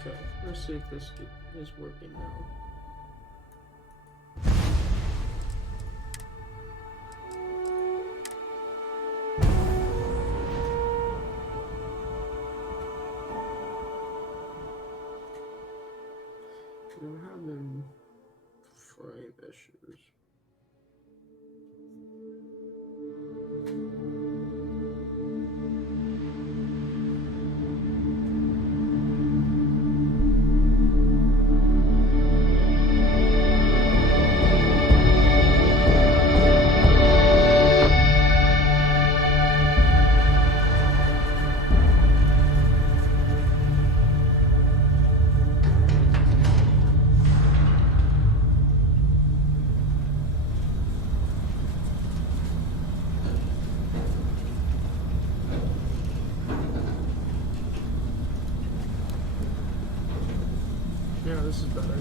Okay, let's see if this is working now. We're having frame issues. Yeah, this is better.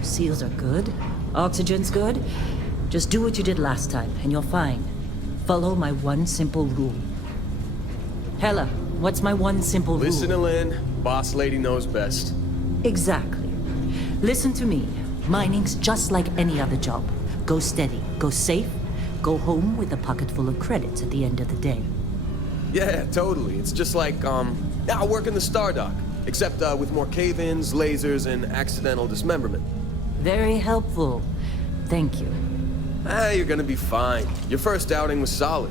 Seals are good. Oxygen's good. Just do what you did last time, and you're fine. Follow my one simple rule. Hella, what's my one simple rule? Listen to Lynn. Boss lady knows best. Exactly. Listen to me. Mining's just like any other job. Go steady, go safe, go home with a pocket full of credits at the end of the day. Yeah, totally. It's just like, I work in the Stardock. Except, with more cave-ins, lasers, and accidental dismemberment. Very helpful. Thank you. You're gonna be fine. Your first outing was solid.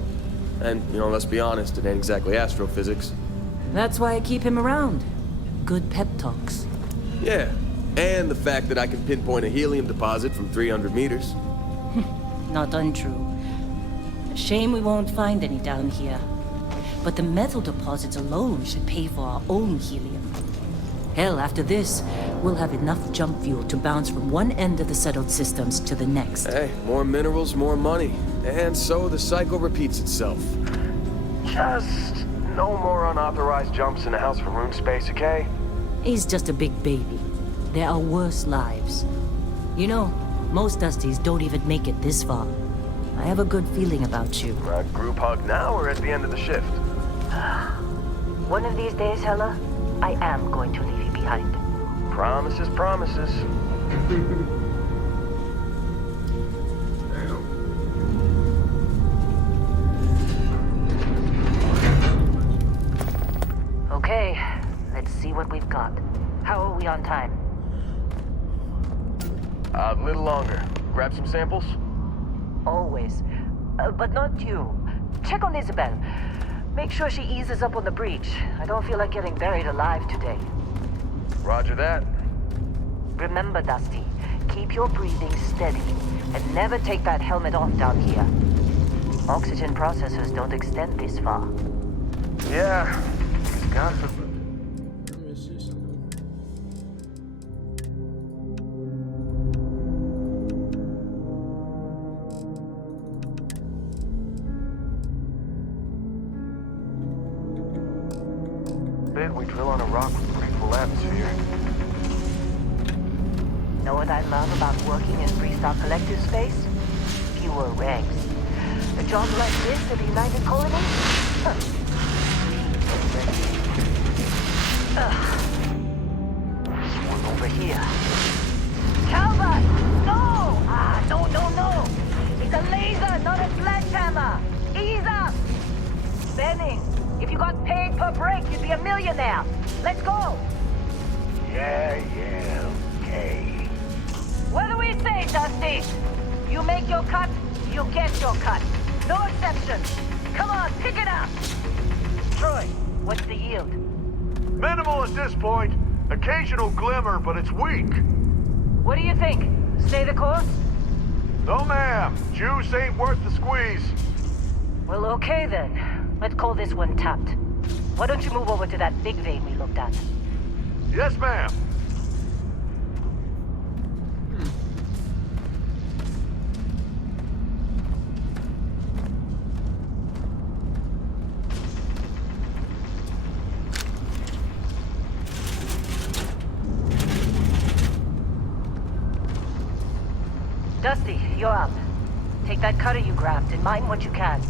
And, let's be honest, it ain't exactly astrophysics. That's why I keep him around. Good pep talks. Yeah, and the fact that I can pinpoint a helium deposit from 300 meters. Not untrue. Shame we won't find any down here. But the metal deposits alone should pay for our own helium. Hell, after this, we'll have enough jump fuel to bounce from one end of the settled systems to the next. Hey, more minerals, more money. And so the cycle repeats itself. Just no more unauthorized jumps in the house for room space, okay? He's just a big baby. There are worse lives. You know, most Dusties don't even make it this far. I have a good feeling about you. Group hug now or at the end of the shift? One of these days, Hella, I am going to leave you behind. Promises, promises. Okay, let's see what we've got. How are we on time? A little longer. Grab some samples? Always. But not you. Check on Isabel. Make sure she eases up on the breach. I don't feel like getting buried alive today. Roger that. Remember, Dusty, keep your breathing steady and never take that helmet off down here. Oxygen processors don't extend this far. Yeah. God forbid. Let me see something. We drill on a rock with a pretty full atmosphere. Know what I love about working in Freestar Collective space? Fewer ranks. A job like this at the United Colony? Huh. This one over here. Calvert! No! No! It's a laser, not a sledgehammer! Ease up! Benning, if you got paid per break, you'd be a millionaire. Let's go! Yeah, okay. What do we say, Dusty? You make your cut, you get your cut. No exceptions. Come on, pick it up! Troy, what's the yield? Minimal at this point. Occasional glimmer, but it's weak. What do you think? Stay the course? No, ma'am. Juice ain't worth the squeeze. Well, okay then. Let's call this one tapped. Why don't you move over to that big vein we looked at? Yes, ma'am. Dusty, you're up. Take that cutter you grabbed and mine what you can.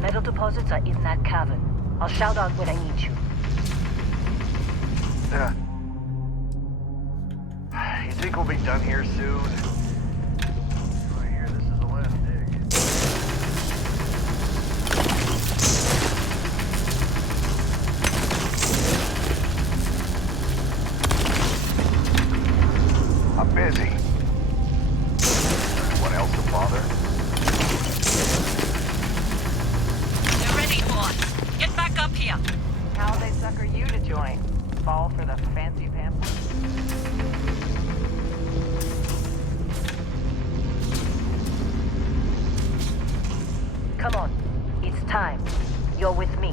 Metal deposits are in that cavern. I'll shout out when I need you. Yeah. You think we'll be done here soon? I hear this is the last dig. I'm busy. Anyone else to bother? You're ready, boss. Get back up here. How'd they sucker you to join? Fall for the fancy pamphlet? Come on. It's time. You're with me.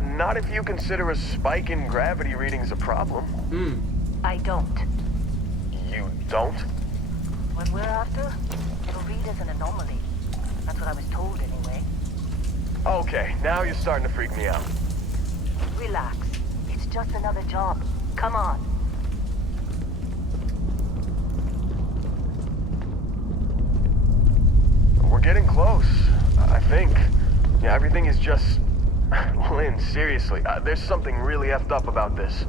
Not if you consider a spike in gravity readings a problem. I don't. You don't? What we're after, it'll read as an anomaly. That's what I was told anyway. Okay, now you're starting to freak me out. Relax. It's just another job. Come on. We're getting close, I think. Yeah, everything is just... Lynn, seriously, there's something really effed up about this.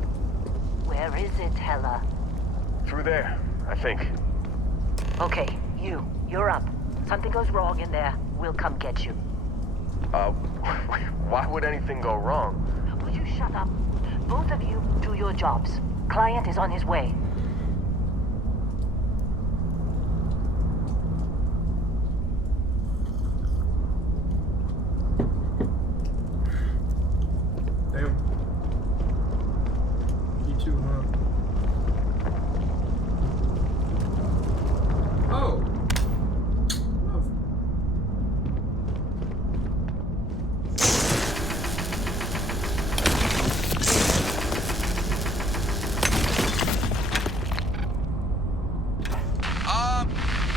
Where is it, Hella? Through there, I think. Okay, you're up. Something goes wrong in there, we'll come get you. Why would anything go wrong? Would you shut up? Both of you do your jobs. Client is on his way. Damn. You too, huh? Oh!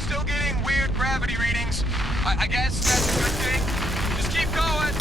Still getting weird gravity readings. I guess that's a good thing. Just keep going.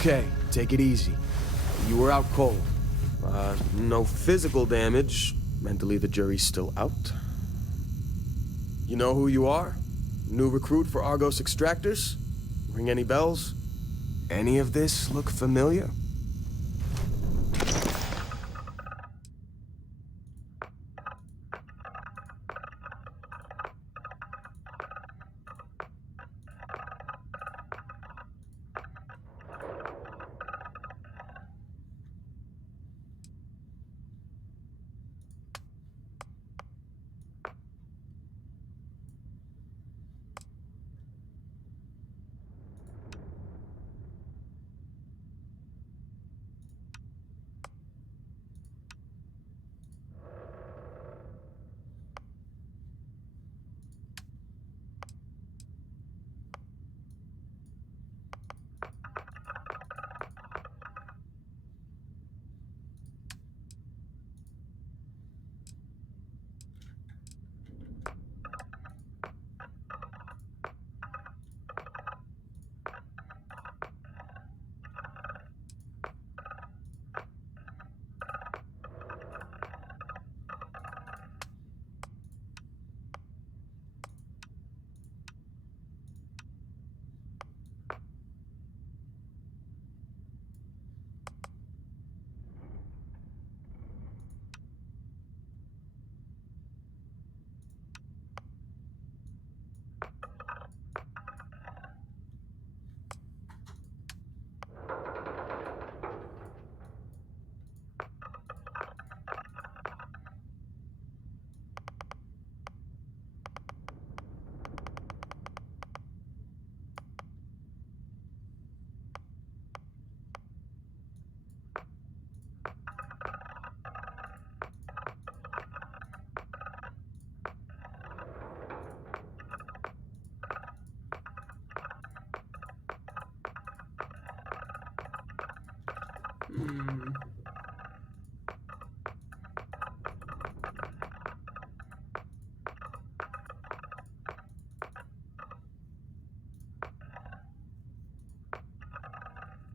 Okay, take it easy. You were out cold. No physical damage. Mentally, the jury's still out. You know who you are? New recruit for Argos Extractors? Ring any bells? Any of this look familiar?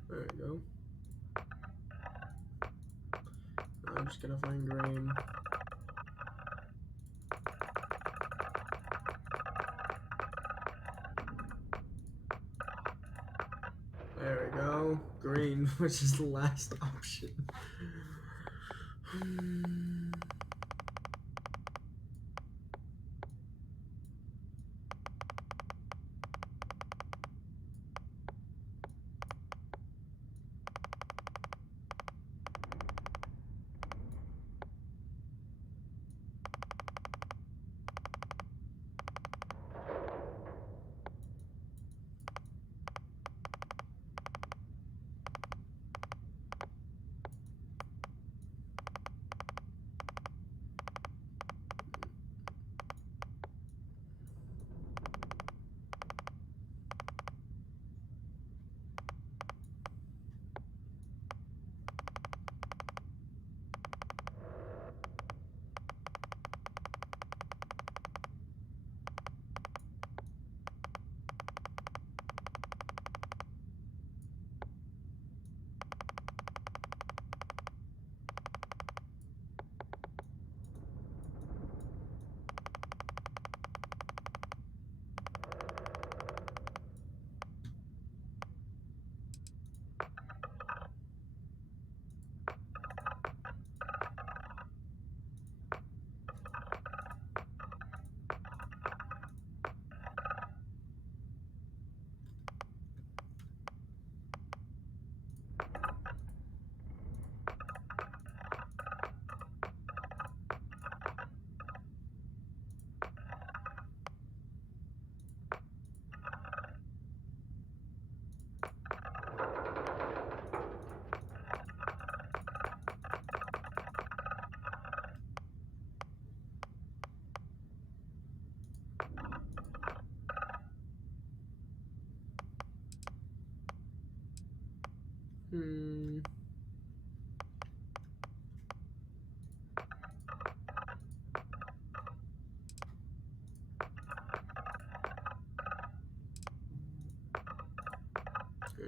There we go. I'm just gonna find grain. There we go. Green, which is the last option.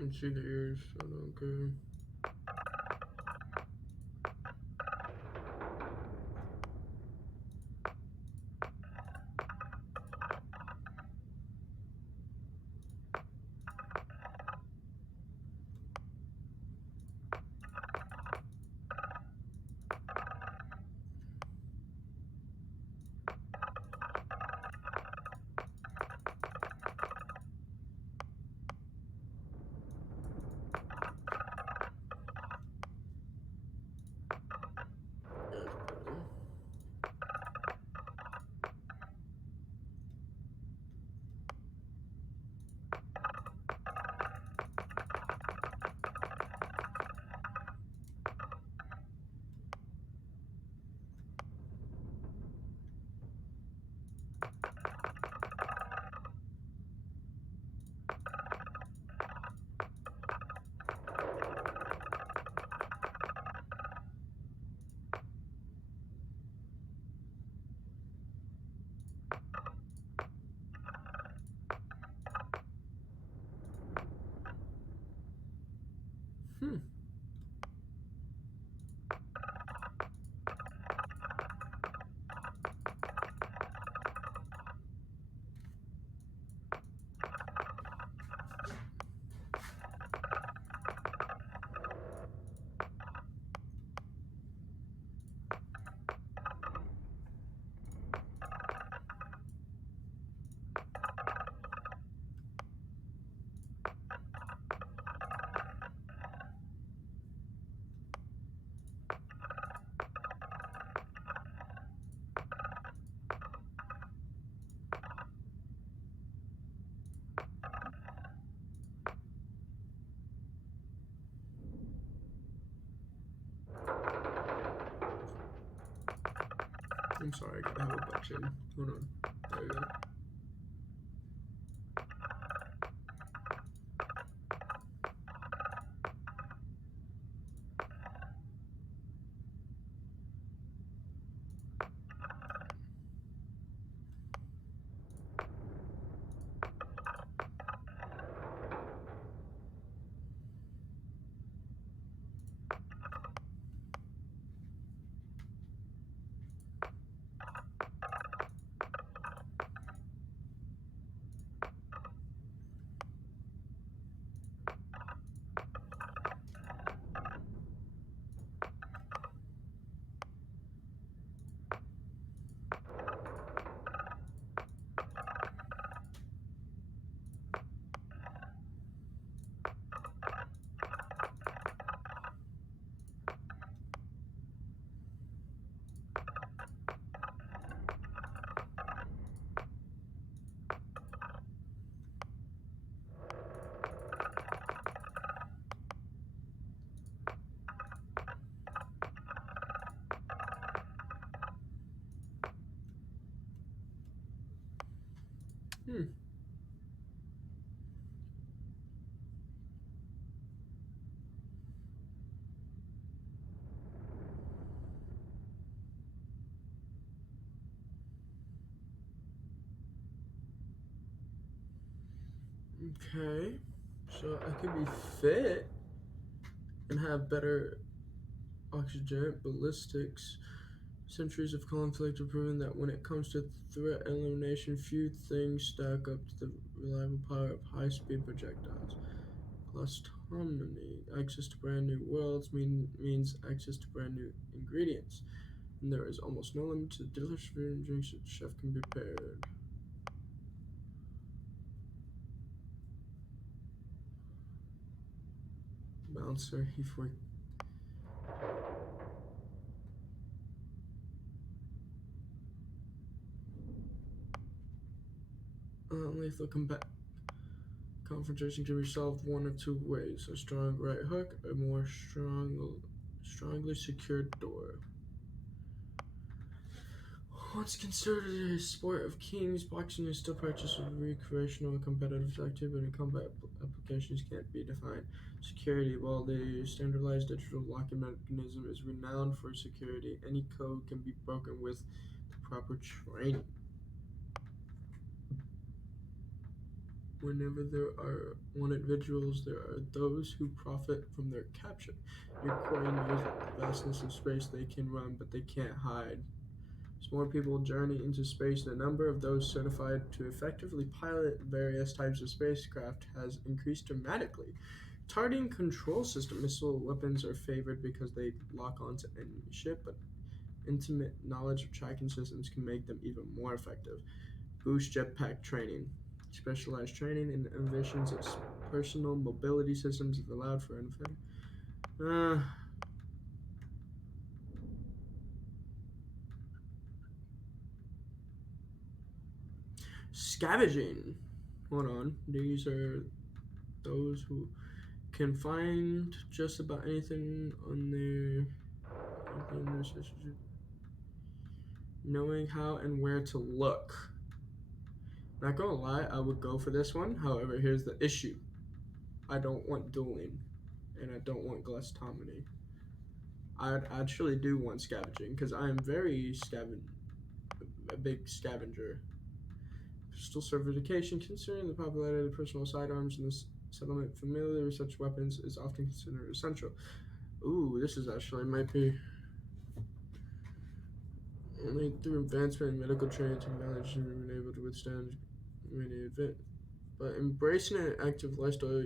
can see the ears, so okay. Hmm. I'm sorry, I gotta have a butt chin. Hold on. There you go. Hmm. Okay. So I could be fit and have better oxygen, ballistics. Centuries of conflict have proven that when it comes to threat elimination, few things stack up to the reliable power of high-speed projectiles. Autonomy, access to brand new worlds means access to brand new ingredients, and there is almost no limit to the delicious food and drinks that the chef can prepare. Bouncer, he for lethal combat. Confrontation can be solved one of two ways: a strong right hook, a more strongly secured door. Once considered a sport of kings, boxing is still practiced as a recreational and competitive activity, and combat applications can't be defined. Security. While the standardized digital locking mechanism is renowned for security, any code can be broken with the proper training. Whenever there are wanted individuals, there are those who profit from their capture. Your quarry knows that the vastness of space they can run, but they can't hide. As more people journey into space, the number of those certified to effectively pilot various types of spacecraft has increased dramatically. Targeting control system missile weapons are favored because they lock onto enemy ship, but intimate knowledge of tracking systems can make them even more effective. Boost jetpack training. Specialized training in the innovations of personal mobility systems is allowed for an offender. Scavenging. Hold on. These are those who can find just about anything on their knowing how and where to look. Not gonna lie, I would go for this one. However, here's the issue. I don't want dueling, and I don't want glutonomy. I actually do want scavenging because I am a big scavenger. Pistol certification, considering the popularity of personal sidearms in this settlement, familiar with such weapons is often considered essential. Ooh, this is actually might be only through advancement in medical training technology have been able to withstand many events. But embracing an active lifestyle.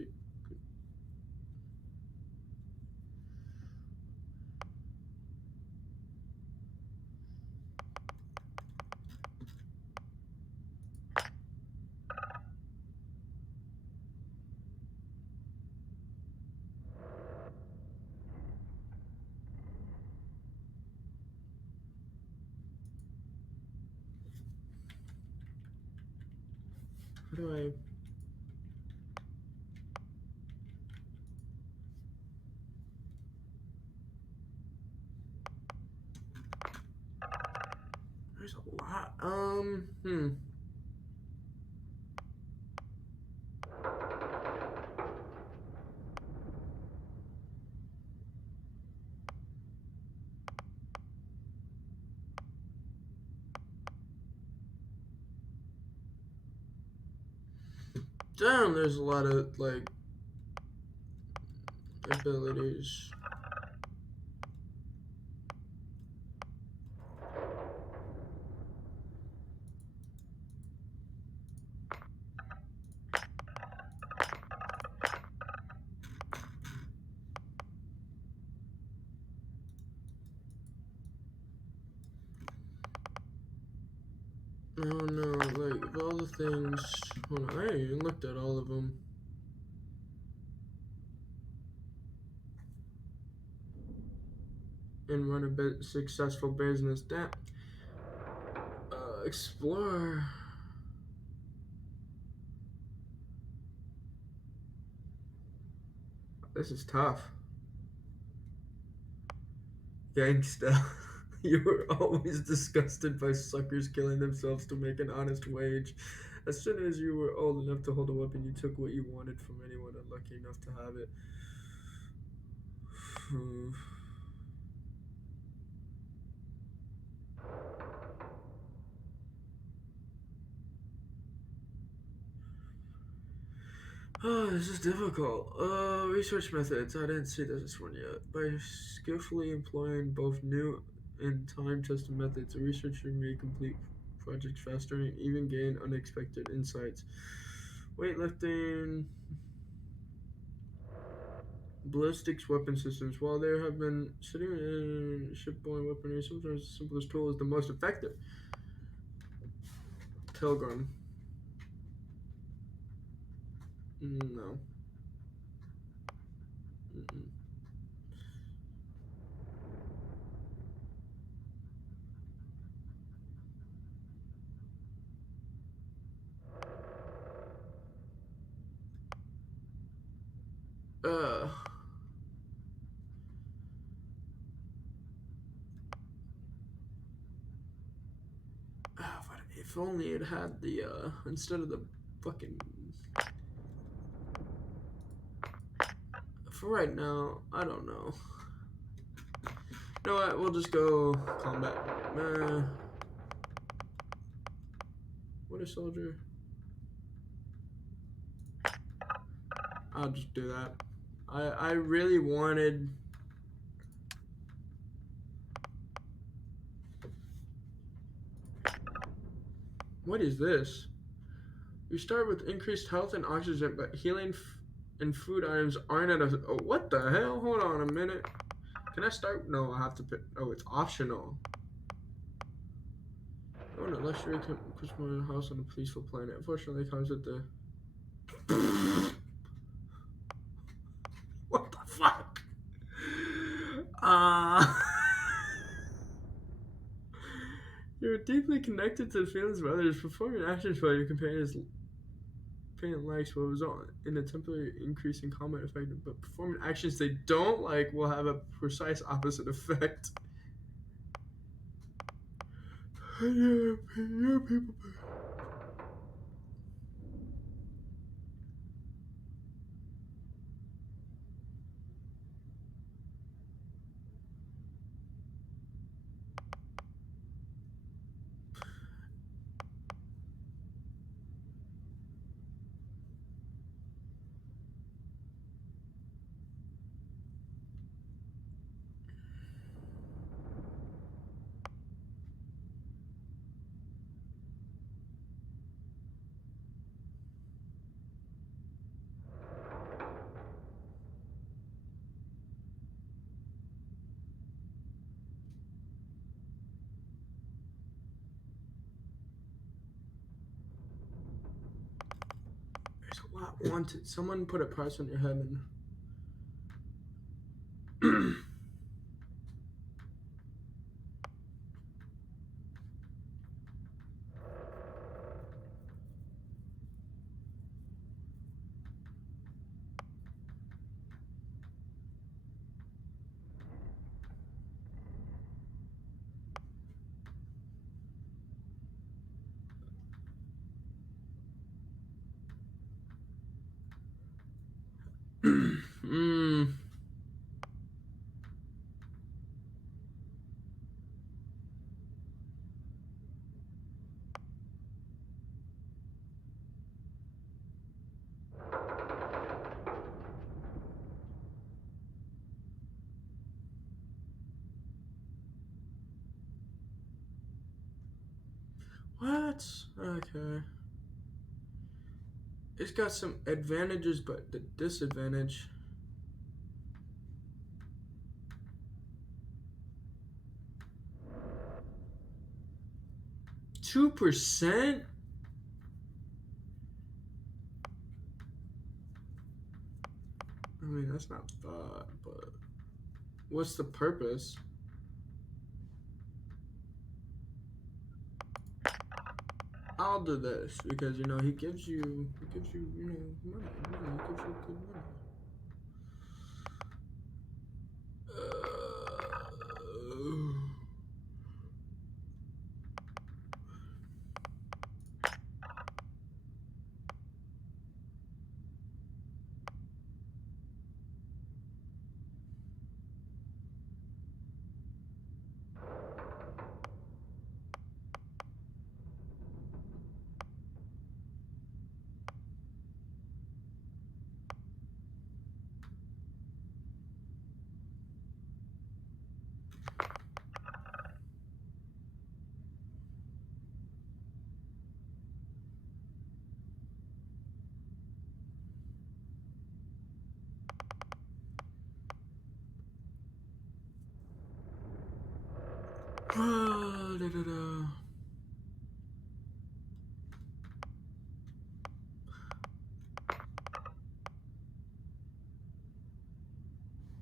How do I? There's a lot. Damn, there's a lot of like abilities. Oh no, like of all the things. Hold on, I ain't even looked at all of them. And run a bit successful business. That explore. This is tough. Gangsta. You were always disgusted by suckers killing themselves to make an honest wage. As soon as you were old enough to hold a weapon, you took what you wanted from anyone unlucky enough to have it. Oh, this is difficult. Research methods. I didn't see this one yet. By skillfully employing both new and time-tested methods, a researcher may complete projects faster and even gain unexpected insights. Weightlifting, ballistics weapon systems. While there have been sitting in shipborne weaponry, sometimes the simplest tool is the most effective. Pilgrim. No. Mm-mm. Uh. If only it had the instead of the fucking. For right now, I don't know. You know what? We'll just go combat. What a soldier. I'll just do that. I really wanted. What is this? We start with increased health and oxygen, but healing and food items aren't at a. Oh, what the hell? Hold on a minute. Can I start? No, I have to pick. Oh, it's optional. I want a luxury Christmas house on a peaceful planet. Unfortunately, it comes with the. What the fuck? Uh. You're deeply connected to the feelings of others. Performing actions while your companion likes what was on in a temporary increase in combat effect, but performing actions they don't like will have a precise opposite effect. Yeah, people. There's a lot wanted. Someone put a price on your head and. mm. What? Okay. It's got some advantages, but the disadvantage. 2%? I mean, that's not bad, but what's the purpose? I'll do this because he gives you money. He gives you good money.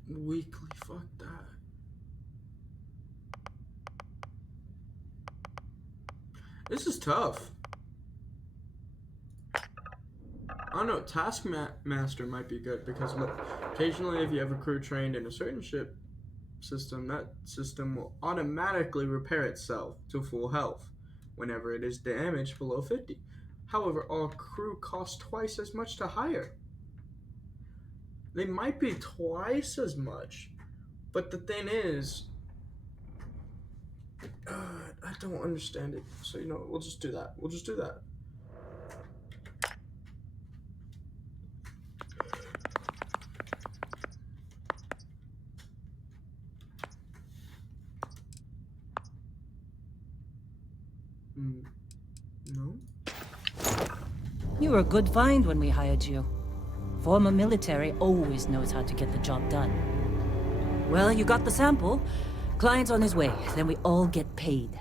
Weekly, fuck that. This is tough. I don't know, Taskmaster might be good because look, occasionally if you have a crew trained in a certain ship system, that system will automatically repair itself to full health whenever it is damaged below 50. However, all crew cost twice as much to hire. They might be twice as much, but the thing is, I don't understand it. So we'll just do that. Mm, no? You were a good find when we hired you. Former military always knows how to get the job done. Well, you got the sample. Client's on his way, then we all get paid.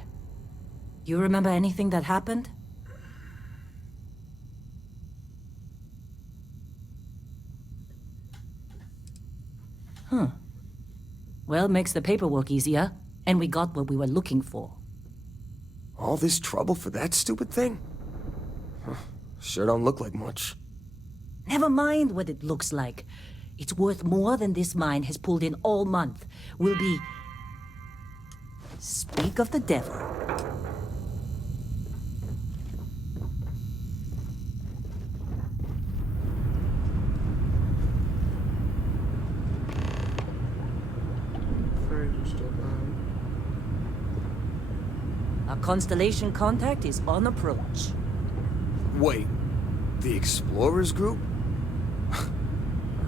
You remember anything that happened? Huh. Well, makes the paperwork easier, and we got what we were looking for. All this trouble for that stupid thing? Huh. Sure don't look like much. Never mind what it looks like. It's worth more than this mine has pulled in all month. We'll be... Speak of the devil. Ferries are still bad. Our constellation contact is on approach. Wait, the Explorers group? I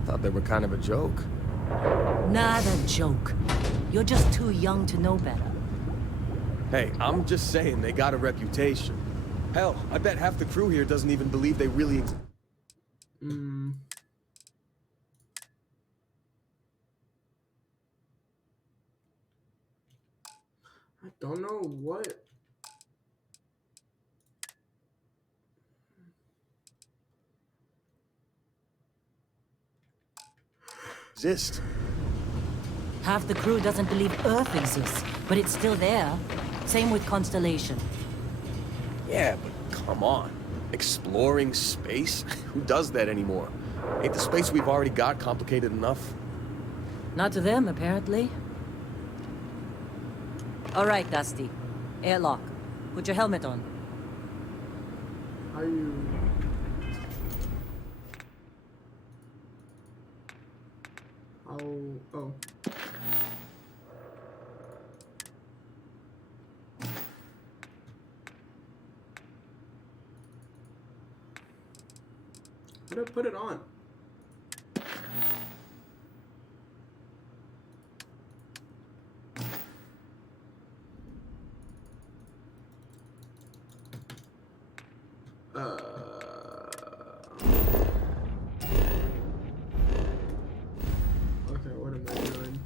thought they were kind of a joke. Not a joke. You're just too young to know better. Hey, I'm just saying they got a reputation. Hell, I bet half the crew here doesn't even believe they really exist. I don't know what. Half the crew doesn't believe Earth exists, but it's still there. Same with Constellation. Yeah, but come on. Exploring space? Who does that anymore? Ain't the space we've already got complicated enough? Not to them, apparently. All right, Dusty. Airlock. Put your helmet on. How you... Oh. How do I put it on? Okay, what am I doing?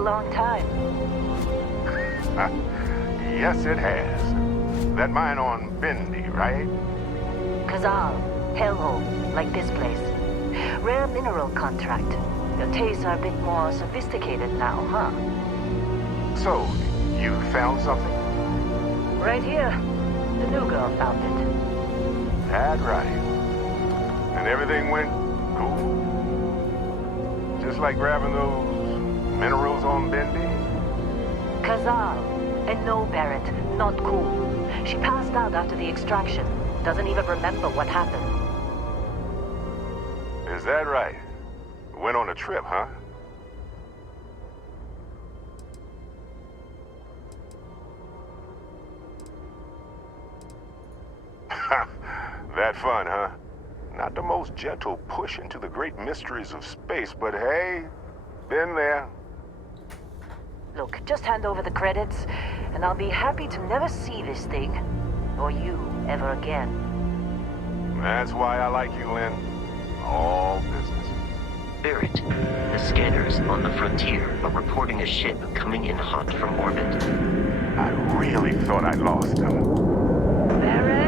a long time. Yes, it has. That mine on Bendy, right? Kazal, hellhole, like this place. Rare mineral contract. Your tastes are a bit more sophisticated now, huh? So, you found something? Right here. The new girl found it. That right. And everything went cool? Just like grabbing those minerals on Bendy? Kazal. And no, Barrett, not cool. She passed out after the extraction. Doesn't even remember what happened. Is that right? Went on a trip, huh? That fun, huh? Not the most gentle push into the great mysteries of space, but hey, been there. Look, just hand over the credits, and I'll be happy to never see this thing, or you, ever again. That's why I like you, Lynn. All business. Barrett, the scanners on the frontier are reporting a ship coming in hot from orbit. I really thought I lost them. Barrett?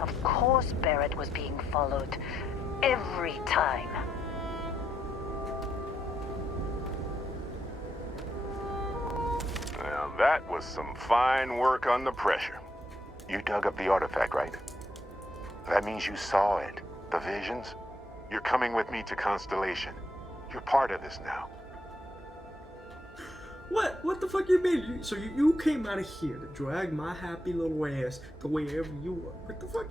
Of course Barrett was being followed. Every time. Well, that was some fine work under pressure. You dug up the artifact, right? That means you saw it. The visions? You're coming with me to Constellation. You're part of this now. What? What the fuck you mean? So you came out of here to drag my happy little ass to wherever you are. What the fuck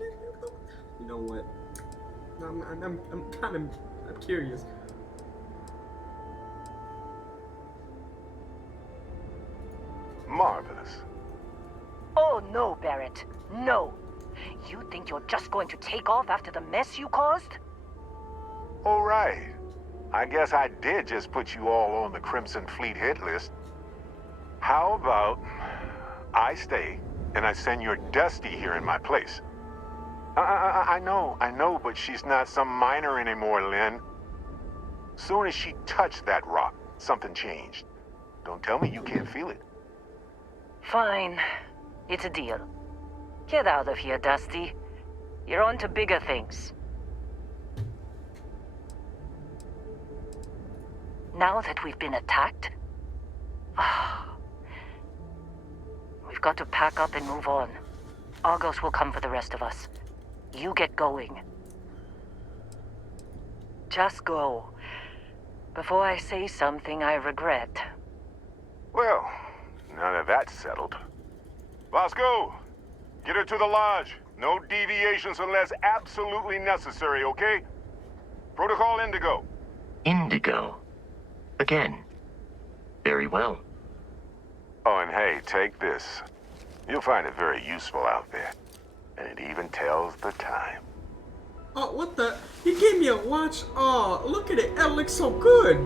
you know what? I'm curious. Marvelous. Oh no, Barrett. No. You think you're just going to take off after the mess you caused? All right. I guess I did just put you all on the Crimson Fleet hit list. How about I stay and I send your Dusty here in my place? I know, but she's not some miner anymore, Lynn. Soon as she touched that rock, something changed. Don't tell me you can't feel it. Fine. It's a deal. Get out of here, Dusty. You're on to bigger things. Now that we've been attacked, we've got to pack up and move on. Argos will come for the rest of us. You get going. Just go. Before I say something I regret. Well, now that that's settled. Vasco, get her to the lodge. No deviations unless absolutely necessary, okay? Protocol Indigo. Indigo. Again. Very well. Oh, and hey, take this. You'll find it very useful out there. And it even tells the time. Oh, what the? He gave me a watch. Oh, look at it. It looks so good.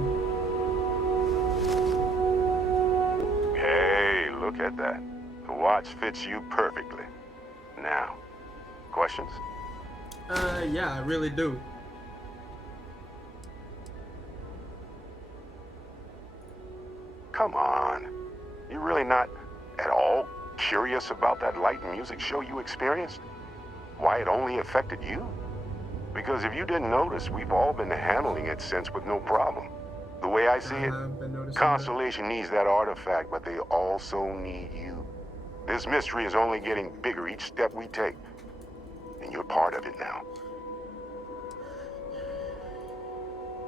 Hey, look at that. The watch fits you perfectly. Now, questions? Yeah, I really do. Come on. You really not at all curious about that light and music show you experienced? Why it only affected you? Because if you didn't notice, we've all been handling it since with no problem. The way I see it, I've been noticing Constellation needs that artifact, but they also need you. This mystery is only getting bigger each step we take. And you're part of it now.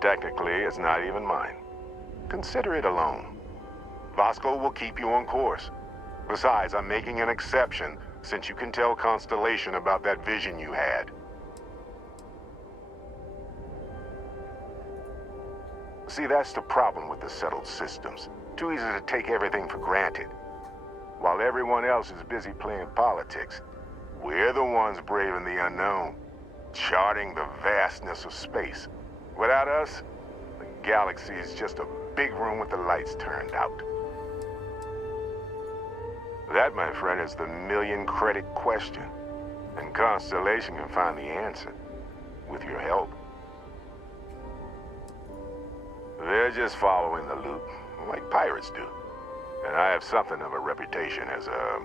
Technically, it's not even mine. Consider it alone. Vasco will keep you on course. Besides, I'm making an exception since you can tell Constellation about that vision you had. See, that's the problem with the settled systems. Too easy to take everything for granted. While everyone else is busy playing politics, we're the ones braving the unknown, charting the vastness of space. Without us, the galaxy is just a big room with the lights turned out. That, my friend, is the million-credit question. And Constellation can find the answer, with your help. They're just following the loot, like pirates do. And I have something of a reputation as a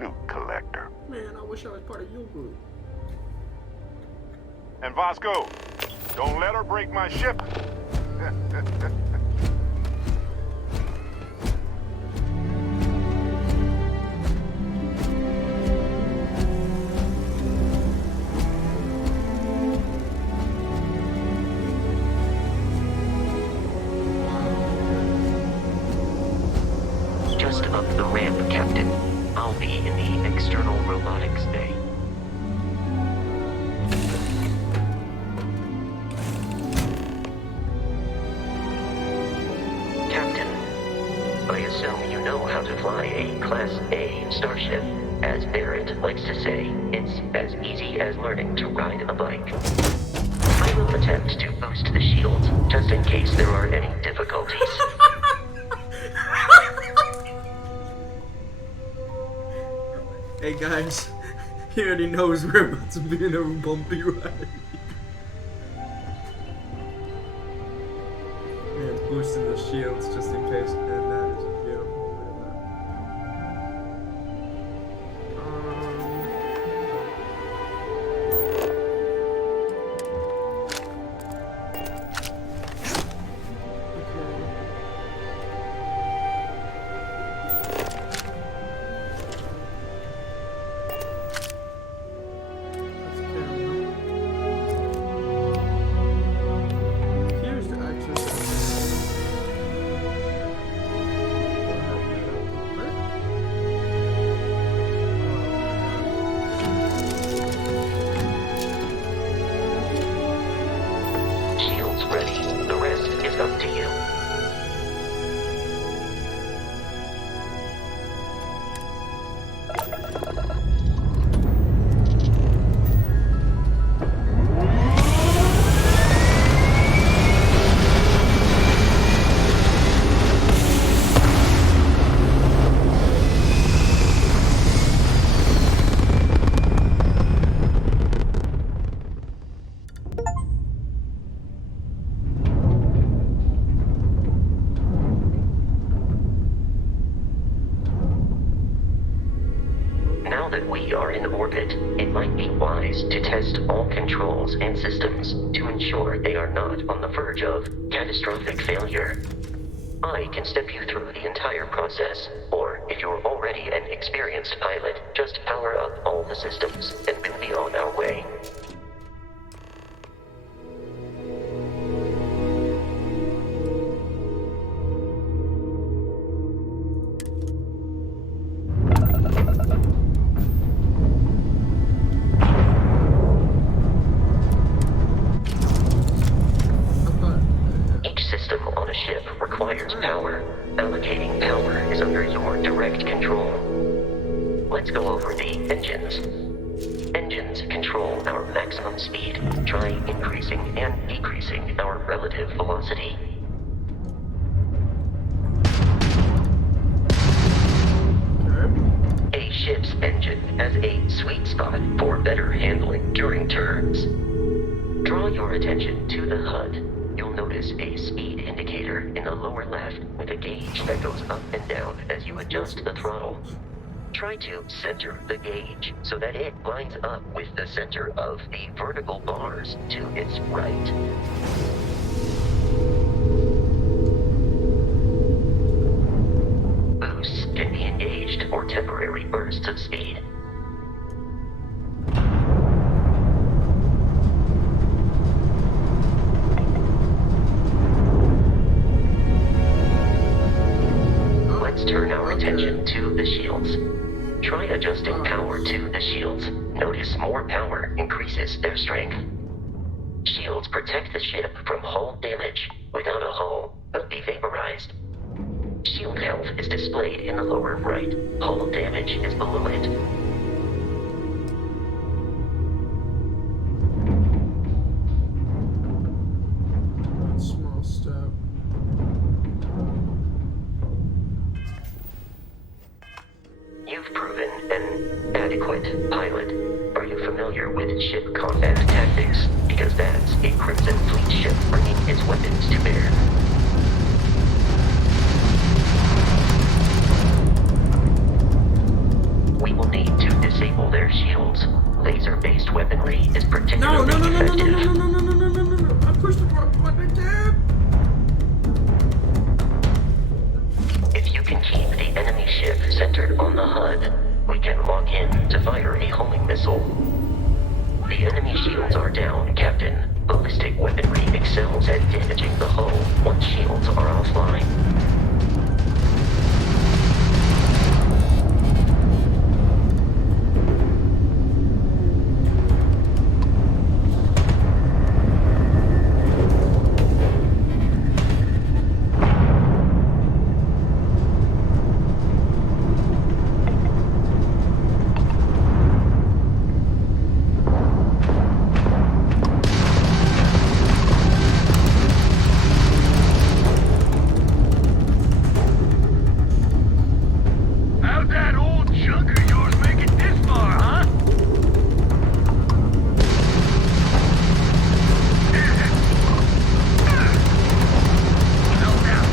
loot collector. Man, I wish I was part of your group. And Vasco, don't let her break my ship. Just up the ramp, Captain. I'll be in the external robotics bay. Captain, I assume you know how to fly a Class A starship. As Barrett likes to say, it's as easy as learning to ride a bike. I will attempt to boost the shields, just in case there are any difficulties. Hey guys, he already knows we're about to be in a bumpy ride. Yeah, boosting the shields just in case, and that is beautiful. That's up to you. Now that we are in orbit, it might be wise to test all controls and systems to ensure they are not on the verge of catastrophic failure. I can step you through the entire process, or if you're already an experienced pilot, just power up all the systems and we'll be on our way. Each system on a ship requires power. Allocating power is under your direct control. Let's go over the engines. Engines control our maximum speed. Try increasing and decreasing our relative velocity. A ship's engine has a sweet spot for better handling during turns. Draw your attention to the HUD. You'll notice a speed indicator in the lower left with a gauge that goes up and down as you adjust the throttle. Try to center the gauge so that it lines up with the center of the vertical bars to its right. Boosts can be engaged for temporary bursts of speed. Let's turn our attention to the shields. Try adjusting power to the shields. Notice more power increases their strength. Shields protect the ship from hull damage. Without a hull, they'll be vaporized. Shield health is displayed in the lower right. Hull damage is below it. Small step. You've proven an adequate pilot. Are you familiar with ship combat tactics? Because that's a Crimson Fleet ship bringing its weapons to bear. We will need to disable their shields. Laser-based weaponry is particularly effective. I pushed the wrong button again. If you can keep the enemy ship centered on the HUD, we can lock in to fire a homing missile. The enemy shields are down, Captain. Ballistic weaponry excels at damaging the hull once shields are offline. How'd that old junk of yours make it this far, huh? No doubt.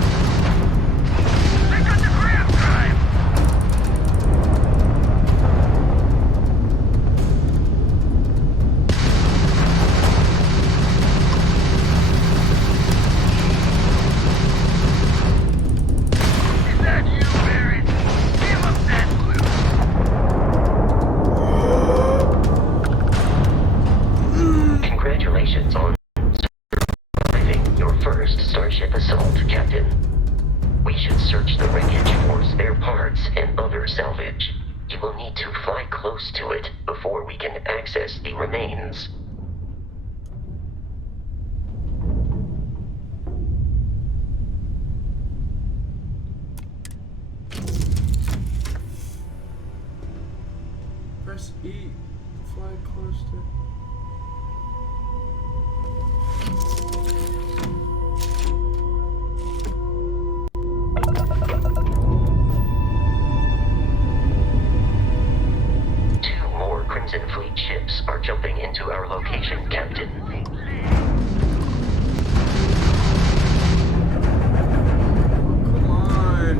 They got the grab drive. Is that you, Barrett? Give up that loot. Congratulations on surviving your first Starship assault, Captain. We should search the wreckage for spare parts and other salvage. You will need to fly close to it before we can access the remains. press E to fly close to. Two more Crimson Fleet ships are jumping into our location, Captain. Come on.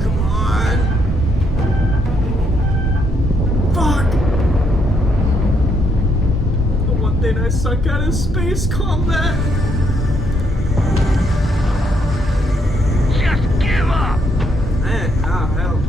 Come on. Fuck. The one thing I suck at is space combat. Just give up! Man, hell.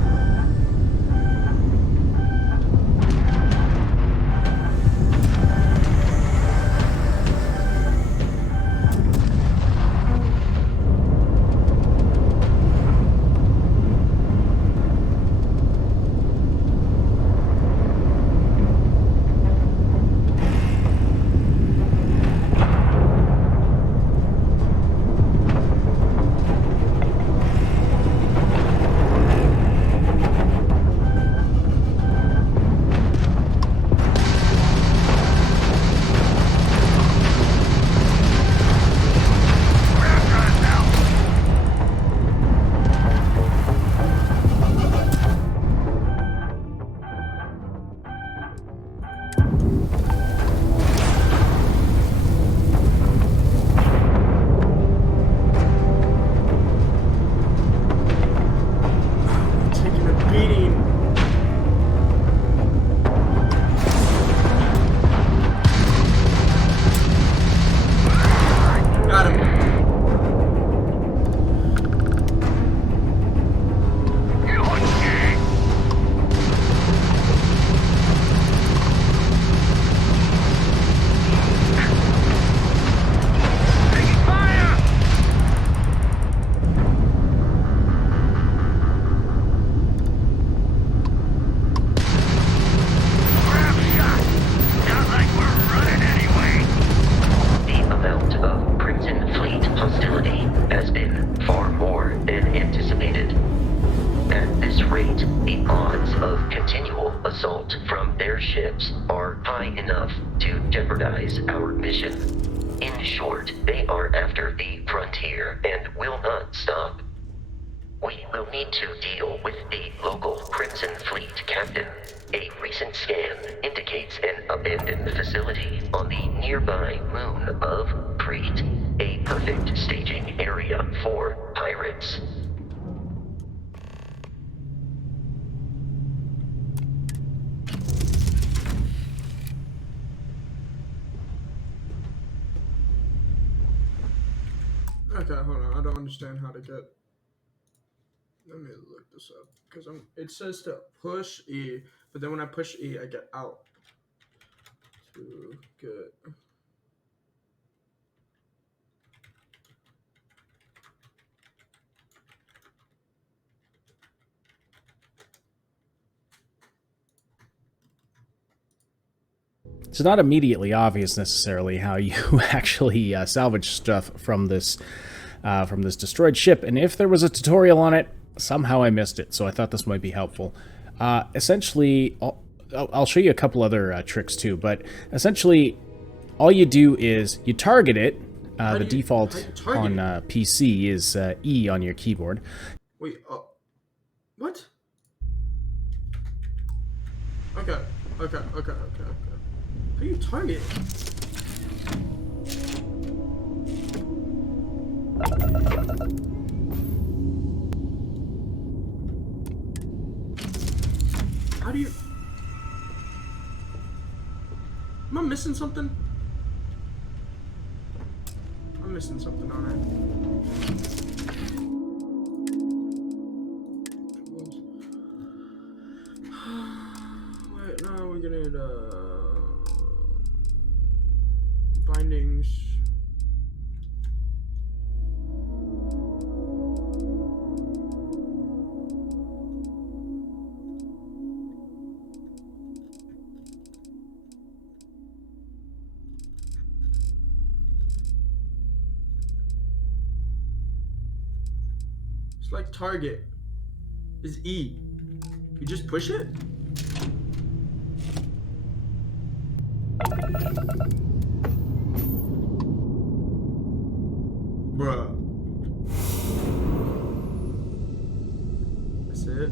Taking a beating. Got him. You okay? Taking fire! Grab shot! Sounds like we're running anyway. The amount of Crimson Fleet hostility has been far more than anticipated. At this rate, the odds of continual assault from their ships are high enough to jeopardize our mission. In short, they are after the frontier and will not stop. We will need to deal with the local Crimson Fleet captain. A recent scan indicates an abandoned facility on the nearby moon of Crete, a perfect staging area for pirates. Okay, hold on. I don't understand how to get. Let me look this up because it says to push E, but then when I push E, I get out. To get. It's not immediately obvious necessarily how you actually salvage stuff from this destroyed ship, and if there was a tutorial on it, somehow I missed it, so I thought this might be helpful. Essentially, I'll show you a couple other tricks too, but essentially, all you do is you target it. The default on PC is E on your keyboard. Wait, what? Okay. How do you target? How do you... Am I missing something? I'm missing something on it. Wait, no, we're gonna need bindings. Select target is E. You just push it? Bruh. That's it.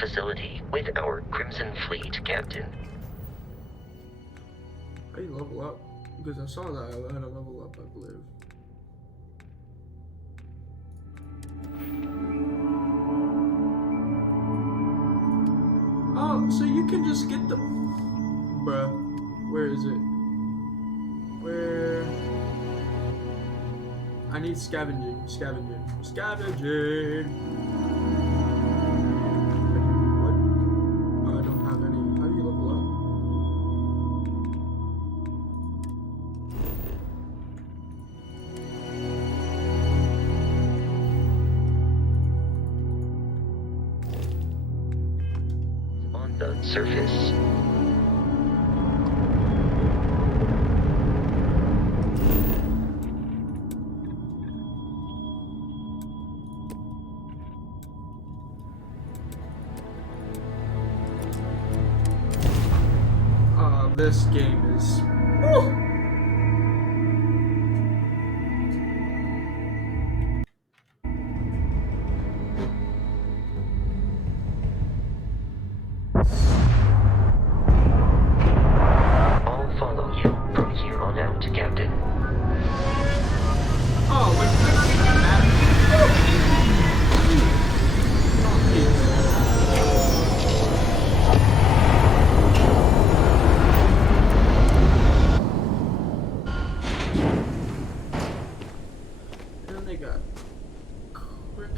Facility with our Crimson Fleet captain. How you level up? Because I saw that I had a level up, I believe. Oh, so you can just get the... Bruh. Where is it? Where... I need scavenging. Scavenging. I don't have any. How do you level up? On the surface. This game is... Woo! I'll follow you from here on out, Captain. Oh, and they got quick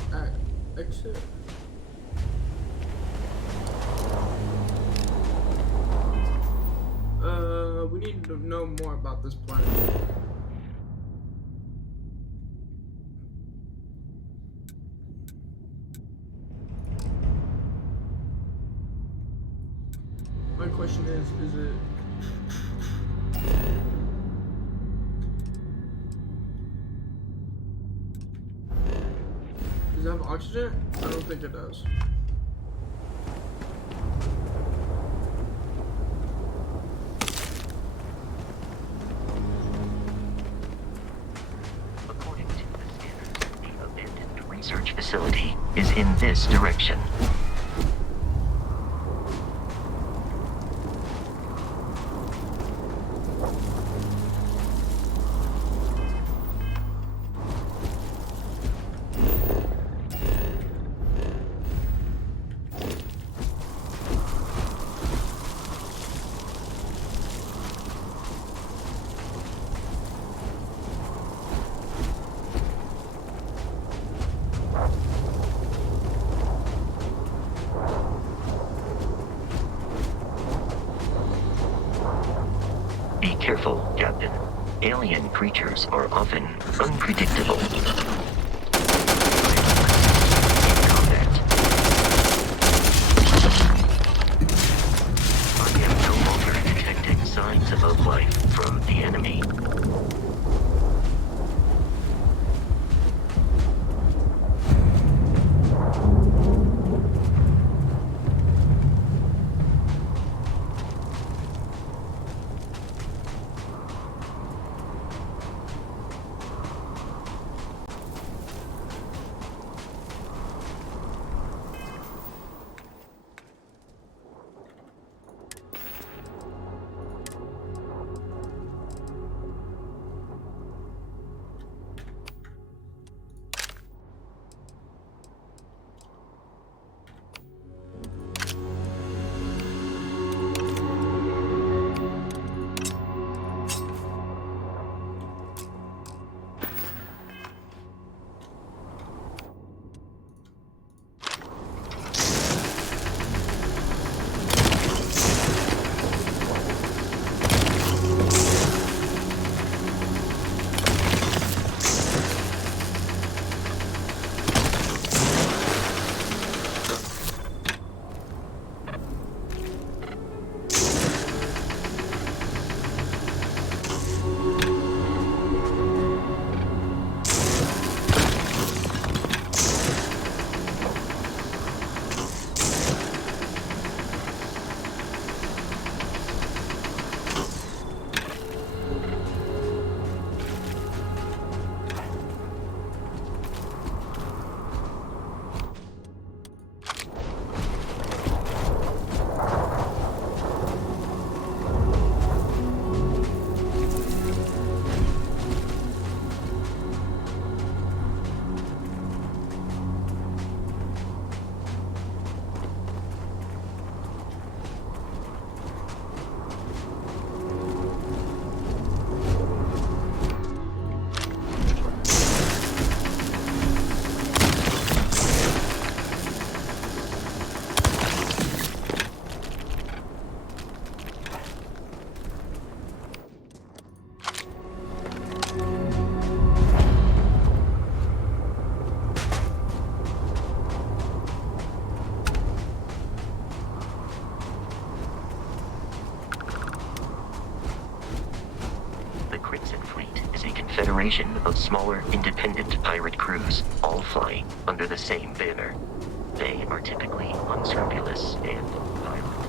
exit. We need to know more about this planet. My question is it... Does it have oxygen? I don't think it does. According to the scanners, the abandoned research facility is in this direction. Be careful, Captain. Alien creatures are often unpredictable. conglomeration of smaller, independent pirate crews, all flying under the same banner. They are typically unscrupulous and violent.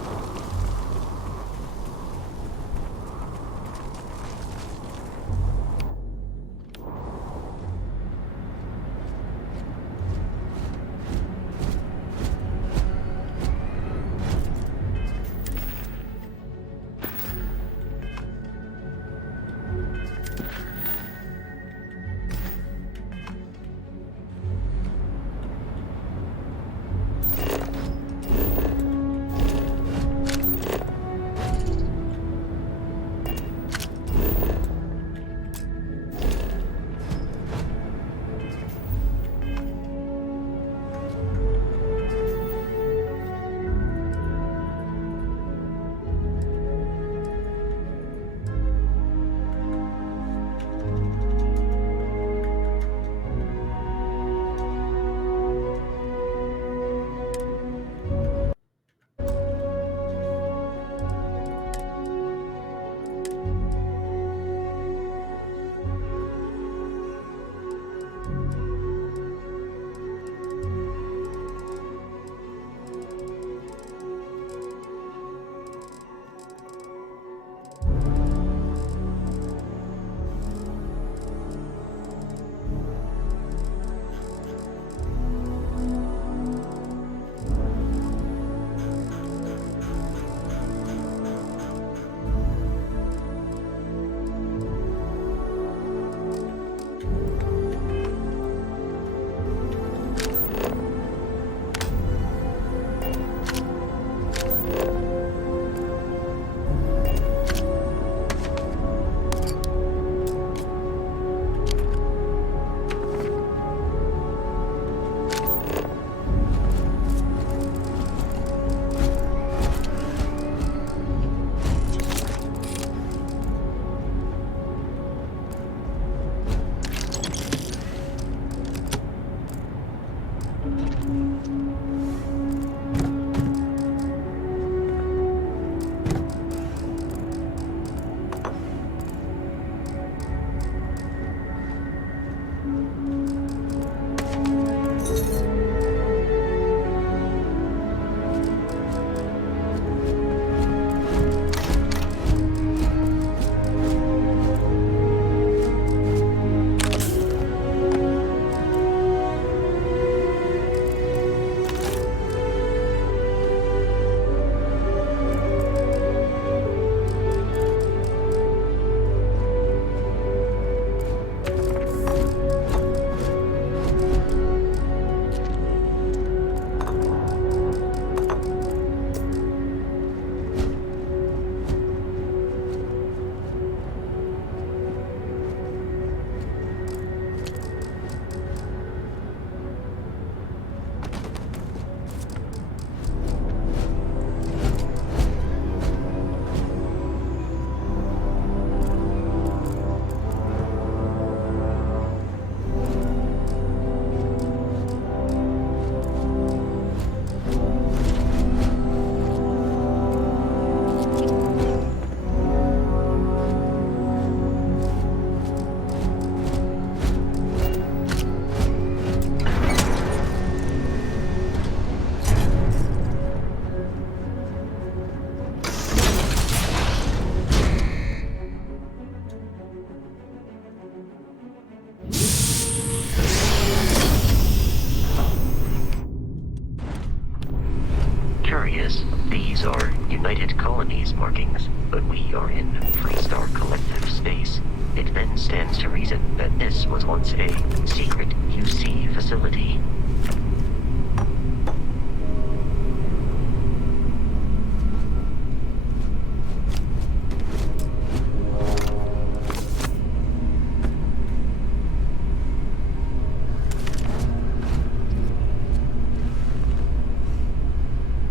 Curious, these are United Colonies markings, but we are in Freestar Collective space. It then stands to reason that this was once a secret QC facility.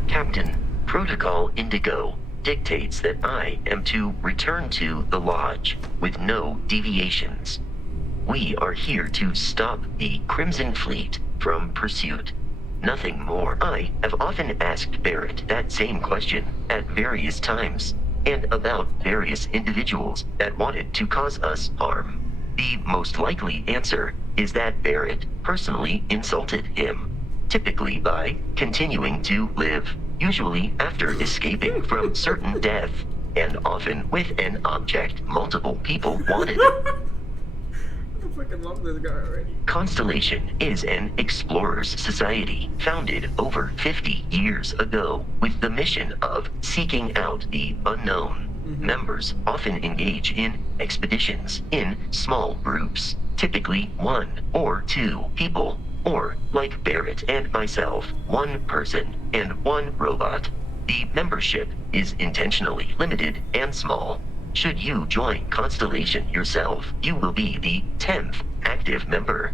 Captain, Protocol Indigo dictates that I am to return to the Lodge with no deviations. We are here to stop the Crimson Fleet from pursuit. Nothing more. I have often asked Barrett that same question at various times, and about various individuals that wanted to cause us harm. The most likely answer is that Barrett personally insulted him, typically by continuing to live, usually after escaping from certain death, and often with an object multiple people wanted. I fucking love this guy already. Constellation is an explorers society founded over 50 years ago with the mission of seeking out the unknown. Members often engage in expeditions in small groups, typically 1 or 2 people, or, like Barrett and myself, 1 person and 1 robot. The membership is intentionally limited and small. Should you join Constellation yourself, you will be the 10th active member.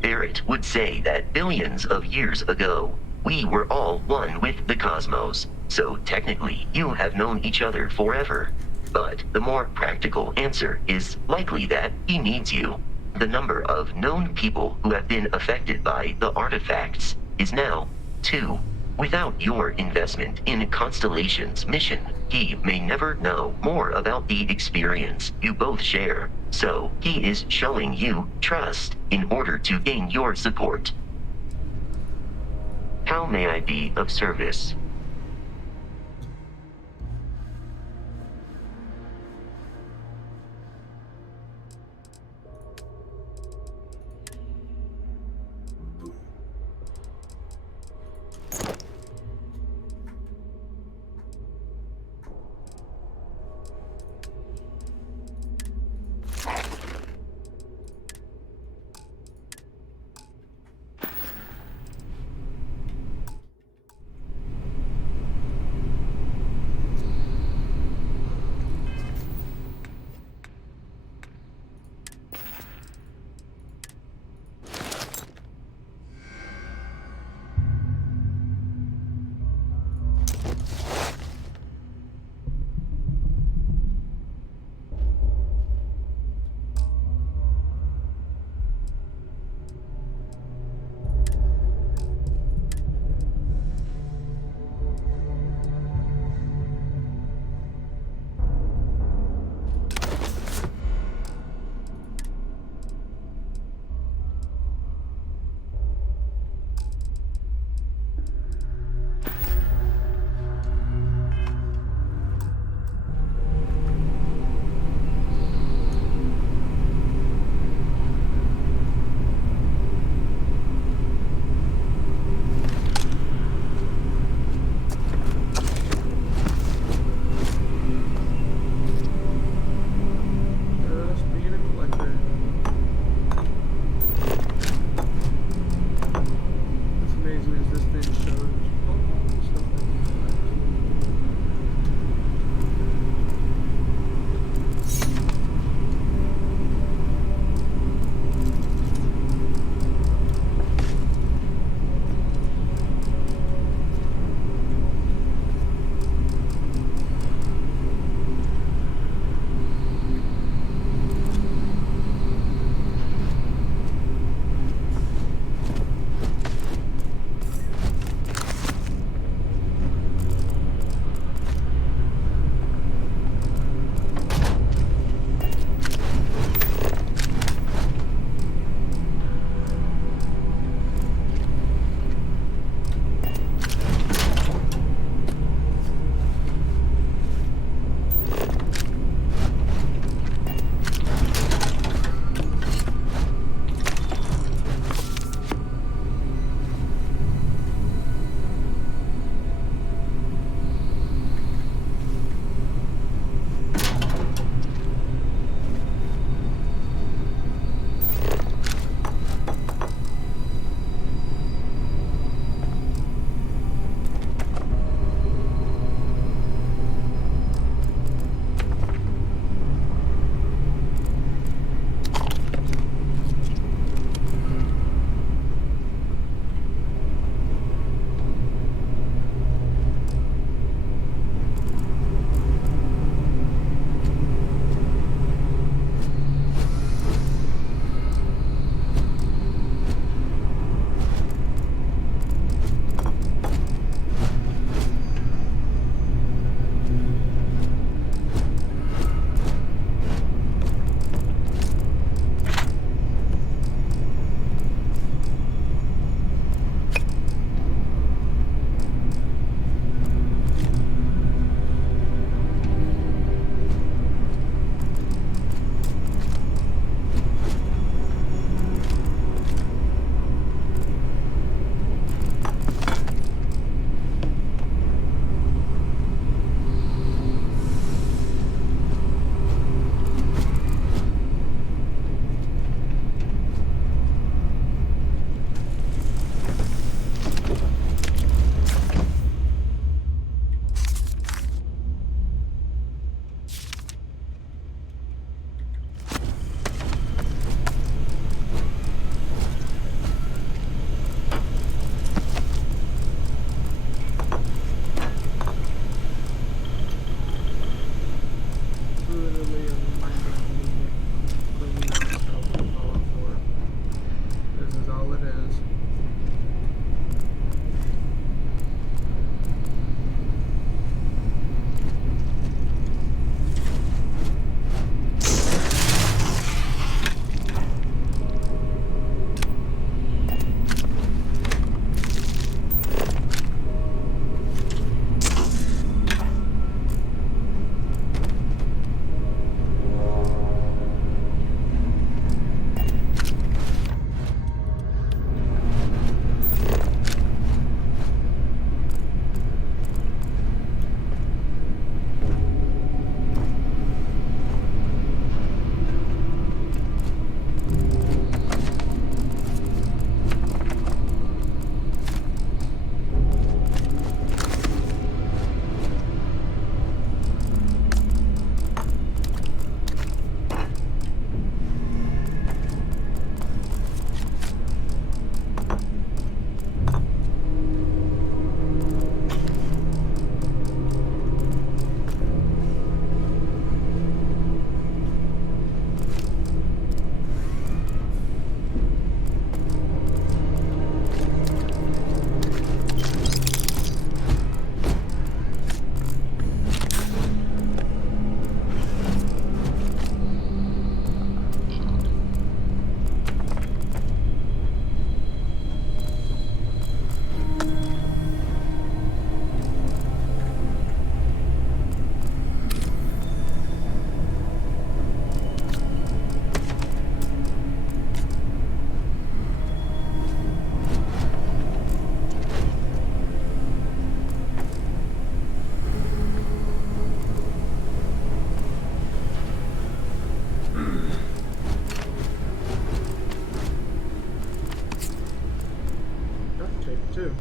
Barrett would say that billions of years ago, we were all one with the cosmos, so technically you have known each other forever. But the more practical answer is likely that he needs you. The number of known people who have been affected by the artifacts is now 2. Without your investment in Constellation's mission, he may never know more about the experience you both share. So, he is showing you trust in order to gain your support. How may I be of service? take it too.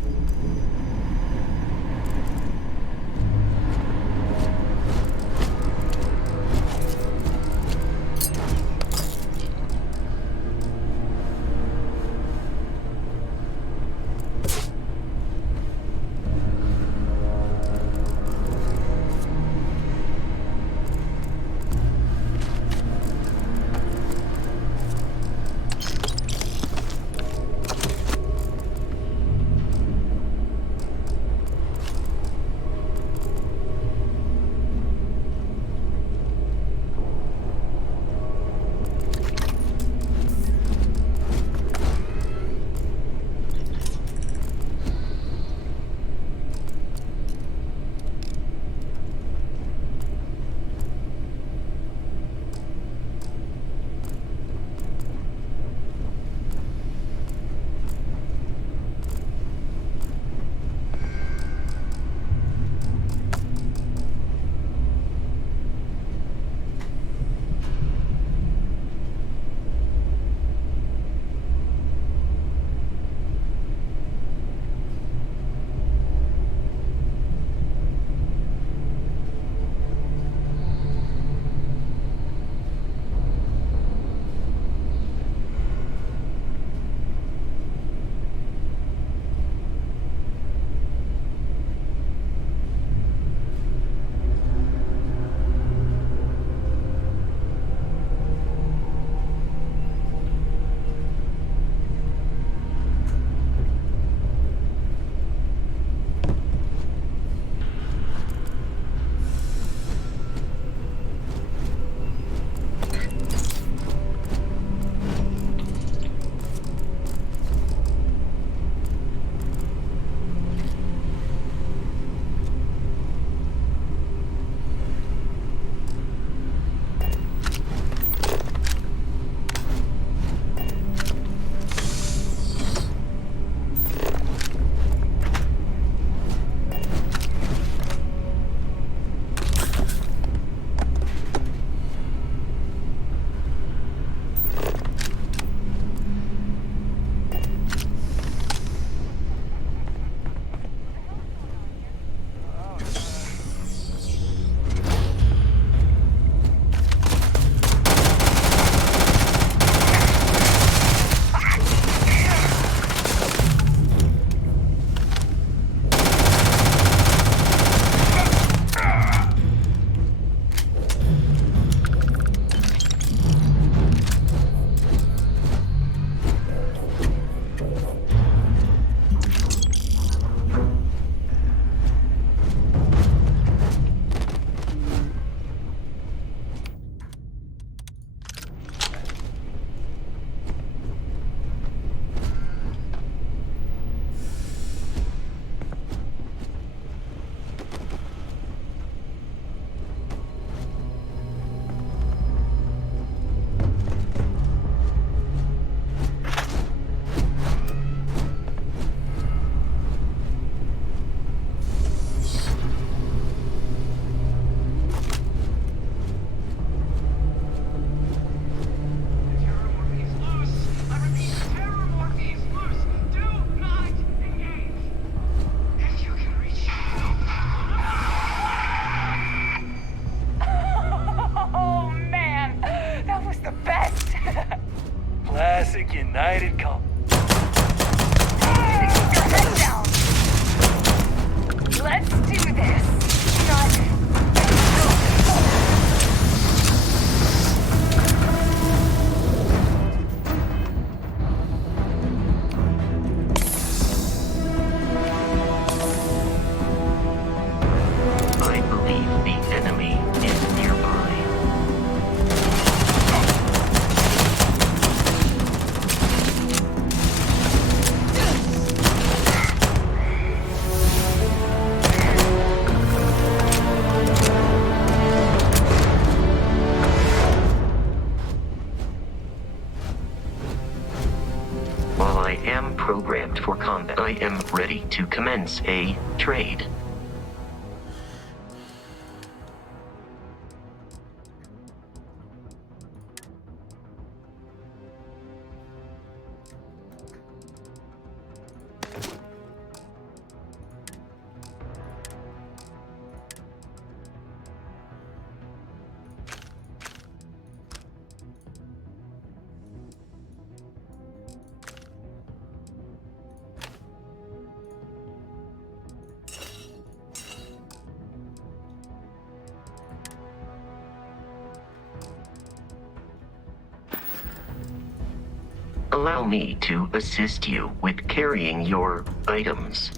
Classic United Color. Hey, keep your head down. Let's do this. I believe the enemy is nearby. While I am programmed for combat, I am ready to commence a trade. Allow me to assist you with carrying your items.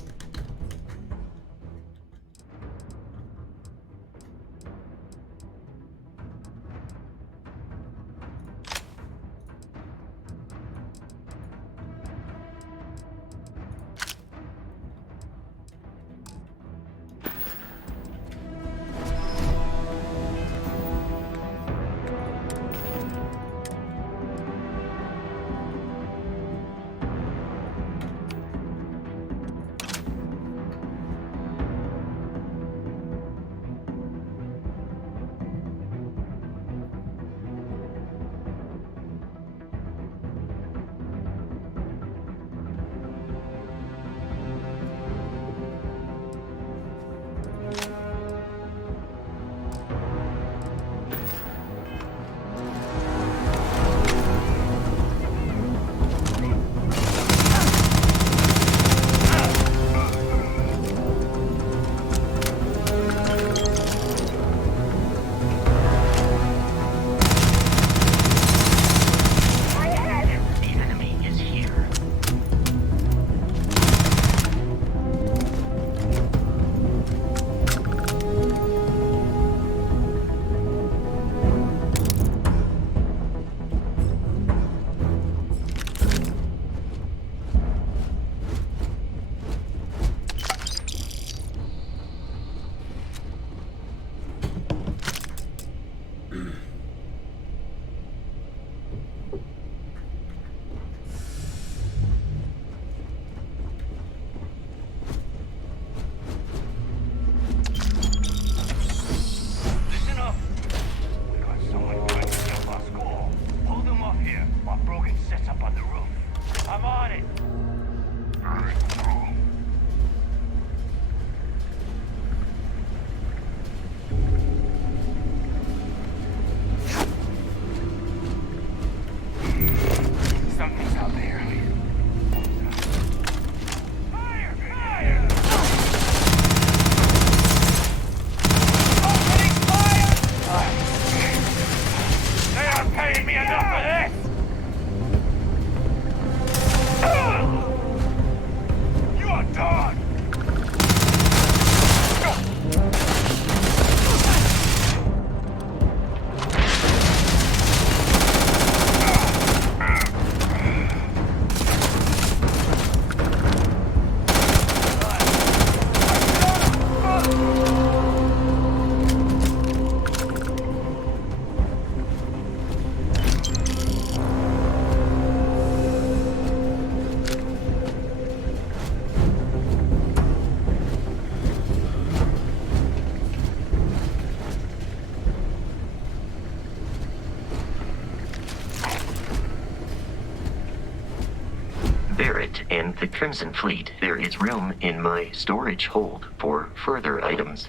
Barrett and the Crimson Fleet, there is room in my storage hold for further items.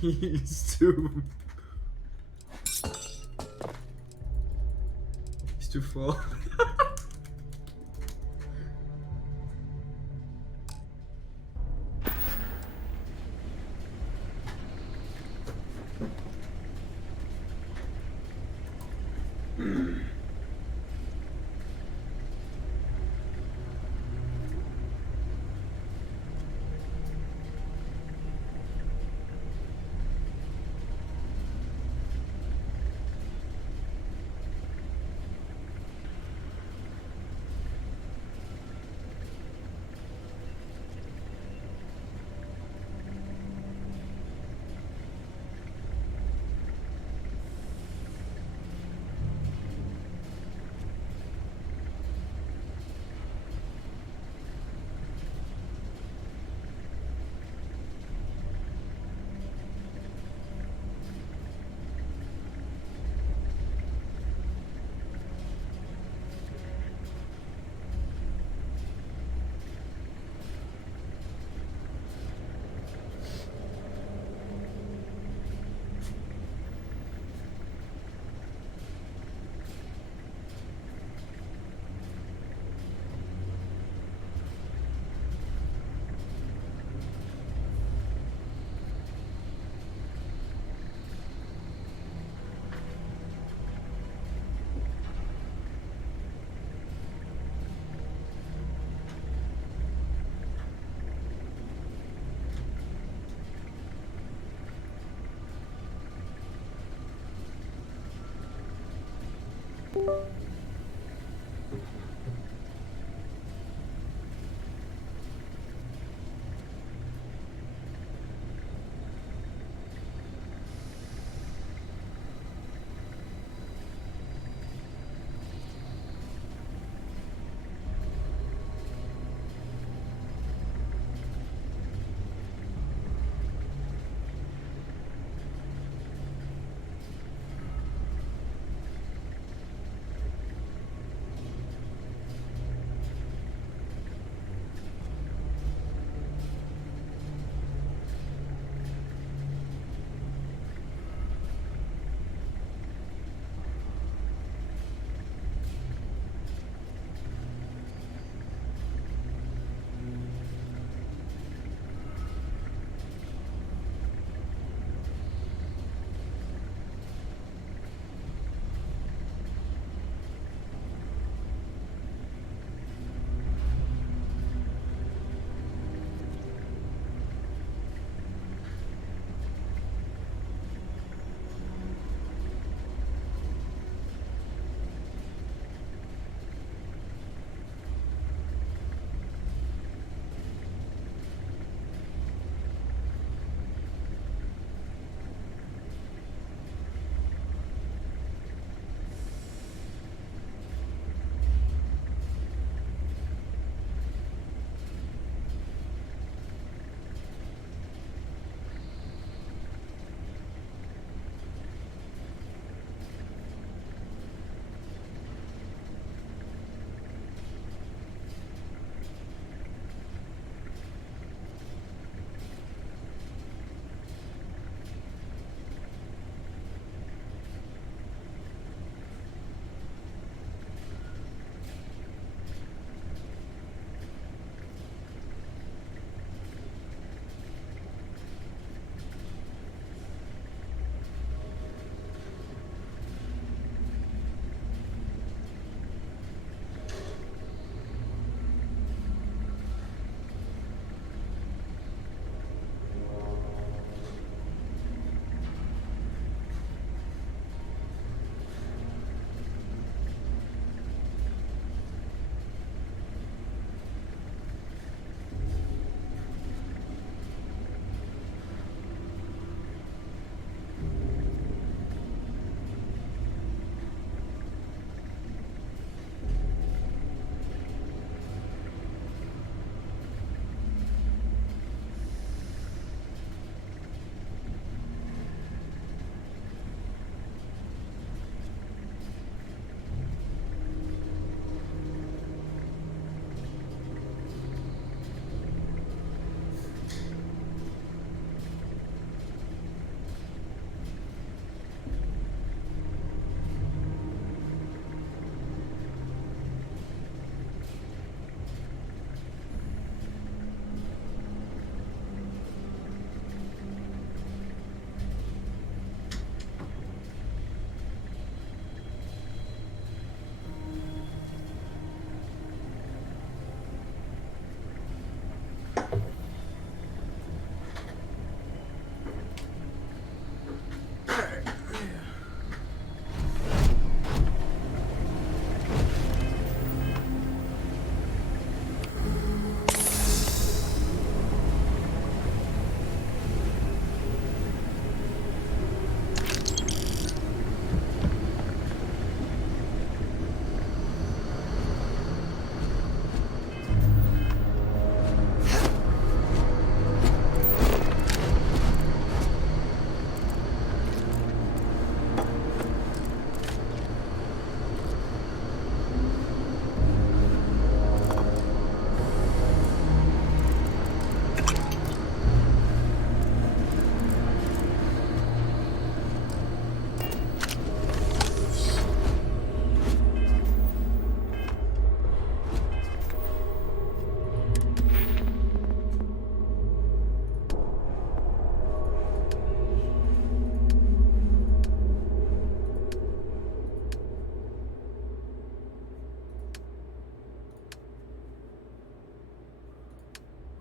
He's too... He's too full.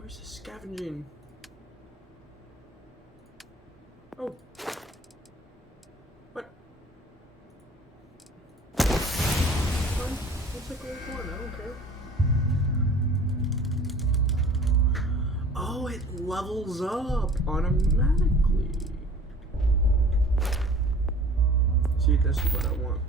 Where's the scavenging? Oh. What? levels up automatically. See, this is what I want.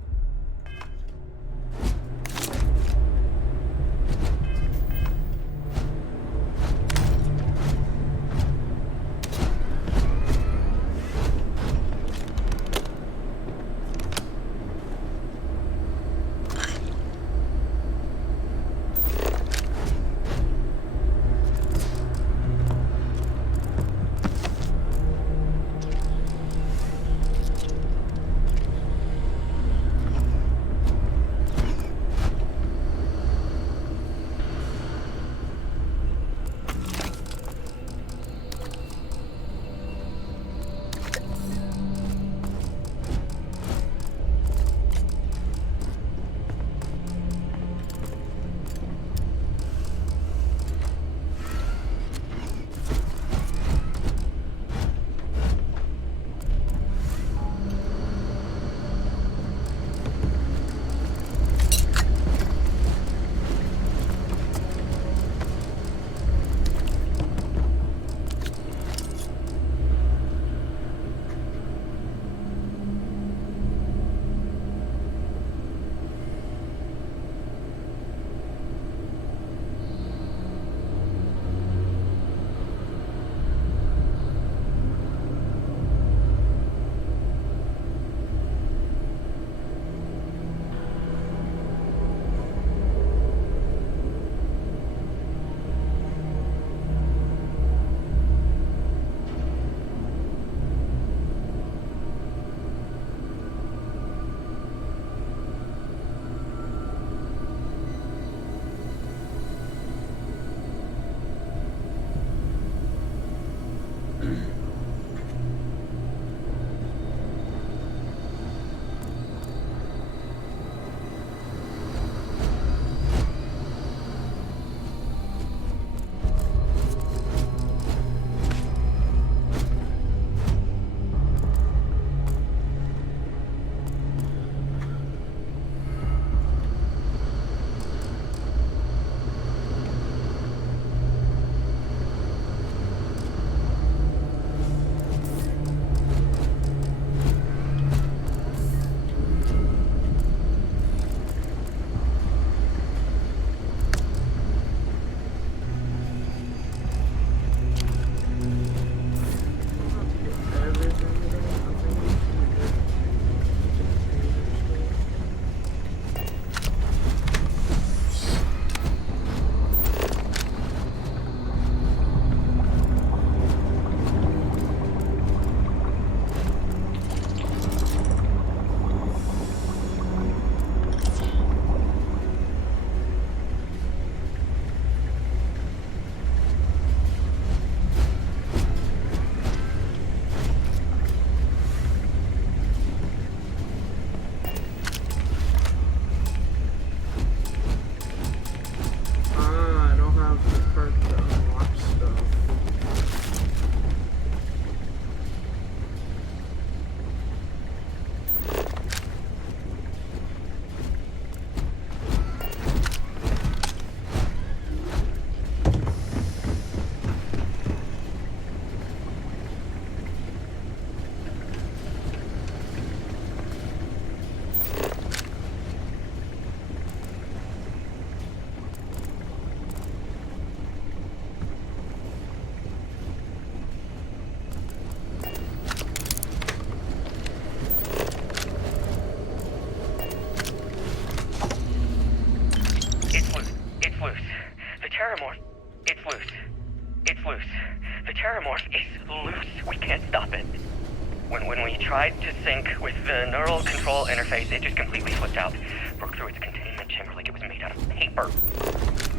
When we tried to sync with the neural control interface, it just completely flipped out. Broke through its containment chamber like it was made out of paper.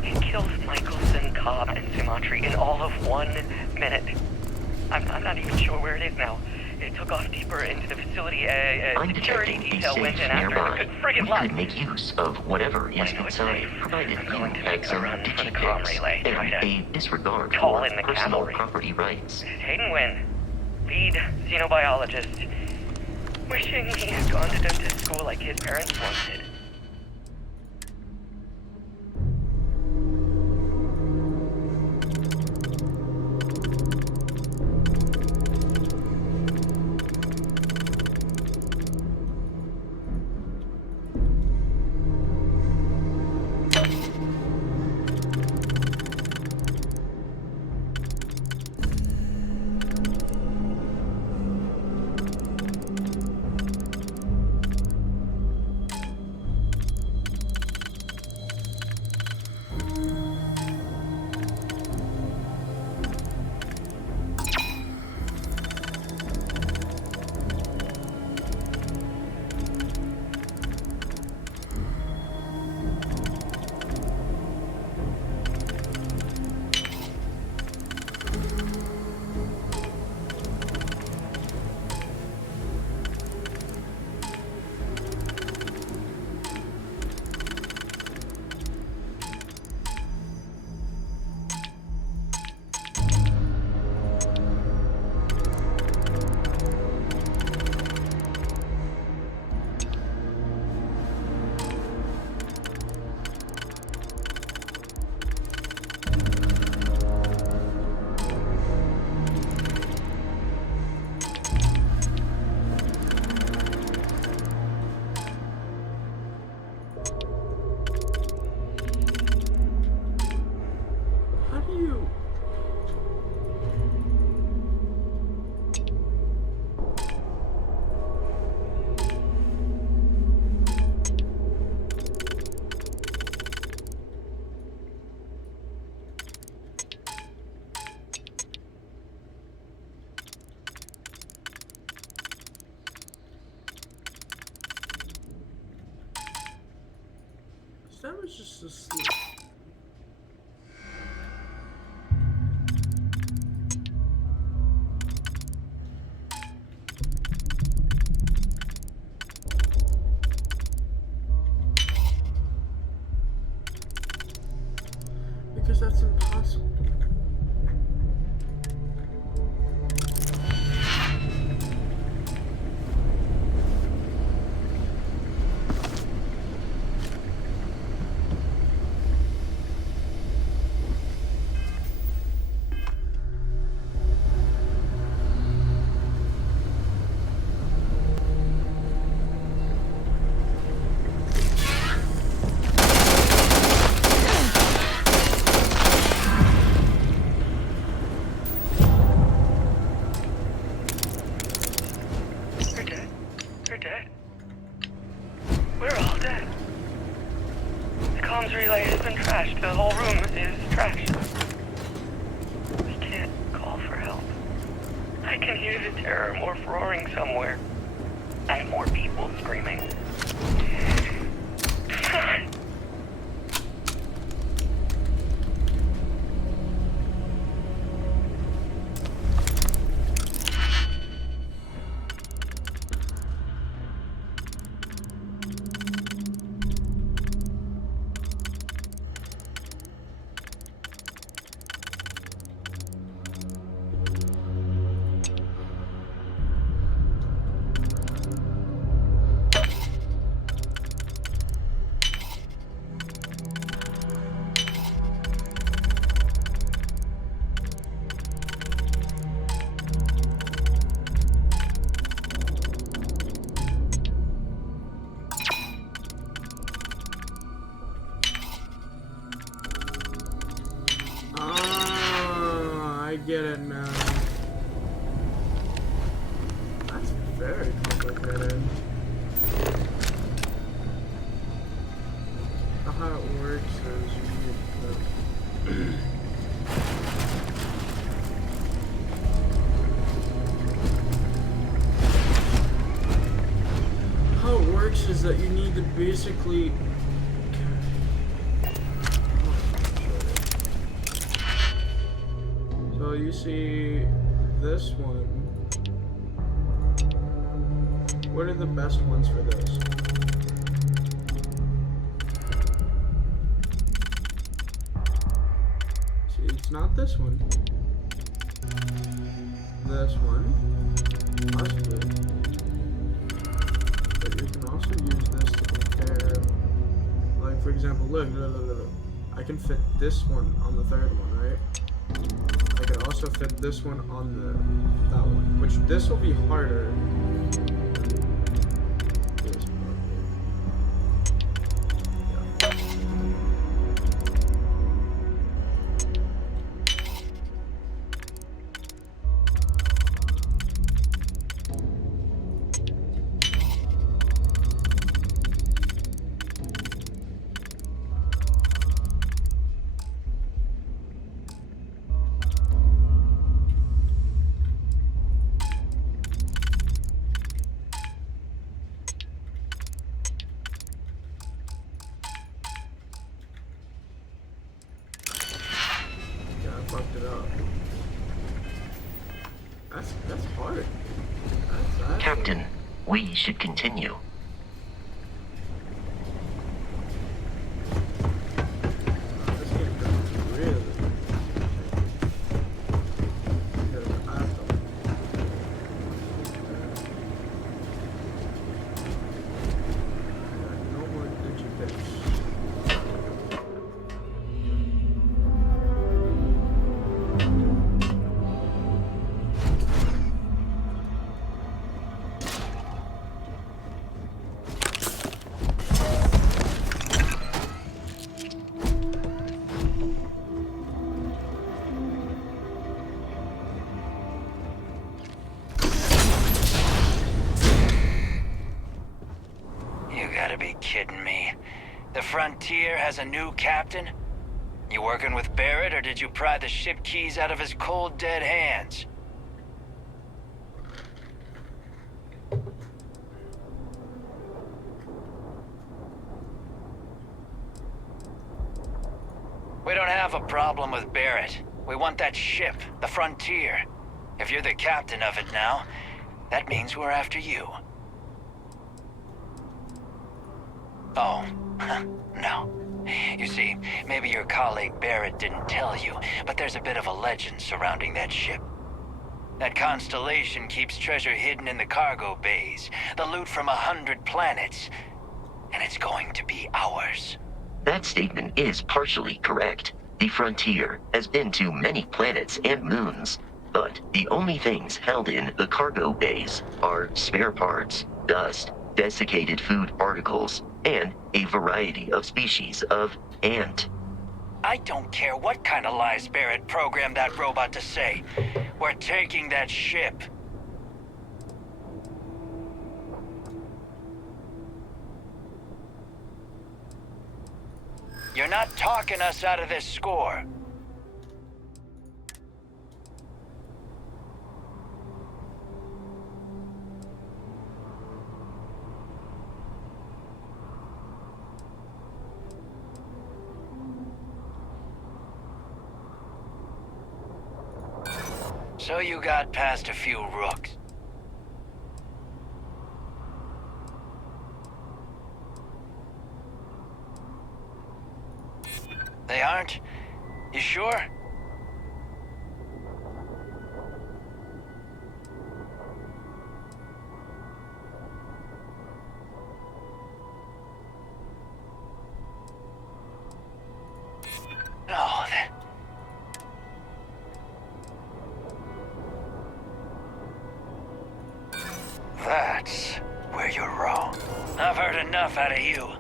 It killed Michelson, Cobb, and Sumatri in all of 1 minute. I'm not even sure where it is now. It took off deeper into the facility. Security detail went in after it. Friggin' luck. We could make use of whatever is inside, provided you had some digit bits and a disregard for personal property rights. Hayden Wynn, lead xenobiologist, wishing he had gone to dentist school like his parents wanted. How do you... That was just asleep. Because that's impossible. They're dead. They're dead. We're all dead. The comms relay has been trashed. The whole room is trashed. We can't call for help. I can hear the terror morph roaring somewhere. And more people screaming. I get it now. That's very complicated. How it works is you need to... How it works is that you need to basically... So you see this one. What are the best ones for this? See, it's not this one. This one. Possibly. But you can also use this to compare. Like, for example, look. I can fit this one on the third one, right? I could also fit this one on that one, which this will be harder. This fucked it up. That's hard. That's Captain, we should continue. this game goes really. Because I have to. No more digibits. kidding me? The Frontier has a new captain? You working with Barrett, or did you pry the ship keys out of his cold, dead hands? We don't have a problem with Barrett. We want that ship, the Frontier. If you're the captain of it now, that means we're after you. Oh, no. You see, maybe your colleague Barrett didn't tell you, but there's a bit of a legend surrounding that ship. That constellation keeps treasure hidden in the cargo bays, the loot from 100 planets, and it's going to be ours. That statement is partially correct. The Frontier has been to many planets and moons, but the only things held in the cargo bays are spare parts, dust, desiccated food particles, and a variety of species of ant. I don't care what kind of lies Barrett programmed that robot to say. We're taking that ship. You're not talking us out of this score. So you got past a few rooks. They aren't? You sure? No, that's where you're wrong. I've heard enough out of you.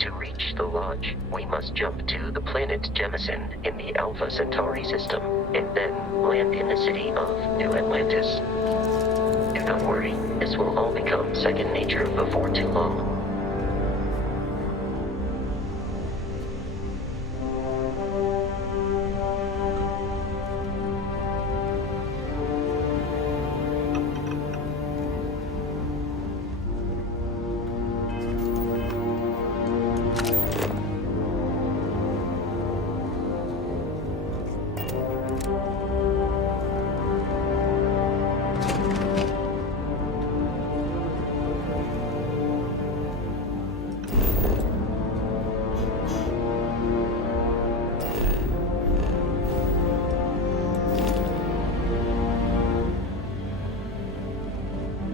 To reach the lodge, we must jump to the planet Jemison in the Alpha Centauri system, and then land in the city of New Atlantis. Do not worry, this will all become second nature before too long.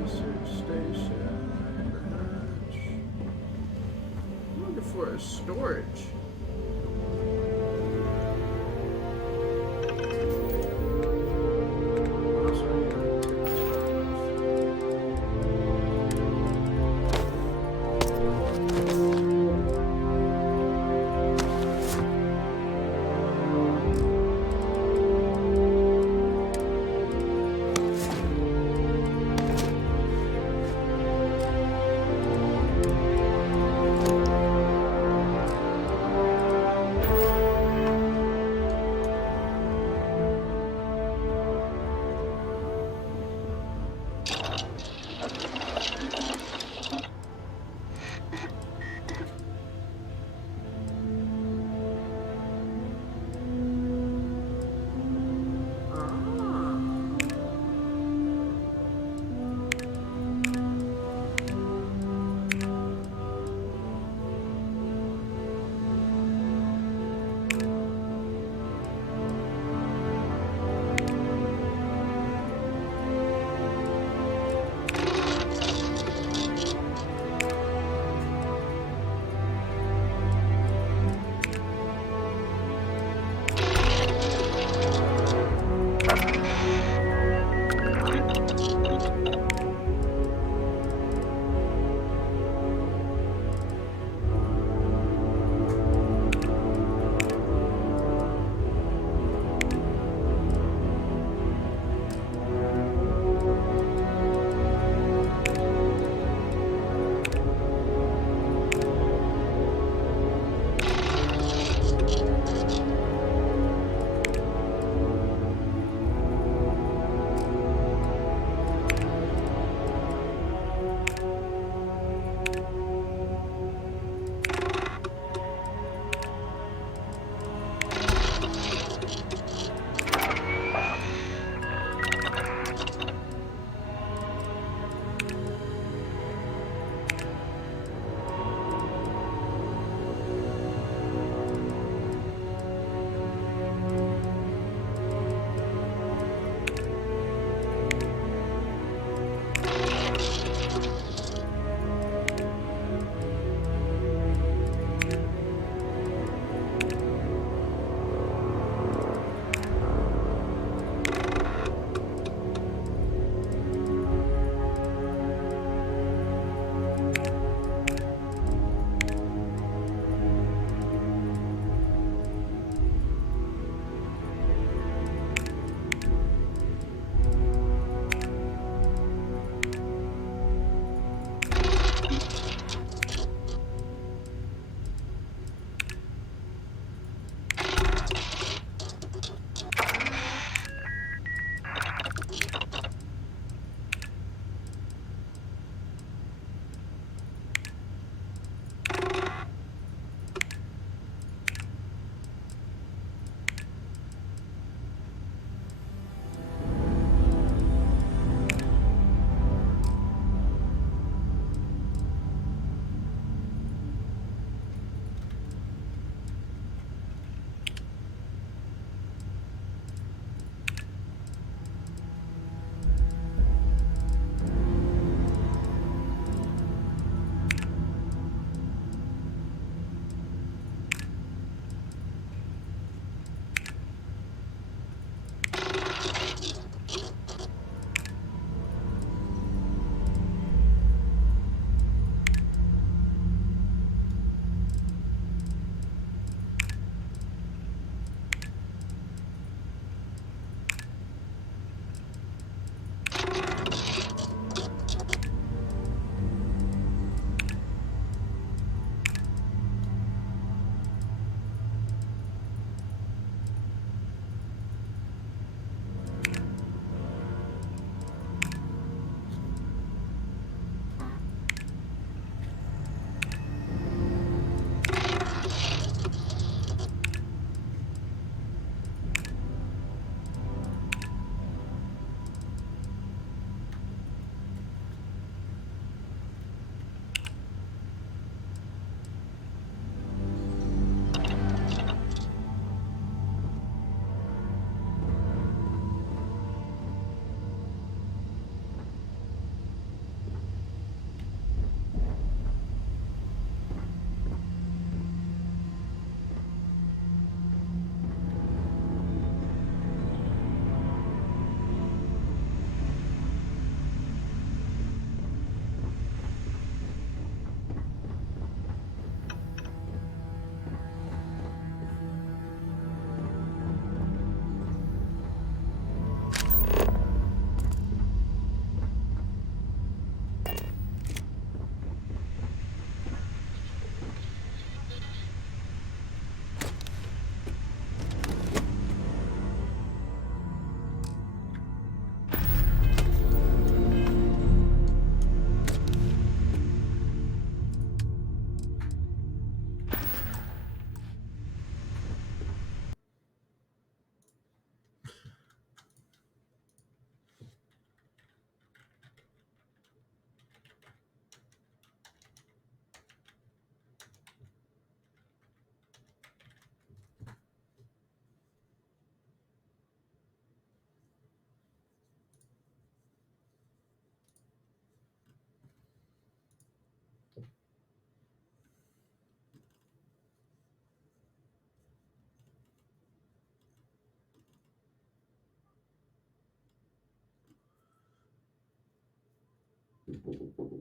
Research station. Hatch. I'm looking for a storage.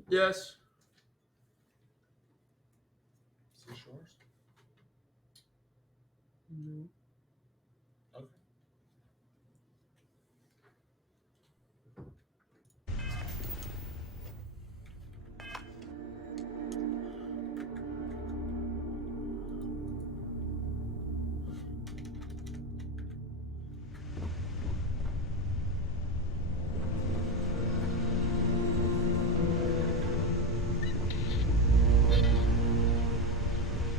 Yes. Seashores? No. Okay.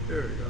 There we go.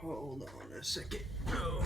Hold on a second. Oh.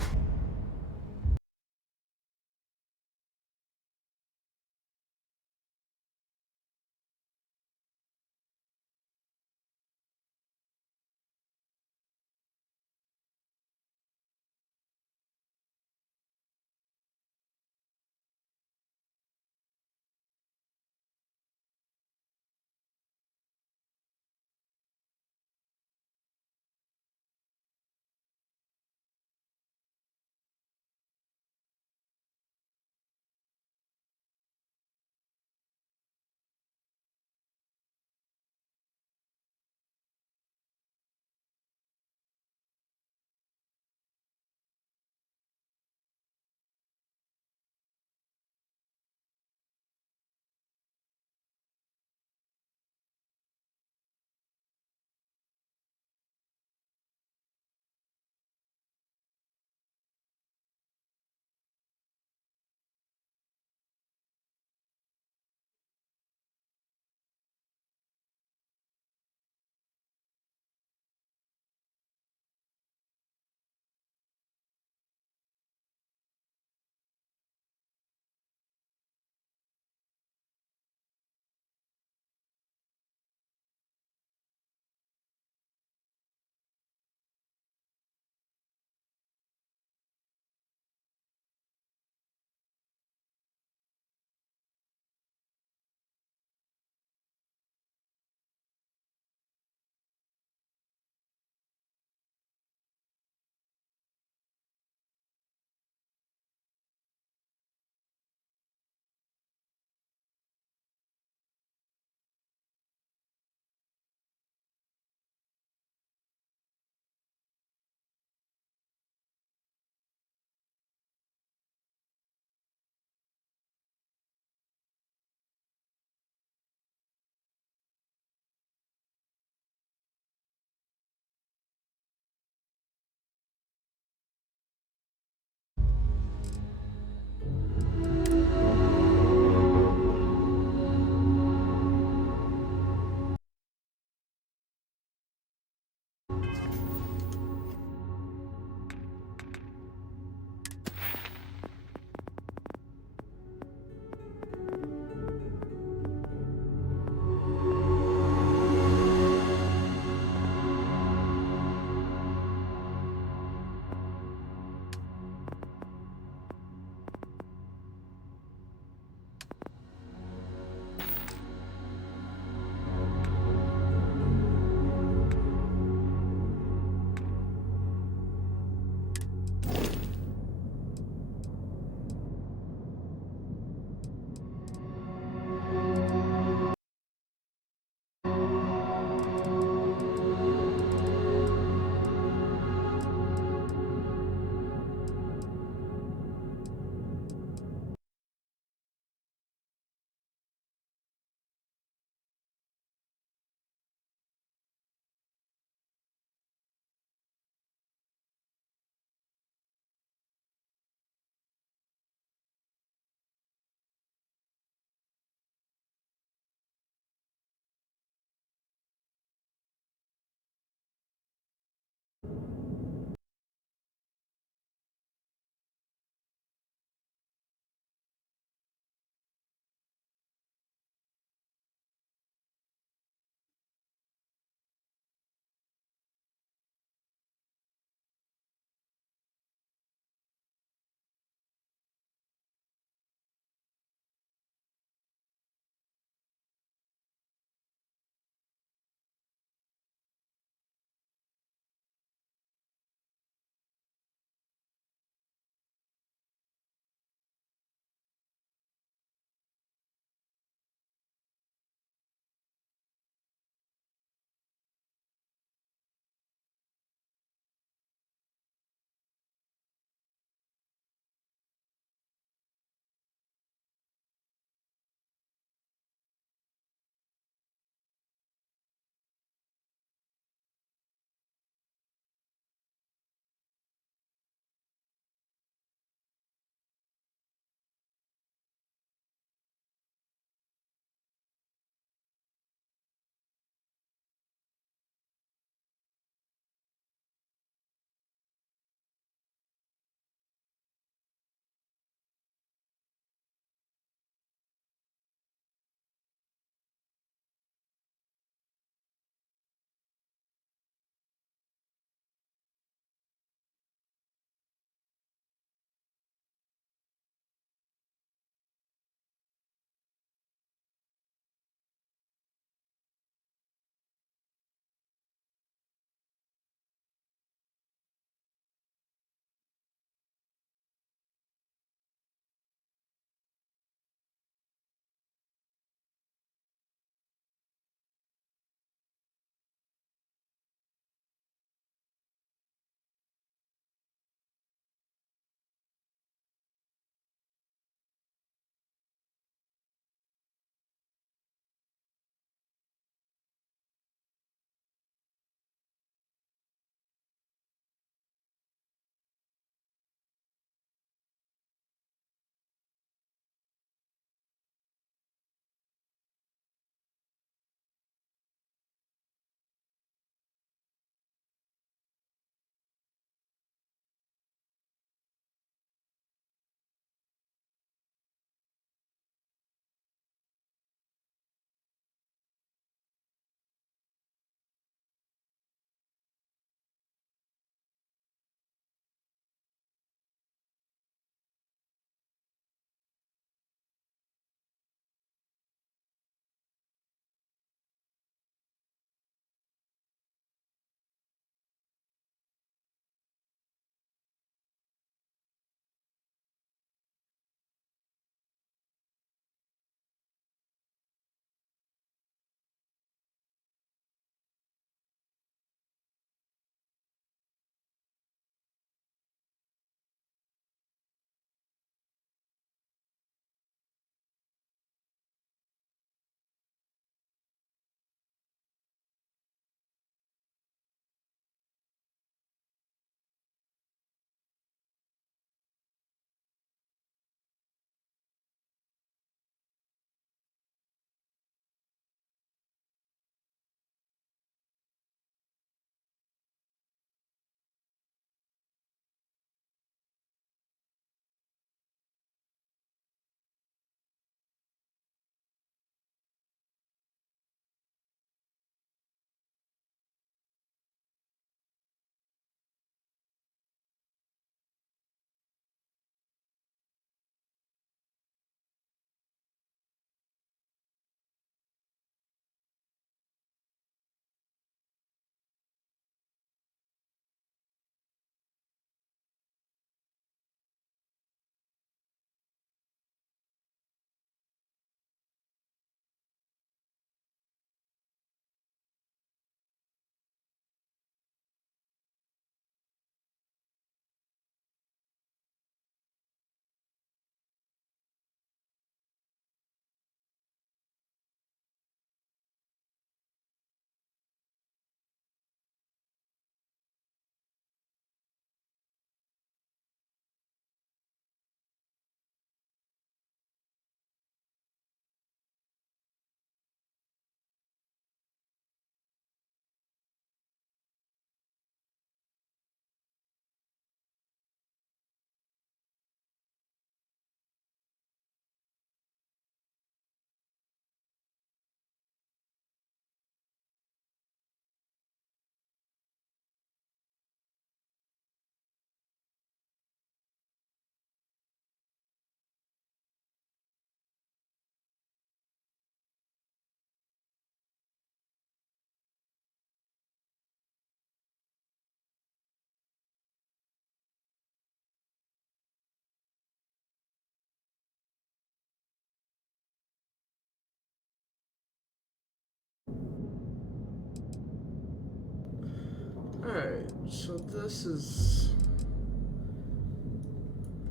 So this is...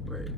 Wait.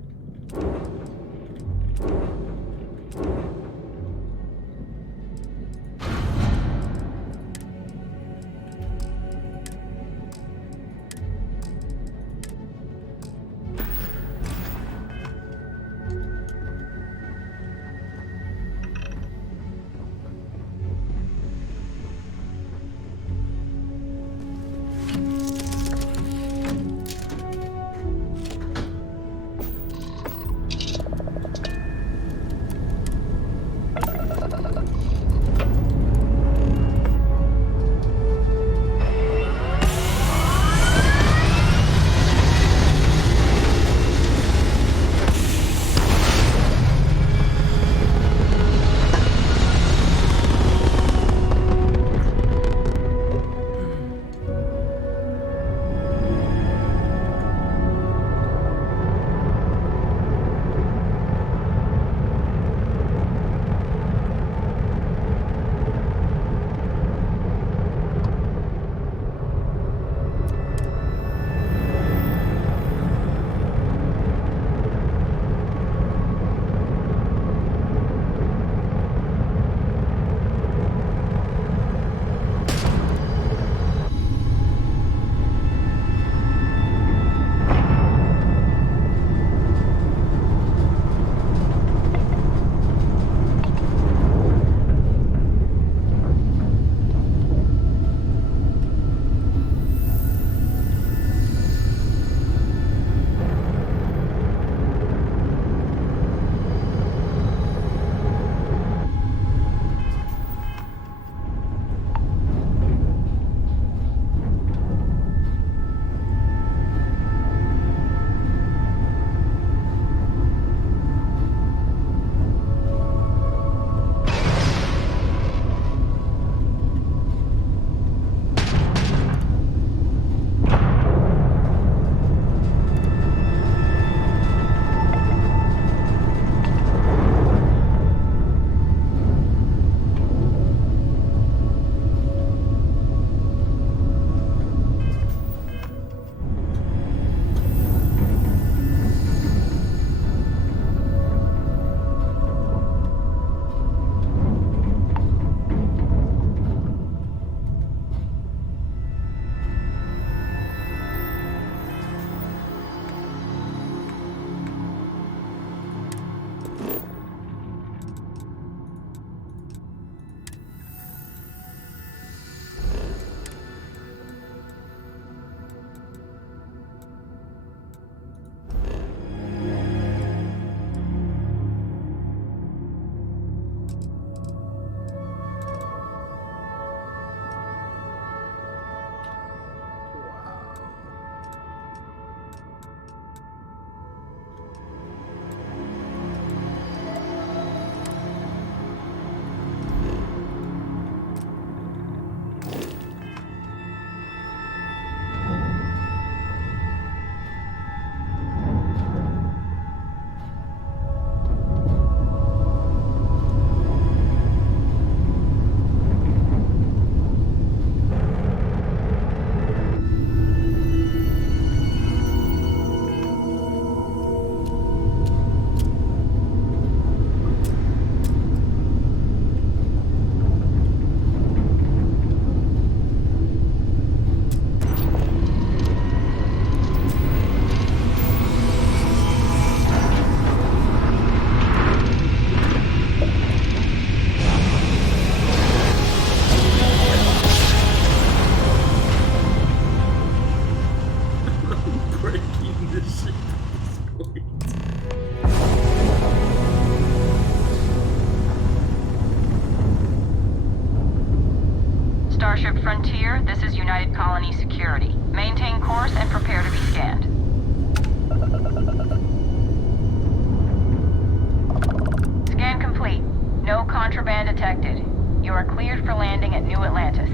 Starship Frontier, this is United Colony Security. Maintain course and prepare to be scanned. Scan complete. No contraband detected. You are cleared for landing at New Atlantis.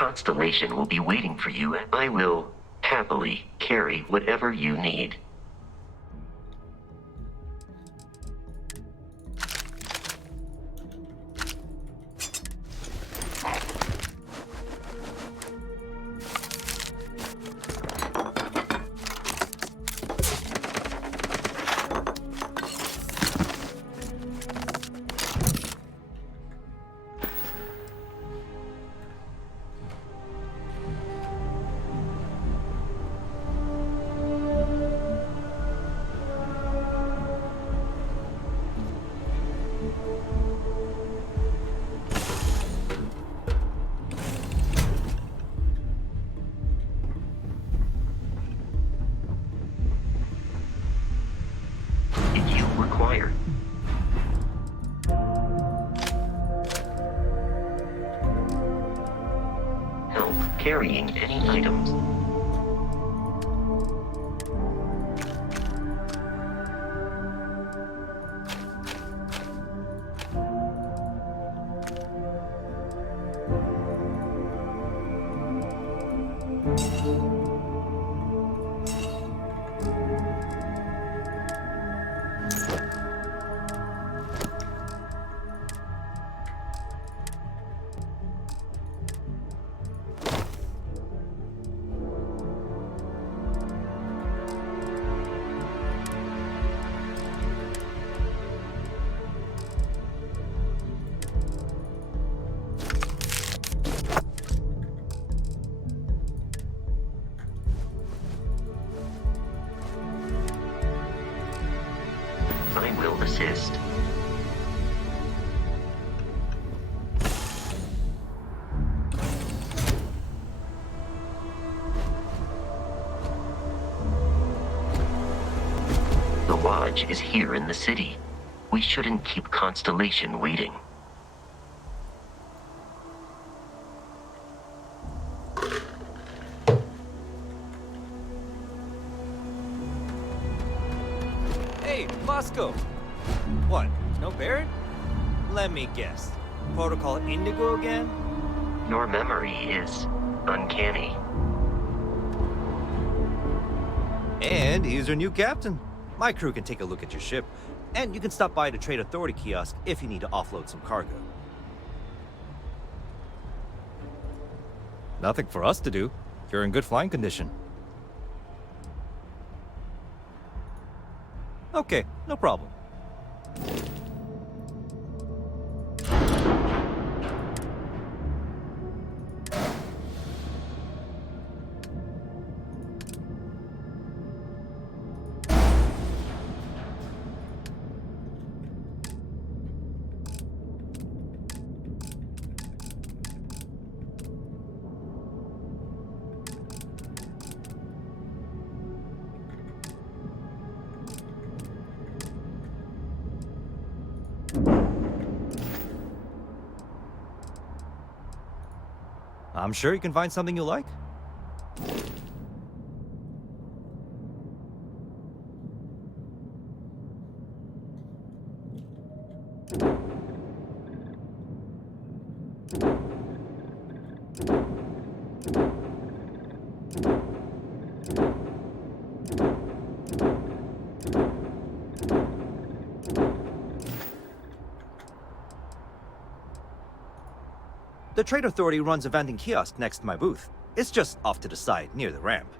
Constellation will be waiting for you, and I will happily carry whatever you need. If you require. Help carrying any items. I will assist. The Lodge is here in the city. We shouldn't keep Constellation waiting. Hey, Bosco! What, no Barrett? Let me guess. Protocol Indigo again? Your memory is uncanny. And he's your new captain. My crew can take a look at your ship, and you can stop by the Trade Authority kiosk if you need to offload some cargo. Nothing for us to do. You're in good flying condition. Okay, no problem. I'm sure you can find something you like. The Trade Authority runs a vending kiosk next to my booth. It's just off to the side, near the ramp.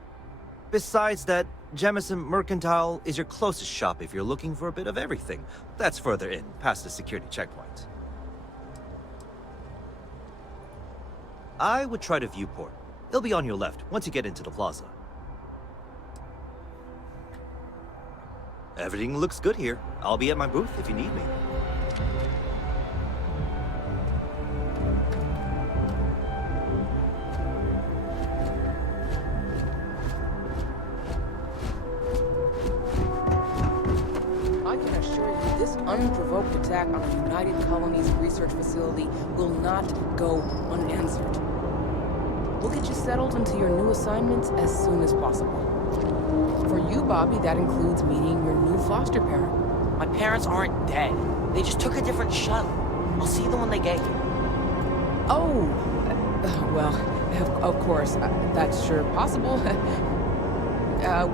Besides that, Jemison Mercantile is your closest shop if you're looking for a bit of everything. That's further in, past the security checkpoint. I would try the viewport. It'll be on your left, once you get into the plaza. Everything looks good here. I'll be at my booth if you need me. Unprovoked attack on a United Colonies research facility will not go unanswered. We'll get you settled into your new assignments as soon as possible. For you, Bobby, that includes meeting your new foster parent. My parents aren't dead. They just took a different shuttle. I'll see them when they get here. Oh, well, Of course, that's sure possible.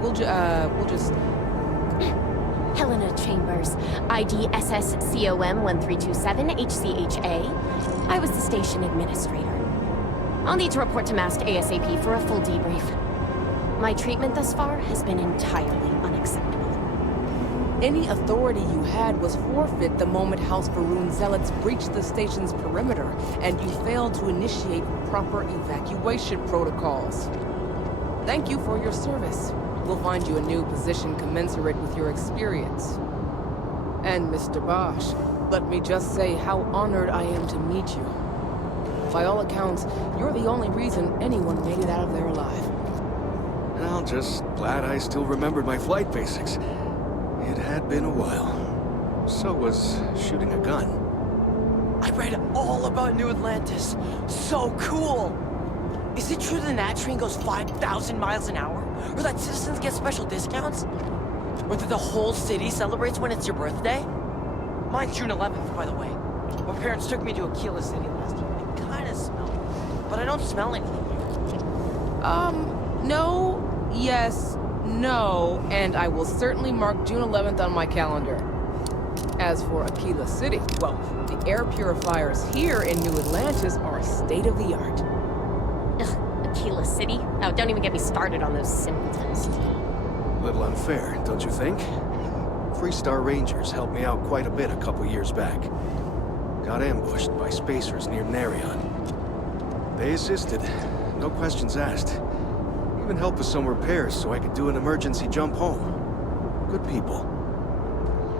We'll just... Helena Chambers, ID SSCOM 1327 HCHA. I was the station administrator. I'll need to report to Mast ASAP for a full debrief. My treatment thus far has been entirely unacceptable. Any authority you had was forfeit the moment House Varun zealots breached the station's perimeter, and you failed to initiate proper evacuation protocols. Thank you for your service. We'll find you a new position commensurate with your experience. And Mr. Bosch, let me just say how honored I am to meet you. By all accounts, you're the only reason anyone made it out of there alive. Well, just glad I still remembered my flight basics. It had been a while. So was shooting a gun. I read all about New Atlantis. So cool! Is it true the Nat train goes 5,000 miles an hour? Or that citizens get special discounts? Or that the whole city celebrates when it's your birthday? Mine's June 11th, by the way. My parents took me to Aquila City last year. I kinda smell it, but I don't smell anything. No, yes, no, and I will certainly mark June 11th on my calendar. As for Aquila City, well, the air purifiers here in New Atlantis are state-of-the-art. Ugh, Aquila City? Oh, don't even get me started on those simpletons. A little unfair, don't you think? Freestar Rangers helped me out quite a bit a couple years back. Got ambushed by spacers near Narion. They assisted, no questions asked. Even helped with some repairs so I could do an emergency jump home. Good people.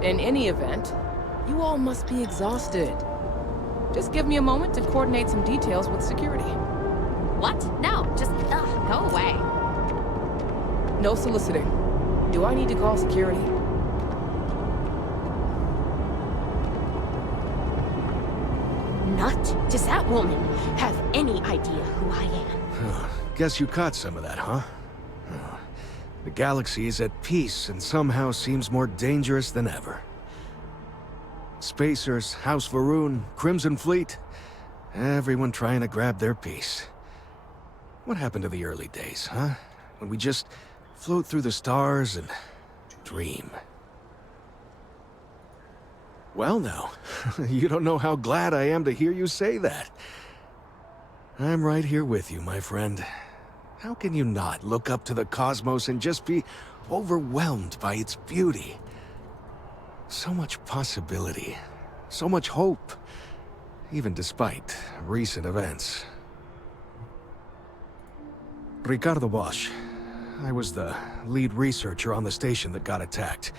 In any event, you all must be exhausted. Just give me a moment to coordinate some details with security. What? No, just, go away. No soliciting. Do I need to call security? Nut? Does that woman have any idea who I am? Guess you caught some of that, huh? The galaxy is at peace and somehow seems more dangerous than ever. Spacers, House Varun, Crimson Fleet, everyone trying to grab their piece. What happened to the early days, huh? When we just float through the stars and dream. Well now, you don't know how glad I am to hear you say that. I'm right here with you, my friend. How can you not look up to the cosmos and just be overwhelmed by its beauty? So much possibility, so much hope, even despite recent events. Ricardo Bosch. I was the lead researcher on the station that got attacked.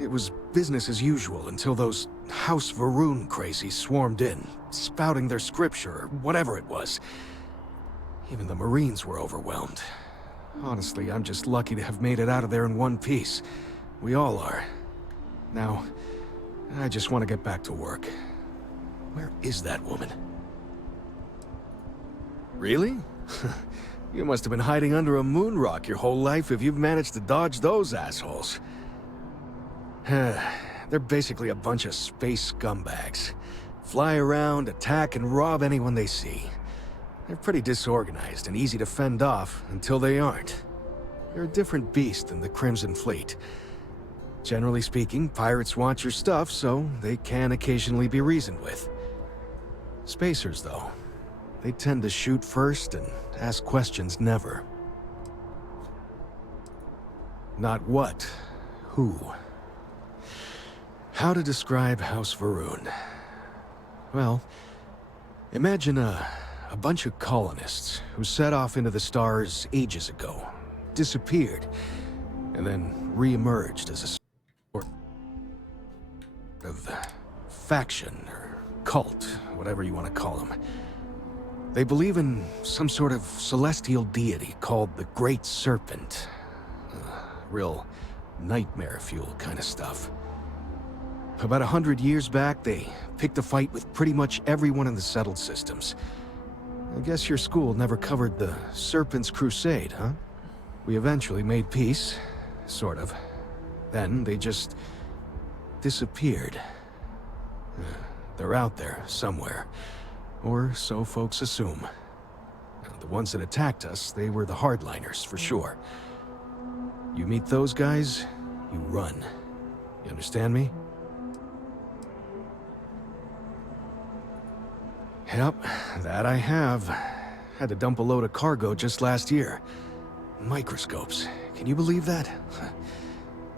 It was business as usual until those House Varun crazies swarmed in, spouting their scripture or whatever it was. Even the Marines were overwhelmed. Honestly, I'm just lucky to have made it out of there in one piece. We all are. Now, I just want to get back to work. Where is that woman? Really? You must have been hiding under a moon rock your whole life if you've managed to dodge those assholes. They're basically a bunch of space scumbags. Fly around, attack, and rob anyone they see. They're pretty disorganized and easy to fend off until they aren't. They're a different beast than the Crimson Fleet. Generally speaking, pirates want your stuff, so they can occasionally be reasoned with. Spacers, though, they tend to shoot first and ask questions never. Not what, who. How to describe House Varun? Well, imagine a bunch of colonists who set off into the stars ages ago, disappeared, and then re-emerged as a sort of faction or cult, whatever you want to call them. They believe in some sort of celestial deity called the Great Serpent. Real nightmare fuel kind of stuff. About 100 years back, they picked a fight with pretty much everyone in the settled systems. I guess your school never covered the Serpent's Crusade, huh? We eventually made peace, sort of. Then they just disappeared. They're out there somewhere, or so folks assume. once it attacked us, they were the hardliners, for sure. You meet those guys, you run. You understand me? Yep, that I have. Had to dump a load of cargo just last year. Microscopes. Can you believe that?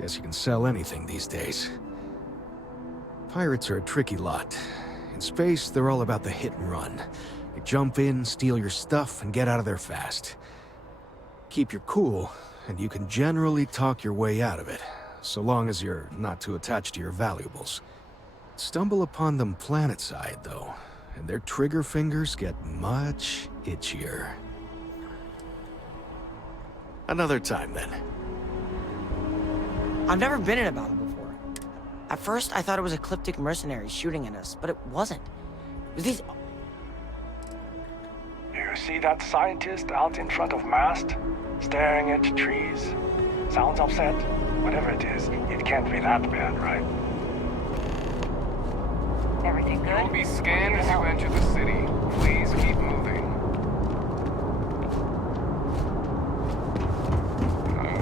Guess you can sell anything these days. Pirates are a tricky lot. In space, they're all about the hit and run. They jump in, steal your stuff, and get out of there fast. Keep your cool, and you can generally talk your way out of it, so long as you're not too attached to your valuables. Stumble upon them planetside, though, and their trigger fingers get much itchier. Another time, then. I've never been in a battle before. At first, I thought it was ecliptic mercenaries shooting at us, but it wasn't. It was these... You see that scientist out in front of mast? Staring at trees? Sounds upset? Whatever it is, it can't be that bad, right? Everything good? You'll be scanned as you enter the city. Please keep moving.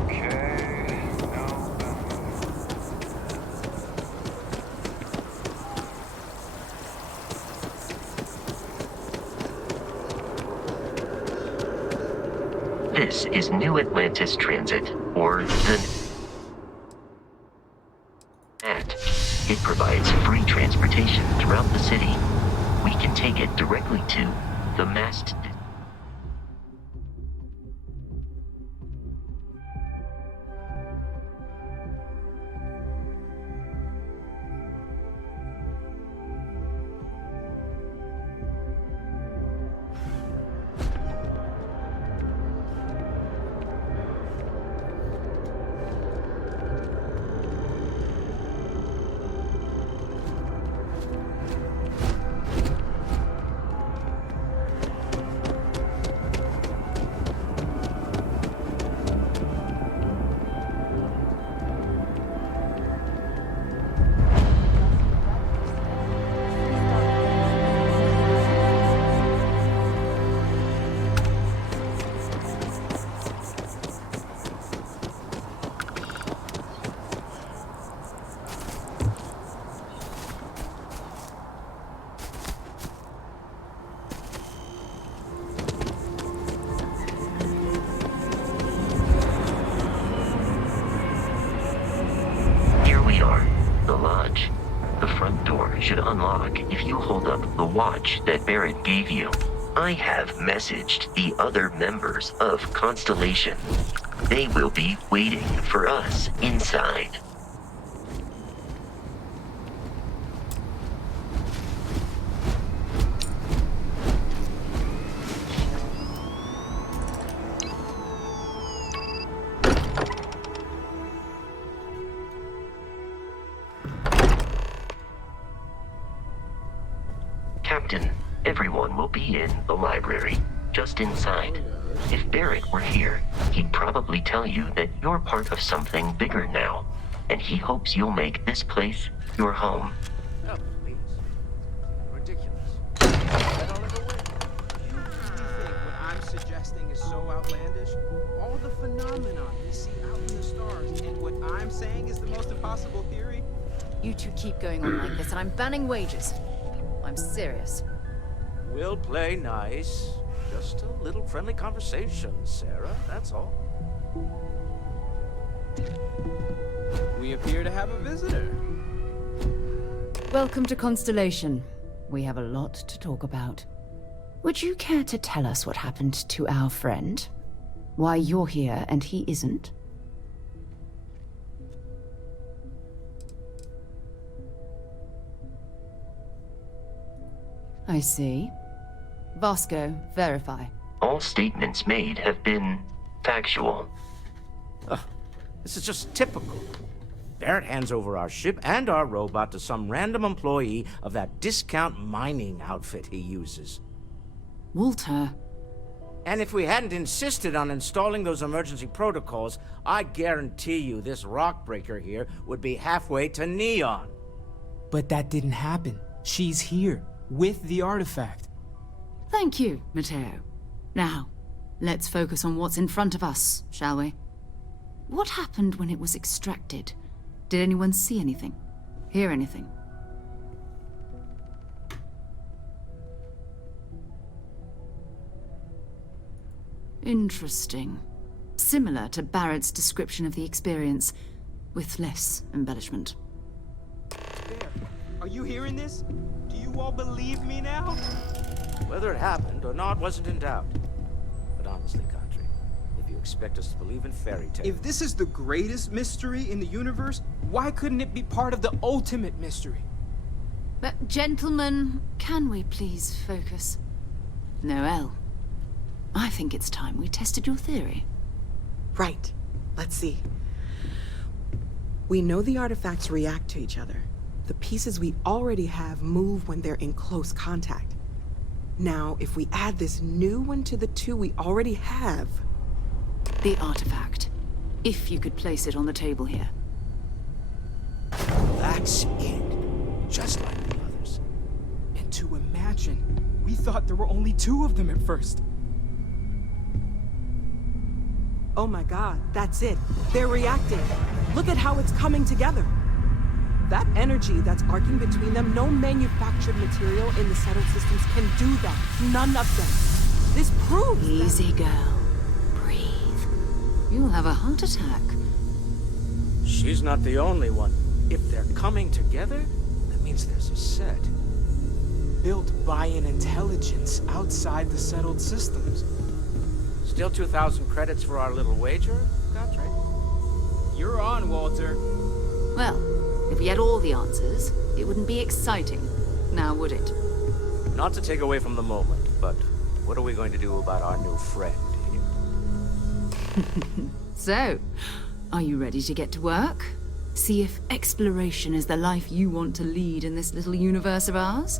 Okay. No. This is New Atlantis Transit, or the NAT. It provides free transportation throughout the city. We can take it directly to the mast. Should unlock if you hold up the watch that Barrett gave you. I have messaged the other members of Constellation. They will be waiting for us inside. Captain, everyone will be in the library, just inside. If Barrett were here, he'd probably tell you that you're part of something bigger now, and he hopes you'll make this place your home. Oh, please. Ridiculous. I don't ever win. You really think what I'm suggesting is so outlandish? All the phenomena we see out in the stars, and what I'm saying is the most impossible theory? You two keep going on like this, and I'm banning wages. I'm serious. We'll play nice. Just a little friendly conversation, Sarah, that's all. We appear to have a visitor. Welcome to Constellation. We have a lot to talk about. Would you care to tell us what happened to our friend? Why you're here and he isn't? I see. Vasco, verify. All statements made have been factual. This is just typical. Barrett hands over our ship and our robot to some random employee of that discount mining outfit he uses. Walter. And if we hadn't insisted on installing those emergency protocols, I guarantee you this rock breaker here would be halfway to Neon. But that didn't happen. She's here, with the artifact. Thank you, Matteo. Now, Let's focus on what's in front of us, shall we? What happened when it was extracted? Did anyone see anything? Hear anything? Interesting. Similar to Barrett's description of the experience, with less embellishment. There. Are you hearing this? Do you all believe me now? Whether it happened or not wasn't in doubt. But honestly, Country, if you expect us to believe in fairy tales... If this is the greatest mystery in the universe, why couldn't it be part of the ultimate mystery? But gentlemen, can we please focus? Noelle, I think it's time we tested your theory. Right. Let's see. We know the artifacts react to each other. The pieces we already have move when they're in close contact. Now, if we add this new one to the two we already have... The artifact. If you could place it on the table here. That's it. Just like the others. And to imagine, we thought there were only 2 of them at first. Oh my god, that's it. They're reacting. Look at how it's coming together. That energy that's arcing between them, no manufactured material in the settled systems can do that. None of them. This proves Easy, girl. Breathe. You'll have a heart attack. She's not the only one. If they're coming together, that means there's a set. Built by an intelligence outside the settled systems. Still 2,000 credits for our little wager, Country? You're on, Walter. Well, if we had all the answers, it wouldn't be exciting, now would it? Not to take away from the moment, but what are we going to do about our new friend here? So, are you ready to get to work? See if exploration is the life you want to lead in this little universe of ours?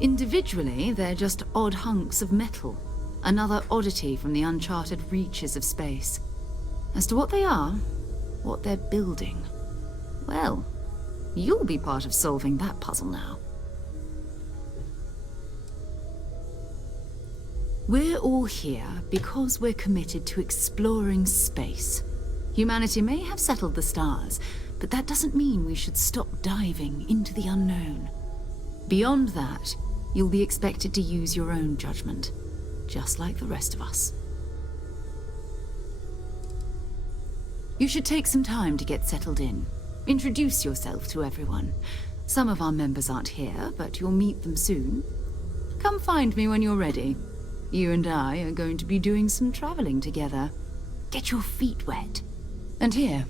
Individually, they're just odd hunks of metal. Another oddity from the uncharted reaches of space. As to what they are, what they're building, well, you'll be part of solving that puzzle now. We're all here because we're committed to exploring space. Humanity may have settled the stars, but that doesn't mean we should stop diving into the unknown. Beyond that, you'll be expected to use your own judgment, just like the rest of us. You should take some time to get settled in. Introduce yourself to everyone. Some of our members aren't here, but you'll meet them soon. Come find me when you're ready. You and I are going to be doing some traveling together. Get your feet wet. And here,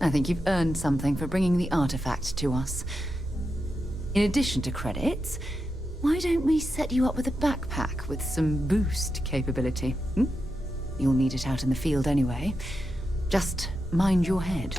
I think you've earned something for bringing the artifact to us. In addition to credits, why don't we set you up with a backpack with some boost capability? You'll need it out in the field anyway. Just mind your head.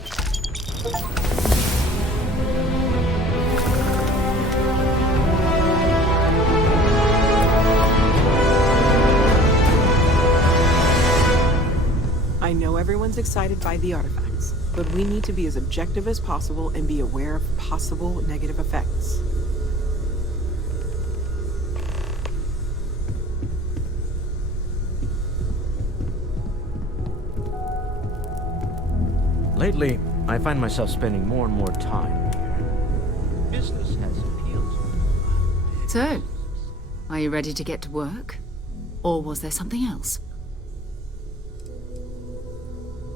I know everyone's excited by the artifacts, but we need to be as objective as possible and be aware of possible negative effects. Lately, I find myself spending more and more time here. Business has appealed to me. So, are you ready to get to work? Or was there something else?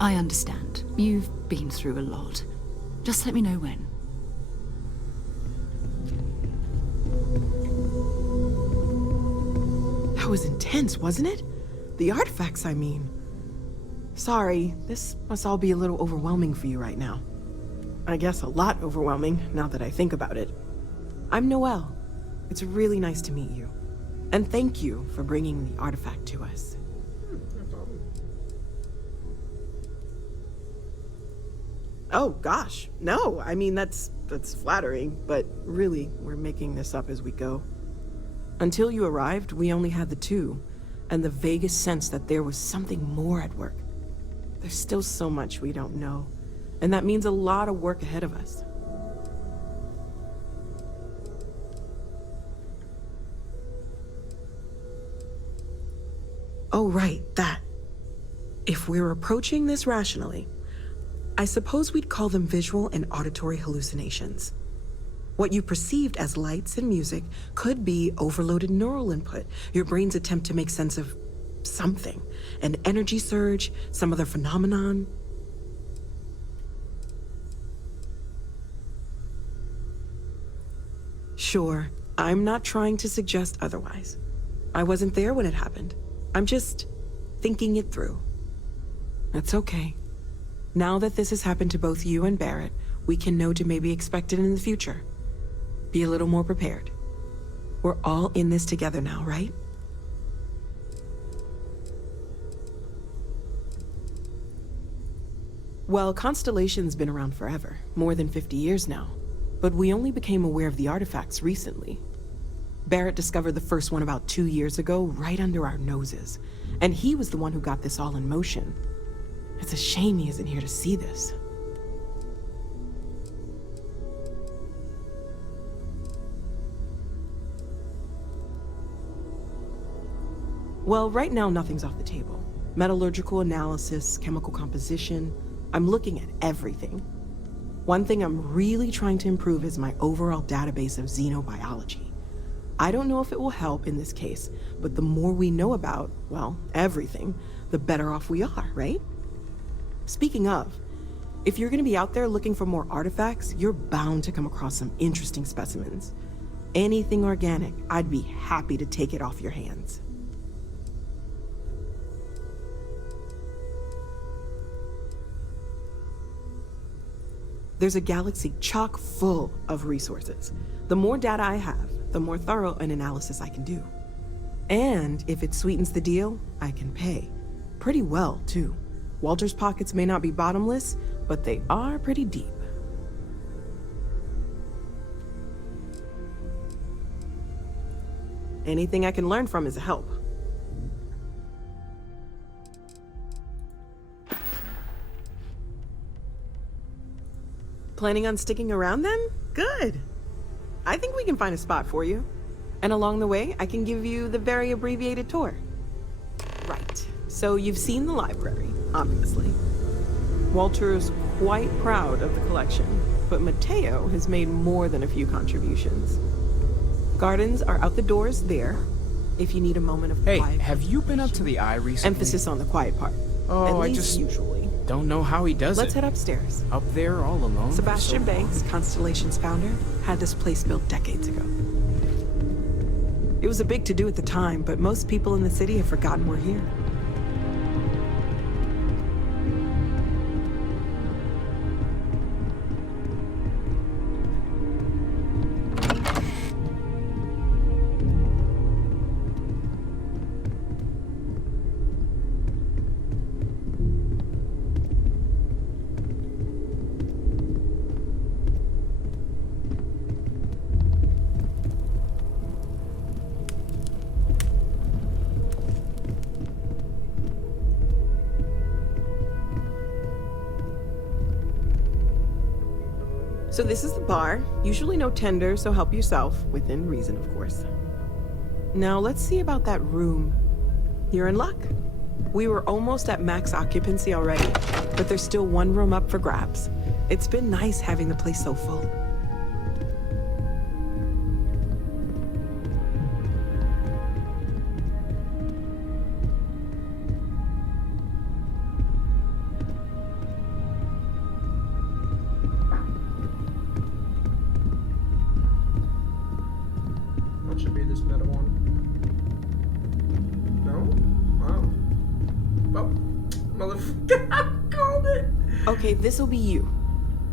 I understand. You've been through a lot. Just let me know when. That was intense, wasn't it? The artifacts, I mean. Sorry, this must all be a little overwhelming for you right now. I guess a lot overwhelming, now that I think about it. I'm Noelle. It's really nice to meet you. And thank you for bringing the artifact to us. No problem. Oh, gosh. No, I mean, that's flattering, but really, we're making this up as we go. Until you arrived, we only had the 2, and the vaguest sense that there was something more at work. There's still so much we don't know, and that means a lot of work ahead of us. Oh, right, that. If we're approaching this rationally, I suppose we'd call them visual and auditory hallucinations. What you perceived as lights and music could be overloaded neural input, your brain's attempt to make sense of something, an energy surge, some other phenomenon. Sure, I'm not trying to suggest otherwise. I wasn't there when it happened. I'm just thinking it through. That's okay. Now that this has happened to both you and Barrett, we can know to maybe expect it in the future. Be a little more prepared. We're all in this together now, right? Well, Constellation's been around forever, more than 50 years now. But we only became aware of the artifacts recently. Barrett discovered the first one about 2 years ago, right under our noses. And he was the one who got this all in motion. It's a shame he isn't here to see this. Well, right now nothing's off the table. Metallurgical analysis, chemical composition. I'm looking at everything. One thing I'm really trying to improve is my overall database of xenobiology. I don't know if it will help in this case, but the more we know about, well, everything, the better off we are, right? Speaking of, if you're gonna be out there looking for more artifacts, you're bound to come across some interesting specimens. Anything organic, I'd be happy to take it off your hands. There's a galaxy chock full of resources. The more data I have, the more thorough an analysis I can do. And if it sweetens the deal, I can pay. Pretty well, too. Walter's pockets may not be bottomless, but they are pretty deep. Anything I can learn from is a help. Planning on sticking around then? Good. I think we can find a spot for you. And along the way, I can give you the very abbreviated tour. Right. So you've seen the library, obviously. Walter's quite proud of the collection, but Mateo has made more than a few contributions. Gardens are out the doors there, if you need a moment of quiet. Hey, have you been up to the eye recently? Emphasis on the quiet part. Oh, At I least just usually. don't know how he does Let's it. head upstairs. Up there all alone? Sebastian for so Banks, long? Constellation's founder, had this place built decades ago. It was a big to-do at the time, but most people in the city have forgotten we're here. So this is the bar. Usually no tender, so help yourself, within reason, of course. Now let's see about that room. You're in luck. We were almost at max occupancy already, but there's still one room up for grabs. It's been nice having the place so full. What should be this meta one? No? Wow. Oh, motherfucker, I called it! Okay, this'll be you.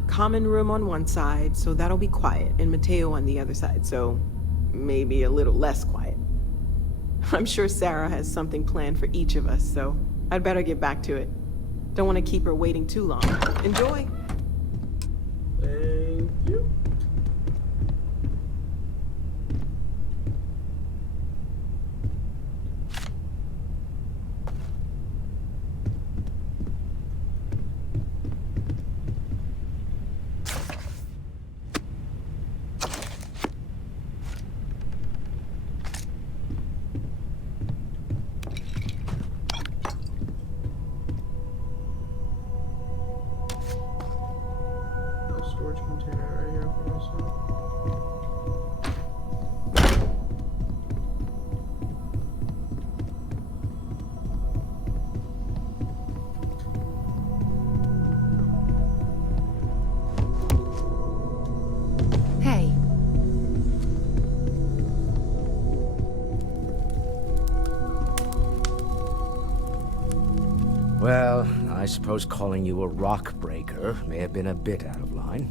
Common room on one side, so that'll be quiet, and Mateo on the other side, so maybe a little less quiet. I'm sure Sarah has something planned for each of us, so I'd better get back to it. Don't want to keep her waiting too long. Enjoy! Thank you. container right here for myself. Hey. Well, I suppose calling you a rock breaker may have been a bit out of line.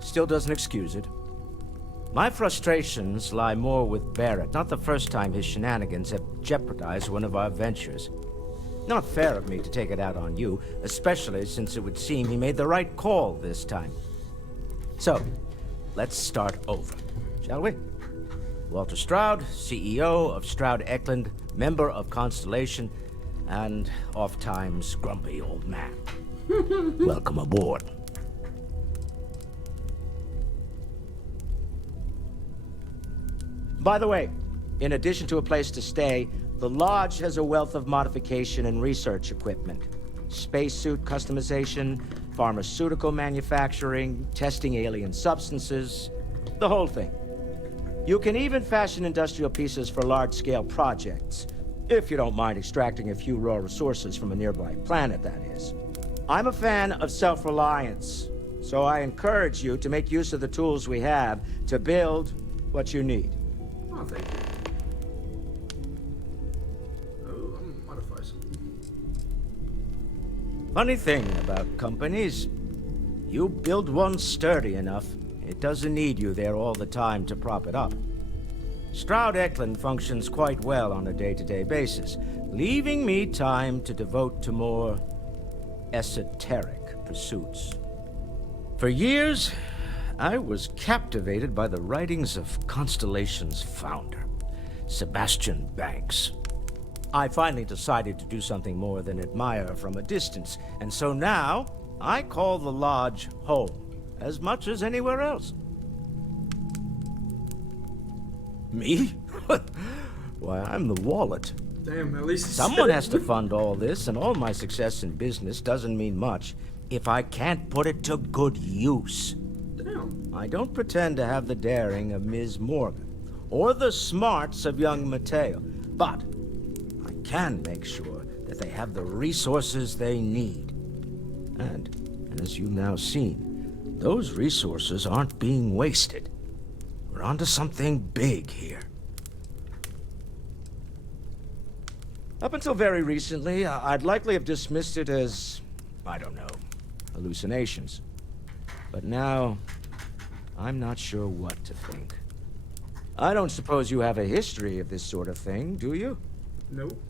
Still doesn't excuse it. My frustrations lie more with Barrett. Not the first time his shenanigans have jeopardized one of our ventures. Not fair of me to take it out on you, especially since it would seem he made the right call this time. So, let's start over, shall we? Walter Stroud, CEO of Stroud Eklund, member of Constellation, and oft-times grumpy old man. Welcome aboard. By the way, in addition to a place to stay, the Lodge has a wealth of modification and research equipment. Spacesuit customization, pharmaceutical manufacturing, testing alien substances, the whole thing. You can even fashion industrial pieces for large-scale projects, if you don't mind extracting a few raw resources from a nearby planet, that is. I'm a fan of self-reliance, so I encourage you to make use of the tools we have to build what you need. Oh, thank you. Oh, I'm gonna modify something. Funny thing about companies, you build one sturdy enough, it doesn't need you there all the time to prop it up. Stroud Eklund functions quite well on a day-to-day basis, leaving me time to devote to more esoteric pursuits. For years, I was captivated by the writings of Constellation's founder, Sebastian Banks. I finally decided to do something more than admire from a distance, and so now I call the Lodge home, as much as anywhere else. Me? Why, I'm the wallet. Damn, at least Someone has to fund all this, and all my success in business doesn't mean much if I can't put it to good use. Damn. I don't pretend to have the daring of Ms. Morgan, or the smarts of young Mateo, but I can make sure that they have the resources they need. And, as you've now seen, those resources aren't being wasted. We're onto something big here. Up until very recently, I'd likely have dismissed it as, I don't know, hallucinations. But now, I'm not sure what to think. I don't suppose you have a history of this sort of thing, do you? Nope.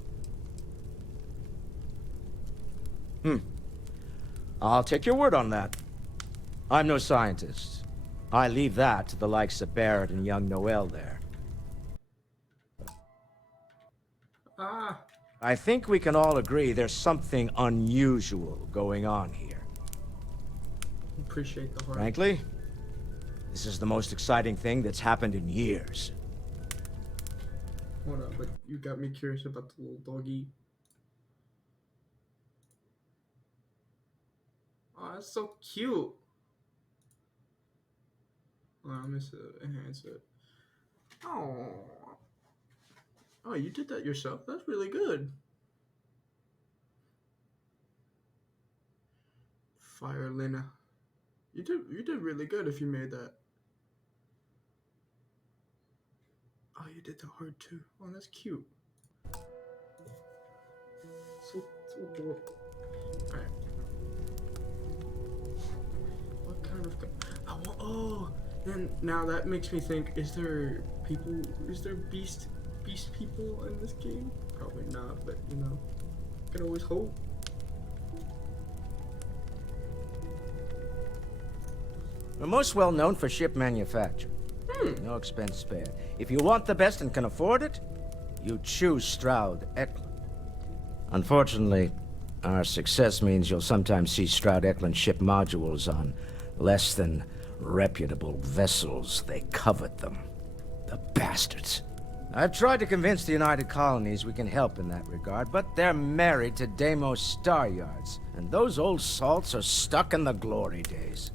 I'll take your word on that. I'm no scientist. I leave that to the likes of Barrett and young Noel there. Ah. I think we can all agree there's something unusual going on here. Appreciate the heart. Frankly, this is the most exciting thing that's happened in years. Hold up, but you got me curious about the little doggy. Oh, that's so cute. Oh, I missed to enhance it. Oh. Oh, you did that yourself? That's really good. Fire Lena. You did really good if you made that. Oh, you did the heart too. Oh, that's cute. So adorable. Alright. What kind of oh, then now that makes me think, is there beast people in this game? Probably not, but you know, can always hope. We're most well known for ship manufacture. No expense spared. If you want the best and can afford it, you choose Stroud Eklund. Unfortunately, our success means you'll sometimes see Stroud Eklund ship modules on less than reputable vessels. They covet them. The bastards. I've tried to convince the United Colonies we can help in that regard, but they're married to Deimos Star Yards, and those old salts are stuck in the glory days.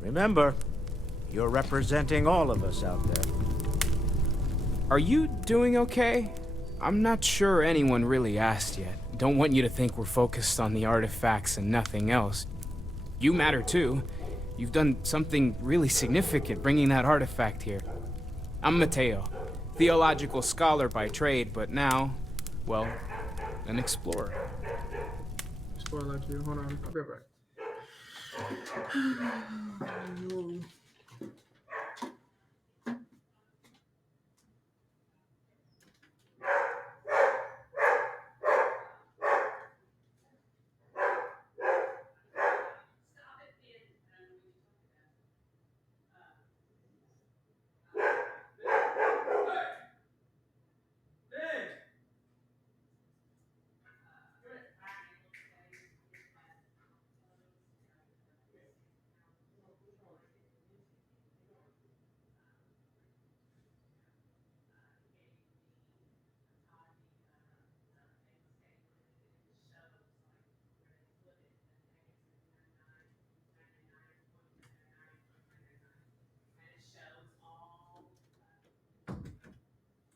Remember, you're representing all of us out there. Are you doing okay? I'm not sure anyone really asked yet. Don't want you to think we're focused on the artifacts and nothing else. You matter too. You've done something really significant bringing that artifact here. I'm Mateo, theological scholar by trade, but now, well, an explorer. Explorer like you. Hold on, I'll be right back.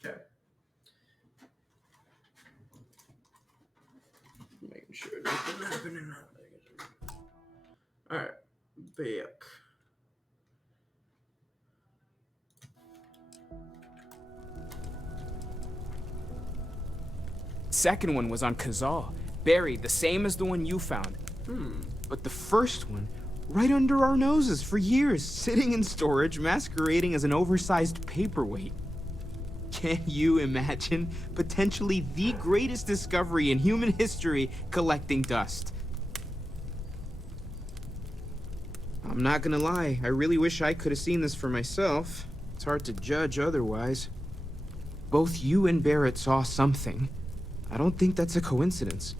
Okay. Making sure nothing happening. Alright, back. Second one was on Kazal, buried the same as the one you found. But the first one, right under our noses for years, sitting in storage, masquerading as an oversized paperweight. Can you imagine potentially the greatest discovery in human history collecting dust? I'm not gonna lie, I really wish I could have seen this for myself. It's hard to judge otherwise. Both you and Barrett saw something. I don't think that's a coincidence.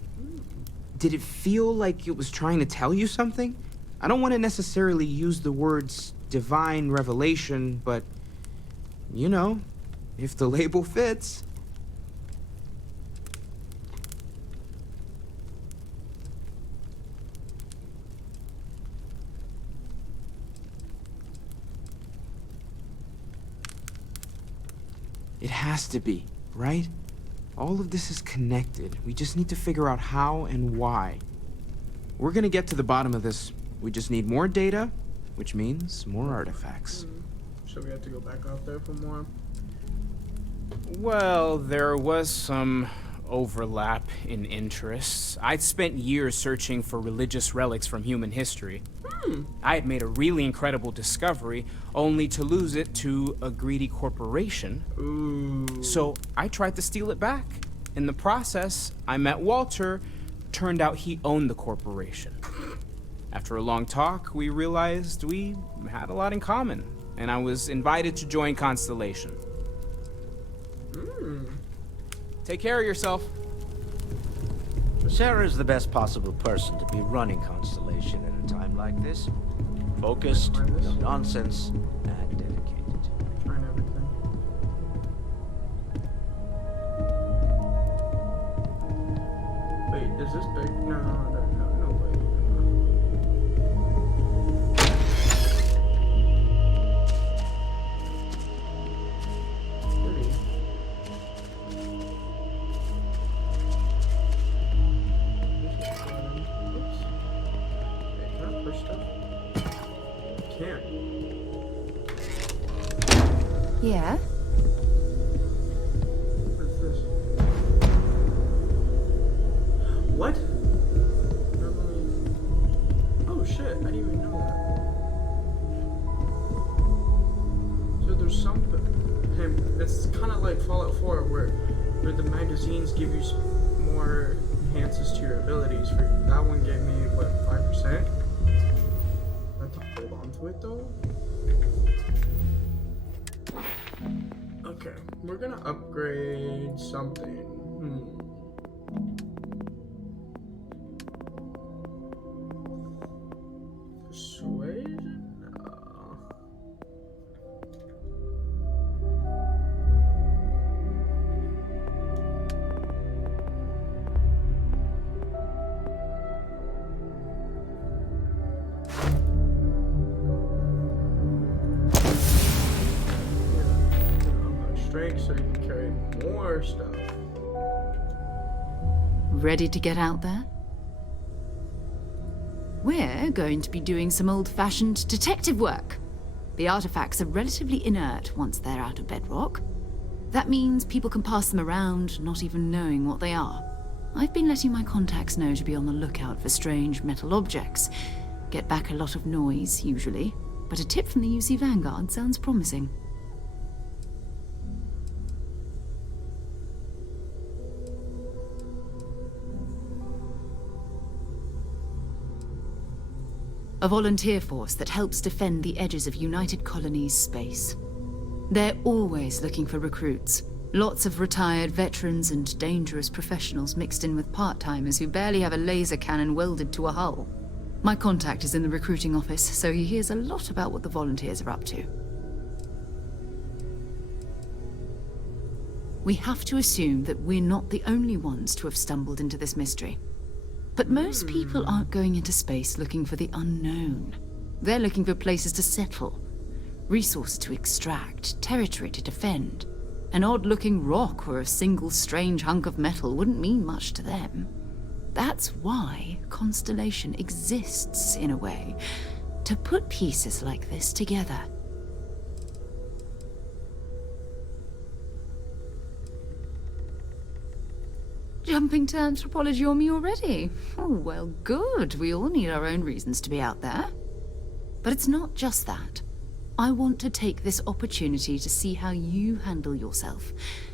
Did it feel like it was trying to tell you something? I don't want to necessarily use the words divine revelation, but, you know, if the label fits. It has to be, right? All of this is connected. We just need to figure out how and why. We're gonna get to the bottom of this. We just need more data, which means more artifacts. So we have to go back out there for more? Well, there was some overlap in interests. I'd spent years searching for religious relics from human history. I had made a really incredible discovery, only to lose it to a greedy corporation. So I tried to steal it back. In the process, I met Walter. Turned out he owned the corporation. After a long talk, we realized we had a lot in common, and I was invited to join Constellation. Take care of yourself. Sarah's the best possible person to be running Constellation at a time like this. Focused, no nonsense, and dedicated. Trying everything. Wait, is this big? No way. Yeah? What's this? What? Oh shit, I didn't even know that. So there's something. It's kind of like Fallout 4 where the magazines give you more enhances to your abilities. For that one gave me, what, 5%? I have to hold on to it though? Okay, we're gonna upgrade something. Persuasion? More stuff. Ready to get out there? We're going to be doing some old-fashioned detective work. The artifacts are relatively inert once they're out of bedrock. That means people can pass them around, not even knowing what they are. I've been letting my contacts know to be on the lookout for strange metal objects. Get back a lot of noise, usually, but a tip from the UC Vanguard sounds promising. A volunteer force that helps defend the edges of United Colonies space. They're always looking for recruits. Lots of retired veterans and dangerous professionals mixed in with part-timers who barely have a laser cannon welded to a hull. My contact is in the recruiting office, so he hears a lot about what the volunteers are up to. We have to assume that we're not the only ones to have stumbled into this mystery. But most people aren't going into space looking for the unknown. They're looking for places to settle, resources to extract, territory to defend. An odd-looking rock or a single strange hunk of metal wouldn't mean much to them. That's why Constellation exists, in a way, to put pieces like this together. Jumping to anthropology on me already? Oh, well, good. We all need our own reasons to be out there. But it's not just that. I want to take this opportunity to see how you handle yourself,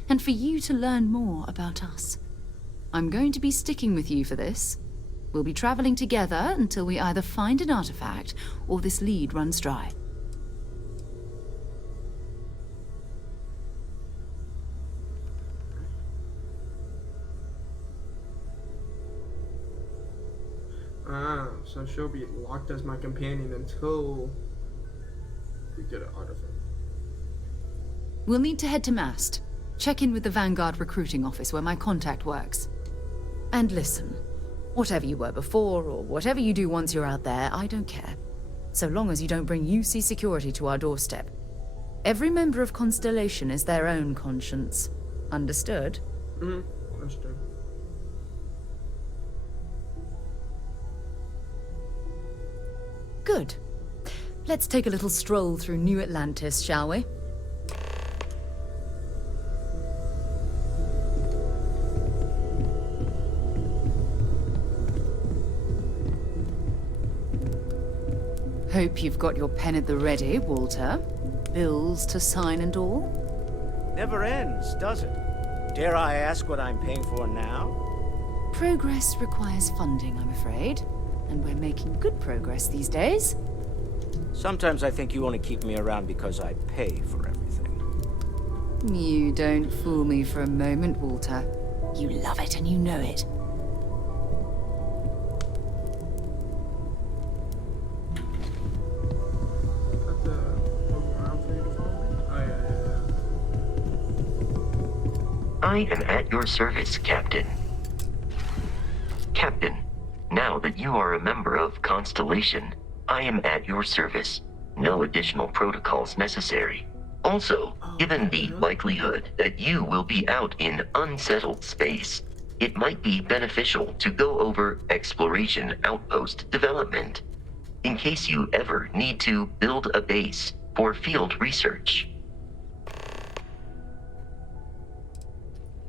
and for you to learn more about us. I'm going to be sticking with you for this. We'll be traveling together until we either find an artifact or this lead runs dry. Ah, so she'll be locked as my companion until we get an artifact. We'll need to head to Mast. Check in with the Vanguard recruiting office where my contact works. And listen, whatever you were before, or whatever you do once you're out there, I don't care. So long as you don't bring UC security to our doorstep. Every member of Constellation is their own conscience. Understood? Understood. Good. Let's take a little stroll through New Atlantis, shall we? Hope you've got your pen at the ready, Walter. Bills to sign and all? Never ends, does it? Dare I ask what I'm paying for now? Progress requires funding, I'm afraid. And we're making good progress these days. Sometimes I think you only keep me around because I pay for everything. You don't fool me for a moment, Walter. You love it and you know it. I am at your service, Captain. Captain, now that you are a member of Constellation, I am at your service. No additional protocols necessary. Also, given the likelihood that you will be out in unsettled space, it might be beneficial to go over exploration outpost development, in case you ever need to build a base for field research.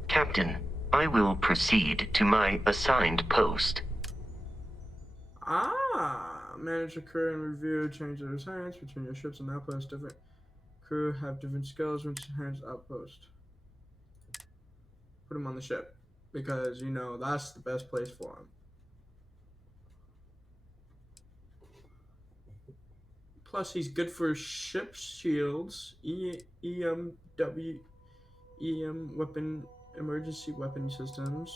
Captain, I will proceed to my assigned post. Manage your crew and review change of assignments between your ships and outposts. Different crew have different skills which enhance outpost. Put him on the ship because you know that's the best place for him. Plus, he's good for ship shields, EM weapon, emergency weapon systems.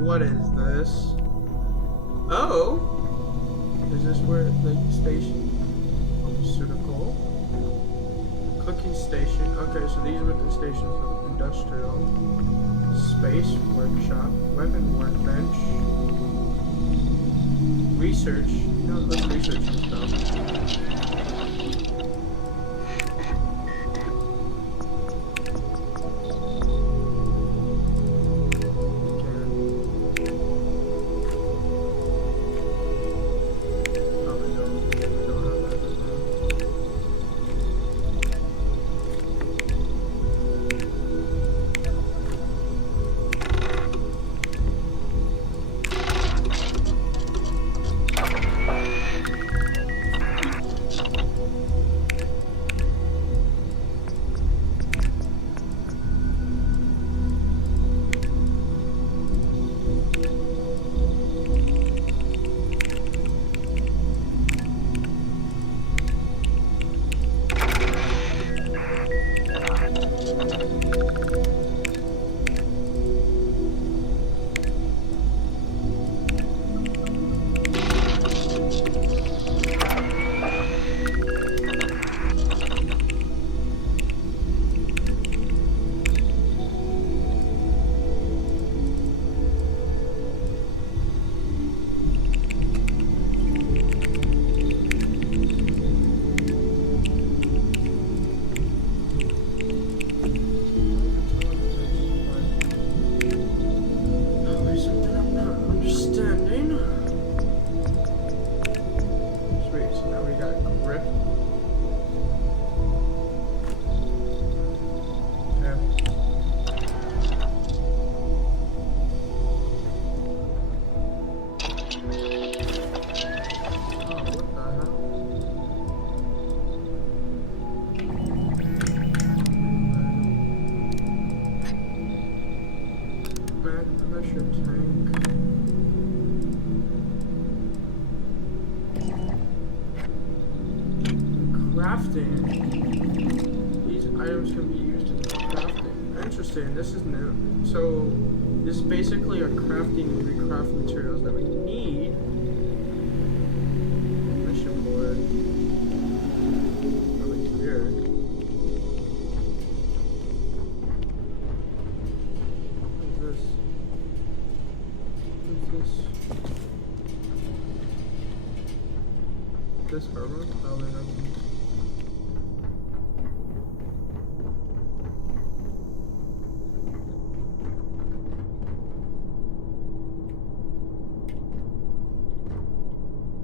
What is this? Oh! Is this where the station? Pharmaceutical. Cooking station. Okay, so these are the stations of industrial. Space workshop, weapon workbench, research. No, let's research some stuff. Crafting. These items can be used in crafting. Interesting, this is new. So, this is basically our crafting and recraft materials that we need. Mission board. Really weird. What is this? What is this? This armor? Probably nothing.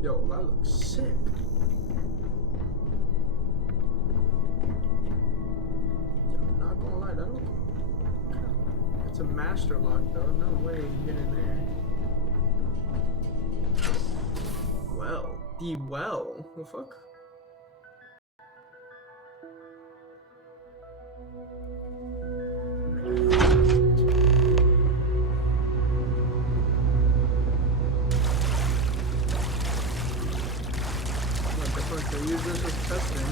Yo, that looks sick. Yo, I'm not gonna lie, that looks... It's a master lock though, no way you get in there. Well, the well, the fuck? So use this as testing.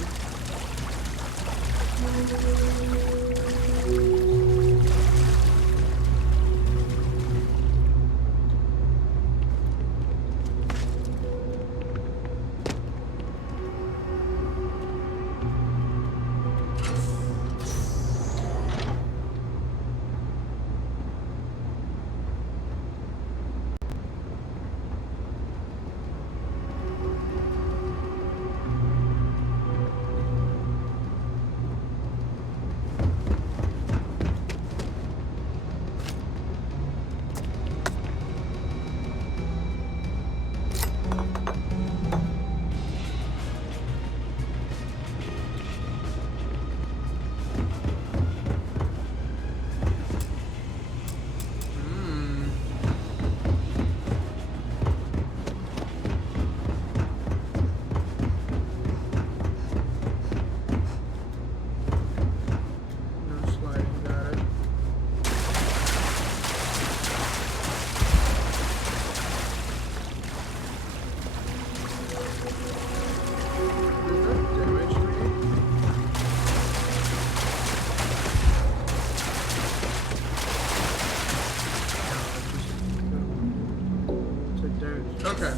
Okay.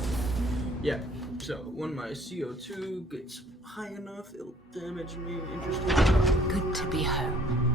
Yeah. So when my CO2 gets high enough, it'll damage me. Interesting. Good to be home.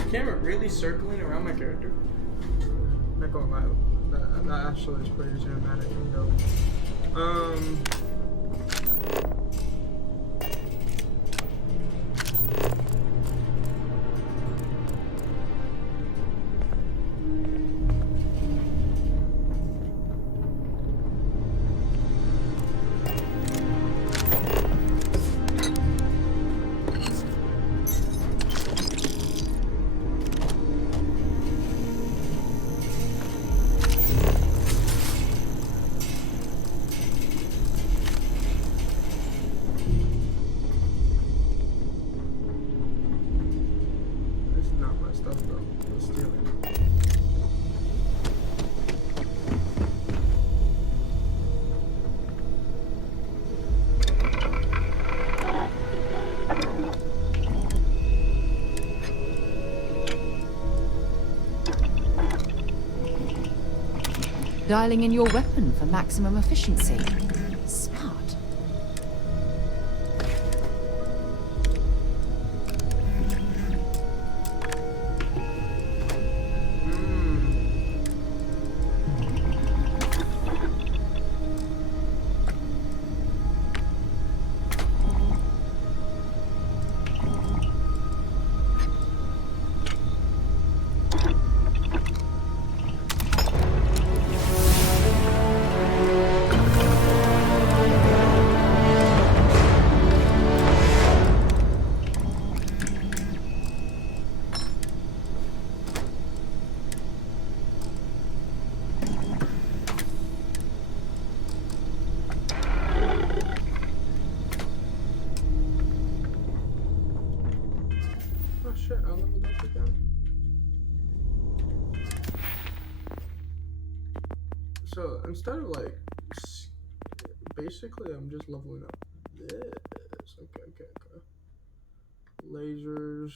Is the camera really circling around my character? Not gonna lie, that actually is pretty cinematic and dope. This is not my stuff though. I'm stealing it. Dialing in your weapon for maximum efficiency. Smart. Oh shit, I leveled up again. So instead of like, basically I'm just leveling up this. Okay. Lasers.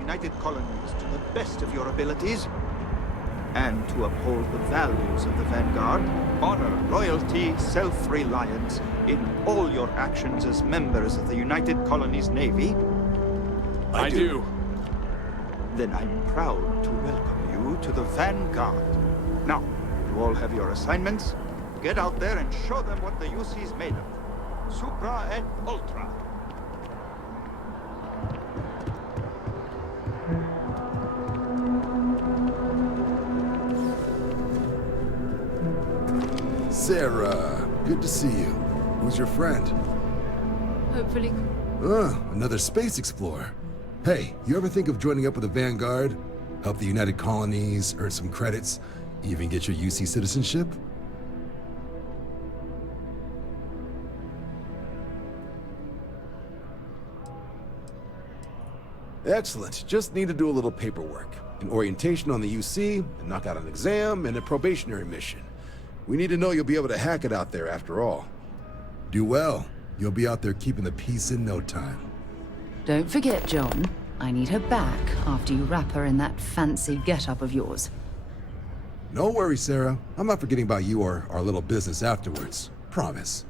United Colonies to the best of your abilities, and to uphold the values of the Vanguard, honor, loyalty, self-reliance in all your actions as members of the United Colonies Navy? I do. Then I'm proud to welcome you to the Vanguard. Now, you all have your assignments. Get out there and show them what the UC's made of. Supra et Ultra. Sarah, good to see you. Who's your friend? Hopefully. Another space explorer. Hey, you ever think of joining up with the Vanguard? Help the United Colonies, earn some credits, even get your UC citizenship? Excellent. Just need to do a little paperwork. An orientation on the UC, and knock out an exam, and a probationary mission. We need to know you'll be able to hack it out there after all. Do well. You'll be out there keeping the peace in no time. Don't forget, John. I need her back after you wrap her in that fancy get-up of yours. No worries, Sarah. I'm not forgetting about you or our little business afterwards. Promise.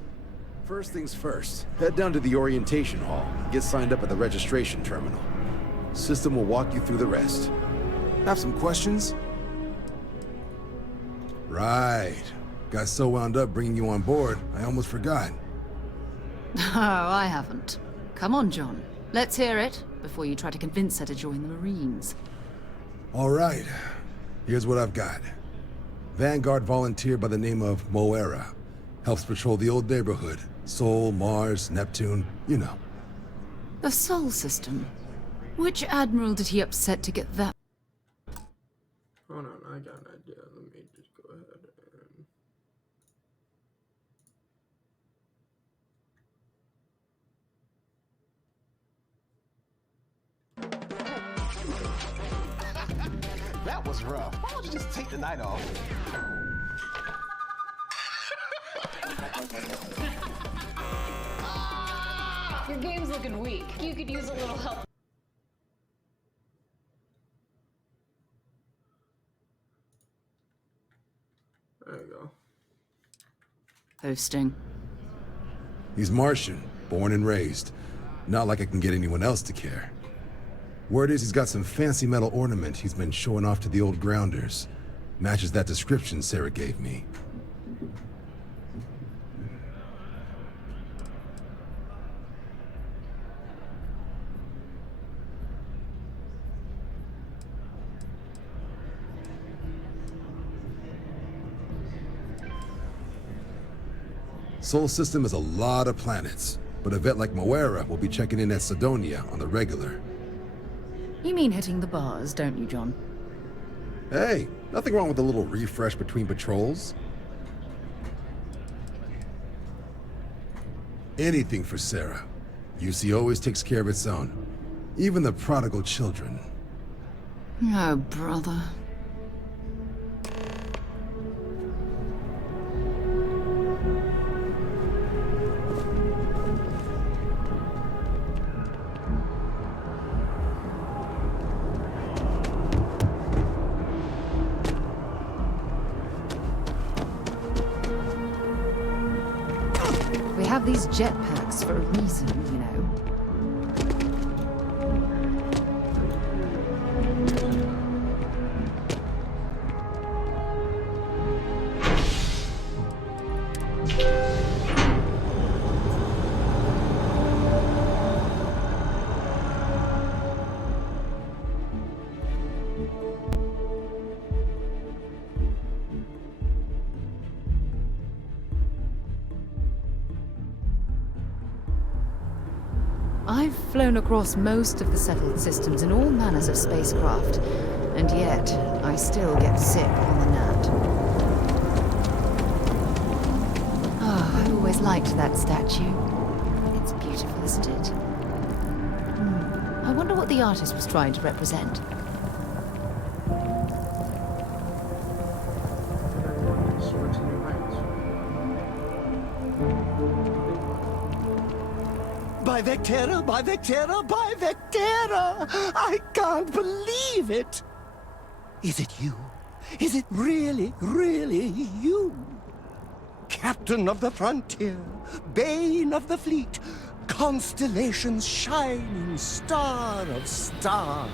First things first, head down to the orientation hall. Get signed up at the registration terminal. System will walk you through the rest. Have some questions? Right. Got so wound up bringing you on board, I almost forgot. Oh, I haven't. Come on, John. Let's hear it before you try to convince her to join the Marines. All right. Here's what I've got. Vanguard volunteer by the name of Moera. Helps patrol the old neighborhood. Sol, Mars, Neptune, you know. The Sol system. Which admiral did he upset to get that? Hold on, I got an idea. Let me just go ahead and... That was rough. Why don't you just take the night off? Your game's looking weak. You could use a little help. There you go. Hosting. He's Martian, born and raised. Not like I can get anyone else to care. Word is he's got some fancy metal ornament he's been showing off to the old grounders. Matches that description Sarah gave me. Sol system is a lot of planets, but a vet like Moera will be checking in at Sidonia on the regular. You mean hitting the bars, don't you, John? Hey, nothing wrong with a little refresh between patrols. Anything for Sarah. UC always takes care of its own. Even the prodigal children. Oh, brother. We have these jetpacks for a reason, you know. I've flown across most of the settled systems in all manners of spacecraft, and yet I still get sick on the nat. Oh, I've always liked that statue. It's beautiful, isn't it? I wonder what the artist was trying to represent. By Vectera, by Vectera, by Vectera! I can't believe it! Is it you? Is it really, really you? Captain of the frontier, bane of the fleet, constellation's shining star of stars.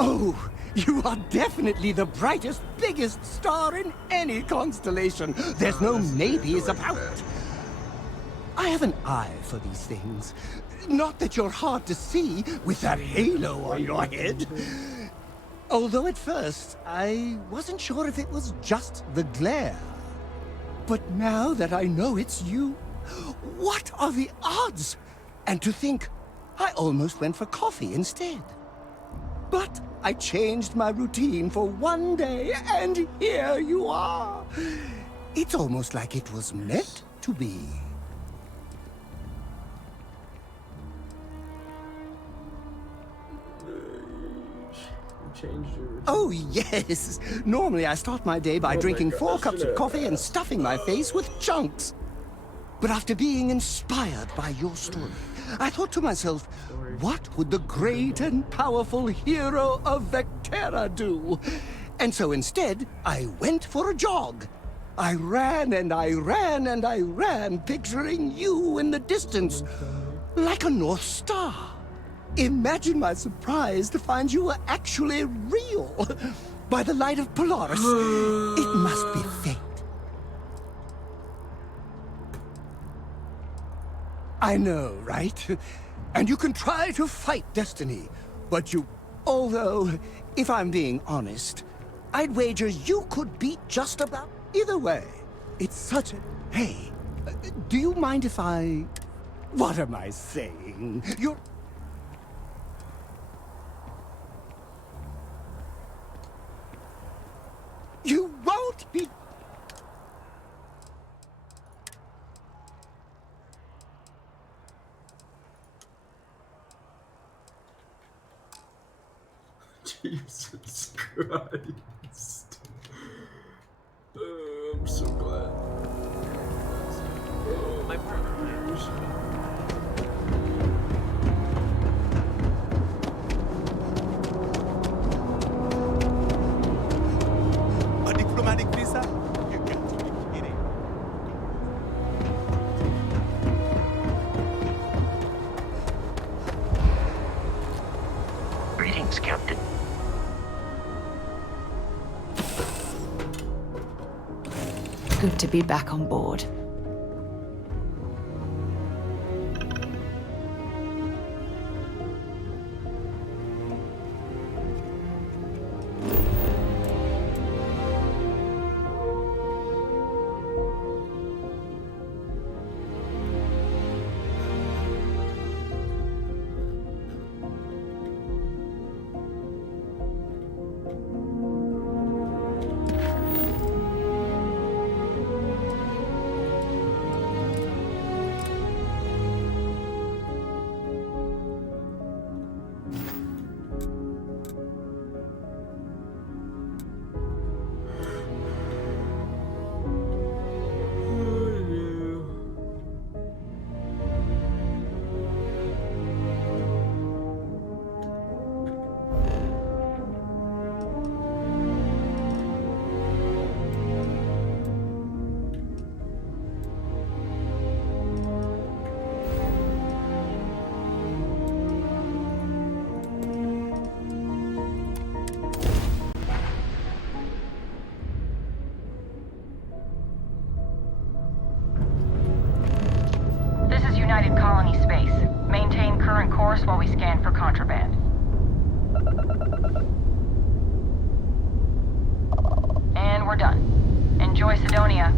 Oh, you are definitely the brightest, biggest star in any constellation. There's no maybes about it. I have an eye for these things. Not that you're hard to see with that halo on your head. Although at first, I wasn't sure if it was just the glare. But now that I know it's you, what are the odds? And to think, I almost went for coffee instead. But I changed my routine for one day, and here you are. It's almost like it was meant to be. Oh, yes. Normally I start my day by drinking 4 cups of coffee and stuffing my face with chunks. But after being inspired by your story, I thought to myself, what would the great and powerful hero of Vectera do? And so instead, I went for a jog. I ran and I ran and I ran, picturing you in the distance, like a North Star. Imagine my surprise to find you were actually real. By the light of Polaris, it must be fate. I know, right? And you can try to fight destiny, but you... Although, if I'm being honest, I'd wager you could beat just about either way. It's such a... Hey, do you mind if I... What am I saying? You're... You won't be... Jesus Christ. I'm so glad. Oh, my partner. A diplomatic visa? You got to be kidding. Greetings, Captain. Good to be back on board. United Colony space. Maintain current course while we scan for contraband. And we're done. Enjoy Sidonia.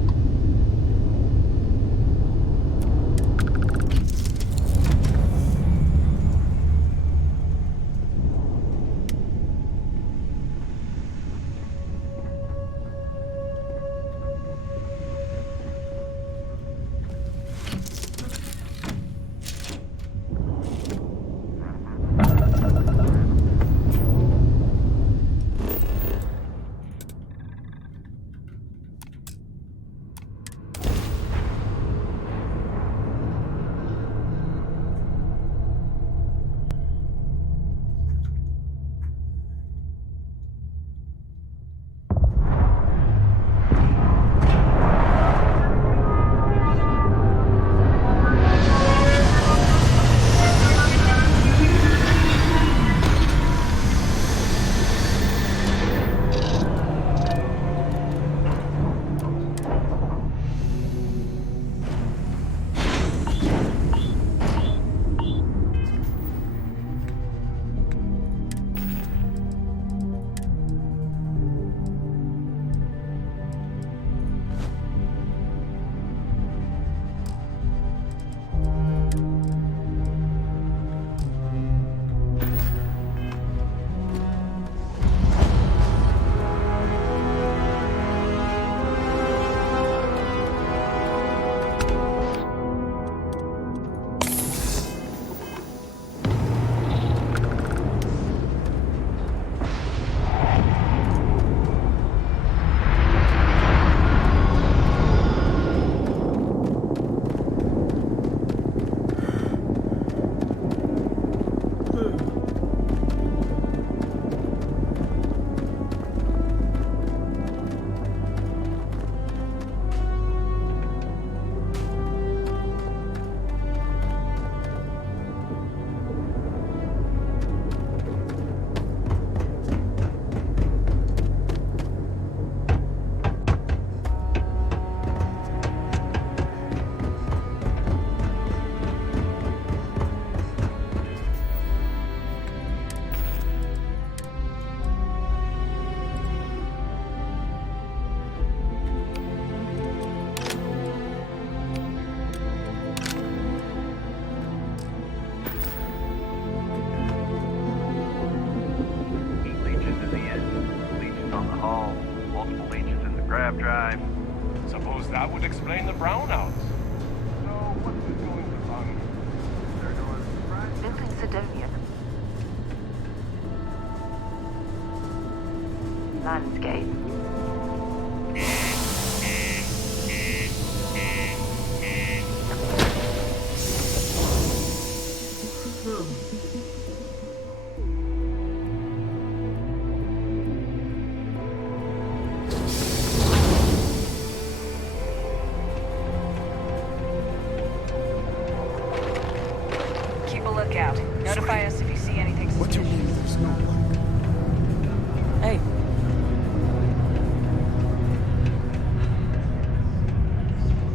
suppose that would explain the brownouts. So, what's it going to run? There goes Building Sidonia. Landscape. Keep a lookout. Notify us if you see anything suspicious. What do you mean there's no one? Hey.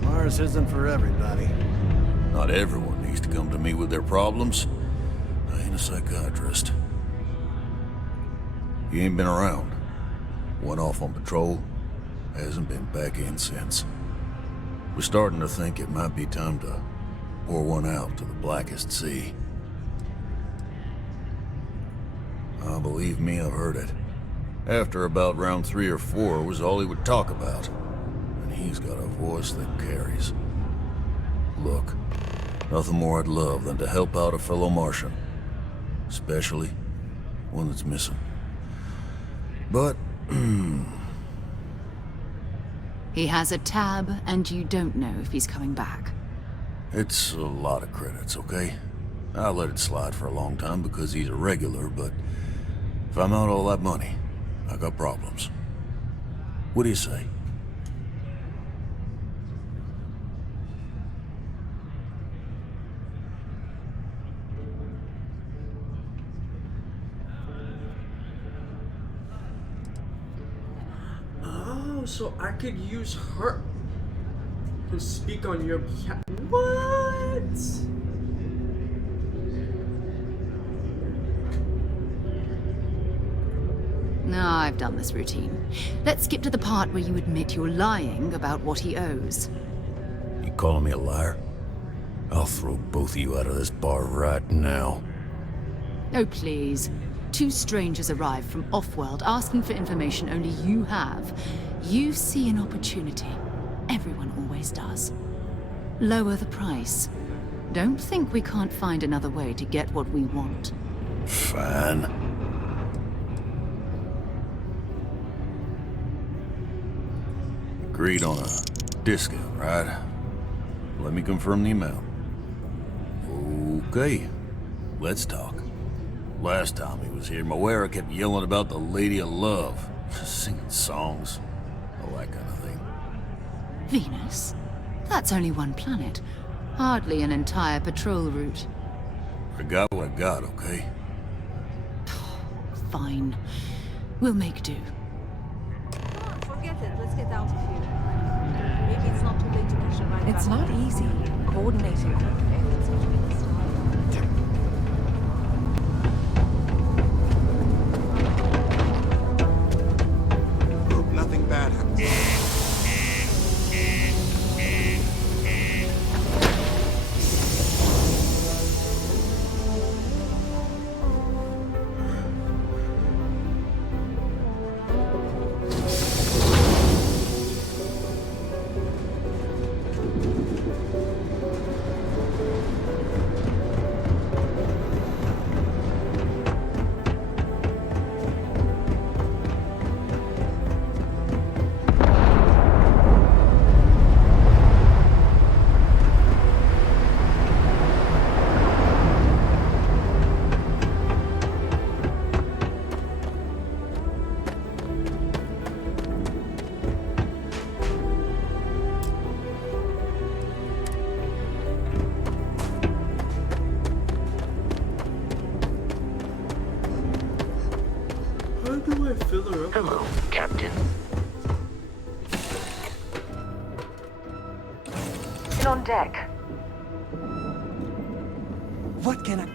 Mars isn't for everybody. Not everyone needs to come to me with their problems. I ain't a psychiatrist. He ain't been around. Went off on patrol. Hasn't been back in since. We're starting to think it might be time to pour one out to the blackest sea. Believe me, I've heard it. After about round 3 or 4 was all he would talk about. And he's got a voice that carries. Look, nothing more I'd love than to help out a fellow Martian. Especially one that's missing. But, He has a tab, and you don't know if he's coming back. it's a lot of credits, okay? I'll let it slide for a long time because he's a regular, but if I'm out all that money, I got problems. What do you say? Oh, so I could use her to speak on your behalf. What? No, I've done this routine. Let's skip to the part where you admit you're lying about what he owes. You calling me a liar? I'll throw both of you out of this bar right now. Oh, please. 2 strangers arrive from off-world asking for information only you have. You see an opportunity. Everyone always does. Lower the price. Don't think we can't find another way to get what we want. Fine. Agreed on a discount, right? Let me confirm the amount. Okay, let's talk. Last time he was here, Moera kept yelling about the Lady of Love, singing songs, all that kind of thing. Venus? That's only one planet. Hardly an entire patrol route. I got what I got, okay? Fine. We'll make do. Forget it. Let's get out of here. Maybe it's not too late to catch a ride. It's not easy coordinating efforts between the stars. Hope nothing bad happens. How do I fill her up? Hello, Captain. In on deck. What can I...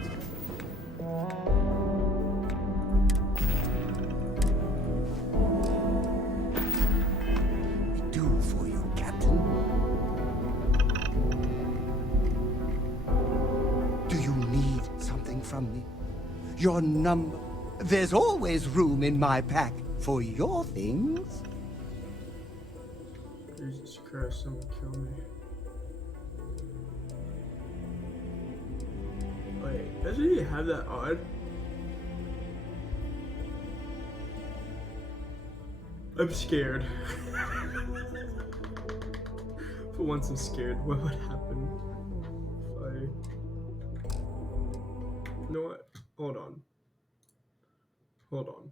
do for you, Captain? Do you need something from me? Your number? There's always room in my pack for your things. Jesus Christ, someone kill me. Wait, doesn't he have that odd? I'm scared. For once I'm scared. What would happen if I... You know what? Hold on. Hold on.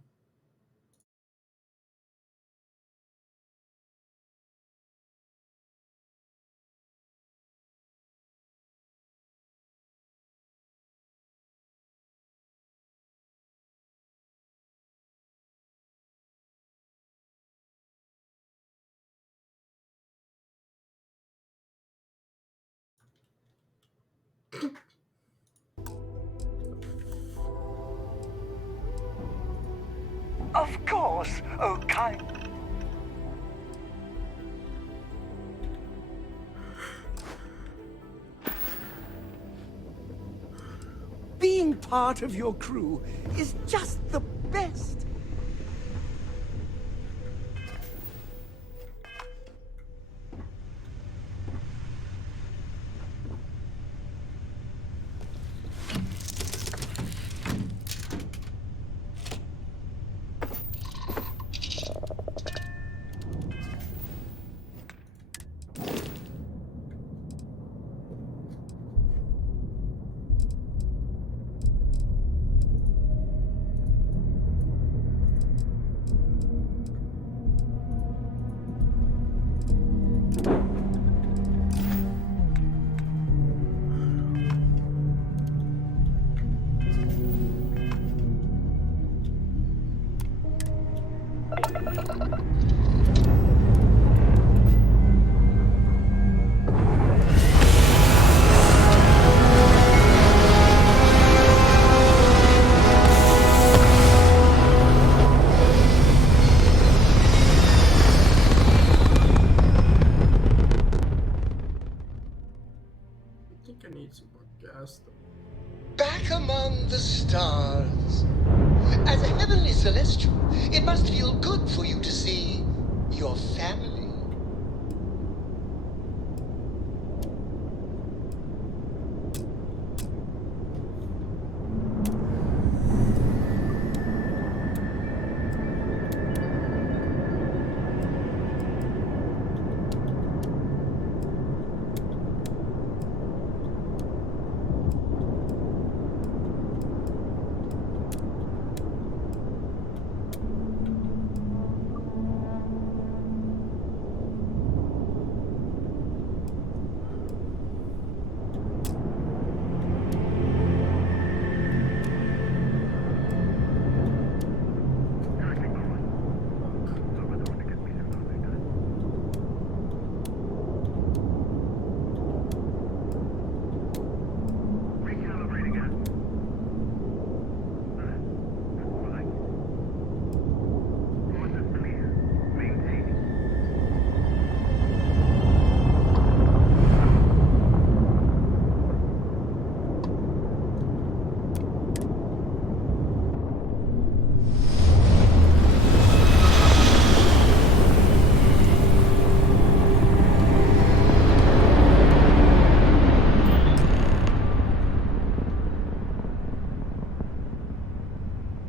Of course, oh kind. Being part of your crew is just the best. I think I need some more gas though. Back among the stars. As a heavenly celestial, it must feel good for you to see your family.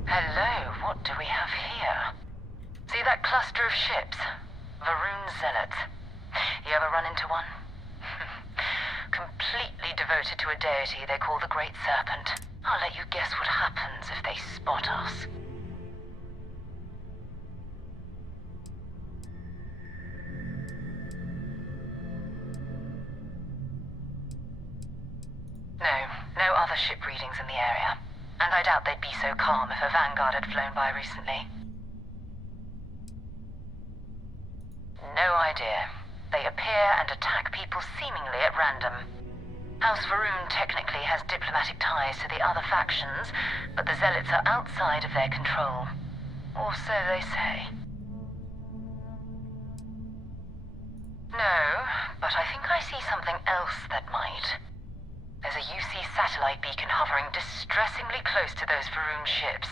Hello, what do we have here? See that cluster of ships? Varun Zealots. You ever run into one? Completely devoted to a deity they call the Great Serpent. I'll let you guess what happens if they spot us. No other ship readings in the area. And I doubt they'd be so calm if a vanguard had flown by recently. No idea. They appear and attack people seemingly at random. House Varun technically has diplomatic ties to the other factions, but the Zealots are outside of their control. Or so they say. No, but I think I see something else that might. There's a UC satellite beacon hovering distressingly close to those Varun ships.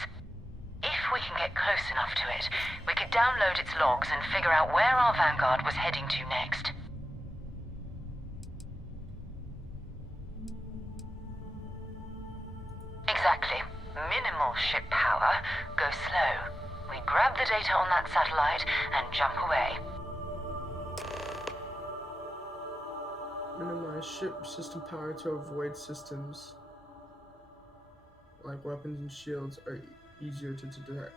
If we can get close enough to it, we could download its logs and figure out where our vanguard was heading to next. Exactly. Minimal ship power. Go slow. We grab the data on that satellite and jump away. Minimize ship system power to avoid systems like weapons and shields are easier to detect.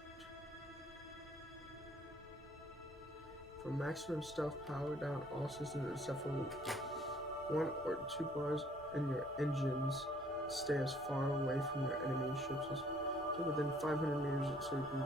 For maximum stealth, power down all systems except for 1 or 2 bars in your engines. Stay as far away from your enemy ships as get within 500 meters so you can.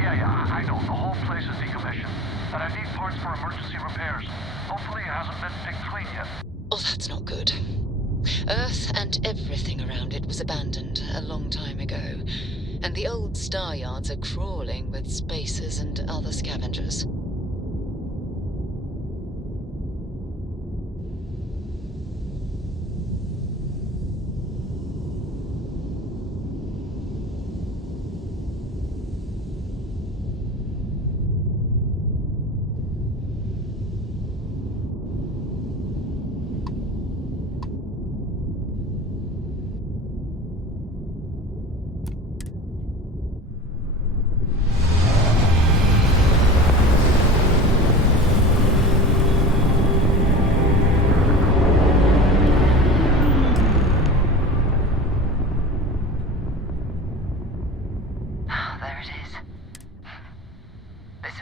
Yeah, I know. The whole place is decommissioned. And I need parts for emergency repairs. Hopefully it hasn't been picked clean yet. Oh, that's not good. Earth and everything around it was abandoned a long time ago, and the old star yards are crawling with spacers and other scavengers.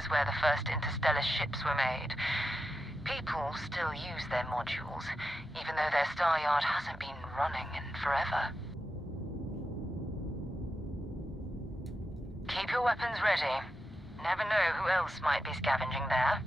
Where the first interstellar ships were made. People still use their modules, even though their star yard hasn't been running in forever. Keep your weapons ready. Never know who else might be scavenging there.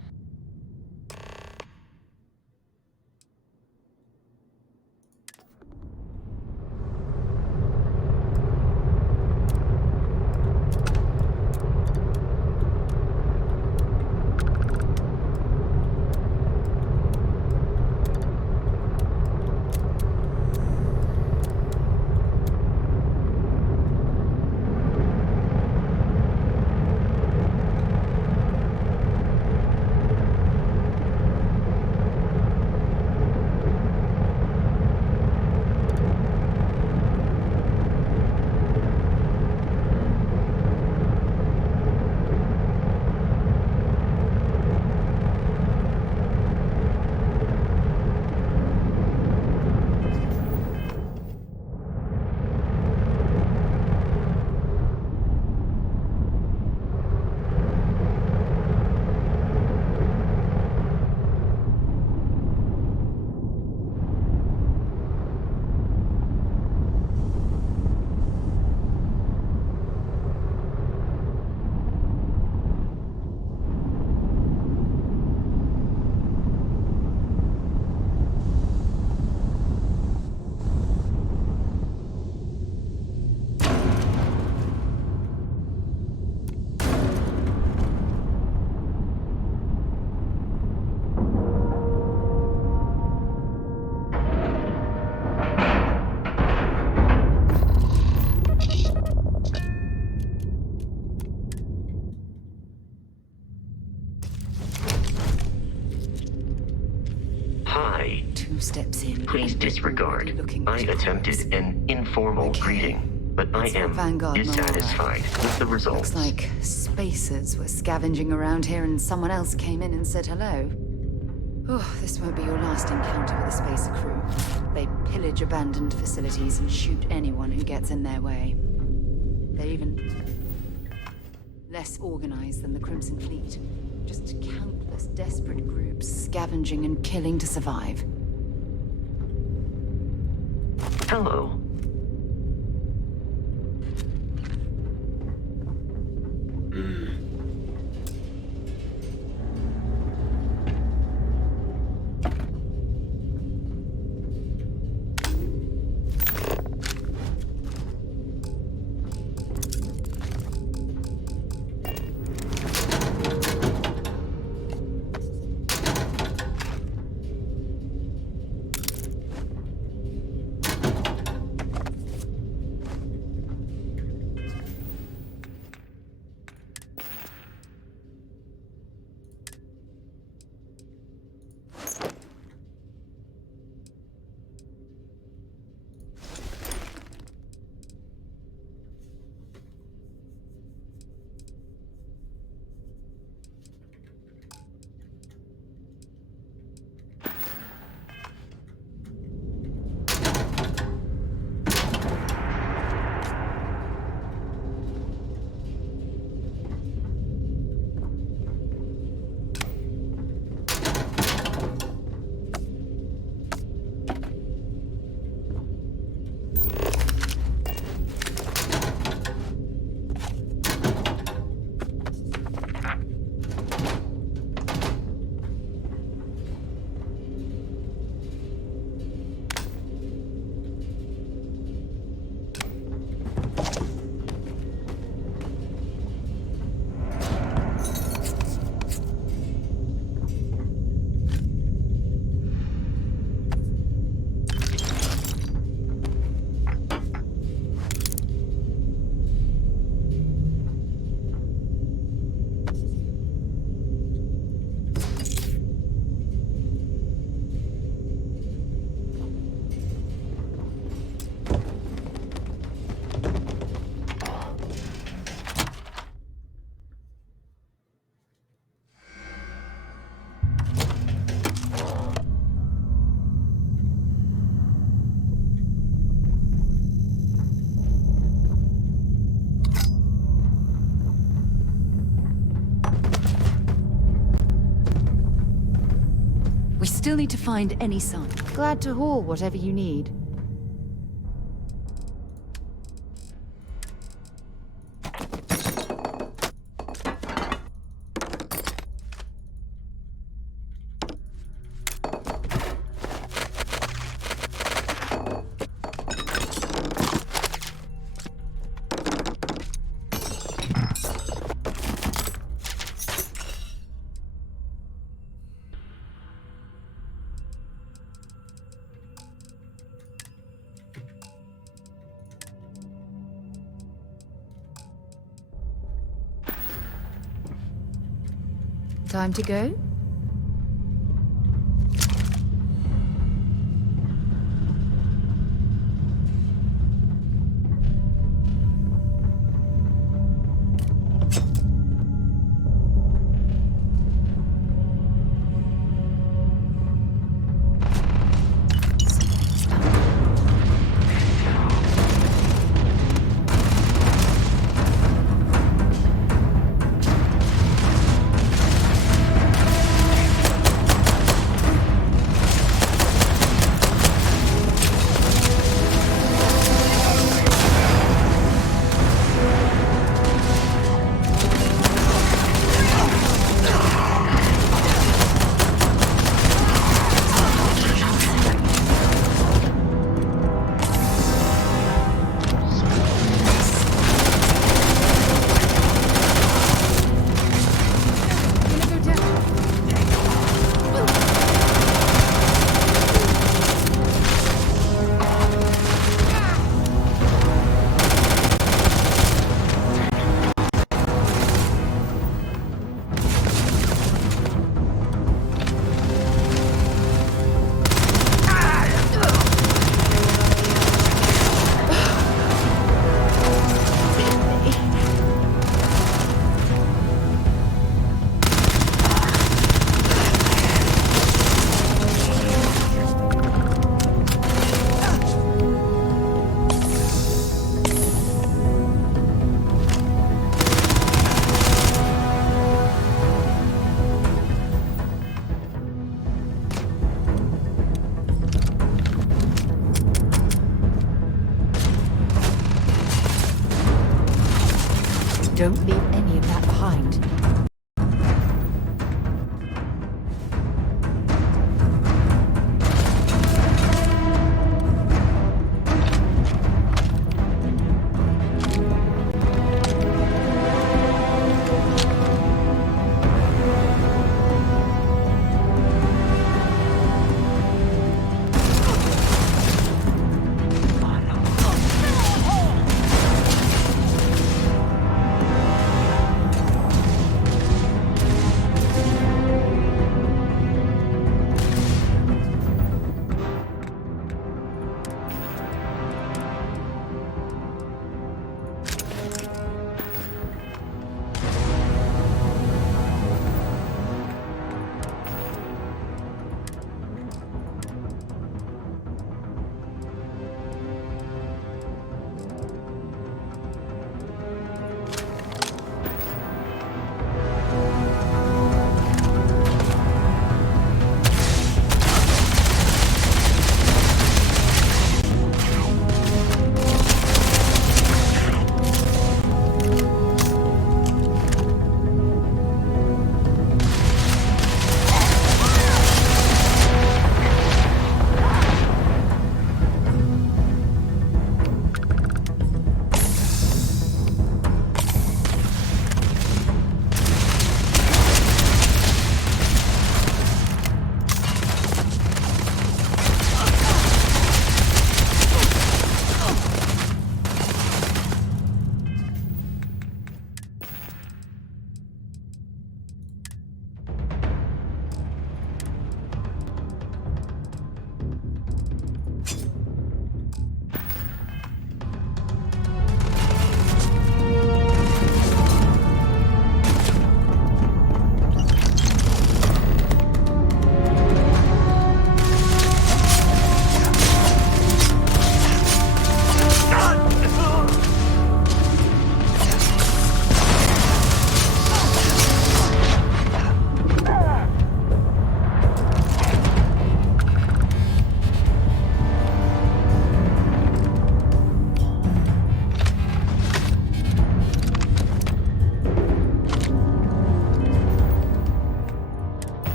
Hi. 2 steps in. Please disregard. I attempted an informal greeting, but I am Vanguard dissatisfied with the results. Looks like spacers were scavenging around here and someone else came in and said hello. Oh, this won't be your last encounter with a spacer crew. They pillage abandoned facilities and shoot anyone who gets in their way. They're even less organized than the Crimson Fleet. Just countless desperate groups scavenging and killing to survive. Hello. Still need to find any sign. Glad to haul whatever you need. Time to go?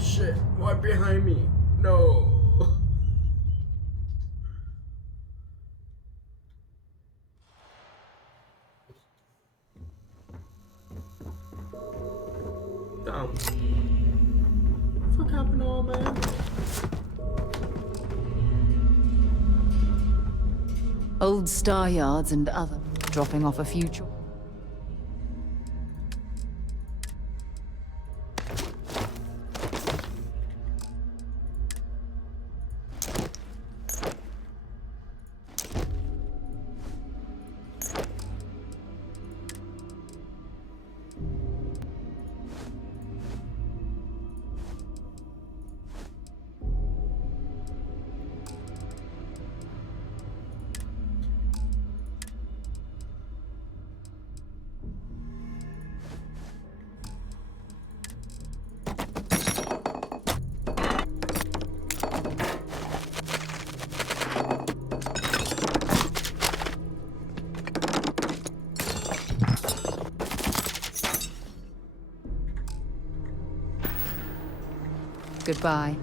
shit. Why behind me? No. Damn. What the fuck happened to all my ammo? Old star yards and other. Dropping off a few. Goodbye.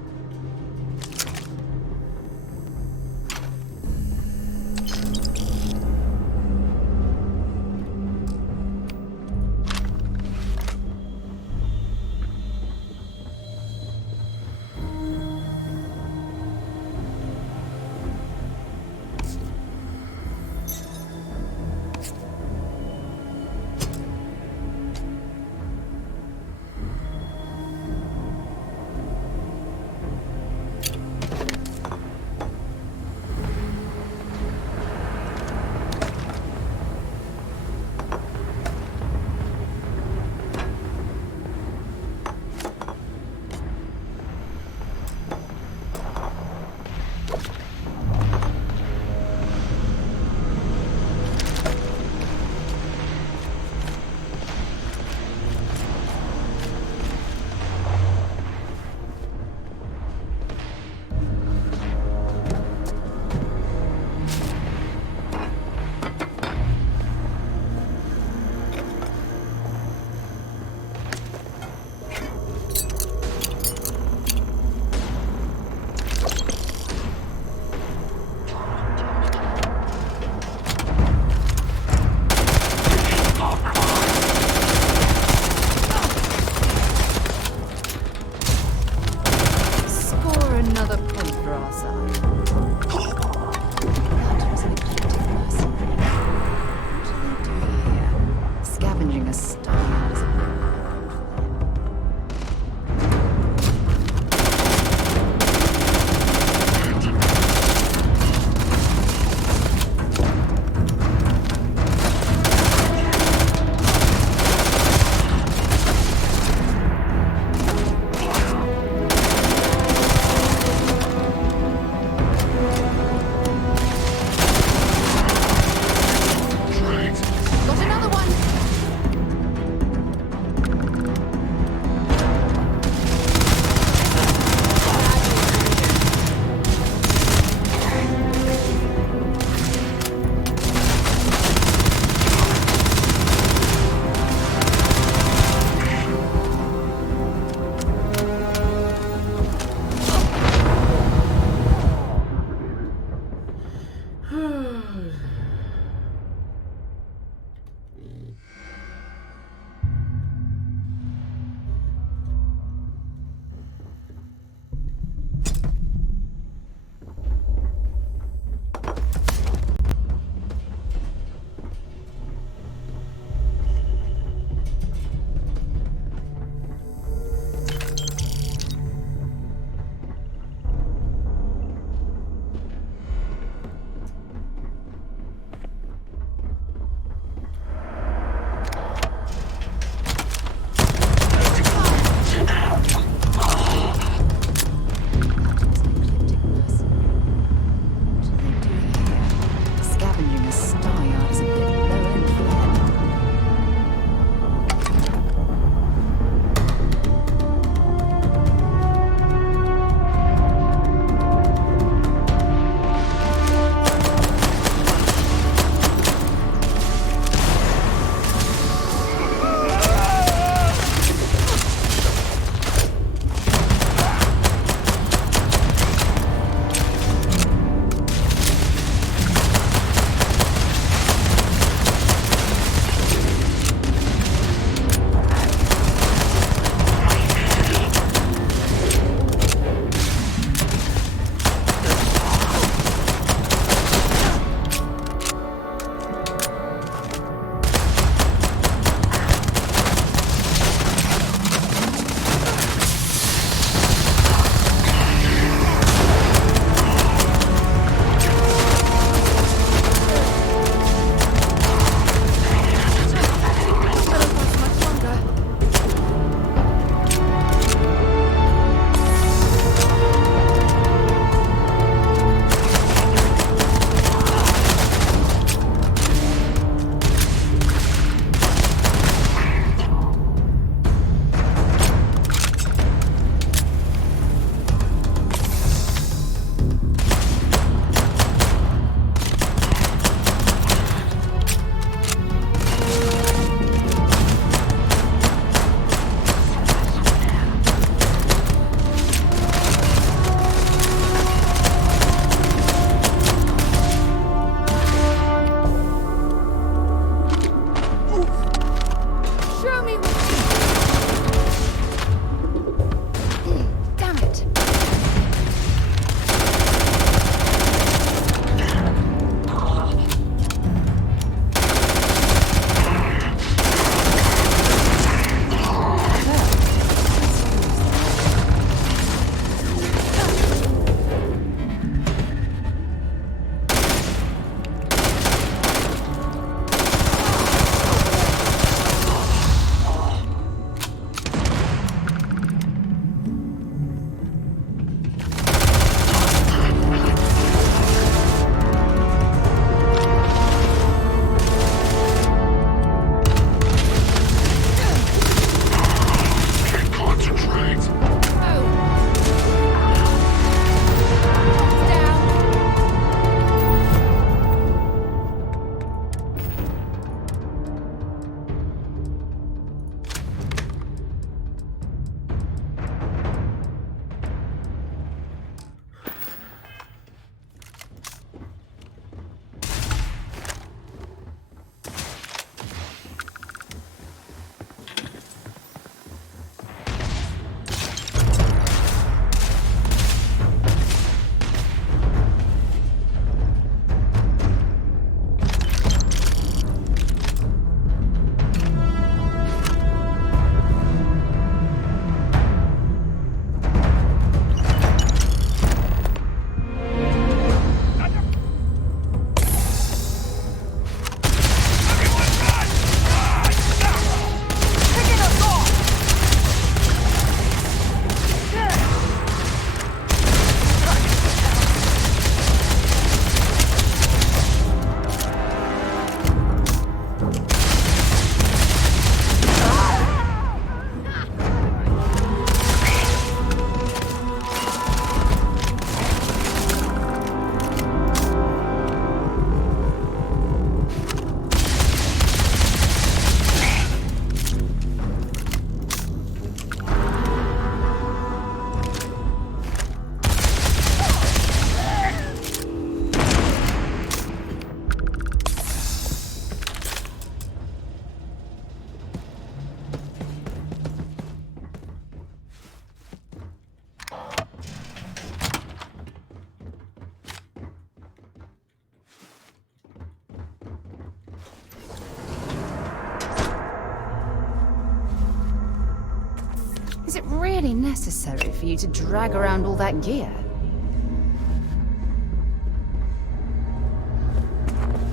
necessary for you to drag around all that gear.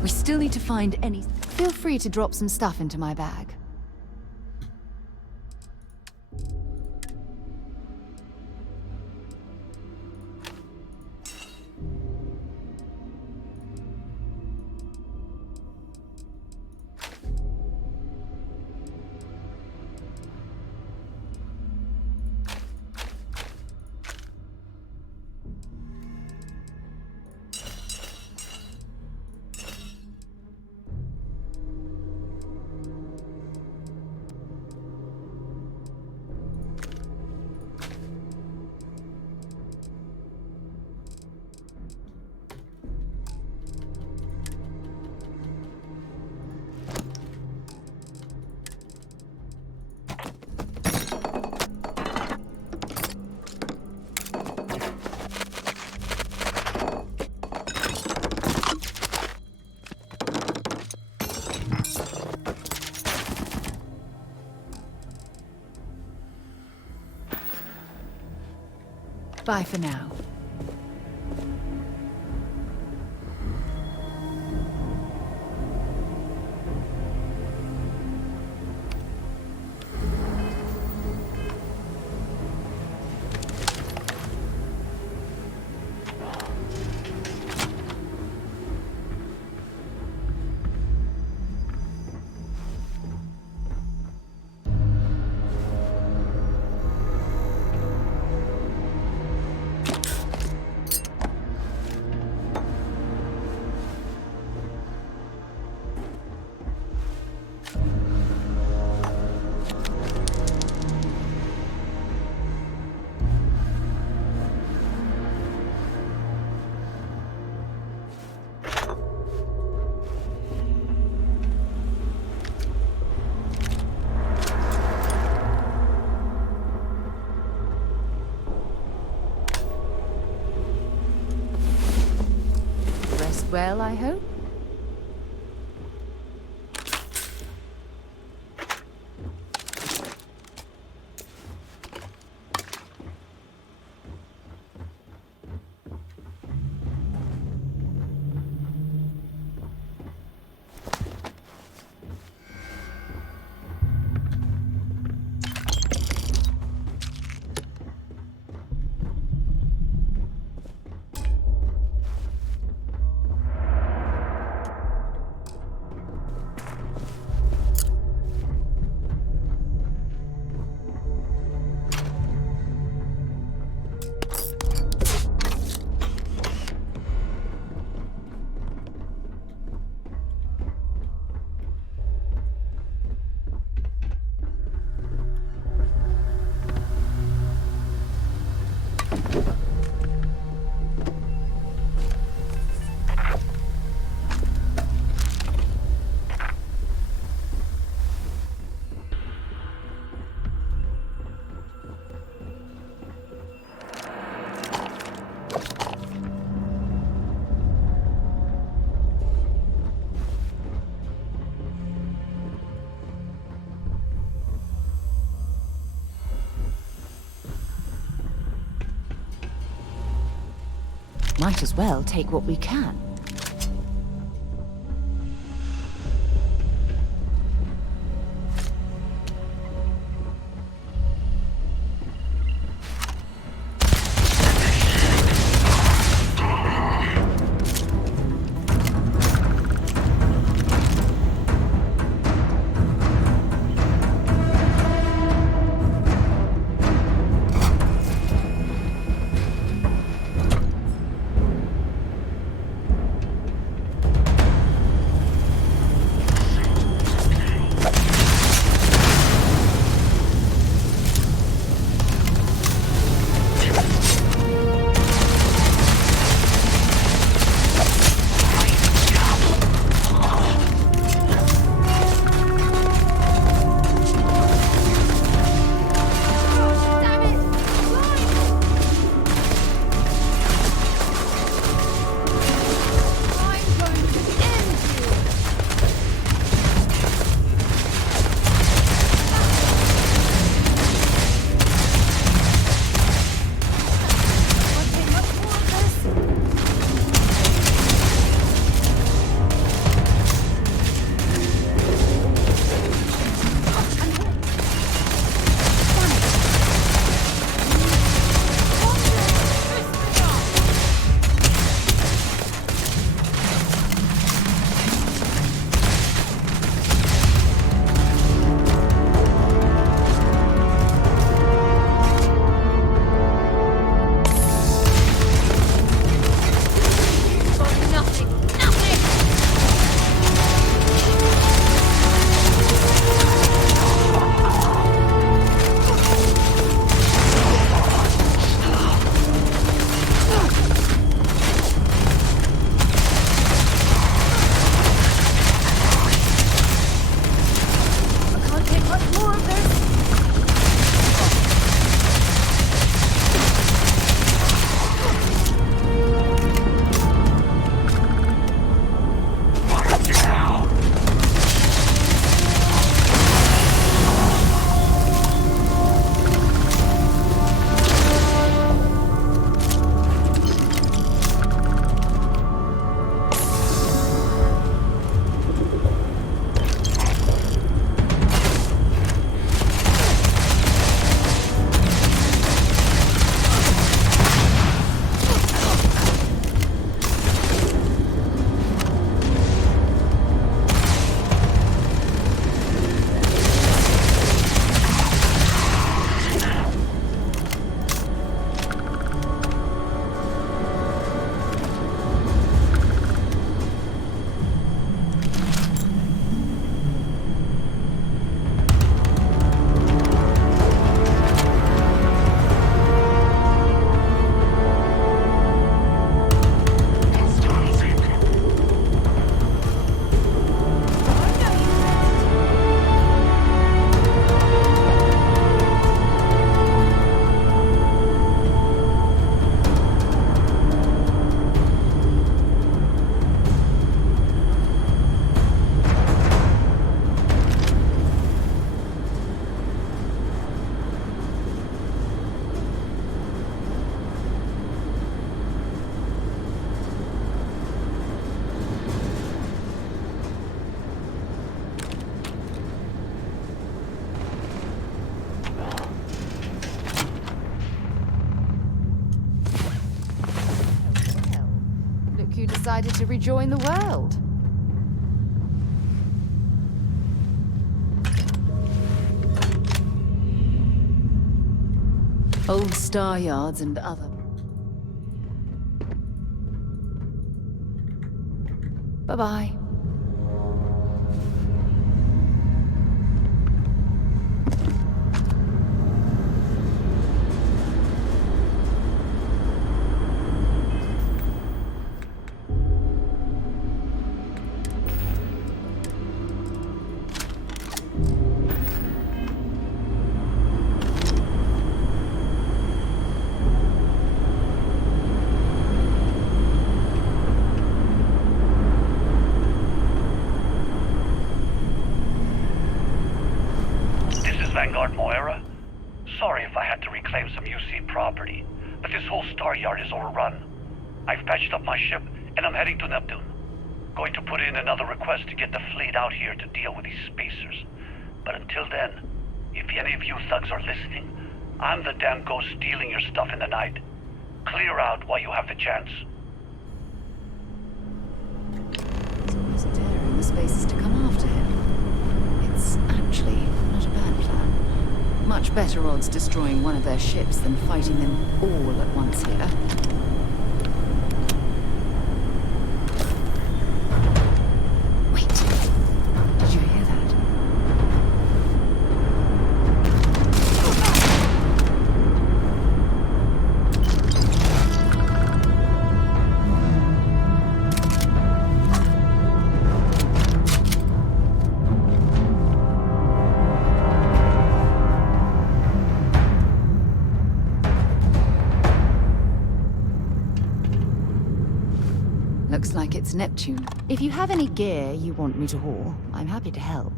We still need to find any... Feel free to drop some stuff into my bag. Bye for now. Well, I hope. Might as well take what we can. you decided to rejoin the world. Old star yards and other. Bye-bye. Vanguard Moira? Sorry if I had to reclaim some UC property, but this whole star yard is overrun. I've patched up my ship, and I'm heading to Neptune. Going to put in another request to get the fleet out here to deal with these spacers. But until then, if any of you thugs are listening, I'm the damn ghost stealing your stuff in the night. Clear out while you have the chance. He's always daring the spacers to come after him. It's actually not a bad plan. Much better odds destroying one of their ships than fighting them all at once here. Wait. Did you hear that? Looks like it's Neptune. If you have any gear you want me to haul, I'm happy to help.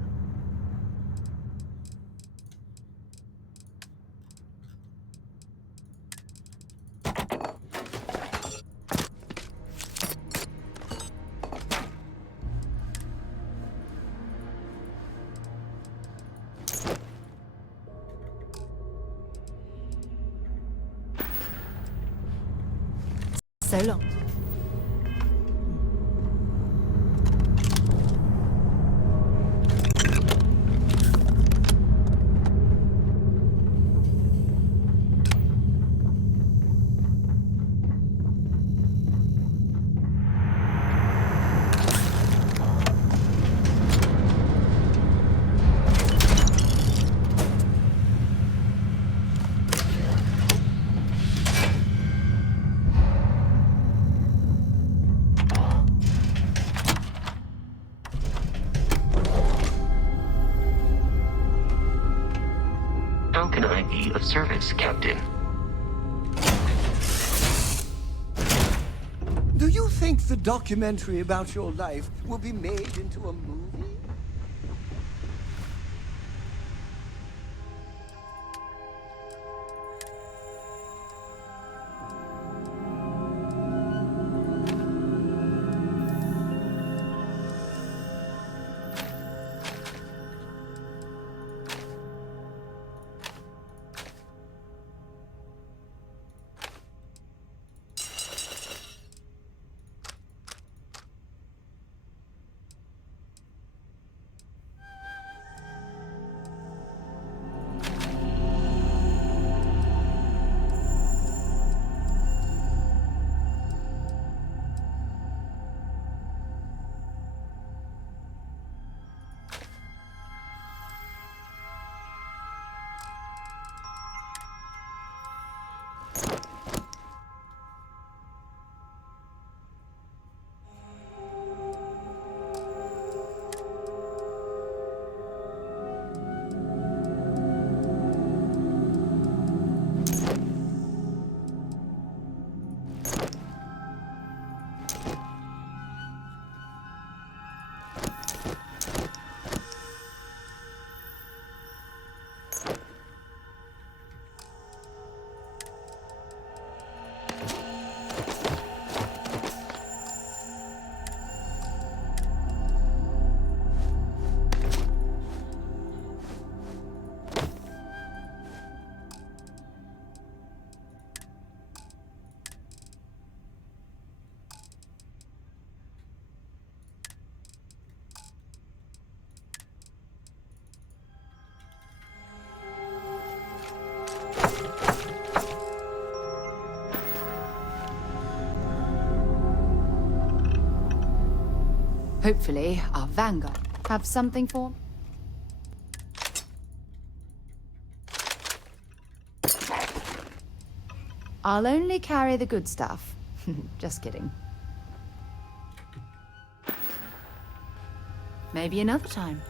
So long. How can I be of service, Captain? Do you think the documentary about your life will be made into a movie? Hopefully, our vanguard have something for... I'll only carry the good stuff. Just kidding. Maybe another time.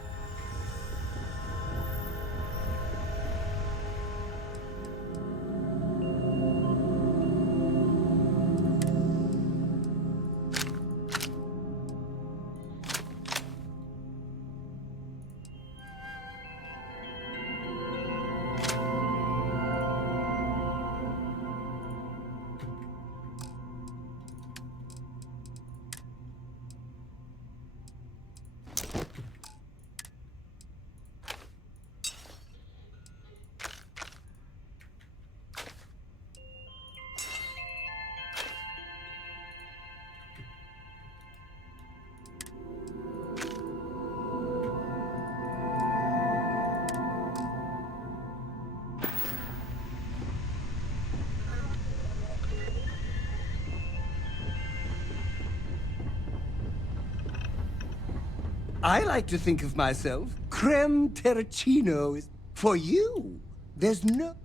I like to think of myself, creme terracino is for you. There's no...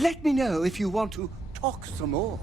Let me know if you want to talk some more.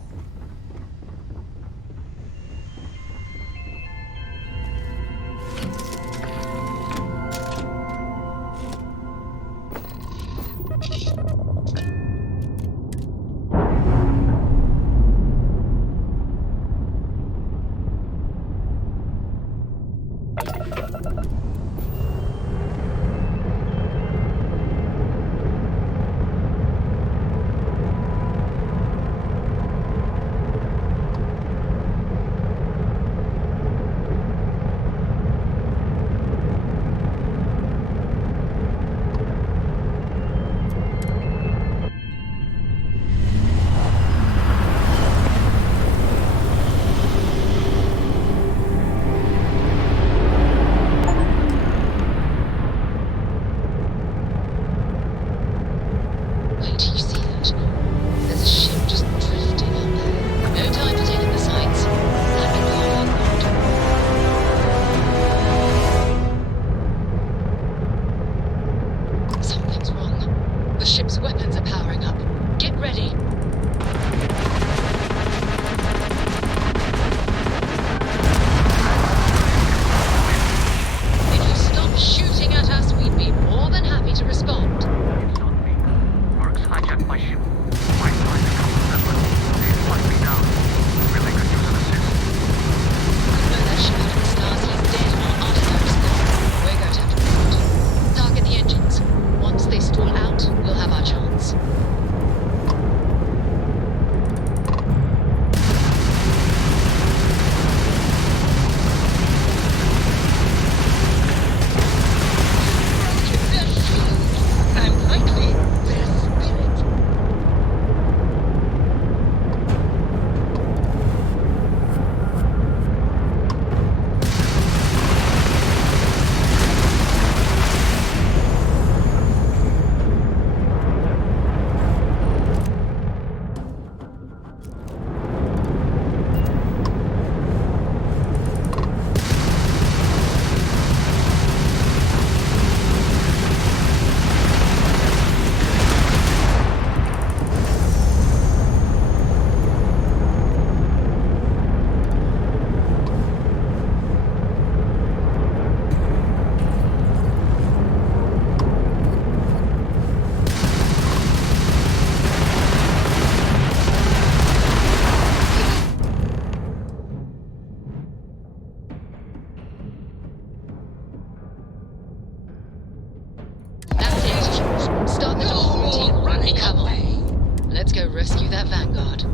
Start the door, routine. Come on. Let's go rescue that Vanguard.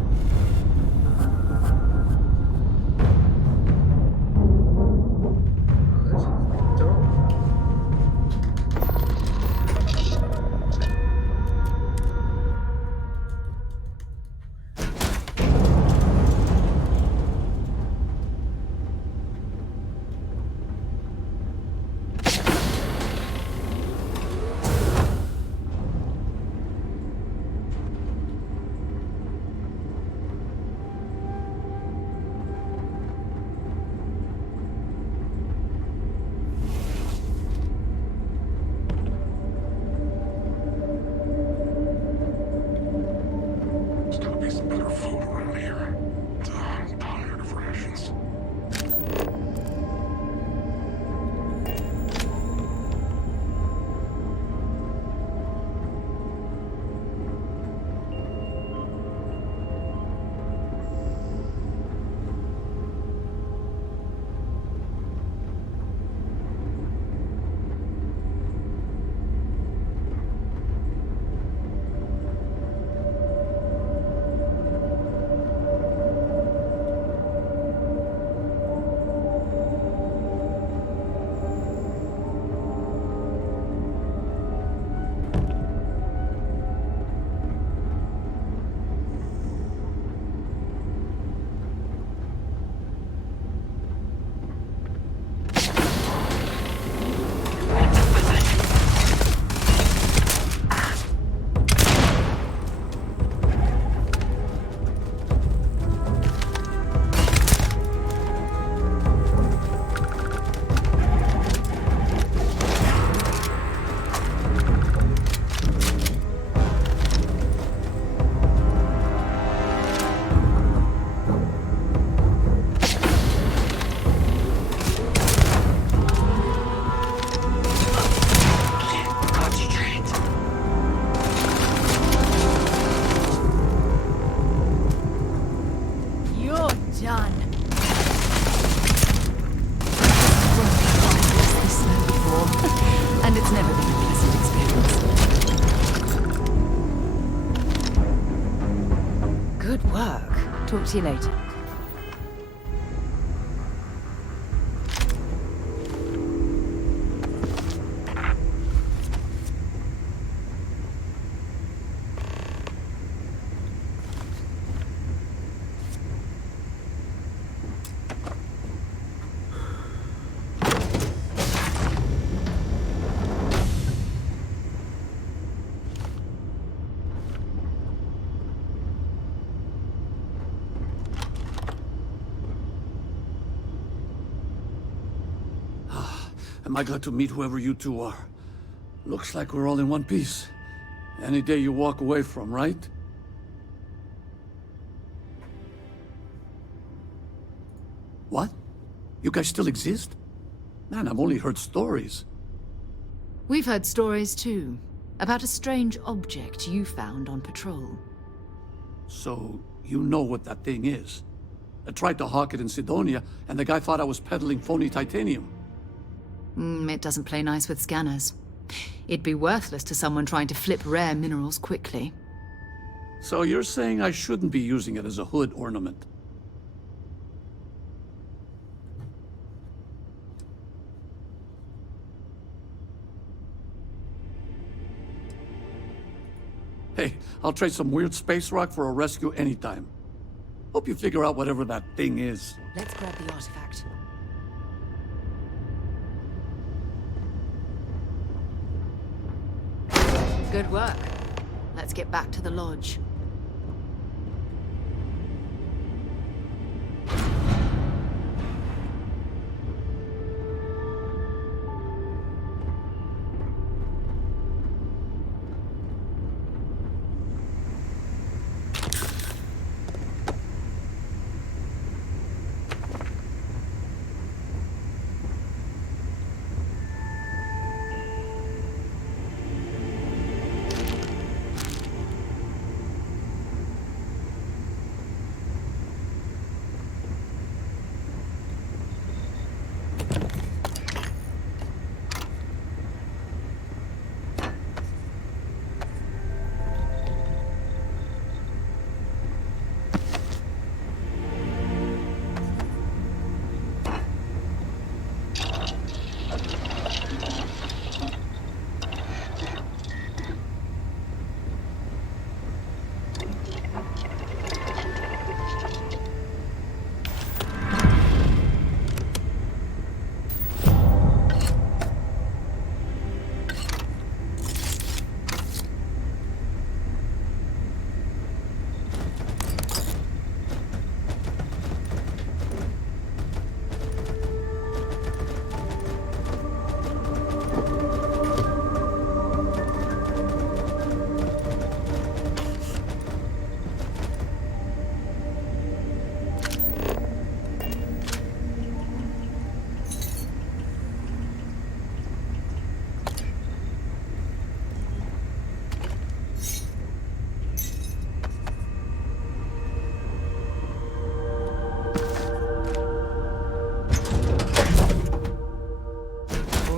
Talk to you later. Am I glad to meet whoever you two are? Looks like we're all in one piece. Any day you walk away from, right? What? You guys still exist? Man, I've only heard stories. We've heard stories too, about a strange object you found on patrol. So, you know what that thing is? I tried to hawk it in Sidonia, and the guy thought I was peddling phony titanium. It doesn't play nice with scanners. It'd be worthless to someone trying to flip rare minerals quickly. So you're saying I shouldn't be using it as a hood ornament? Hey, I'll trade some weird space rock for a rescue anytime. Hope you figure out whatever that thing is. Let's grab the artifact. Good work. Let's get back to the lodge.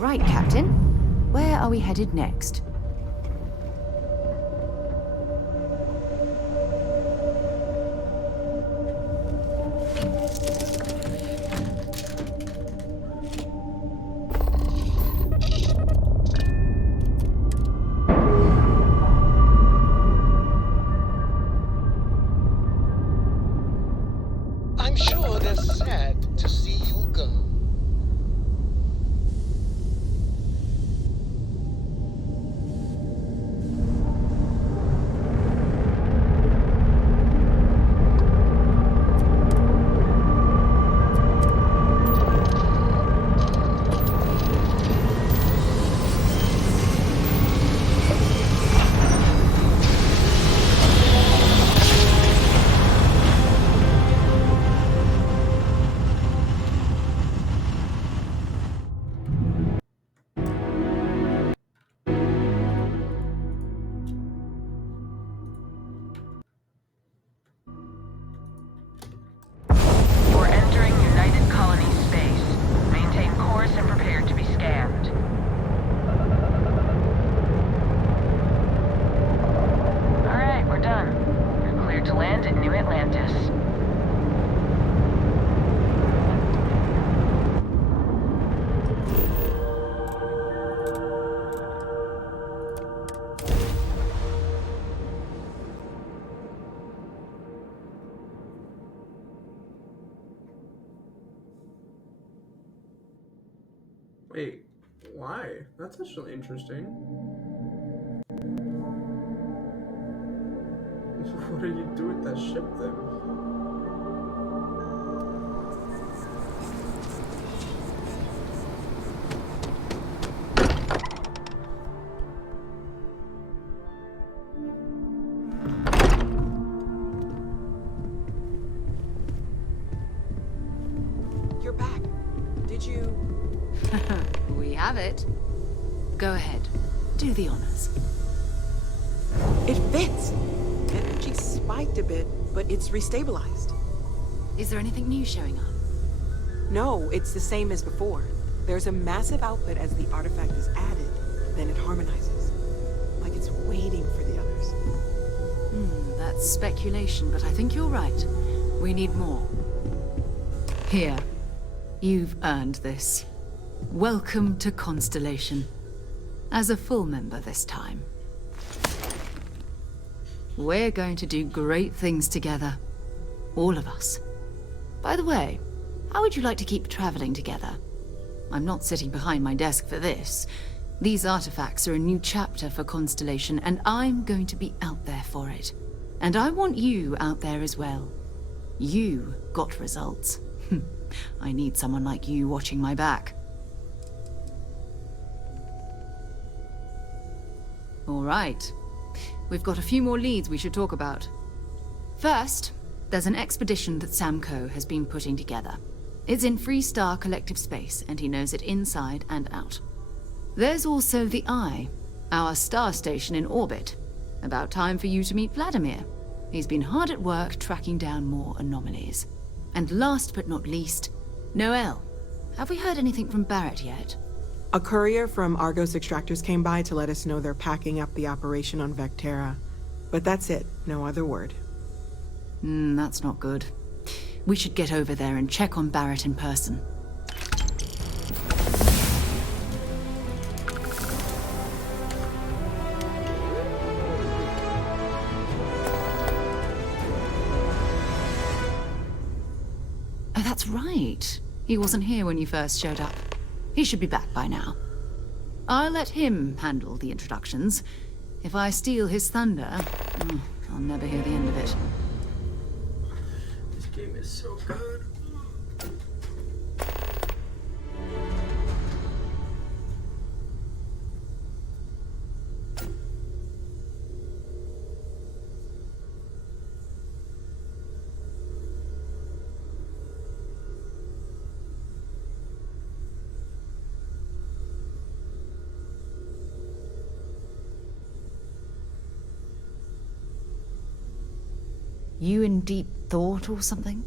Right, Captain. Where are we headed next? I'm sure they're sad to see you go. You're entering United Colony space. Maintain course and prepare to be scanned. Alright, we're done. You're cleared to land at New Atlantis. Wait, why? That's actually interesting. What do you do with that ship then? You're back. Did you... We have it. Go ahead. Do the honors. It fits! Energy spiked a bit, but it's restabilized. Is there anything new showing up? No, it's the same as before. There's a massive output as the artifact is added, then it harmonizes. Like it's waiting for the others. That's speculation, but I think you're right. We need more. Here. You've earned this. Welcome to Constellation. As a full member this time. We're going to do great things together. All of us. By the way, how would you like to keep traveling together? I'm not sitting behind my desk for this. These artifacts are a new chapter for Constellation, and I'm going to be out there for it. And I want you out there as well. You got results. I need someone like you watching my back. All right. We've got a few more leads we should talk about. First, there's an expedition that Samco has been putting together. It's in Freestar Collective Space, and he knows it inside and out. There's also the Eye, our star station in orbit. About time for you to meet Vladimir. He's been hard at work tracking down more anomalies. And last but not least, Noel. Have we heard anything from Barrett yet? A courier from Argos Extractors came by to let us know they're packing up the operation on Vectera. But that's it, no other word. That's not good. We should get over there and check on Barrett in person. Oh, that's right. He wasn't here when you first showed up. He should be back by now. I'll let him handle the introductions. If I steal his thunder, I'll never hear the end of it. This game is so good. You in deep thought or something?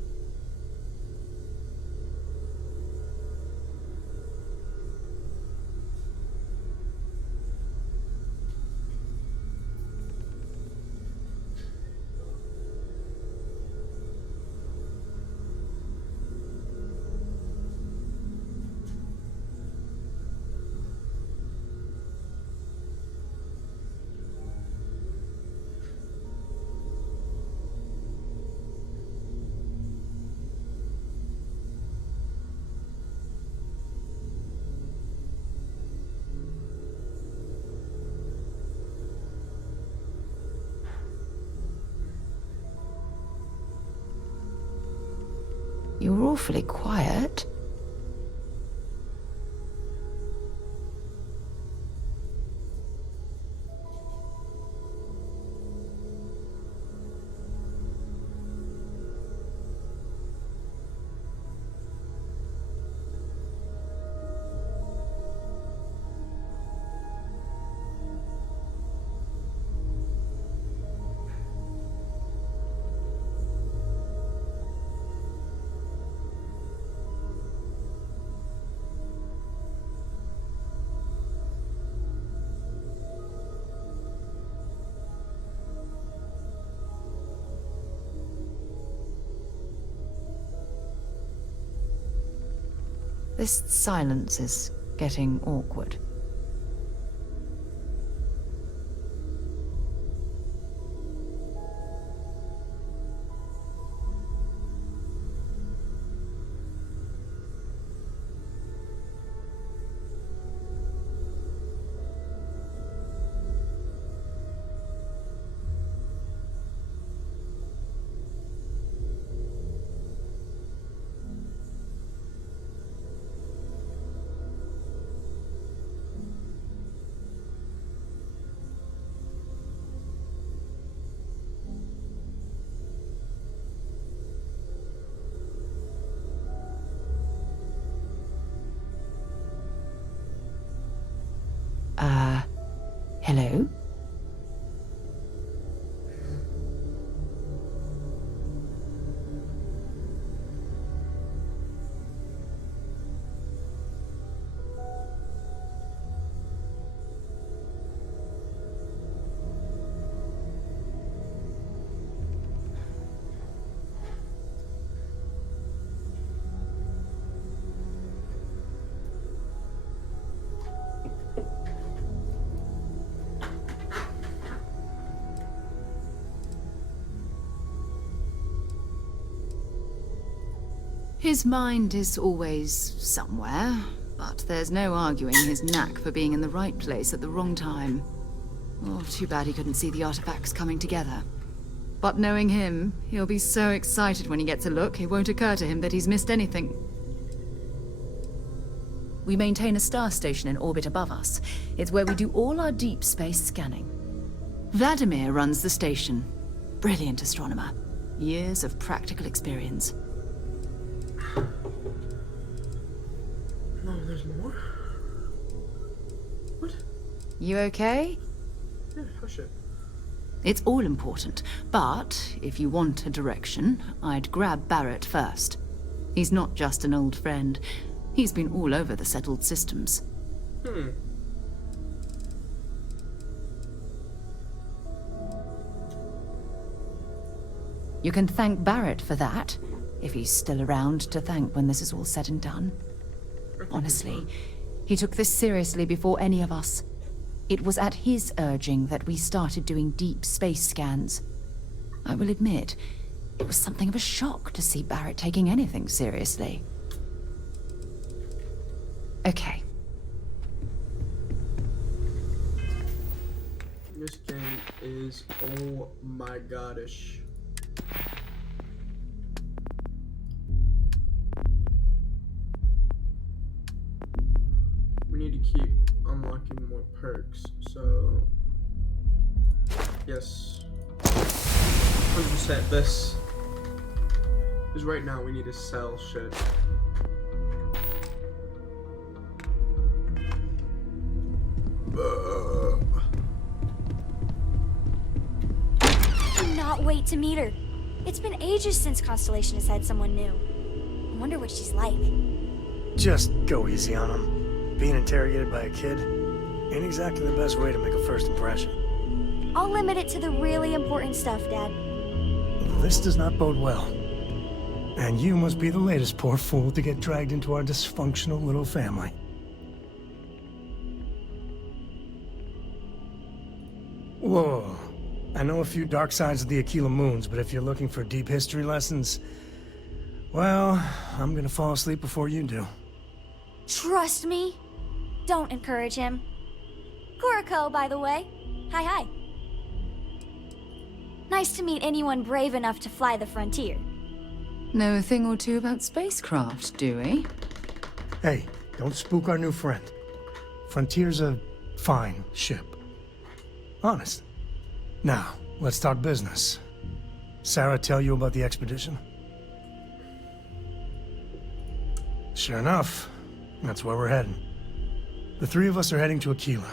You were awfully quiet. This silence is getting awkward. Hello? His mind is always somewhere, but there's no arguing his knack for being in the right place at the wrong time. Oh, too bad he couldn't see the artifacts coming together. But knowing him, he'll be so excited when he gets a look, it won't occur to him that he's missed anything. We maintain a star station in orbit above us. It's where we do all our deep space scanning. Vladimir runs the station. Brilliant astronomer. Years of practical experience. No, there's more? What? You okay? Yeah, hush it. It's all important, but if you want a direction, I'd grab Barrett first. He's not just an old friend. He's been all over the settled systems. You can thank Barrett for that, if he's still around to thank when this is all said and done. Honestly, he took this seriously before any of us. It was at his urging that we started doing deep space scans. I will admit, it was something of a shock to see Barrett taking anything seriously. Okay. This game is oh my godish. We need to keep unlocking more perks, so yes, 100% this. Because right now we need to sell shit. Cannot wait to meet her. It's been ages since Constellation has had someone new. I wonder what she's like. Just go easy on him. Being interrogated by a kid ain't exactly the best way to make a first impression. I'll limit it to the really important stuff, Dad. This does not bode well. And you must be the latest poor fool to get dragged into our dysfunctional little family. Whoa. I know a few dark sides of the Aquila Moons, but if you're looking for deep history lessons, well, I'm gonna fall asleep before you do. Trust me. Don't encourage him. Kuriko, by the way. Hi. Nice to meet anyone brave enough to fly the frontier. Know a thing or two about spacecraft, do we? Hey, don't spook our new friend. Frontier's a fine ship. Honest. Now, let's talk business. Sarah tell you about the expedition? Sure enough, that's where we're heading. The three of us are heading to Aquila,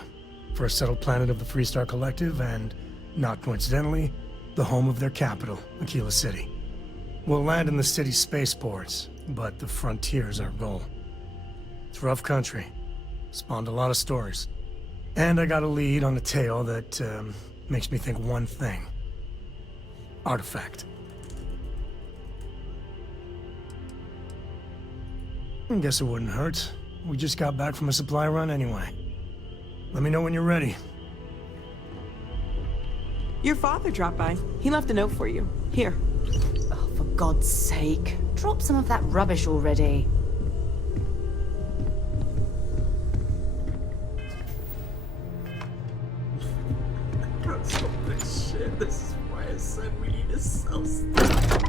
for a settled planet of the Freestar Collective and, not coincidentally, the home of their capital, Aquila City. We'll land in the city's spaceports, but the frontier's our goal. It's rough country. Spawned a lot of stories. And I got a lead on a tale that makes me think one thing. Artifact. I guess it wouldn't hurt. We just got back from a supply run anyway. Let me know when you're ready. Your father dropped by. He left a note for you. Here. Oh, for God's sake. Drop some of that rubbish already. So much shit. This is why I said we need to sell stuff.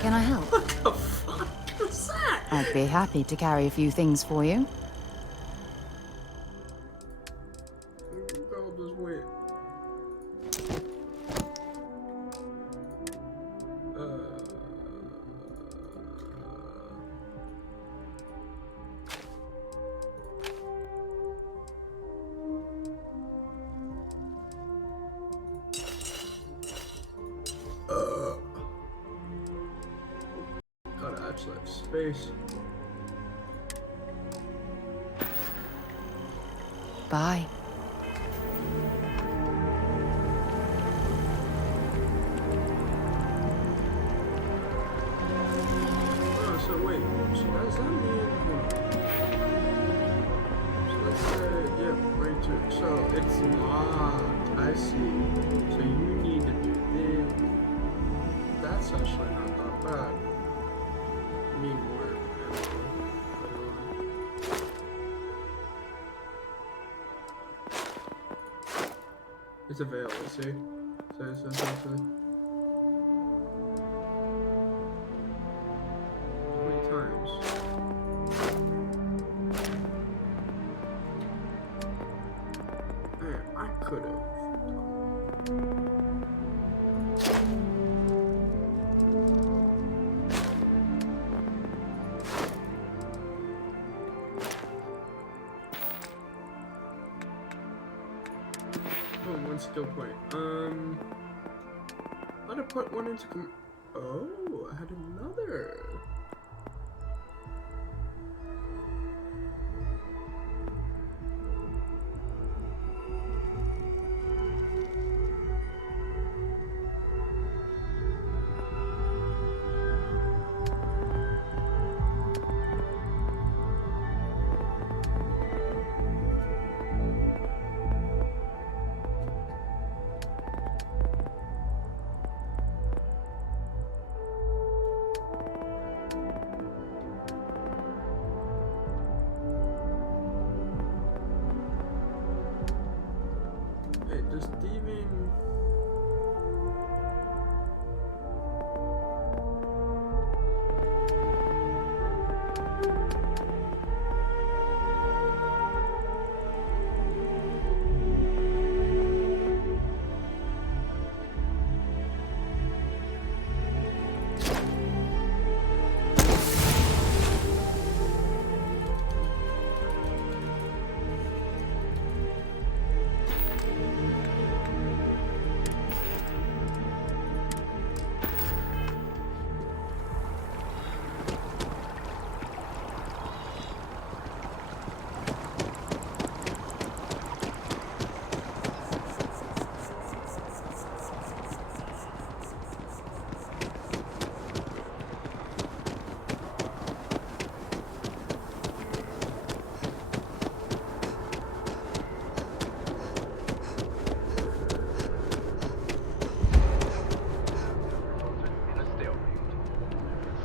Can I help? What the fuck is that? I'd be happy to carry a few things for you. Girl just went. Gotta actually have space. Bye. Oh, so wait, so does that mean, so let's say, yeah, right to, so it's locked, I see. So you need to do this. That's actually not that bad. Need more ammo. It's available, see? So essentially. How many times? Man, I could have. Oh, one skill point. I'd have put one into oh, I had another.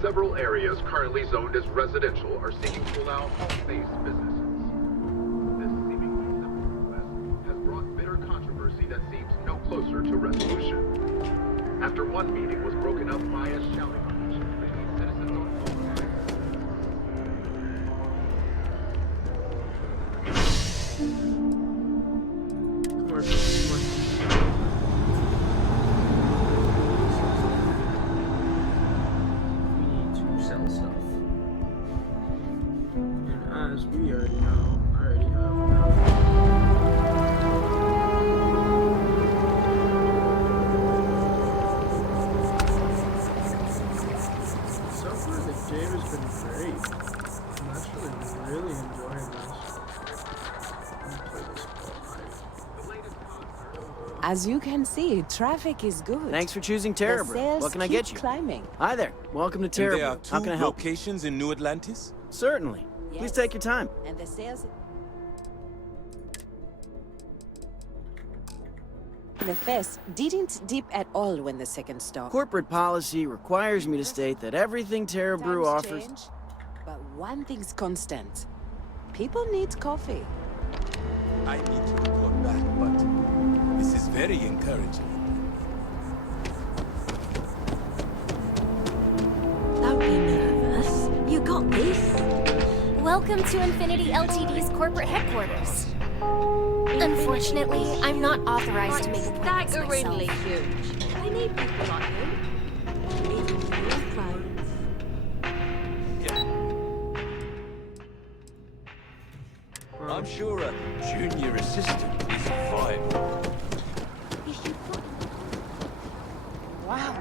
Several areas currently zoned as residential are seeking to allow home-based businesses. This seemingly simple request has brought bitter controversy that seems no closer to resolution. After one meeting was broken up by a shouting match, bringing citizens on both sides. Sell stuff. And as we already know, I already have so far the game has been great. I'm actually really enjoying this. I'm gonna play this all night. As you can see, traffic is good. Thanks for choosing The Terrabrew. sales What can I keep get you? climbing. Hi there. Welcome to And there are Terrabrew. two How can I help? locations in New Atlantis? Certainly. Please Yes. take your time. And the sales... The fest didn't dip at all when the second stopped. Corporate policy requires me to state that everything Terrabrew Times offers... change, but one thing's constant. People need coffee. I need to report back, but this is very encouraging. Don't be nervous. You got this. Welcome to Infinity Ltd's corporate headquarters. Unfortunately, I'm not authorized to make appointments Staggeringly myself. huge. I need people like you. Even your clients. I'm sure a junior assistant is fine. Wow.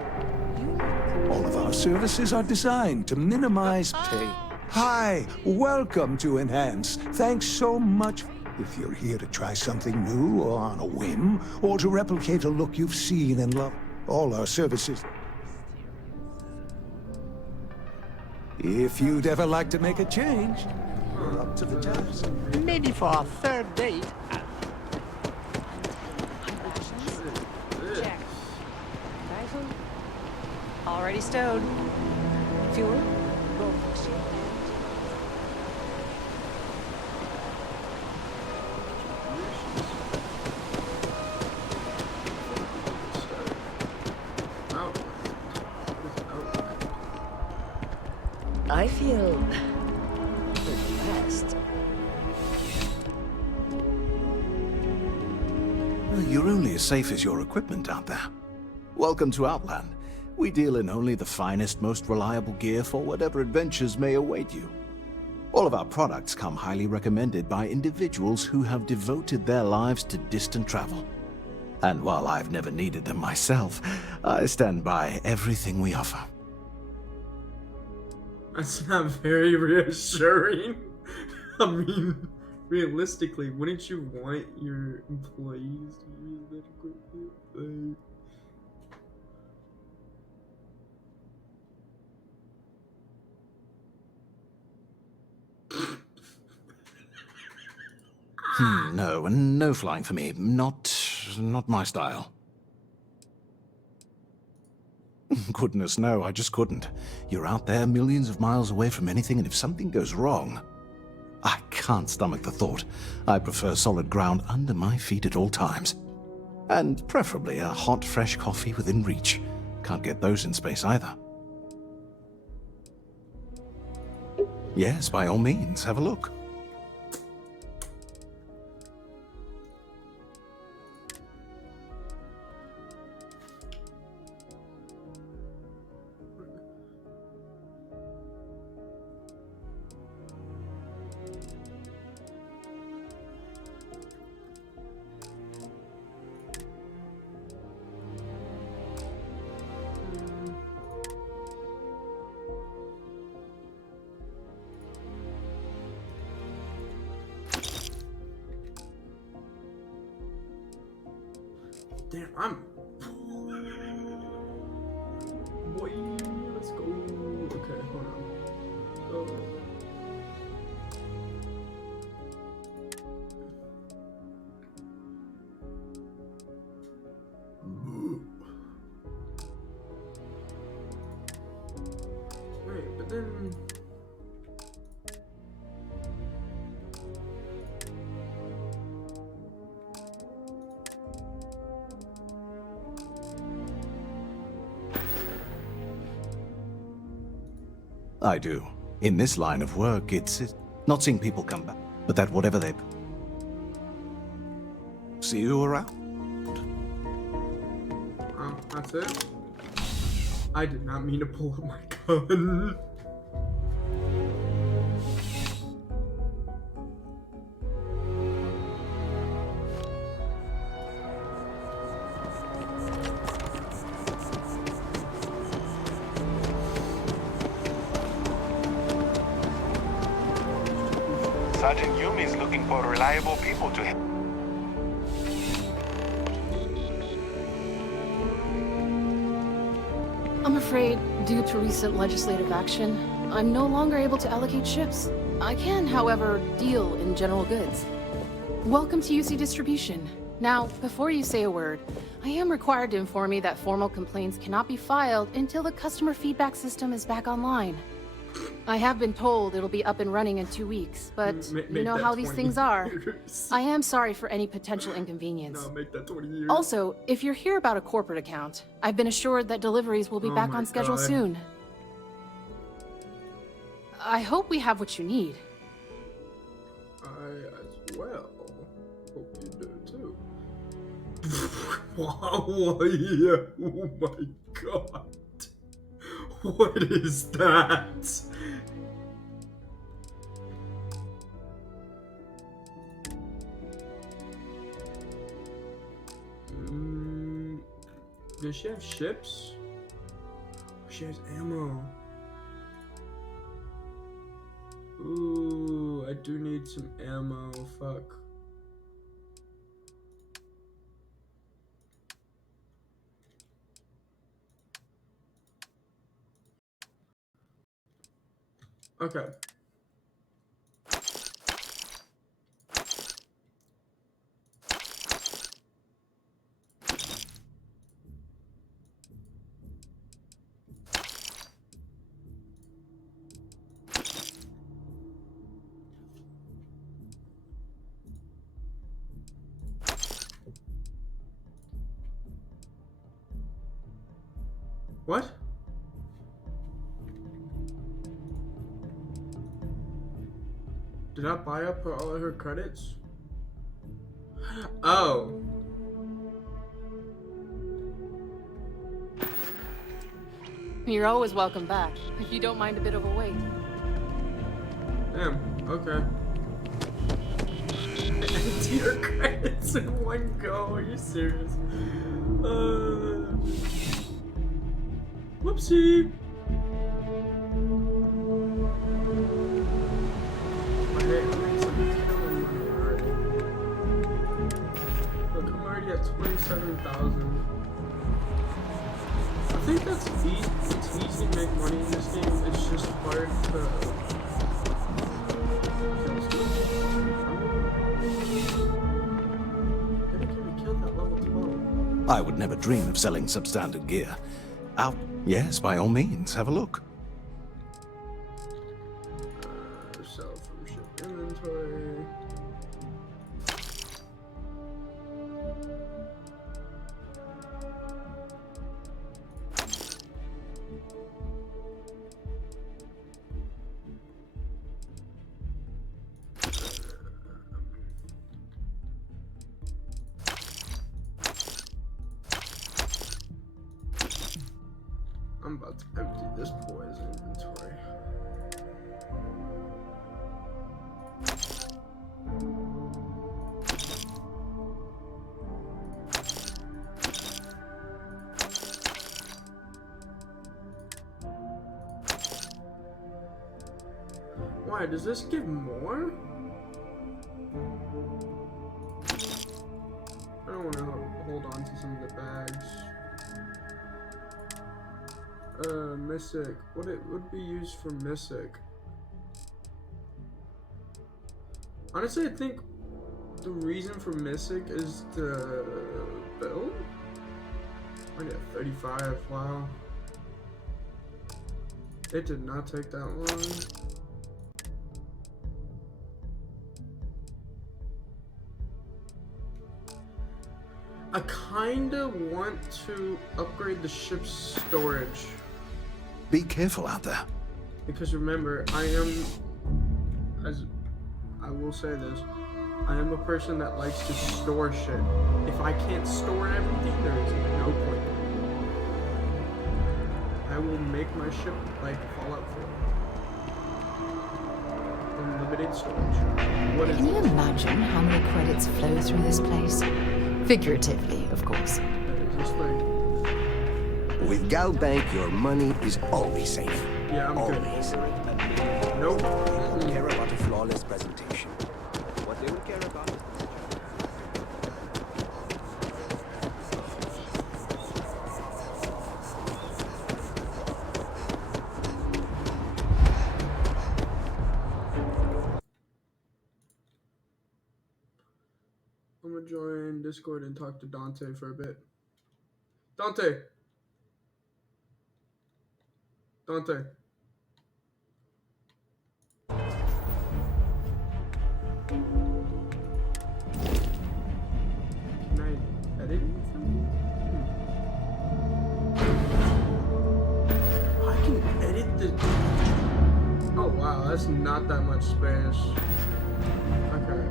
All of our services are designed to minimize pay. Hi, welcome to Enhance. Thanks so much. If you're here to try something new or on a whim, or to replicate a look you've seen and loved, all our services. If you'd ever like to make a change, we're up to the task. Maybe for our third date. Check. Rifle. Already stowed. Fuel. Roll fixture. I feel blessed. You're only as safe as your equipment out there. Welcome to Outland. We deal in only the finest, most reliable gear for whatever adventures may await you. All of our products come highly recommended by individuals who have devoted their lives to distant travel. And while I've never needed them myself, I stand by everything we offer. That's not very reassuring. I mean, realistically, wouldn't you want your employees to use that equipment? No, and no flying for me. Not my style. Goodness, no, I just couldn't. You're out there millions of miles away from anything, and if something goes wrong, I can't stomach the thought. I prefer solid ground under my feet at all times. And preferably a hot, fresh coffee within reach. Can't get those in space either. Yes, by all means, have a look. Damn, I'm. Boy, let's go. Okay, hold on. So. Wait, then I do. In this line of work, it's not seeing people come back, but that whatever they... See you around. That's it. I did not mean to pull up my gun. Sergeant Yumi is looking for reliable people to help. I'm afraid, due to recent legislative action, I'm no longer able to allocate ships. I can, however, deal in general goods. Welcome to UC Distribution. Now, before you say a word, I am required to inform you that formal complaints cannot be filed until the customer feedback system is back online. I have been told it'll be up and running in 2 weeks, but you know how these things are. I am sorry for any potential inconvenience. No, make that 20 years. Also, if you're here about a corporate account, I've been assured that deliveries will be back on schedule soon. I hope we have what you need. I as well hope you do too. Wow, yeah. Oh my god. What is that? Does she have ships? She has ammo. Ooh, I do need some ammo. Fuck. Okay. What? Did I buy up all of her credits? Oh. You're always welcome back, if you don't mind a bit of a wait. Damn, okay. Empty your credits in one go, are you serious? Whoopsie! Look, I'm already at 27,000. I think that's easy. It's easy to make money in this game. It's just hard to. I would never dream of selling substandard gear. Out, yes, by all means, have a look. Sell from ship inventory. I'm about to empty this boy's inventory. Why, does this give more? I don't want to hold on to some of the bags. Mysic. What it would be used for Mysic? Honestly, I think the reason for Mysic is to build. I got 35. Wow. It did not take that long. I kinda want to upgrade the ship's storage. Be careful out there. Because remember, as I will say this, I am a person that likes to store shit. If I can't store everything, there is no point. I will make my ship like Fallout 4. Unlimited storage. What is Can you imagine how many credits flow through this place? Figuratively, of course. With Galbank, your money is always safe. Yeah, I'm always. Good. Nope. They don't care about a flawless presentation. What they will care about is... I'm gonna join Discord and talk to Dante for a bit. Dante! Dante. Can I edit something? I can edit the... Oh wow, that's not that much space. Okay,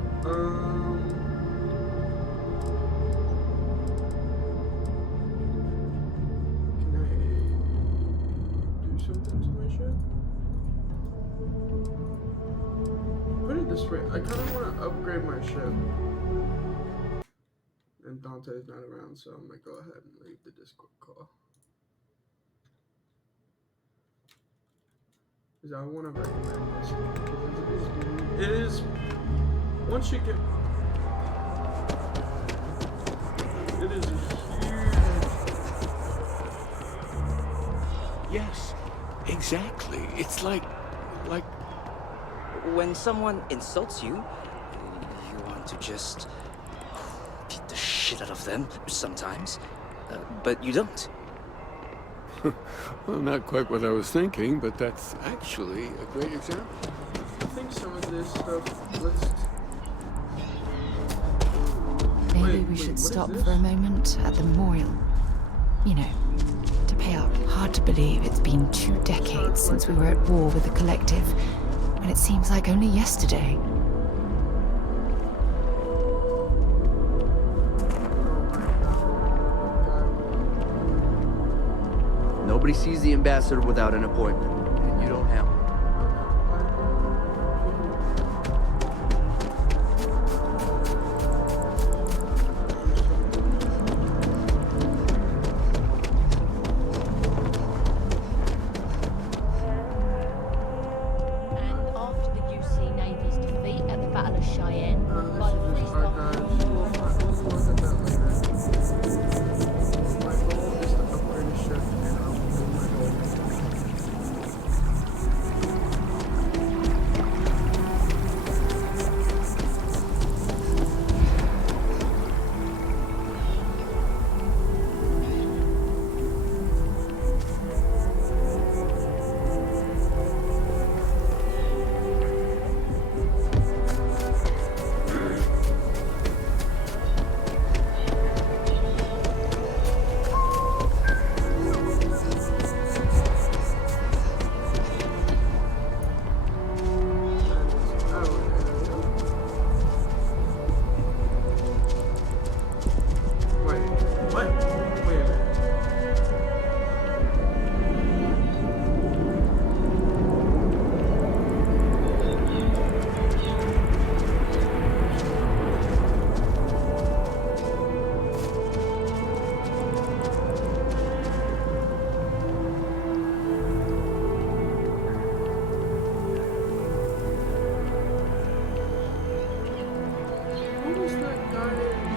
can I do something to my ship? Put it this way, I kind of want to upgrade my ship. And Dante's not around, so I'm gonna go ahead and leave the Discord call. Because I want to recommend this game. It is, once you get, it is huge. Yes, exactly. It's like... When someone insults you, you want to just beat the shit out of them sometimes, but you don't. Well, not quite what I was thinking, but that's actually a great example. I think some of this stuff, let's... Maybe we should stop for a moment at the memorial. You know, to pay up. Hard to believe it's been 2 decades since we were at war with the Collective, and it seems like only yesterday. Nobody sees the ambassador without an appointment, and you don't have one. And after the UC Navy's defeat at the Battle of Cheyenne, by the Free Star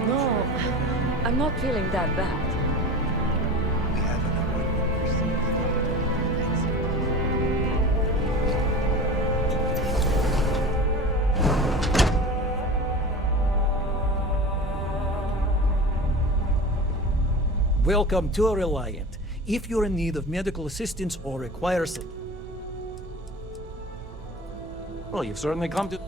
No, I'm not feeling that bad. Welcome to Reliant. If you're in need of medical assistance or require some... Well, you've certainly come to...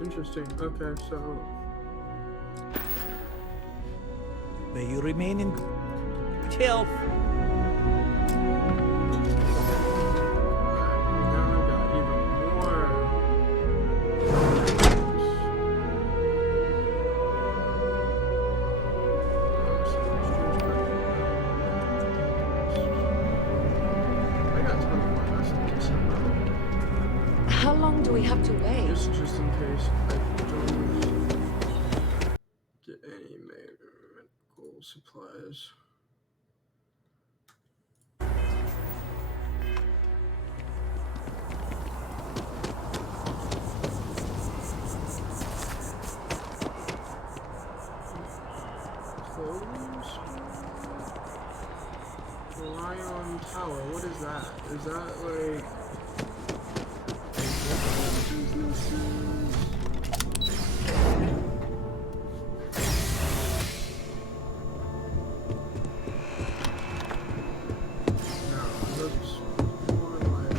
Interesting. Okay, so May you remain in good health. now I got even more. I got a ton of more messages. How long do we have to wait? Just in case I don't get any medical supplies. Clothes? Lion Tower, what is that? Is that like businesses? No, it looks more like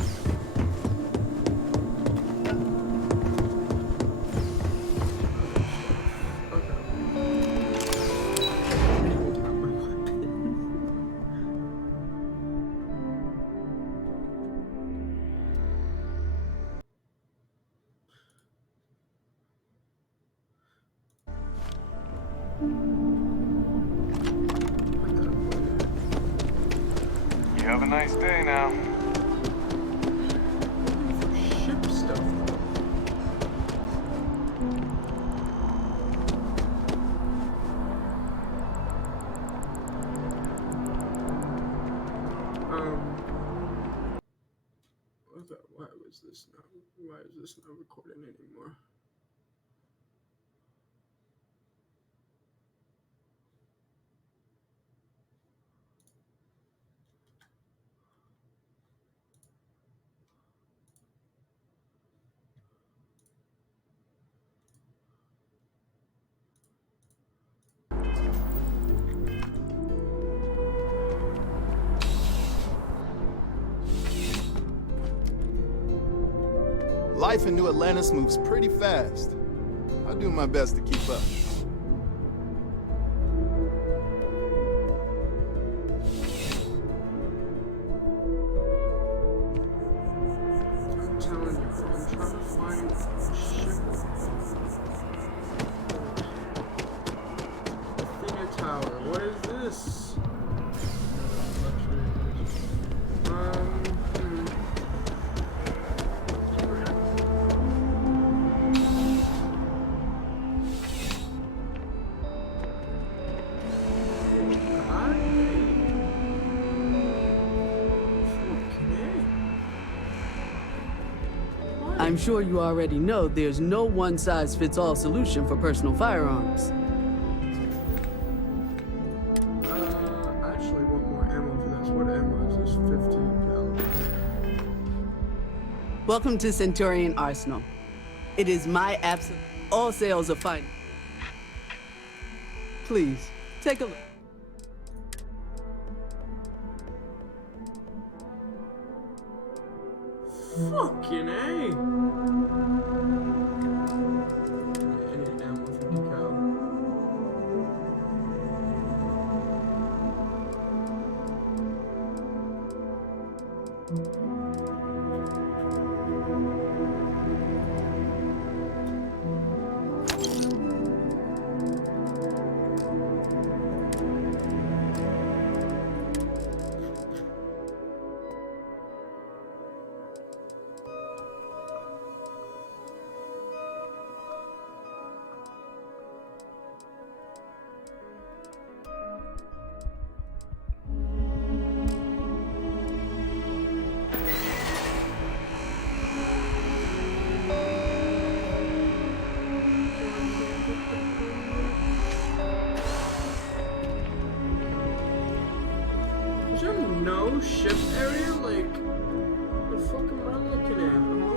You have a nice day now. ship stuff. Okay, why was this not? Why is this not recording anymore? Life in New Atlantis moves pretty fast. I'll do my best to keep up. I'm telling you, bro, I'm trying to find ship. Athena Tower, what is this? I'm sure you already know there's no one-size-fits-all solution for personal firearms. I actually want more ammo for this. What ammo is this? 15 caliber. Welcome to Centurion Arsenal. It is my absolute... All sales are fine. Please, take a look. Fucking A! Any ammo for decal. no ship area? Like, the fuck am I looking at, huh?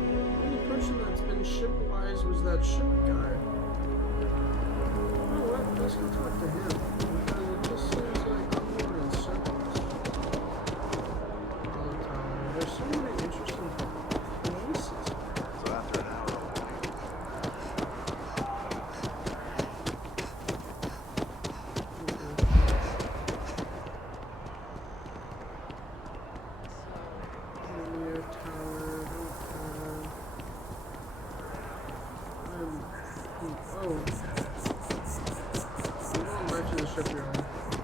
The only person that's been ship-wise was that ship guy. You know what? Let's go talk to him. Because it just seems like I'm going in circles all the time. There's so many interesting places. So after an hour,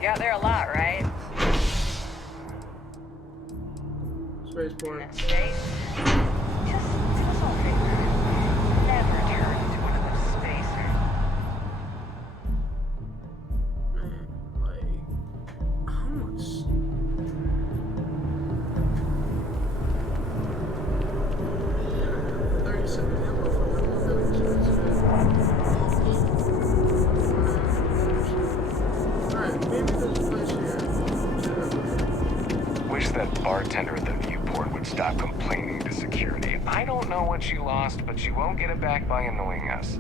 You're out there a lot, right? Spaceport. Space? Just do us all a favor. Never turn into one of those spacers. Like, how much? Yeah, 37 ammo for one of those. Alright, maybe there's a place here. wish that bartender at the viewport would stop complaining to security. I don't know what you lost, but you won't get it back by annoying us.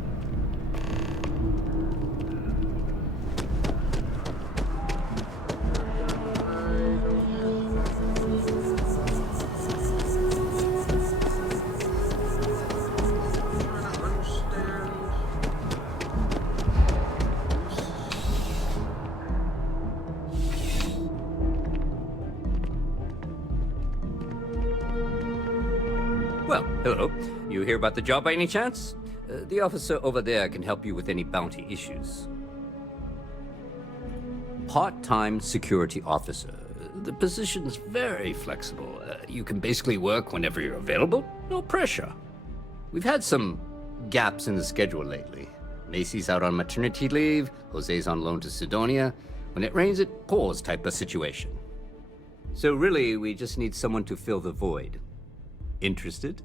Well, hello. You hear about the job by any chance? The officer over there can help you with any bounty issues. Part-time security officer. The position's very flexible. You can basically work whenever you're available. No pressure. We've had some gaps in the schedule lately. Macy's out on maternity leave. Jose's on loan to Sidonia. When it rains, it pours type of situation. So really, we just need someone to fill the void. Interested?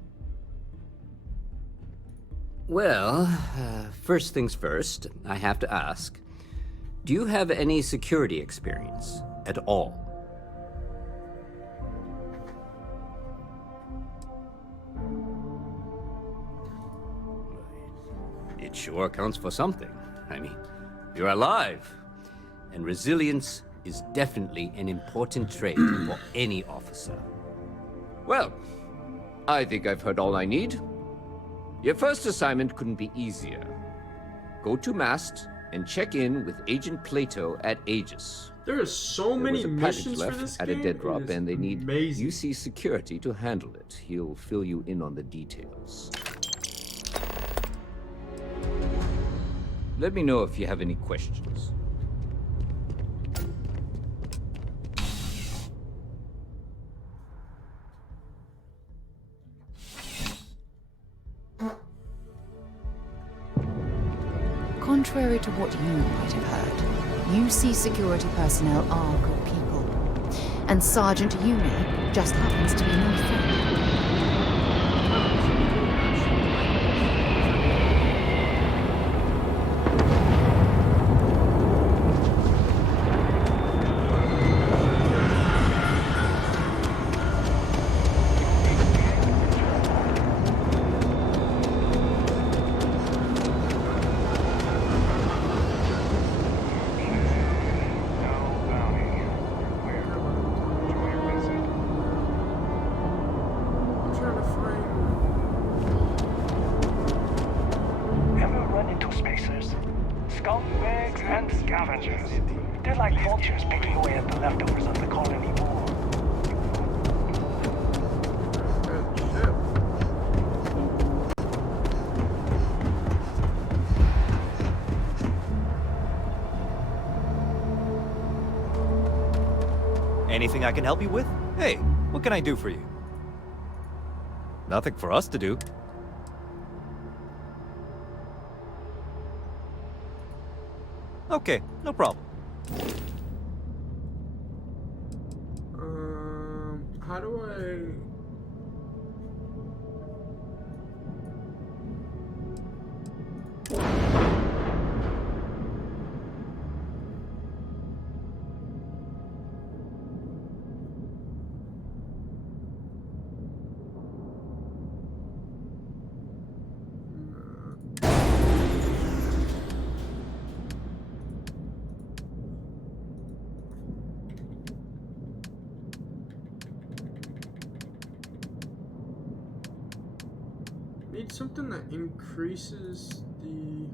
Well, first things first, I have to ask, do you have any security experience at all? It sure counts for something. I mean, you're alive, and resilience is definitely an important trait for any officer. Well, I think I've heard all I need. Your first assignment couldn't be easier. Go to Mast and check in with Agent Plato at Aegis. There are so many missions for this at game. a dead drop, and they need amazing. UC security to handle it. He'll fill you in on the details. Let me know if you have any questions. Contrary to what you might have heard, UC security personnel are good people. And Sergeant Yumi just happens to be my friend. Ever run into spacers? Scumbags and scavengers. They're like vultures picking away at the leftovers of the colony war. Anything I can help you with? Hey, what can I do for you? Nothing for us to do. Okay, no problem. How do I... need something that increases the...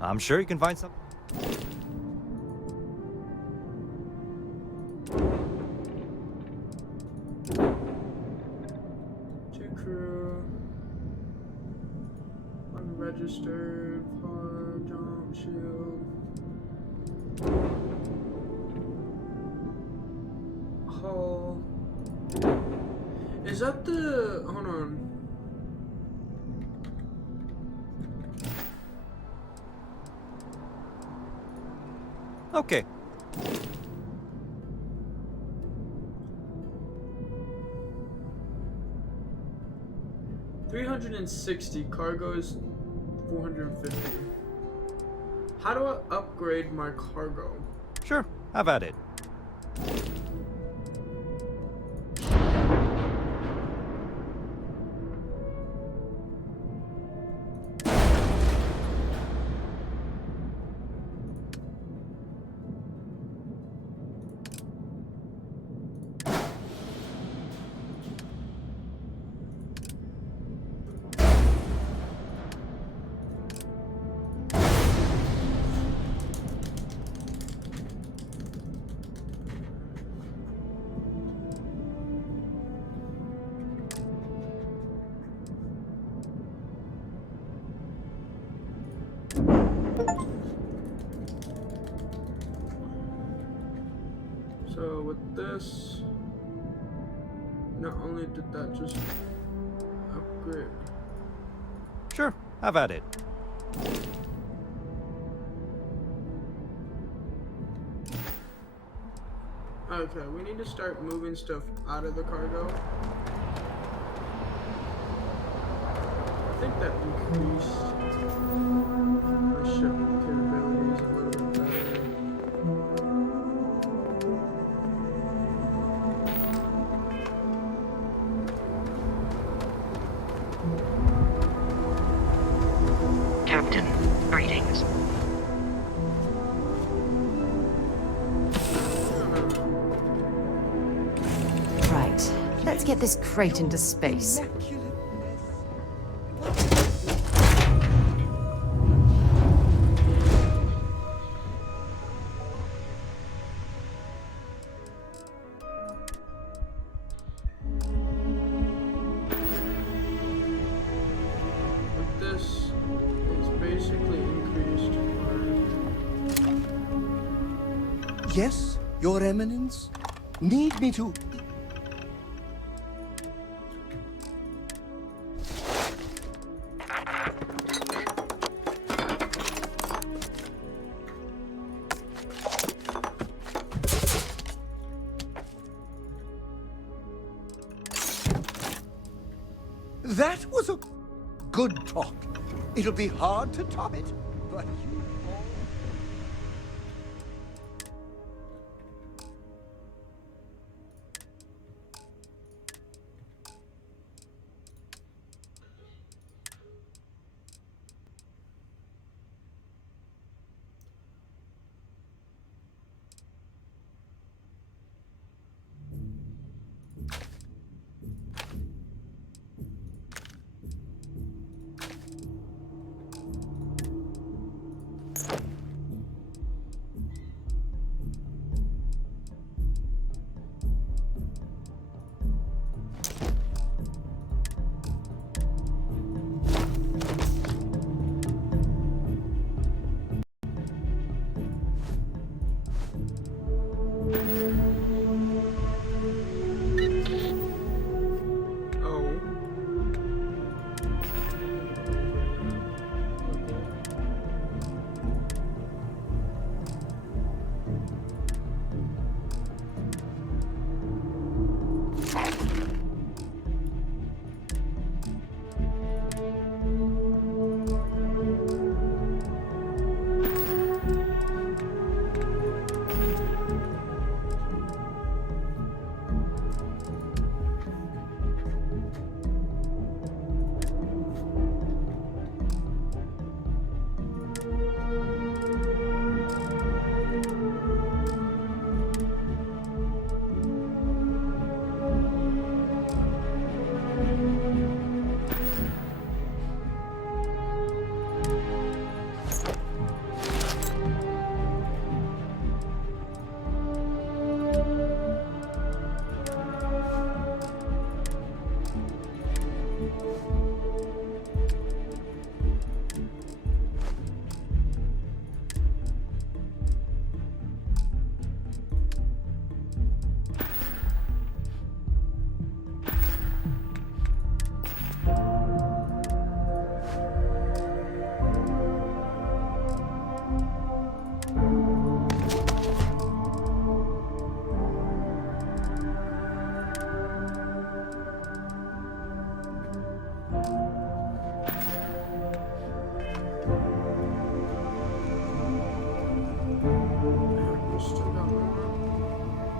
I'm sure you can find something. Two crew, unregistered, far, jump, shield. Hull. Is that the... hold on. Okay. $360, cargo is $450. How do I upgrade my cargo? Sure, have at it. So with this, not only did that just upgrade. Sure, have at it. Okay, we need to start moving stuff out of the cargo. I think that increased my shipping capabilities a little bit better. Captain, greetings. Right. Let's get this crate into space. With this, it's basically increased my... Yes, Your Eminence? Need me to... That was a good talk. It'll be hard to top it, but you...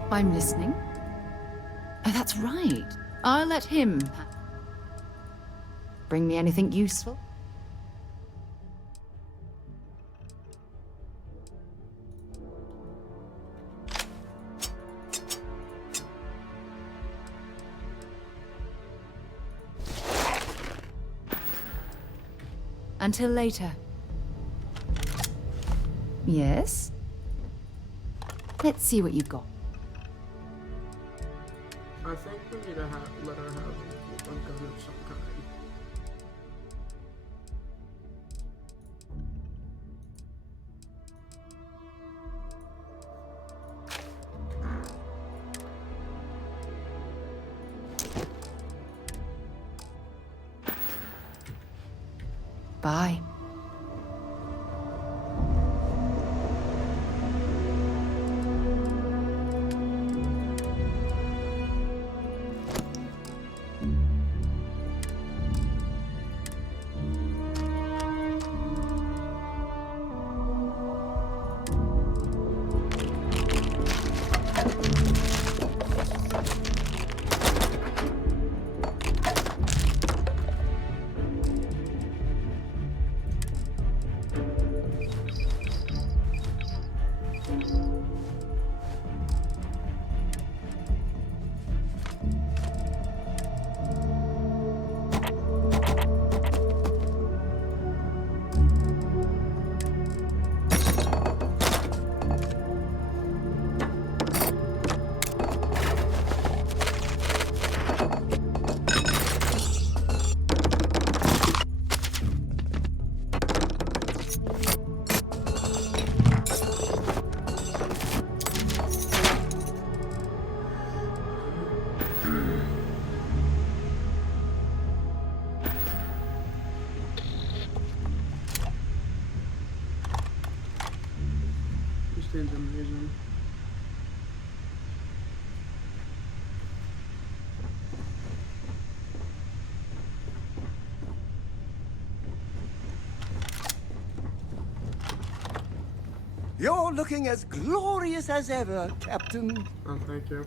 I'm listening. Oh, that's right. I'll let him. Bring me anything useful? Until later. Yes? Let's see what you've got. I think we need to let her have a gun of some kind. Bye. This thing's amazing. You're looking as glorious as ever, Captain. Oh, thank you.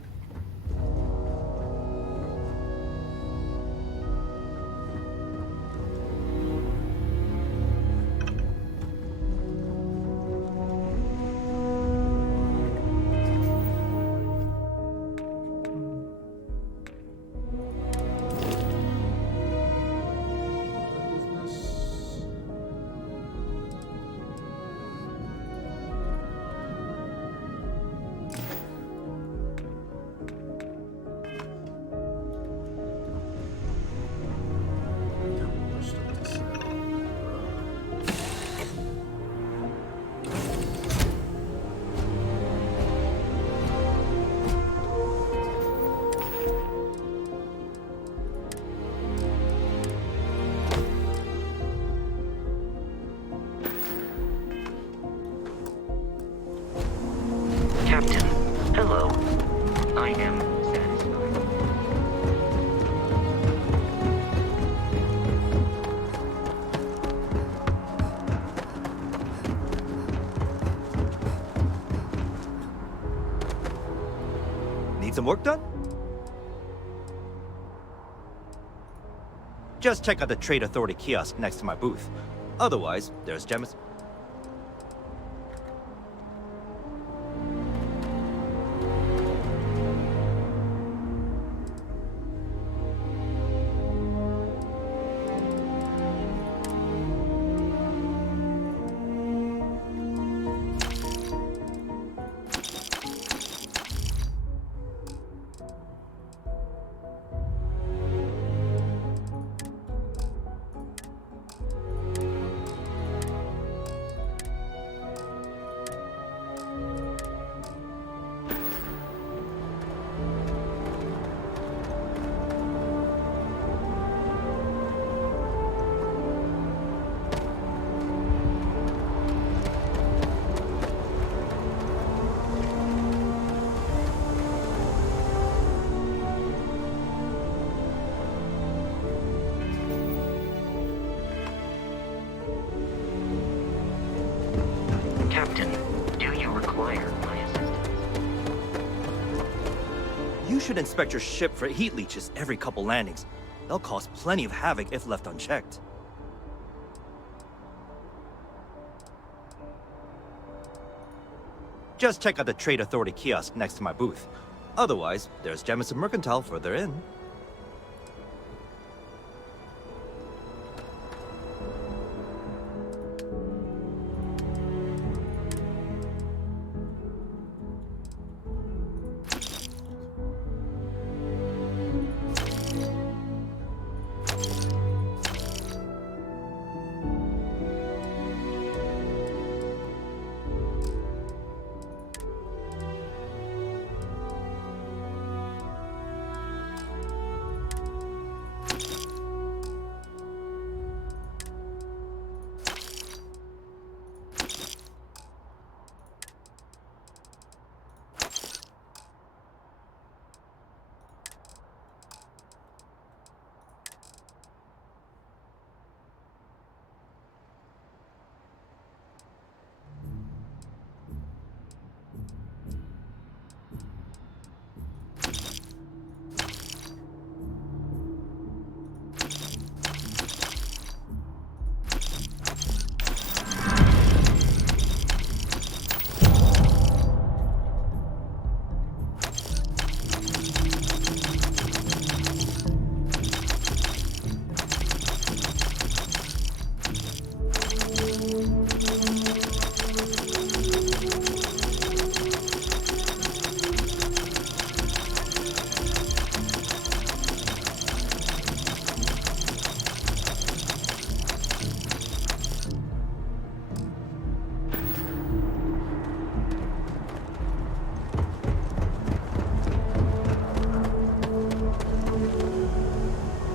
Captain, hello. I am satisfied. Need some work done? Just check out the Trade Authority kiosk next to my booth. Otherwise, there's Gems. You should inspect your ship for heat leeches every couple landings. They'll cause plenty of havoc if left unchecked. Just check out the Trade Authority kiosk next to my booth. Otherwise, there's Jemison Mercantile further in.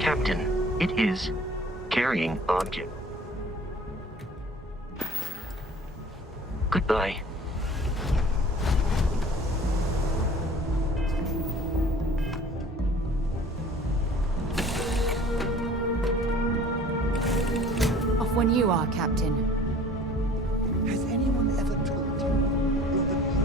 Captain, it is carrying object. Goodbye. Off when you are, Captain. Has anyone ever told you you're the truth?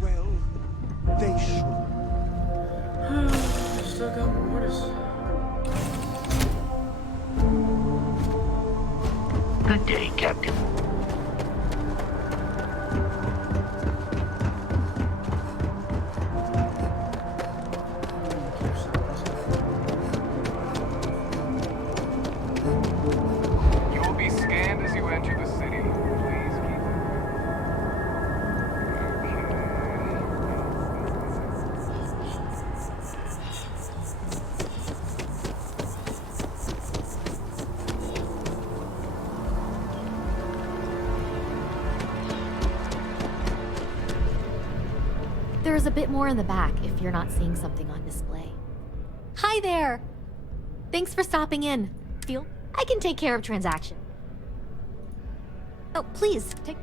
Well, they should. Still got more orders. Good day, Captain. You will be scanned as you enter the city. Please keep There's a bit more in the back if you're not seeing something on display. Hi there! Thanks for stopping in. Feel I can take care of transaction. Oh, please, take...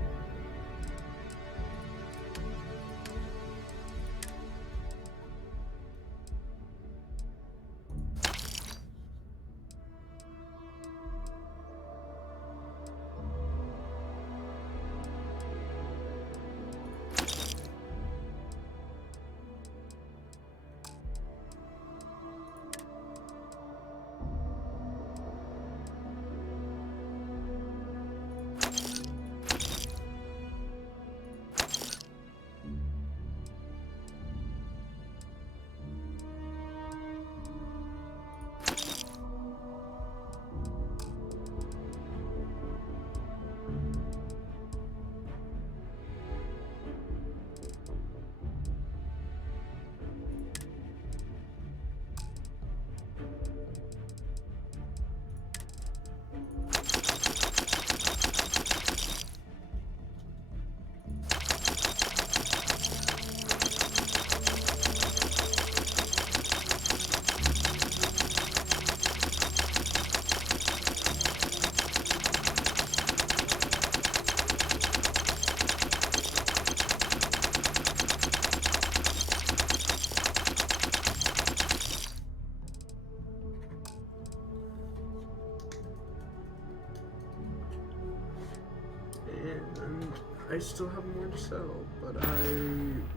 I still have more to sell, but I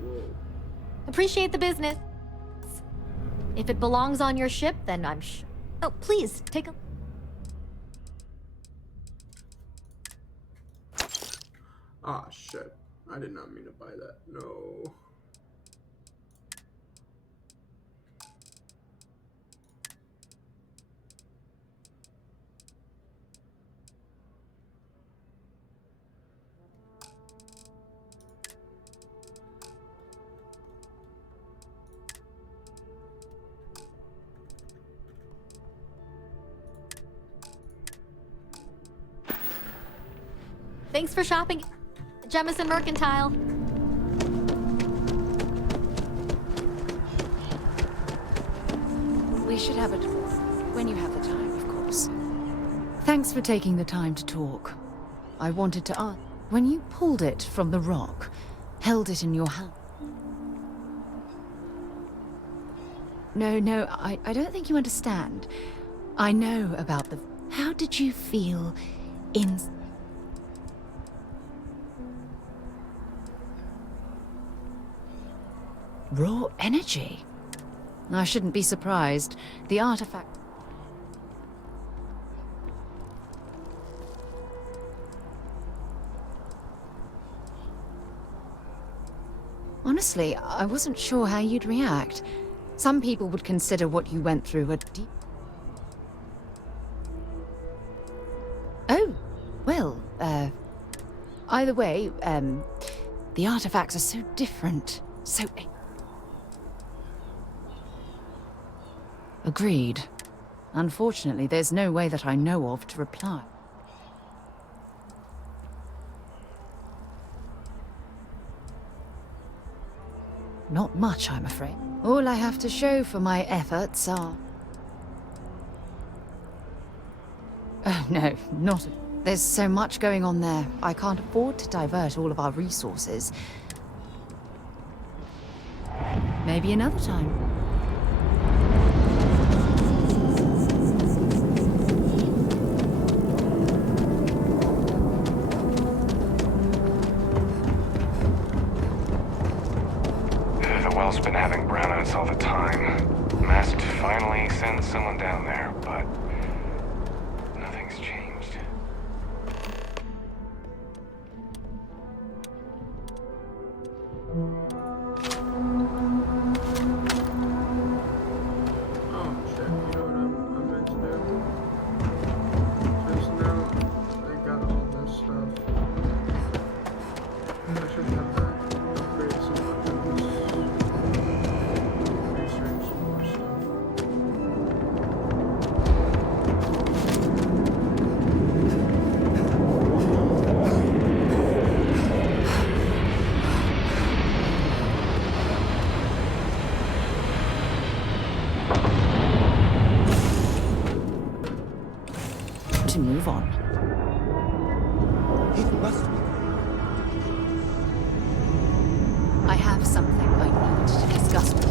will. Appreciate the business. If it belongs on your ship, then I'm Oh, please, take a... Ah, shit. I did not mean to buy that. No. Thanks for shopping, Jemison Mercantile. We should have it when you have the time, of course. Thanks for taking the time to talk. I wanted to ask, when you pulled it from the rock, held it in your hand. No, I don't think you understand. I know about the... How did you feel in... Raw energy? I shouldn't be surprised. The artifact... Honestly, I wasn't sure how you'd react. Some people would consider what you went through a deep... Oh, well, either way, the artifacts are so different, so... Agreed. Unfortunately, there's no way that I know of to reply. Not much, I'm afraid. All I have to show for my efforts are... Oh, no, not... There's so much going on there. I can't afford to divert all of our resources. Maybe another time. The well's been having brownouts all the time. Mast finally sends someone down there, but nothing's changed. Oh shit, you know what I meant to do? Just now, I got all this stuff. I should have that. Upgrade some weapons. Research some more stuff. To move on. It must be. I have something I need to discuss with you.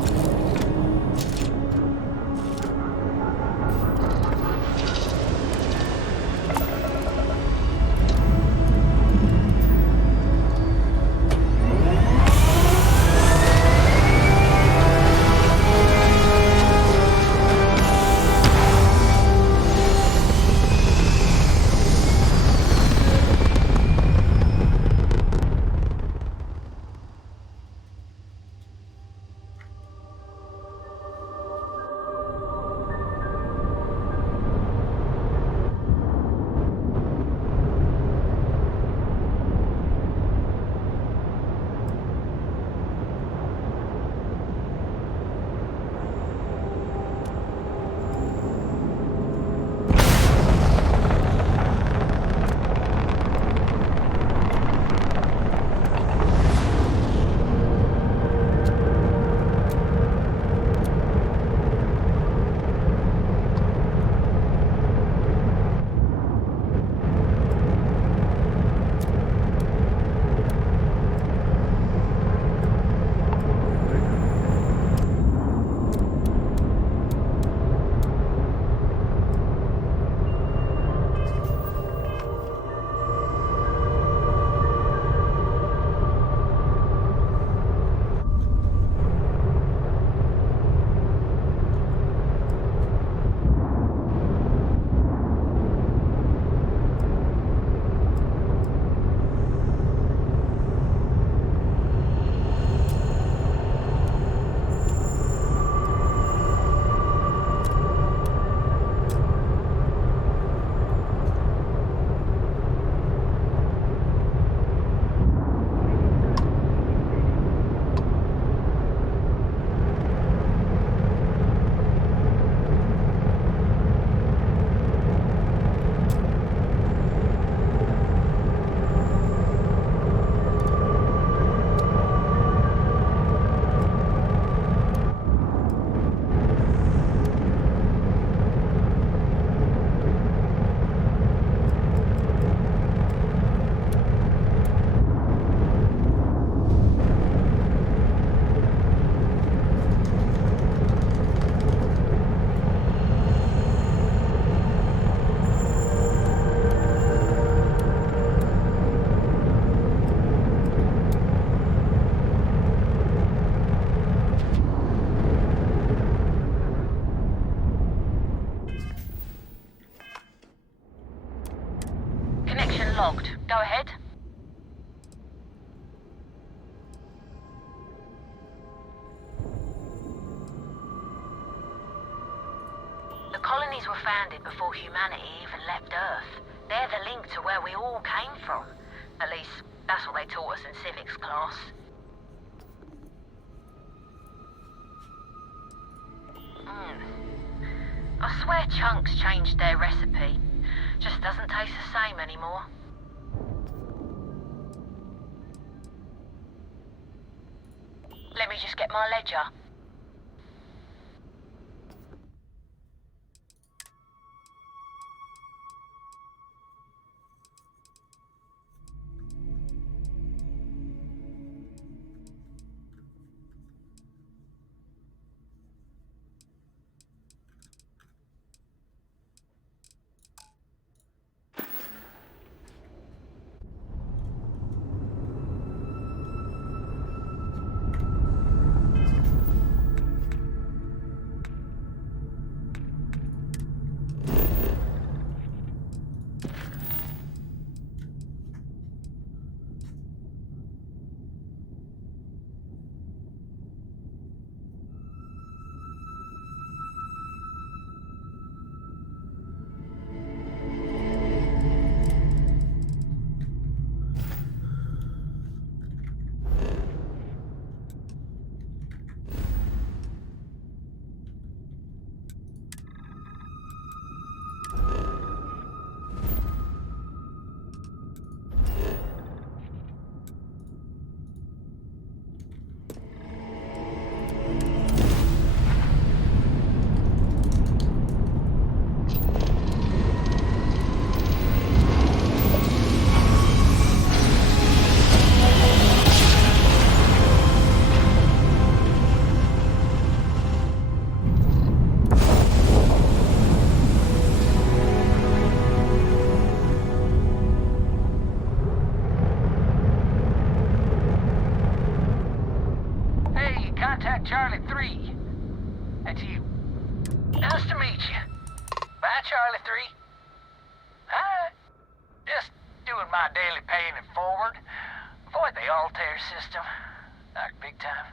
Colonies were founded before humanity even left Earth. They're the link to where we all came from. At least, that's what they taught us in civics class. I swear Chunks changed their recipe. Just doesn't taste the same anymore. Let me just get my ledger. Charlie 3. That's you. Nice to meet you. Bye, Charlie 3. Hi. Just doing my daily paying it forward. Avoid the Altair system. Like big time.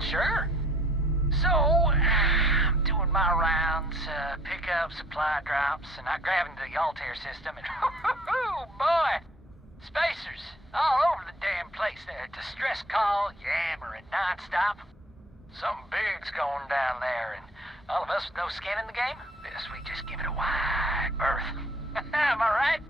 Sure. So, I'm doing my rounds, pick up supply drops, and I grab into the Altair system, and oh boy! Spacers all over the damn place there. Distress call, yammering nonstop. Something big's going down there, and all of us with no skin in the game, best we just give it a wide berth. Am I right?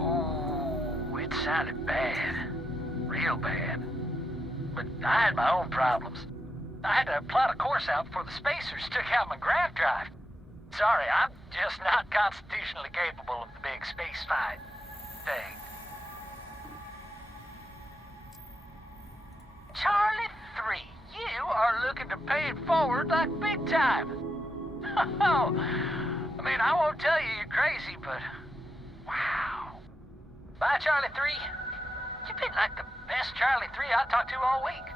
Oh, it sounded bad. Real bad. But I had my own problems. I had to plot a course out before the Spacers took out my grav drive. Sorry, I'm just not constitutionally capable of the big space fight thing. Charlie 3, you are looking to pay it forward like big time. Oh, I mean, I won't tell you you're crazy, but wow. Bye, Charlie 3. You've been like the best Charlie 3 I talked to all week.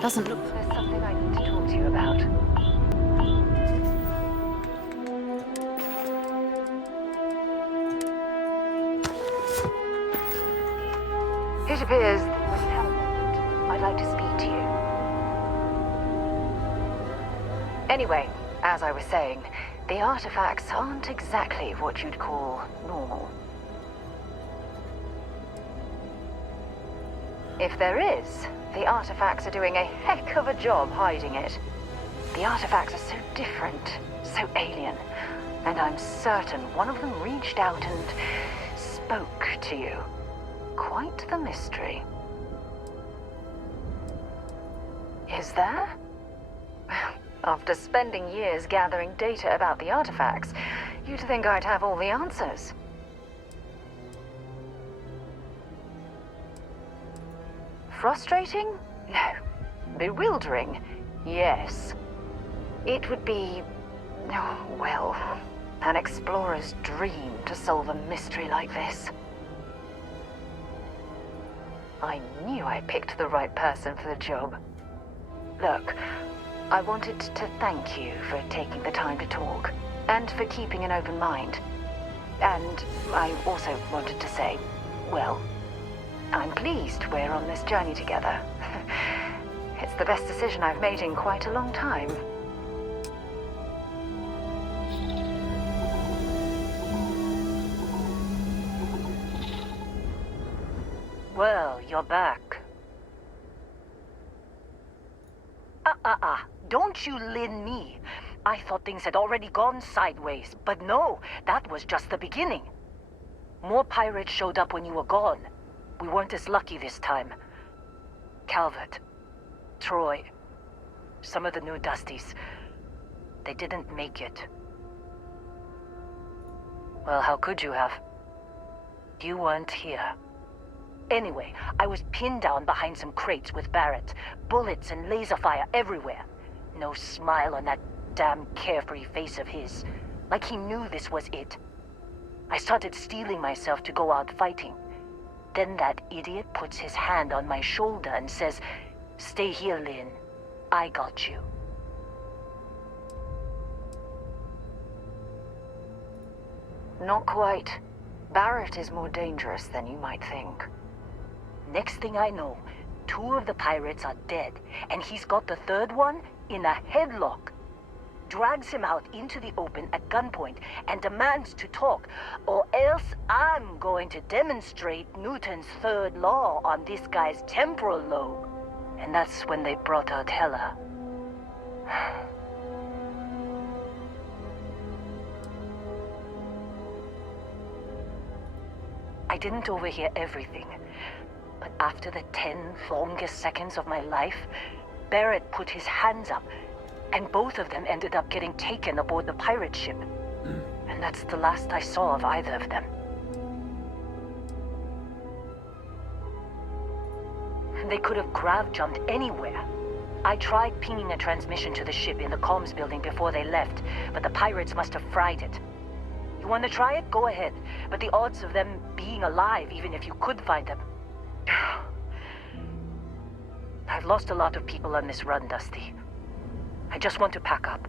Doesn't look... There's something I need to talk to you about. It appears that I'd like to speak to you. Anyway, as I was saying, The artifacts aren't exactly what you'd call normal. If there is, the artifacts are doing a heck of a job hiding it. The artifacts are so different, so alien, and I'm certain one of them reached out and spoke to you. Quite the mystery. Is there? After spending years gathering data about the artifacts, you'd think I'd have all the answers. Frustrating? No. Bewildering? Yes. It would be, oh, well, an explorer's dream to solve a mystery like this. I knew I picked the right person for the job. Look, I wanted to thank you for taking the time to talk, and for keeping an open mind. And I also wanted to say, well, I'm pleased we're on this journey together. It's the best decision I've made in quite a long time. Well, you're back. Don't you lin me. I thought things had already gone sideways, but no, that was just the beginning. More pirates showed up when you were gone. We weren't as lucky this time. Calvert, Troy, some of the new Dusties, they didn't make it. Well, how could you have? You weren't here. Anyway, I was pinned down behind some crates with Barrett. Bullets and laser fire everywhere. No smile on that damn carefree face of his. Like he knew this was it. I started steeling myself to go out fighting. Then that idiot puts his hand on my shoulder and says, "Stay here, Lynn. I got you." Not quite. Barrett is more dangerous than you might think. Next thing I know, 2 of the pirates are dead, and he's got the 3rd one in a headlock. Drags him out into the open at gunpoint and demands to talk, or else I'm going to demonstrate Newton's 3rd law on this guy's temporal lobe. And that's when they brought out Hela. I didn't overhear everything, but after the 10 longest seconds of my life, Barrett put his hands up, and both of them ended up getting taken aboard the pirate ship. And that's the last I saw of either of them. They could have grav-jumped anywhere. I tried pinging a transmission to the ship in the comms building before they left, but the pirates must have fried it. You want to try it? Go ahead. But the odds of them being alive, even if you could find them... I've lost a lot of people on this run, Dusty. I just want to pack up.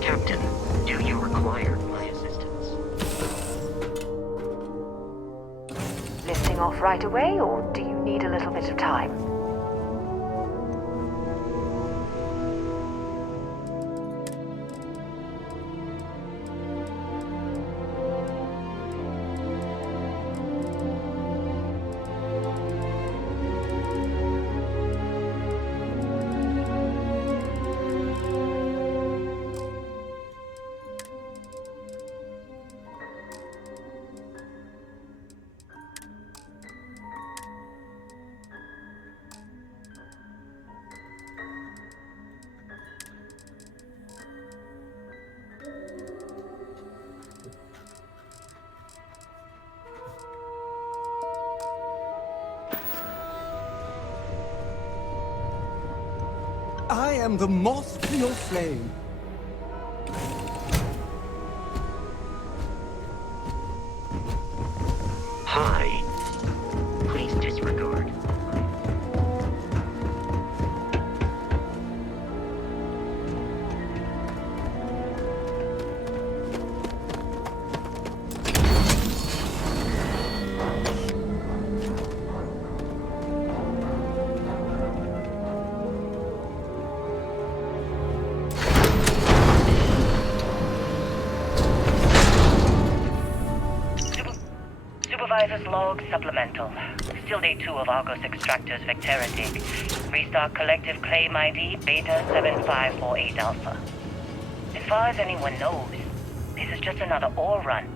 Captain, do you require my assistance? Listing off right away, or do you need a little bit of time? I am the moth to your flame. Hi. Please disregard. Supervisor's log supplemental. Still day 2 of Argos Extractor's Vectera dig. Restart collective claim ID Beta 7548 Alpha. As far as anyone knows, this is just another ore run.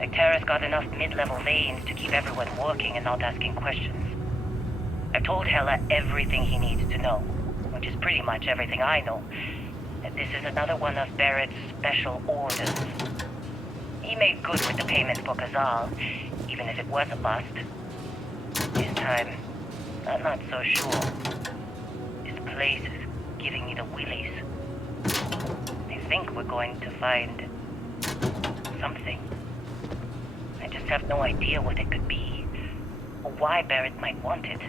Vectera's got enough mid-level veins to keep everyone working and not asking questions. I've told Hela everything he needs to know, which is pretty much everything I know. And this is another one of Barrett's special orders. He made good with the payment for Kazal, even if it was a bust. This time, I'm not so sure. This place is giving me the willies. I think we're going to find something. I just have no idea what it could be, or why Barrett might want it.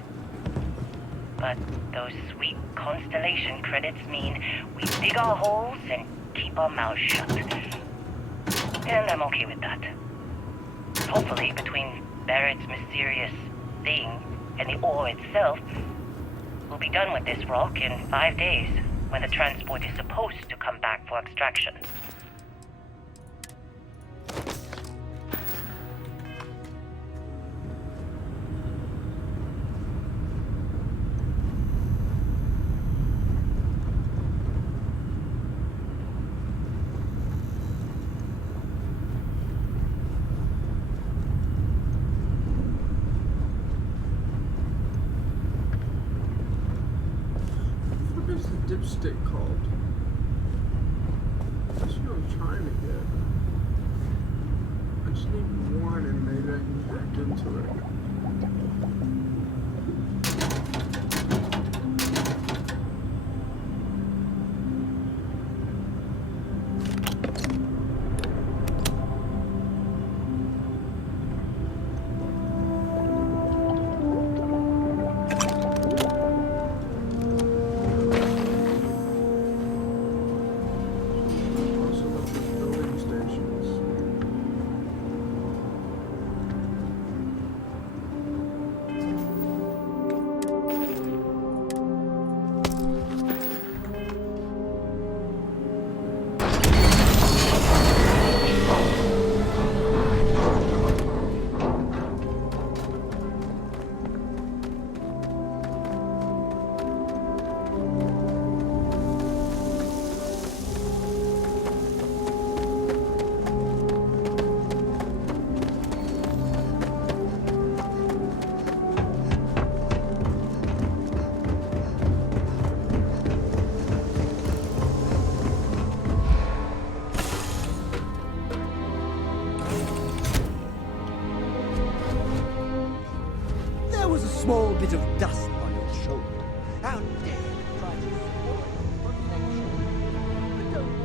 But those sweet constellation credits mean we dig our holes and keep our mouths shut. And I'm okay with that. Hopefully, between Barrett's mysterious thing and the ore itself, we'll be done with this rock in 5 days, when the transport is supposed to come back for extraction. stick called? That's what I'm trying to get. I just need one and maybe I can hack into it. Small bit of dust on your shoulder. How dare you try to spoil protection? But don't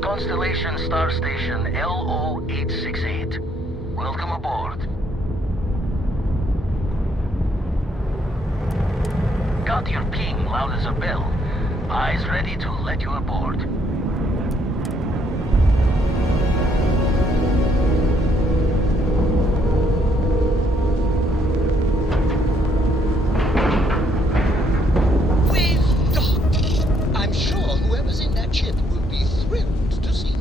Constellation Star Station LO868. Welcome aboard. Got your ping loud as a bell. Eyes ready to let you aboard. We've docked. I'm sure whoever's in that ship will be thrilled to see you.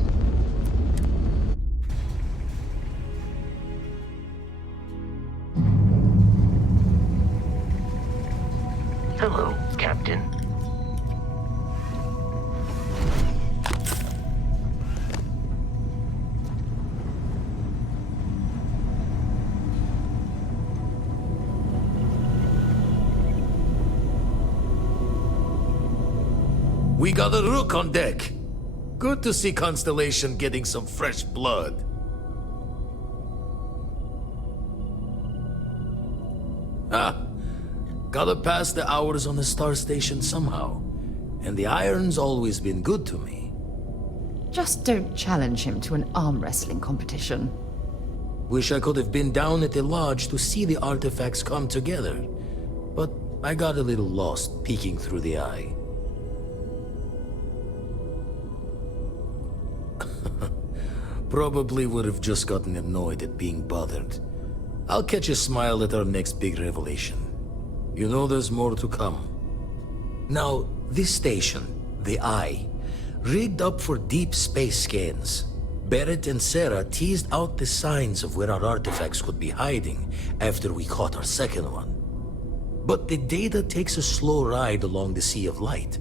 Hello, Captain. We got a rook on deck. Good to see Constellation getting some fresh blood. Ah, gotta pass the hours on the Star Station somehow. And the iron's always been good to me. Just don't challenge him to an arm wrestling competition. Wish I could have been down at the lodge to see the artifacts come together. But I got a little lost peeking through the eye. Probably would have just gotten annoyed at being bothered. I'll catch a smile at our next big revelation. You know there's more to come. Now, this station, the Eye, rigged up for deep space scans. Barrett and Sarah teased out the signs of where our artifacts could be hiding after we caught our second one. But the data takes a slow ride along the Sea of Light.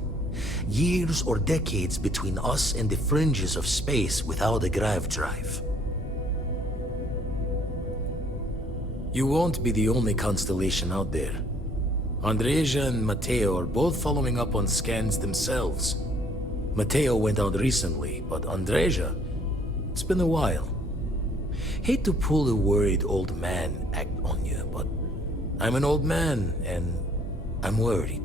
Years or decades between us and the fringes of space without a grav drive. You won't be the only constellation out there. Andreja and Matteo are both following up on scans themselves. Matteo went out recently, but Andreja, it's been a while. Hate to pull a worried old man act on you, but I'm an old man, and I'm worried.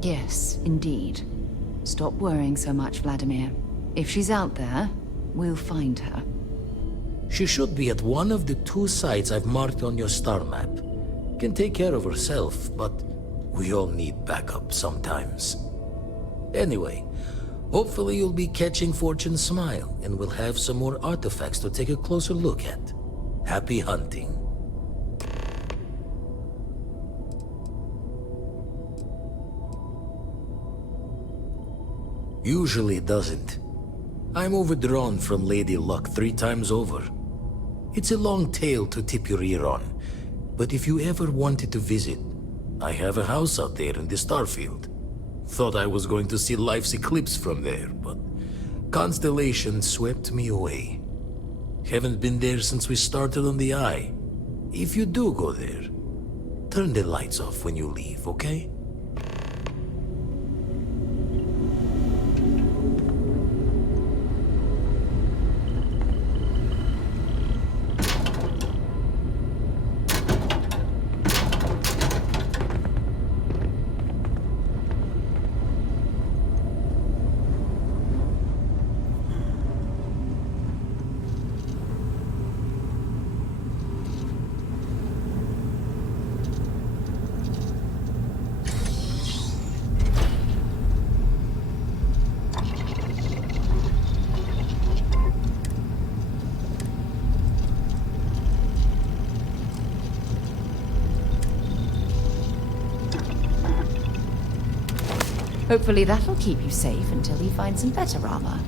Yes, indeed. Stop worrying so much, Vladimir. If she's out there, we'll find her. She should be at one of the 2 sites I've marked on your star map. Can take care of herself, but we all need backup sometimes. Anyway, hopefully you'll be catching Fortune's smile, and we'll have some more artifacts to take a closer look at. Happy hunting. Usually it doesn't. I'm overdrawn from Lady Luck 3 times over. It's a long tale to tip your ear on, but if you ever wanted to visit, I have a house out there in the Starfield. Thought I was going to see life's eclipse from there, but constellation swept me away. Haven't been there since we started on the Eye. If you do go there, turn the lights off when you leave, okay? Hopefully that'll keep you safe until he finds some better armor.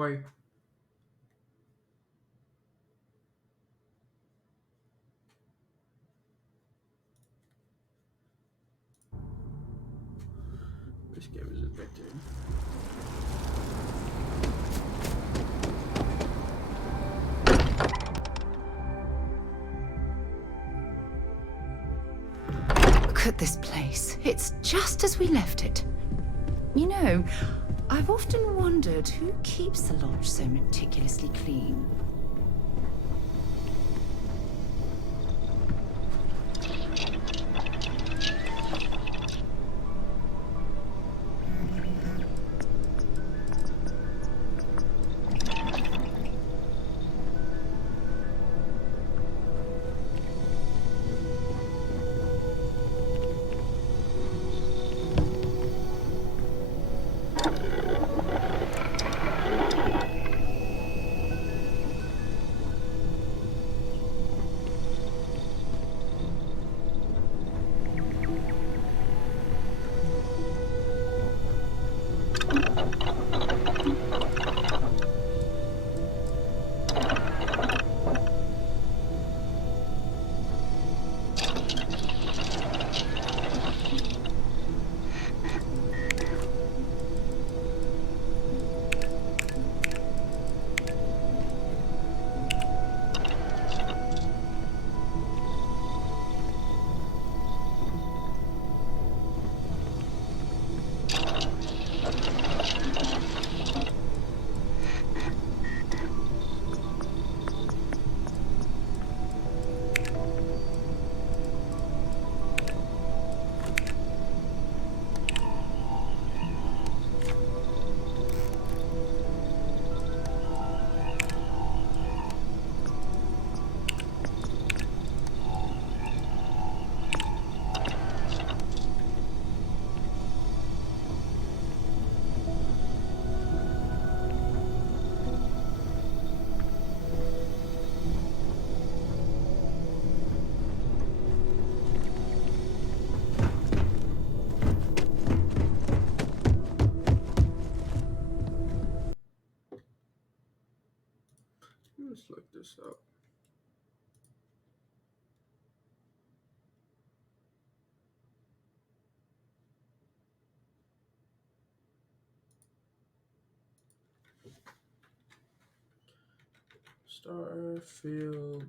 Why? This game is addicting. Look at this place. It's just as we left it. You know, I've often wondered who keeps the lodge so meticulously clean. Let's look this up. Starfield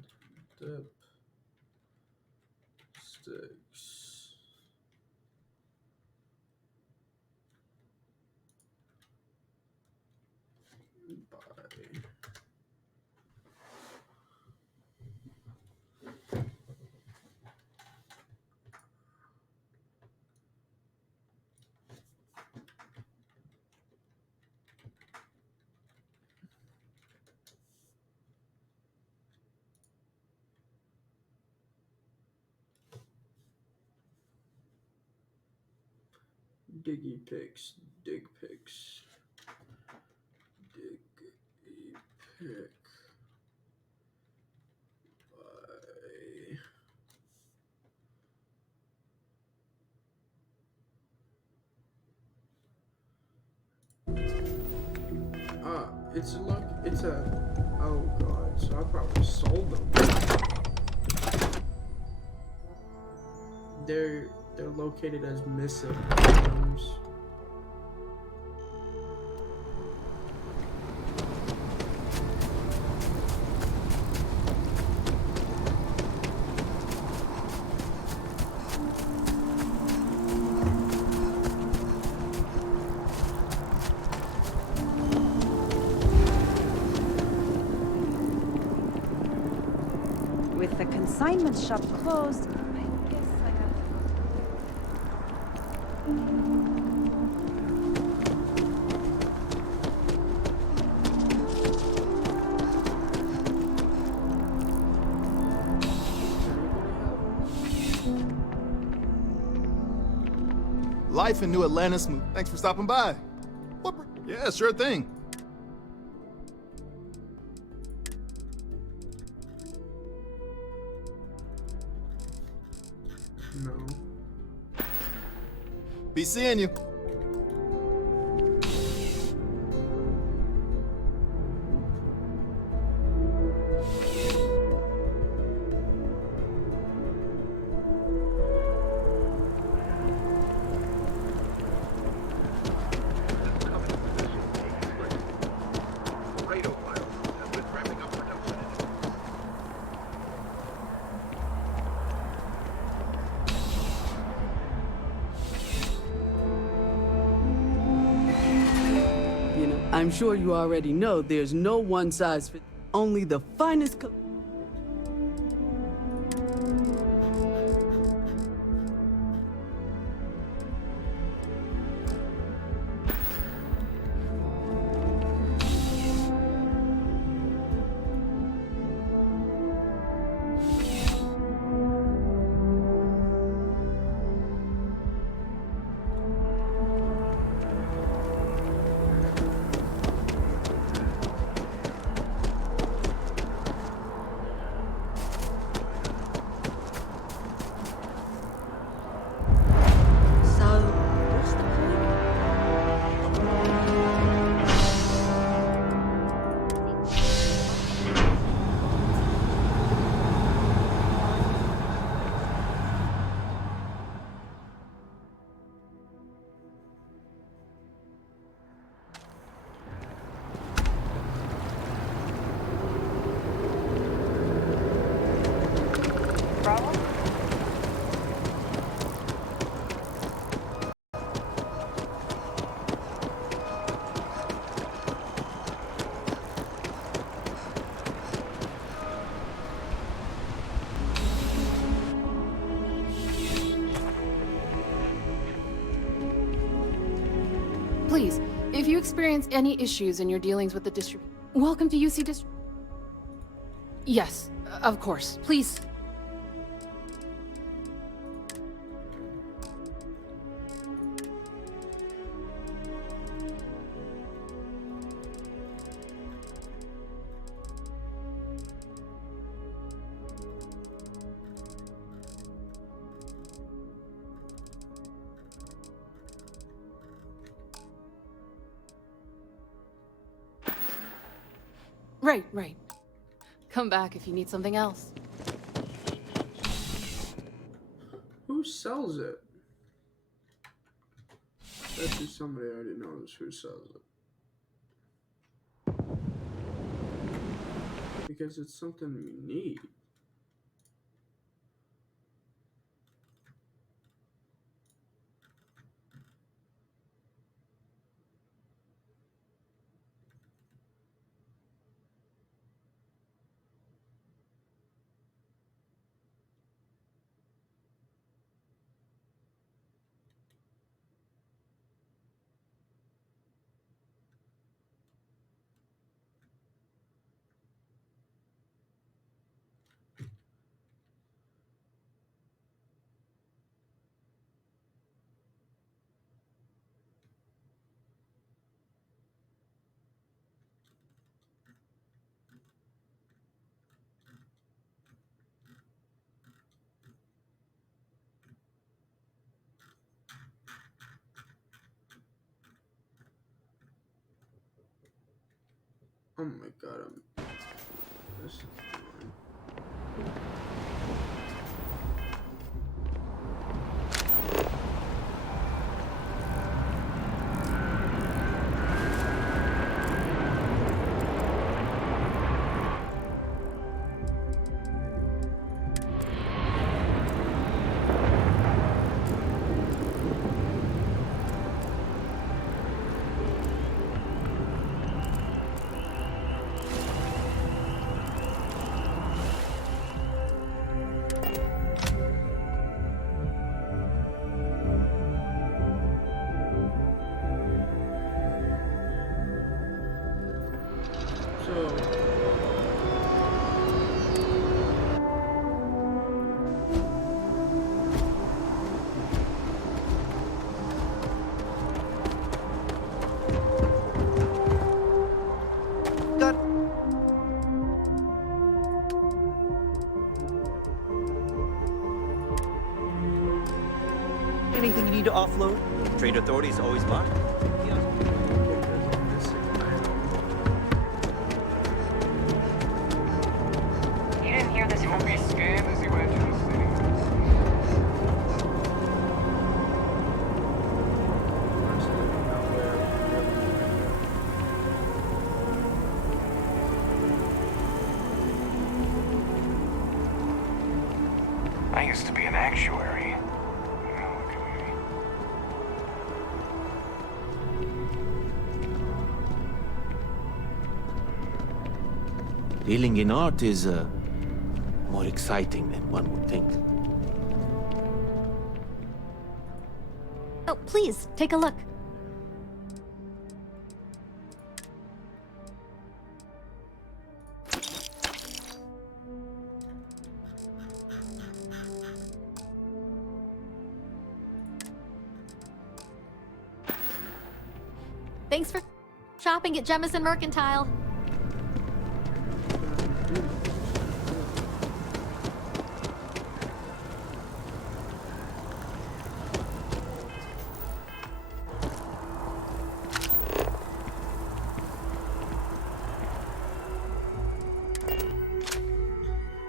dip sticks. Bye. Diggy pics, dig pics, dig pic. Bye. It's oh god, so I probably sold them. They're located as missing items. With the consignment shop closed, I guess I have Life in New Atlantis. Thanks for stopping by. Yeah, sure thing. No. Be seeing you. I'm sure you already know there's no one size fits only the finest. Please, if you experience any issues in your dealings with the welcome to UC Yes, of course. Please. Right. Come back if you need something else. Who sells it? That's just somebody already knows who sells it. Because it's something we need. Oh my god, this is annoying. Anything you need to offload? Trade authorities always buy. You didn't hear this from me. Scanned as you enter the city. I used to be an actuary. Now look at me. Dealing in art is more exciting than one would think. Oh, please, take a look. Thanks for shopping at Jemison Mercantile.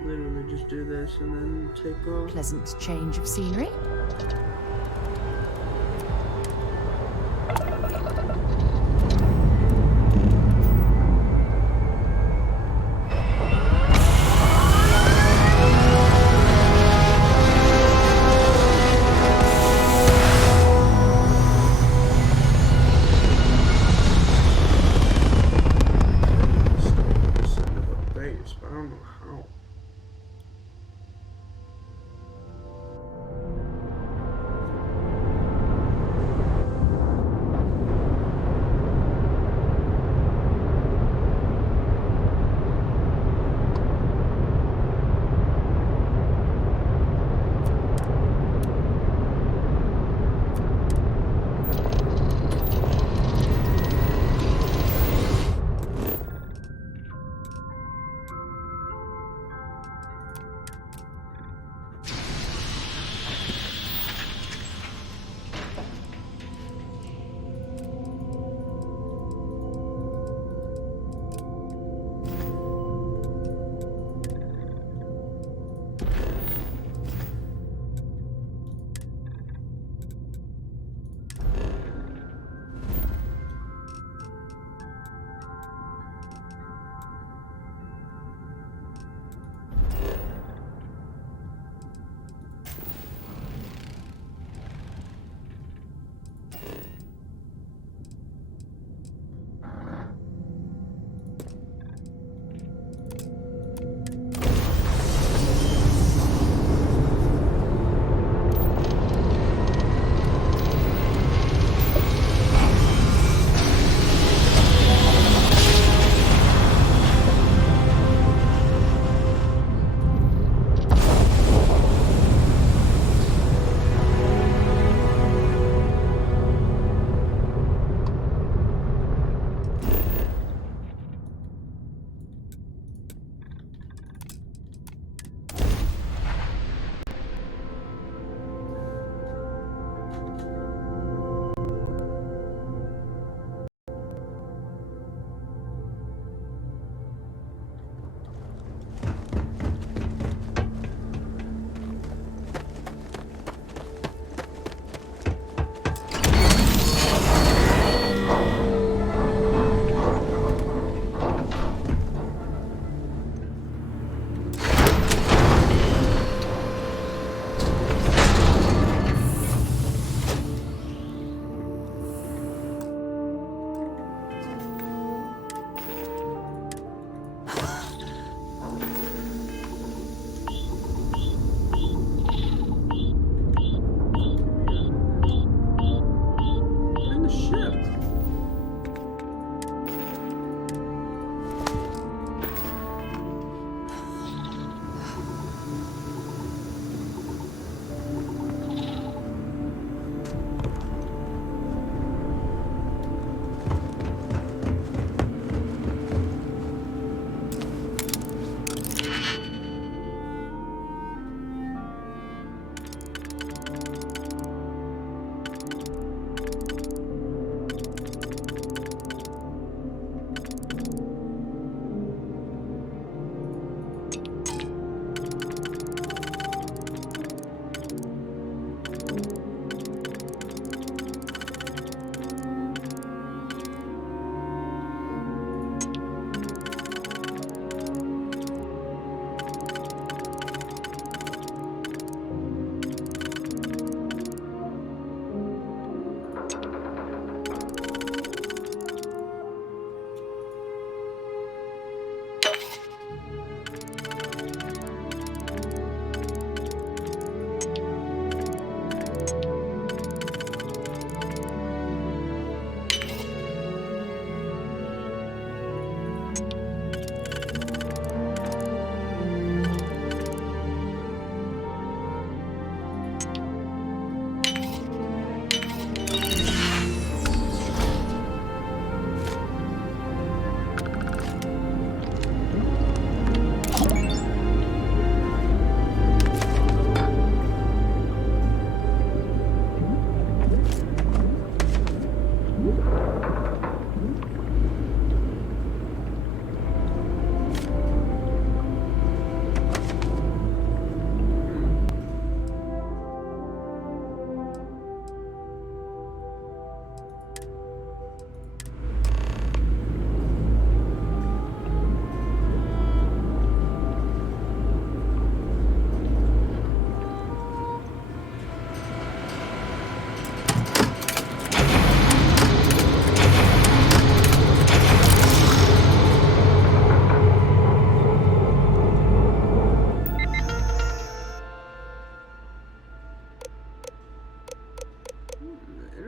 Literally just do this and then take off. Pleasant change of scenery. Base, but I don't know how.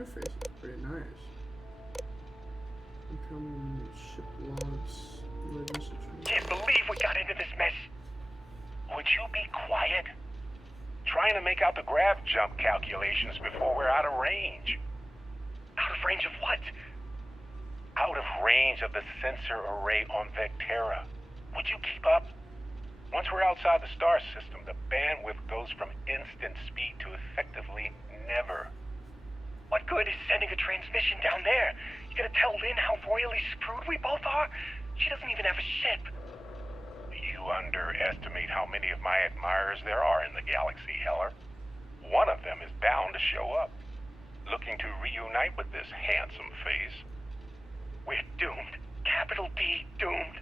interface is pretty nice. Incoming ship logs. Emergency Can't believe we got into this mess. Would you be quiet? Trying to make out the grav jump calculations before we're out of range. Out of range of what? Out of range of the sensor array on Vectera. Would you keep up? Once we're outside the star system, the bandwidth goes from instant speed to effectively never. What good is sending a transmission down there? You gonna tell Lynn how royally screwed we both are? She doesn't even have a ship. You underestimate how many of my admirers there are in the galaxy, Heller. One of them is bound to show up, looking to reunite with this handsome face. We're doomed. Capital D, doomed.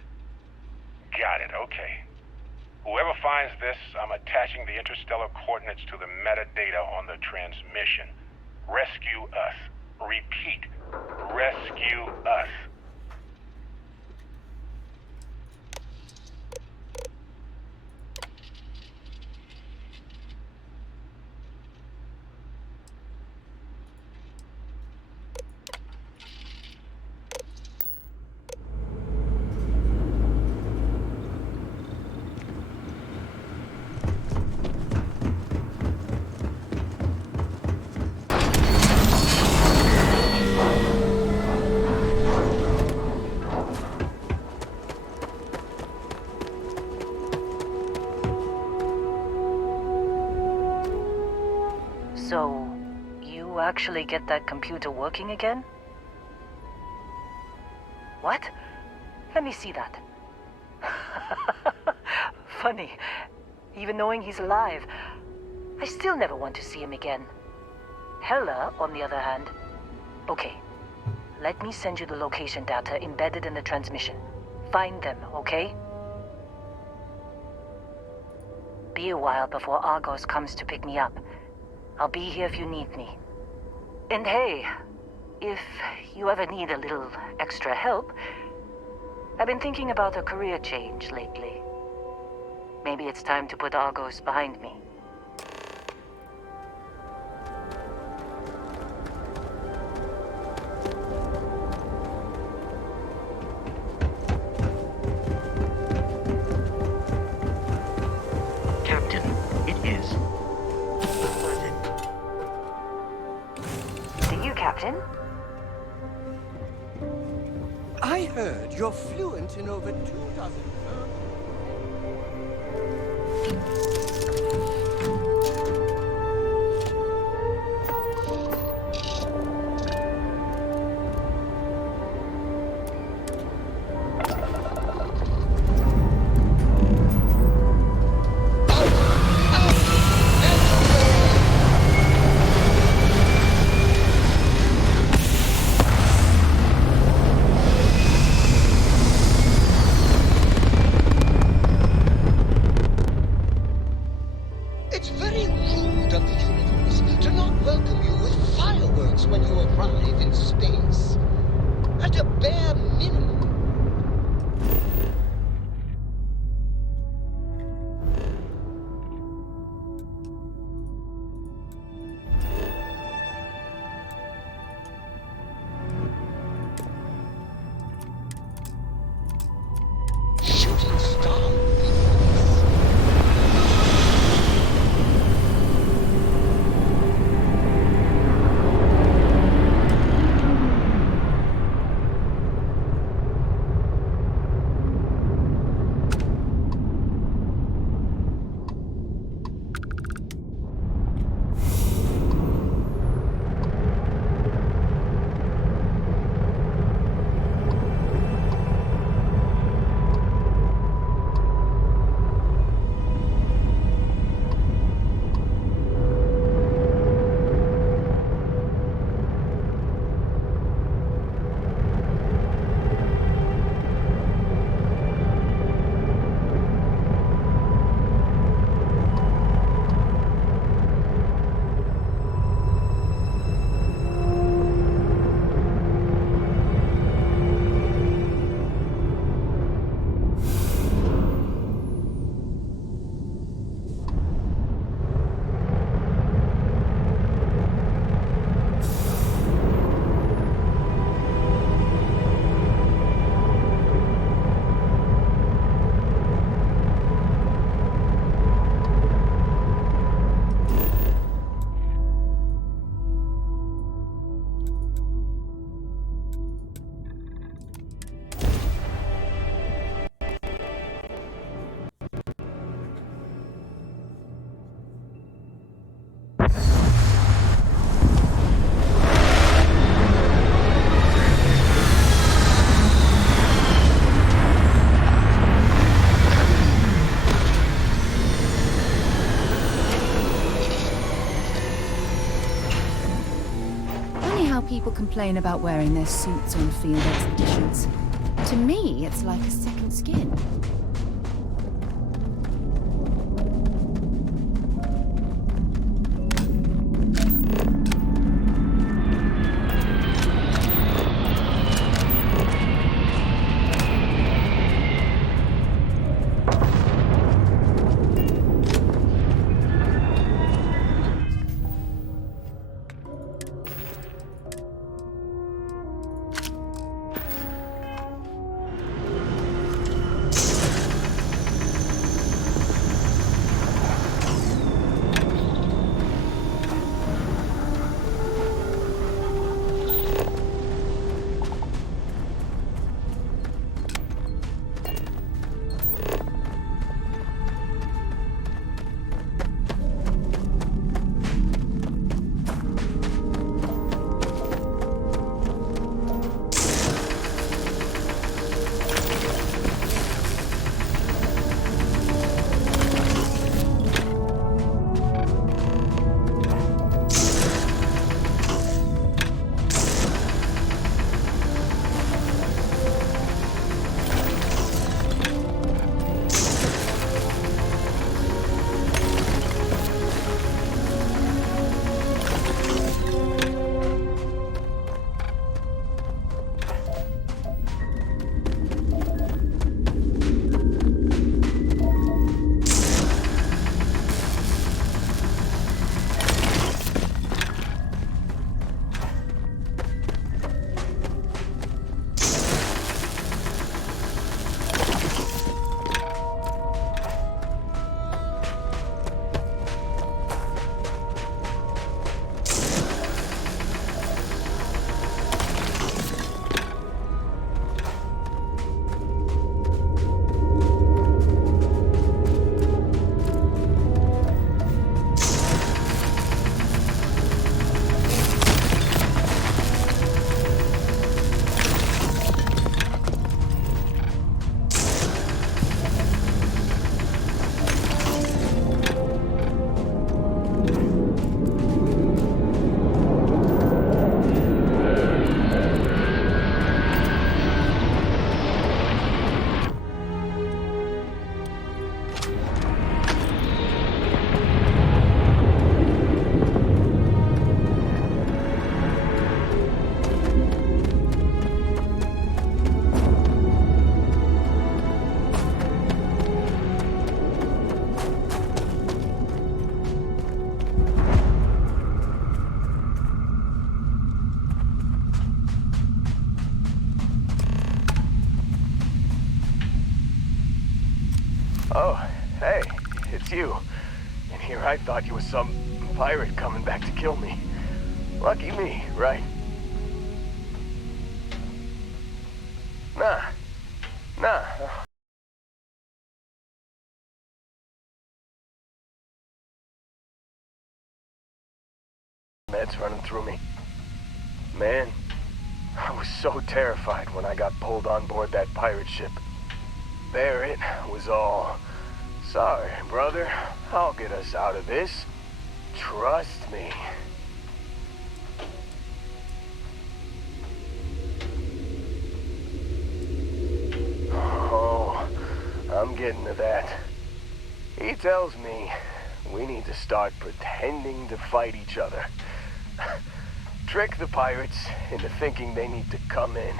Got it, okay. Whoever finds this, I'm attaching the interstellar coordinates to the metadata on the transmission. Rescue us. Repeat. Rescue us. So, you actually get that computer working again? What? Let me see that. Funny. Even knowing he's alive, I still never want to see him again. Hella, on the other hand. Okay. Let me send you the location data embedded in the transmission. Find them, okay? Be a while before Argos comes to pick me up. I'll be here if you need me. And hey, if you ever need a little extra help, I've been thinking about a career change lately. Maybe it's time to put Argos behind me. Captain, it is. To you, Captain. I heard you're fluent in over 24. It's very rude of the universe to not welcome you with fireworks when you arrive in space. At a bare minimum. Shooting star. how people complain about wearing their suits on field expeditions. To me, it's like a second skin. Oh, hey, it's you. And here I thought you was some pirate coming back to kill me. Lucky me, right? Nah. Meds running through me. Man, I was so terrified when I got pulled on board that pirate ship. There it was all. Sorry, brother. I'll get us out of this. Trust me. Oh, I'm getting to that. He tells me we need to start pretending to fight each other. Trick the pirates into thinking they need to come in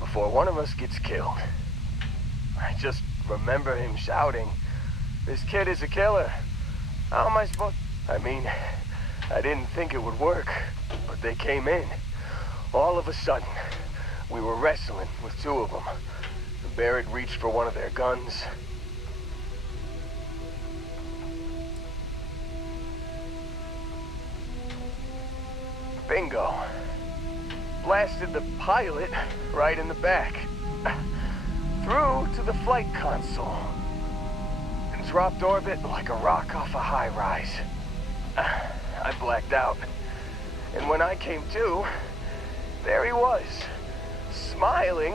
before one of us gets killed. I just remember him shouting, "This kid is a killer. How am I supposed..." I mean, I didn't think it would work, but they came in. All of a sudden, we were wrestling with two of them. Barrett reached for one of their guns. Bingo. Blasted the pilot right in the back. Through to the flight console. And dropped orbit like a rock off a high-rise. I blacked out. And when I came to, there he was. Smiling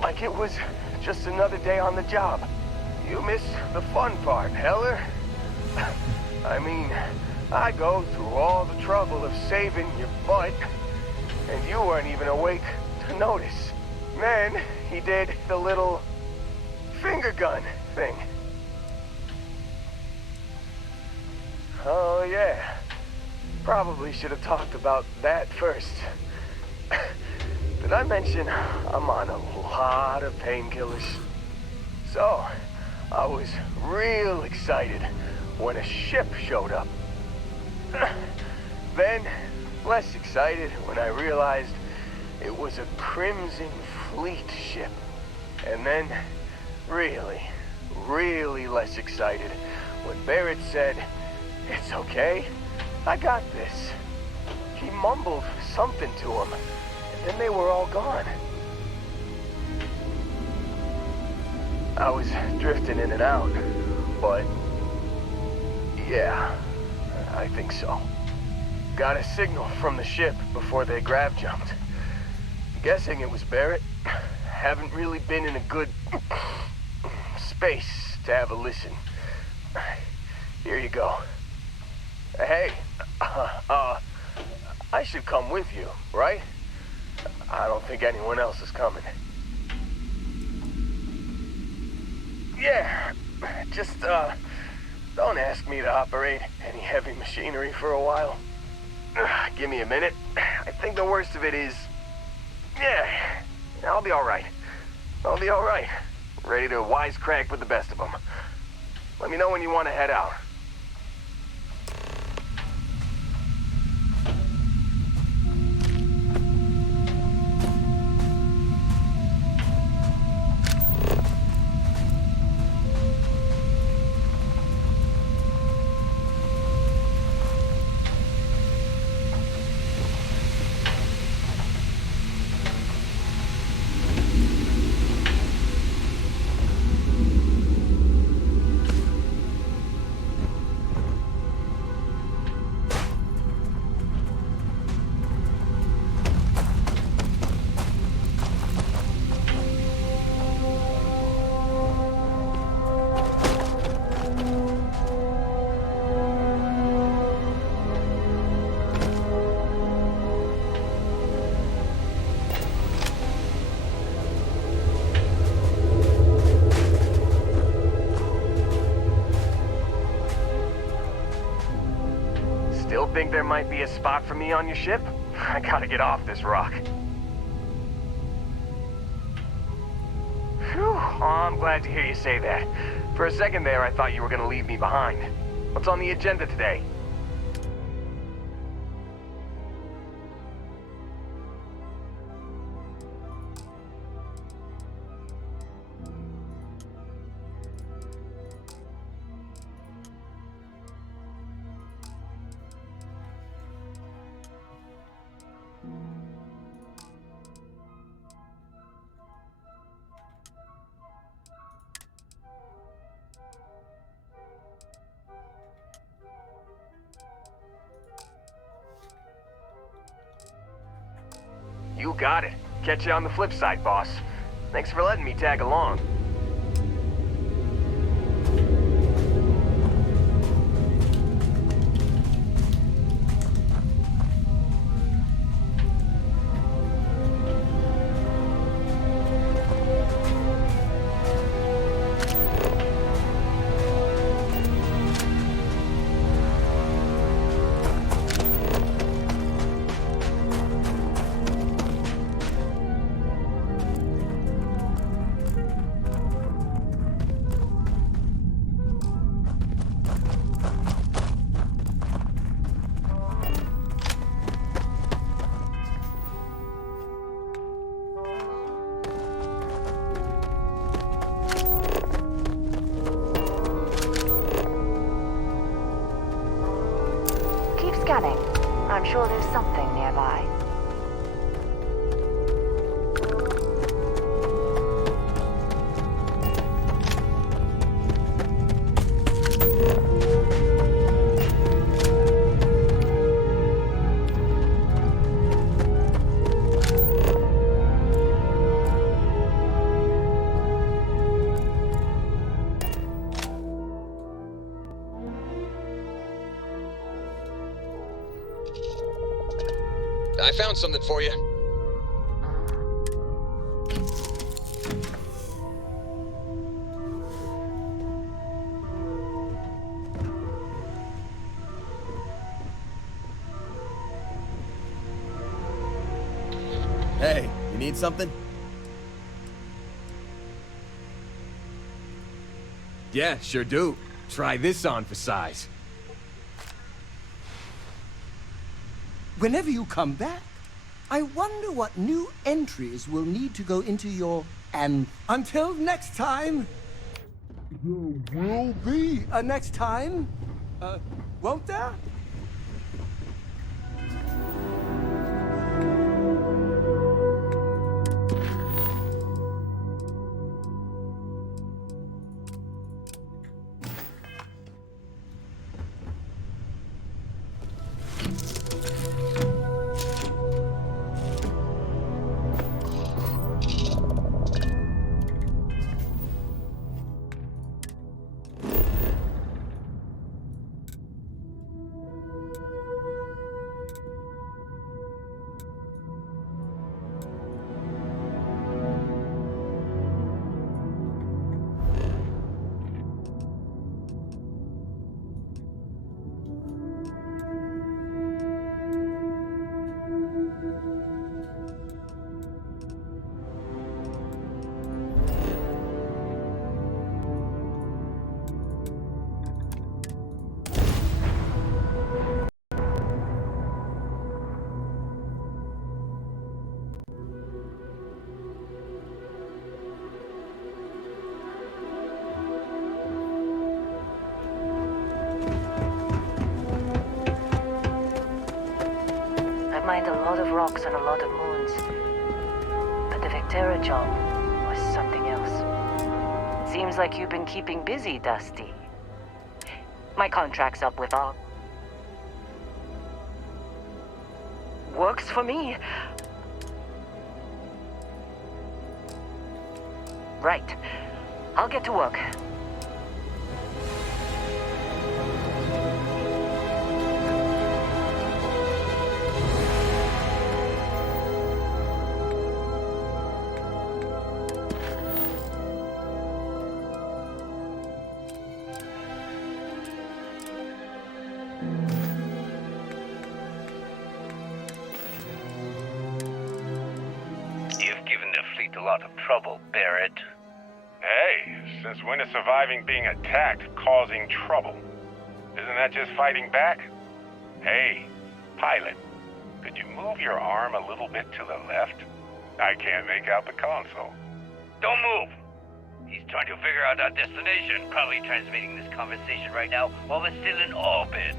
like it was just another day on the job. You missed the fun part, Heller. I mean, I go through all the trouble of saving your butt, and you weren't even awake to notice. Then he did the little finger gun thing. Oh yeah, probably should have talked about that first. Did I mention I'm on a lot of painkillers? So, I was real excited when a ship showed up. Then, less excited when I realized it was a Crimson Fleet ship. And then, really less excited when Barrett said, "It's okay, I got this." He mumbled something to him, and then they were all gone. I was drifting in and out, but yeah, I think so. Got a signal from the ship before they grav jumped. Guessing it was Barrett. Haven't really been in a good space to have a listen. Here you go. Hey, I should come with you, right? I don't think anyone else is coming. Yeah, just, don't ask me to operate any heavy machinery for a while. Give me a minute. I think the worst of it is... Yeah, I'll be alright. I'll be alright. Ready to wisecrack with the best of them. Let me know when you want to head out. Still think there might be a spot for me on your ship? I gotta get off this rock. Phew, oh, I'm glad to hear you say that. For a second there, I thought you were gonna leave me behind. What's on the agenda today? You got it. Catch you on the flip side, boss. Thanks for letting me tag along. I found something for you. Hey, you need something? Yeah, sure do. Try this on for size. Whenever you come back, I wonder what new entries will need to go into your and until next time. There will be a next time. Won't there? I've mined a lot of rocks and a lot of moons. But the Vectera job was something else. Seems like you've been keeping busy, Dusty. My contract's up with all. Works for me. Right. I'll get to work. You've given the fleet a lot of trouble, Barrett. Hey, since when is surviving being attacked causing trouble? Isn't that just fighting back? Hey, pilot, could you move your arm a little bit to the left? I can't make out the console. Don't move! He's trying to figure out our destination. Probably transmitting this conversation right now while we're still in orbit.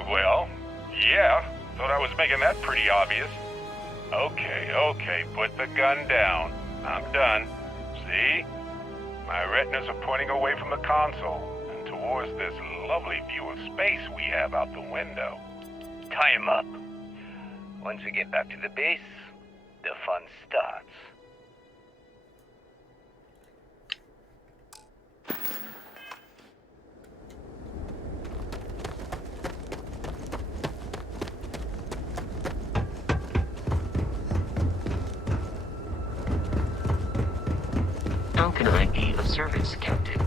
Well, yeah, thought I was making that pretty obvious. Okay, put the gun down. I'm done. See? My retinas are pointing away from the console and towards this lovely view of space we have out the window. Tie him up. Once we get back to the base, the fun starts. How can I be of service, Captain?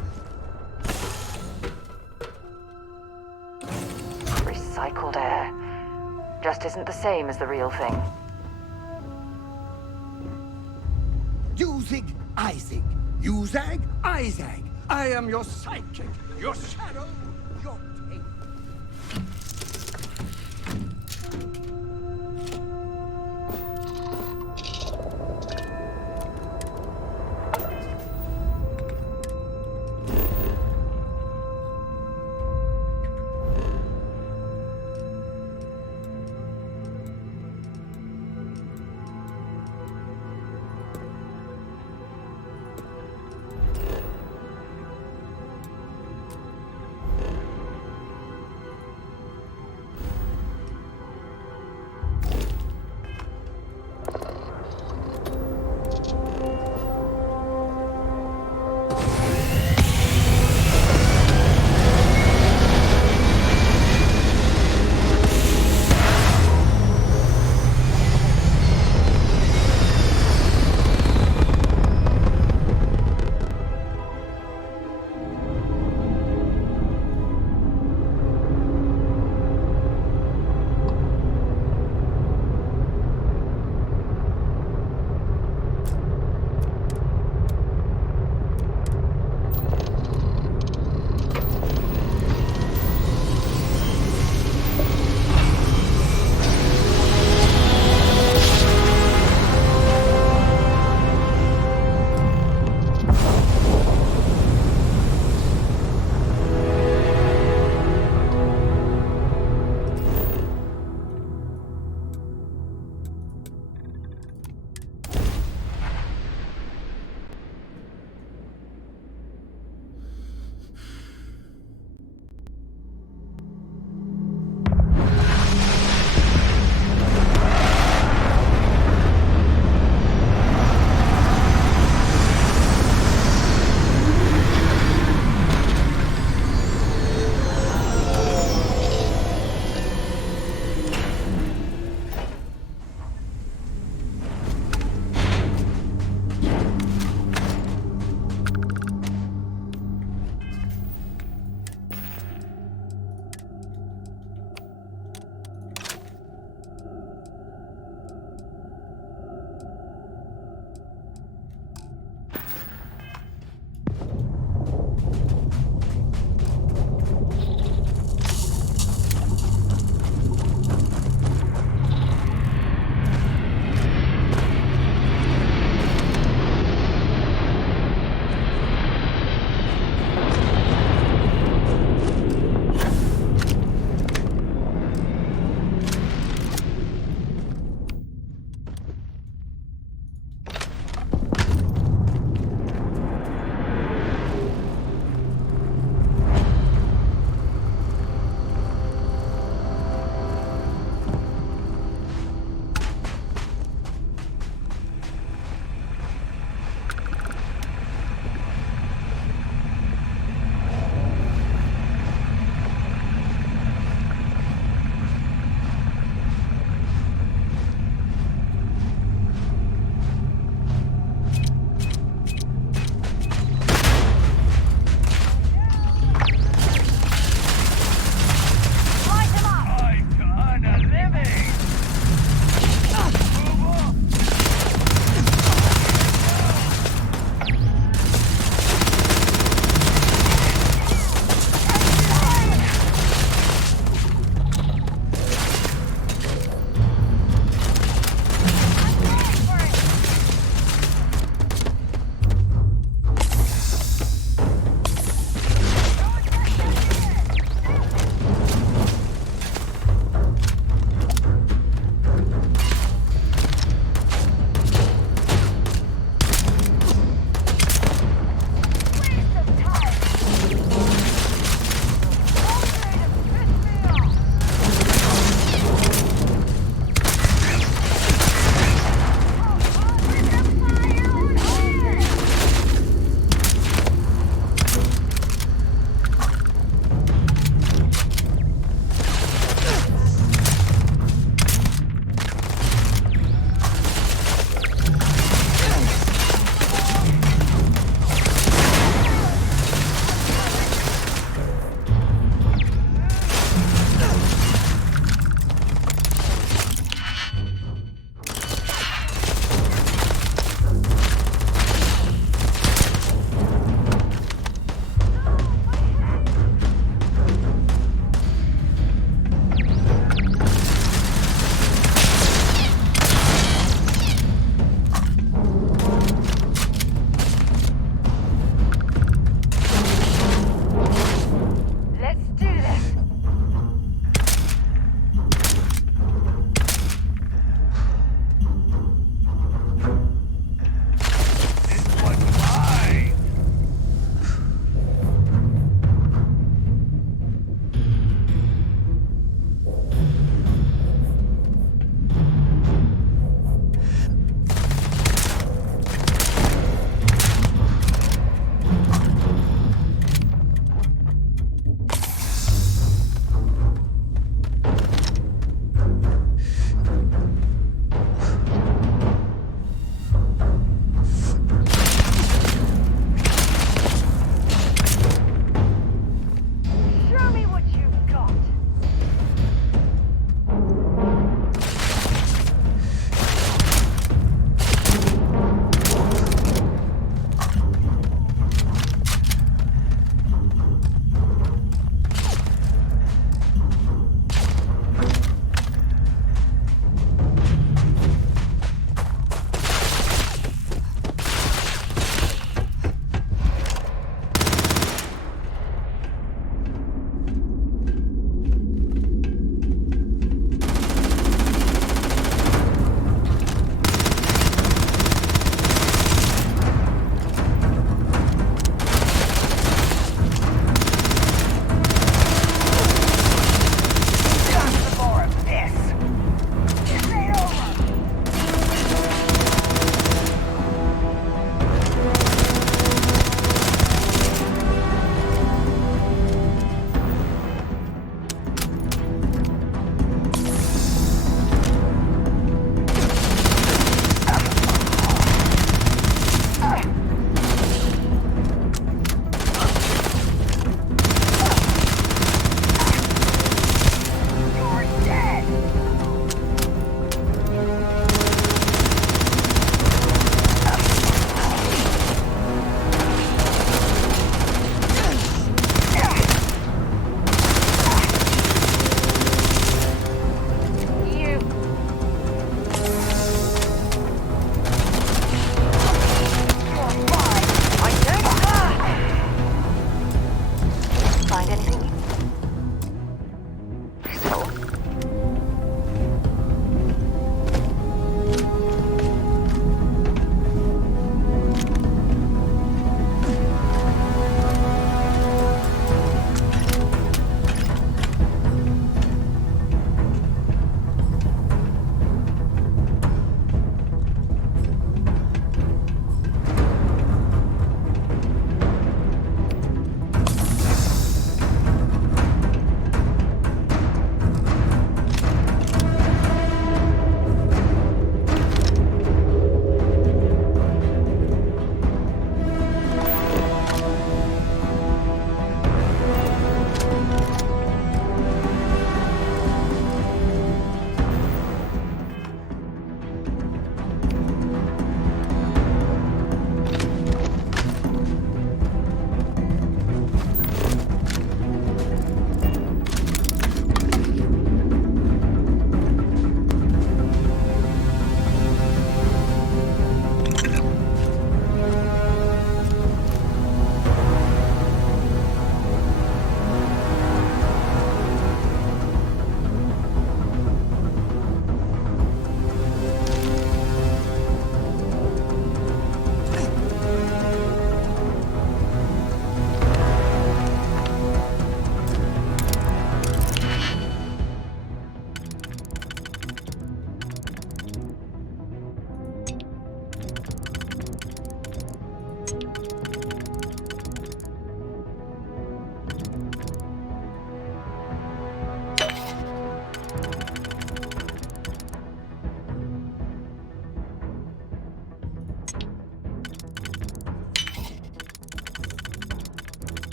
Recycled air. Just isn't the same as the real thing. Usig, Isaac. Usag, Isaac. I am your sidekick, your shadow, your tail.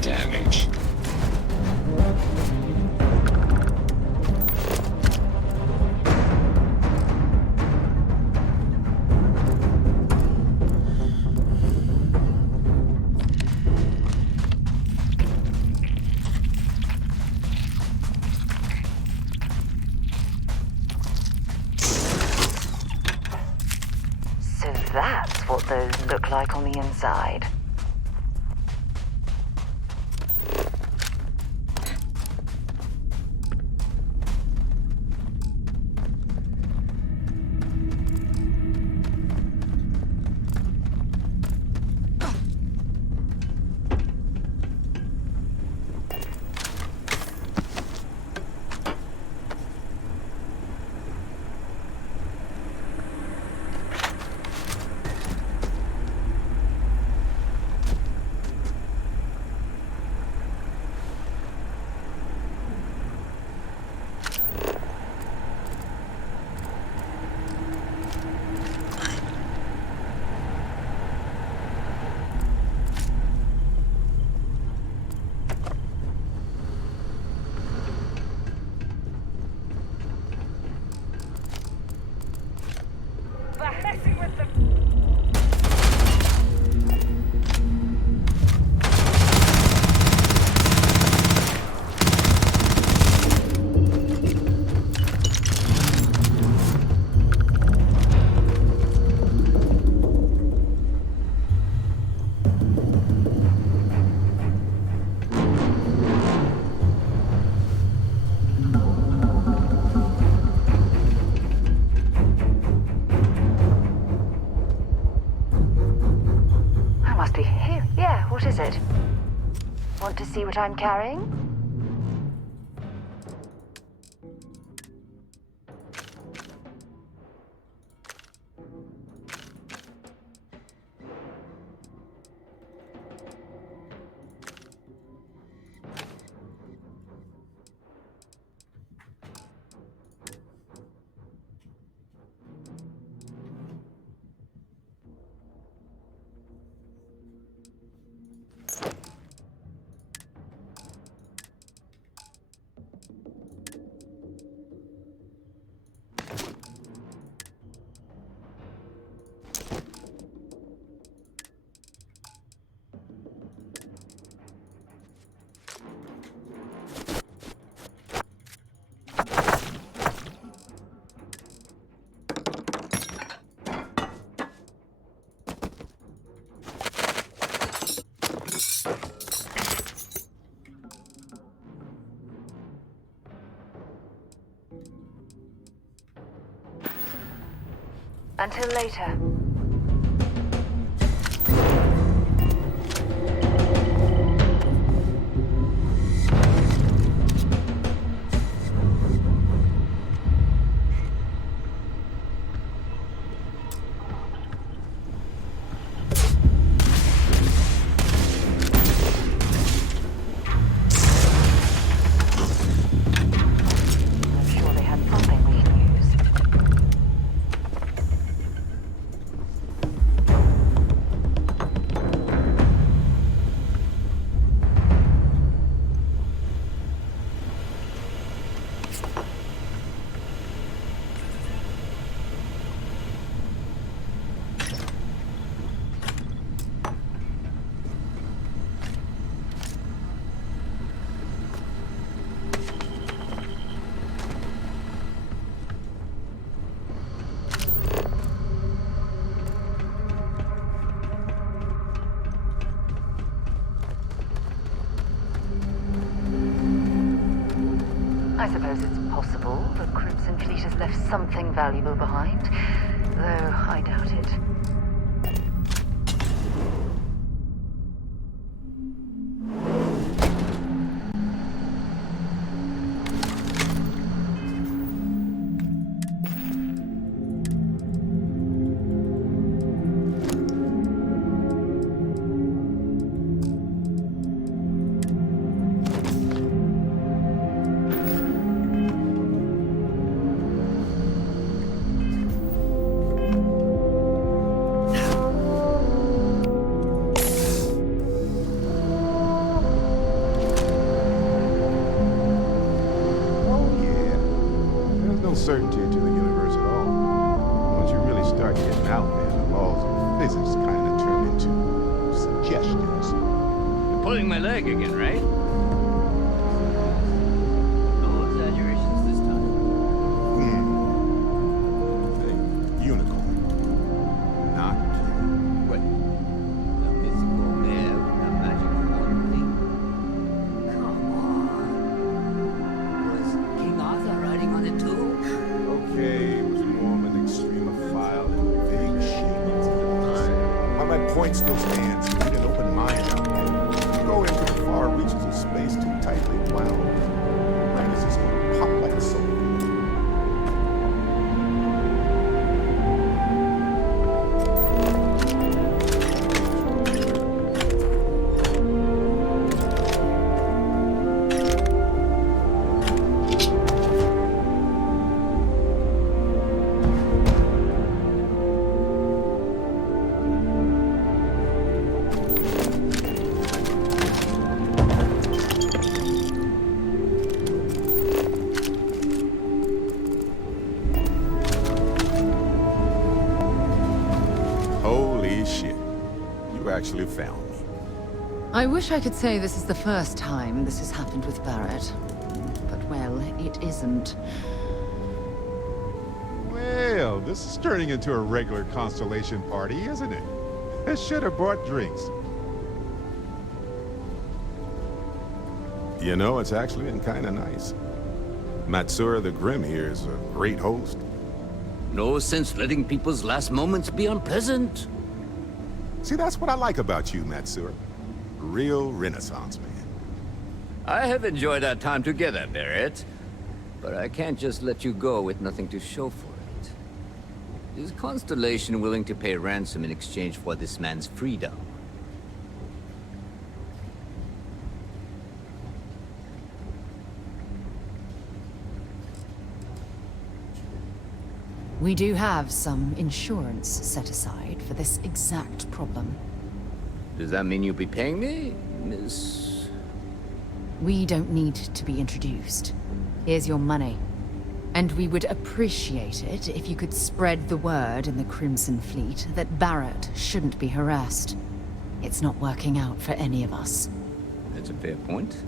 Damage. So that's what those look like on the inside. What is it? Want to see what I'm carrying? Until later. I suppose it's possible the Crimson Fleet has left something valuable behind, though I doubt it. no certainty to the universe at all. Once you really start getting out there, the laws of physics kind of turn into suggestions. You're pulling my leg again, right? No exaggerations this time. A unicorn. Not cute. What? The mythical mare with that magic horn thing? Come on. Was King Arthur riding on it too? Okay, it was more of an extremophile and vague shapings at the time. But my point still stands. You need an open mind out there. You go into the far reaches of space too tightly wound. Mind is just gonna pop like a soda. Holy shit. You actually found me. I wish I could say this is the first time this has happened with Barrett. But, well, it isn't. Well, this is turning into a regular Constellation party, isn't it? I should have brought drinks. You know, it's actually been kind of nice. Matsura the Grim here is a great host. No sense letting people's last moments be unpleasant. See, that's what I like about you, Matsura. Real Renaissance man. I have enjoyed our time together, Barrett. But I can't just let you go with nothing to show for it. Is Constellation willing to pay ransom in exchange for this man's freedom? We do have some insurance set aside for this exact problem. Does that mean you'll be paying me, Miss... We don't need to be introduced. Here's your money. And we would appreciate it if you could spread the word in the Crimson Fleet that Barrett shouldn't be harassed. It's not working out for any of us. That's a fair point.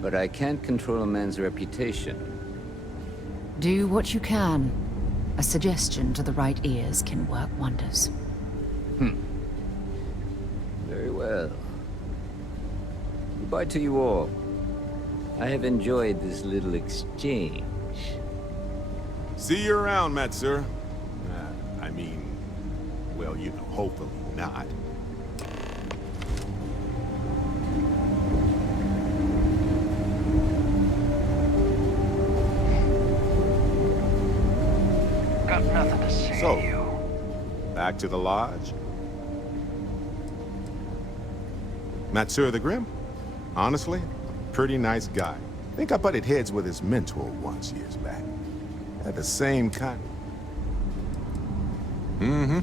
But I can't control a man's reputation. Do what you can. A suggestion to the right ears can work wonders. Very well. Goodbye to you all. I have enjoyed this little exchange. See you around, Matsura. I mean, well, you know, hopefully not. Got nothing to say So, to you. back to the lodge. Matsura the Grim? Honestly, pretty nice guy. Think I butted heads with his mentor once years back. Had the same kind. Mm-hmm.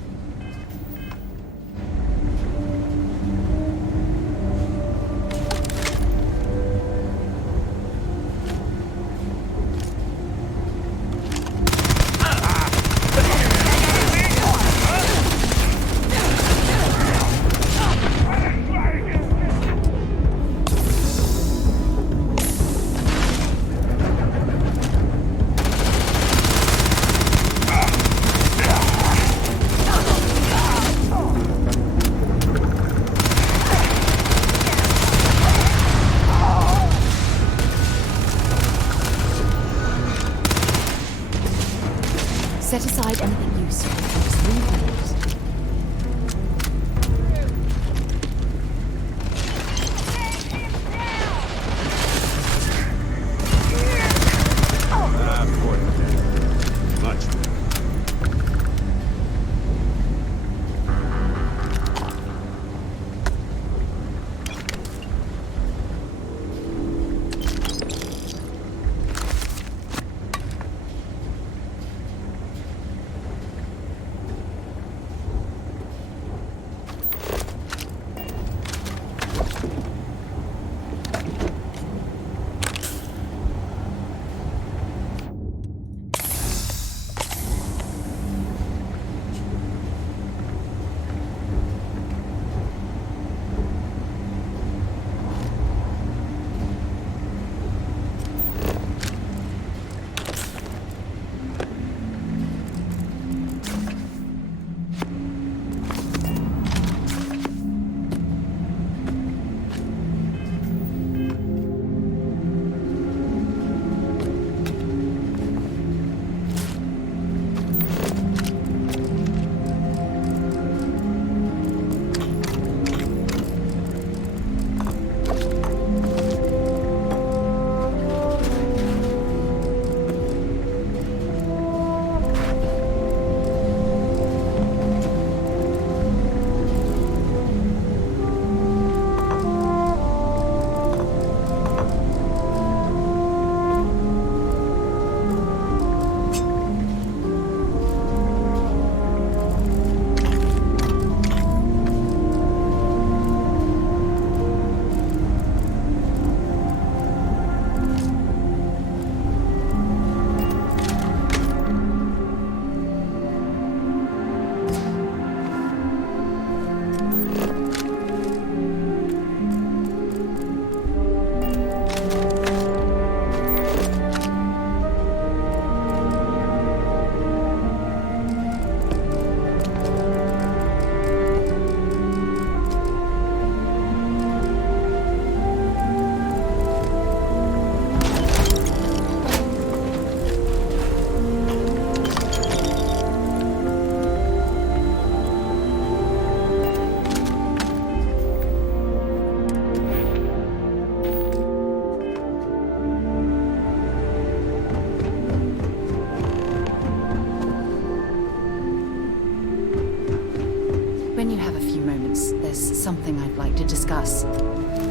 something I'd like to discuss.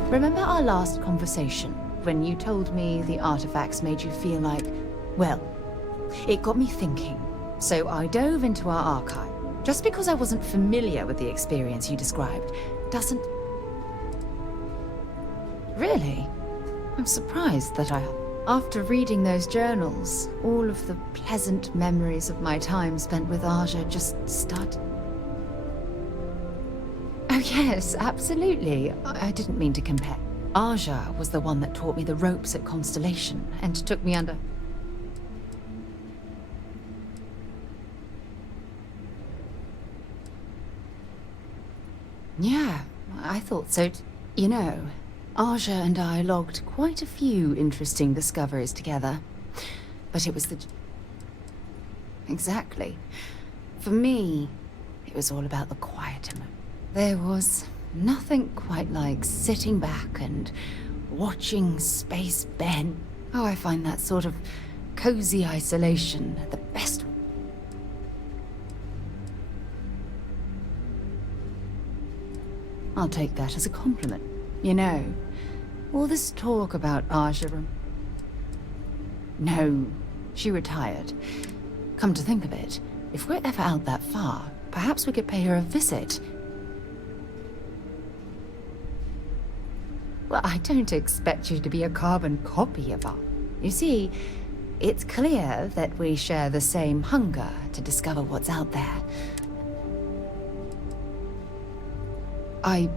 Remember our last conversation, when you told me the artifacts made you feel like... Well, it got me thinking. So I dove into our archive. Just because I wasn't familiar with the experience you described, doesn't... Really? I'm surprised that After reading those journals, all of the pleasant memories of my time spent with Aja just started... Oh yes, absolutely. I didn't mean to compare. Aja was the one that taught me the ropes at Constellation and took me under... Yeah, I thought so. You know, Aja and I logged quite a few interesting discoveries together. But it was the... Exactly. For me, it was all about the quieter moment. There was nothing quite like sitting back and watching space bend. Oh, I find that sort of cozy isolation the best. I'll take that as a compliment. You know, all this talk about Aja... No, she retired. Come to think of it, if we're ever out that far, perhaps we could pay her a visit. Well, I don't expect you to be a carbon copy of her. You see, it's clear that we share the same hunger to discover what's out there. I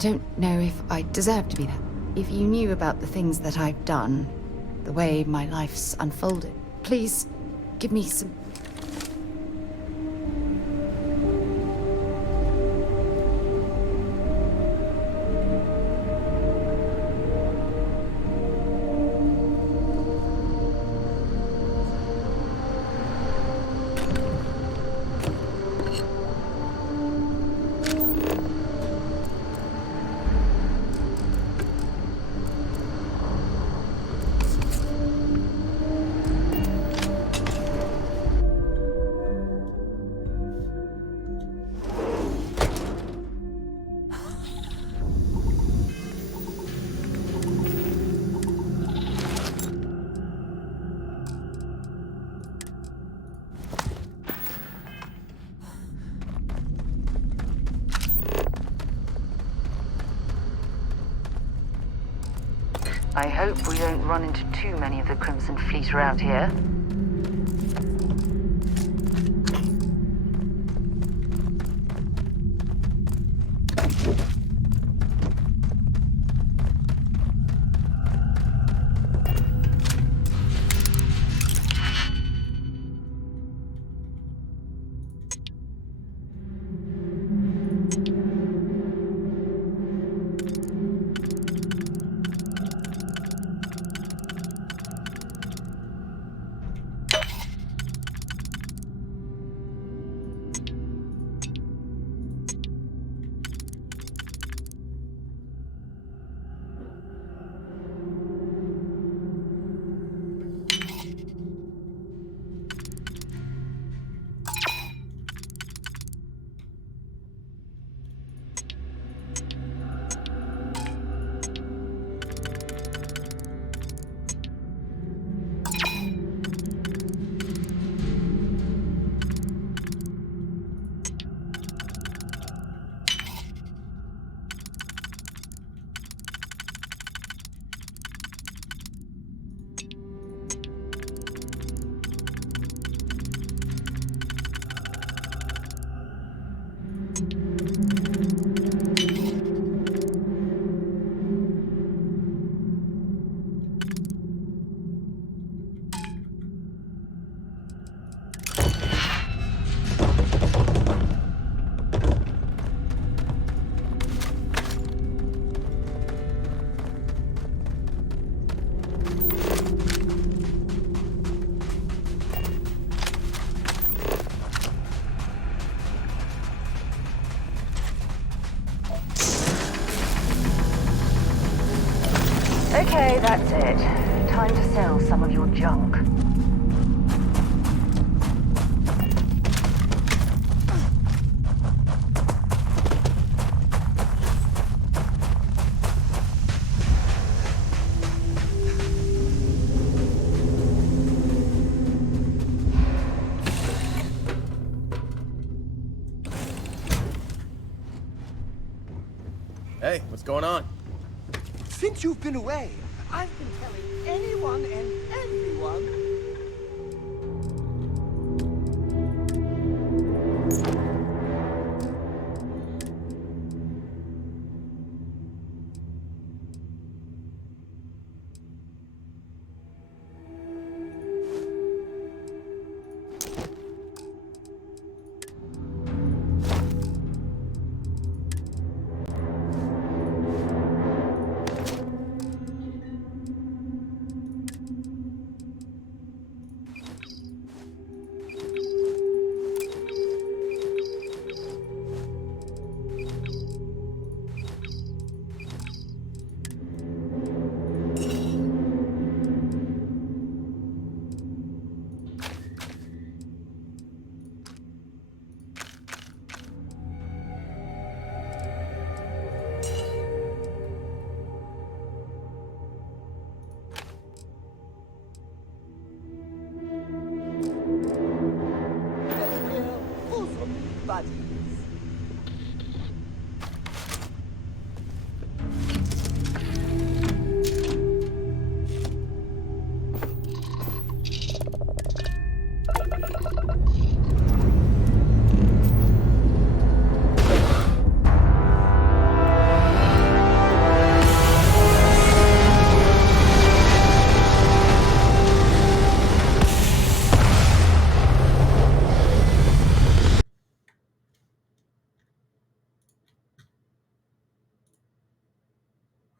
don't know if I deserve to be that. If you knew about the things that I've done, the way my life's unfolded, please give me some... I hope we don't run into too many of the Crimson Fleet around here. Okay, that's it. Time to sell some of your junk. going on? Since you've been away, I've been telling anyone and everyone.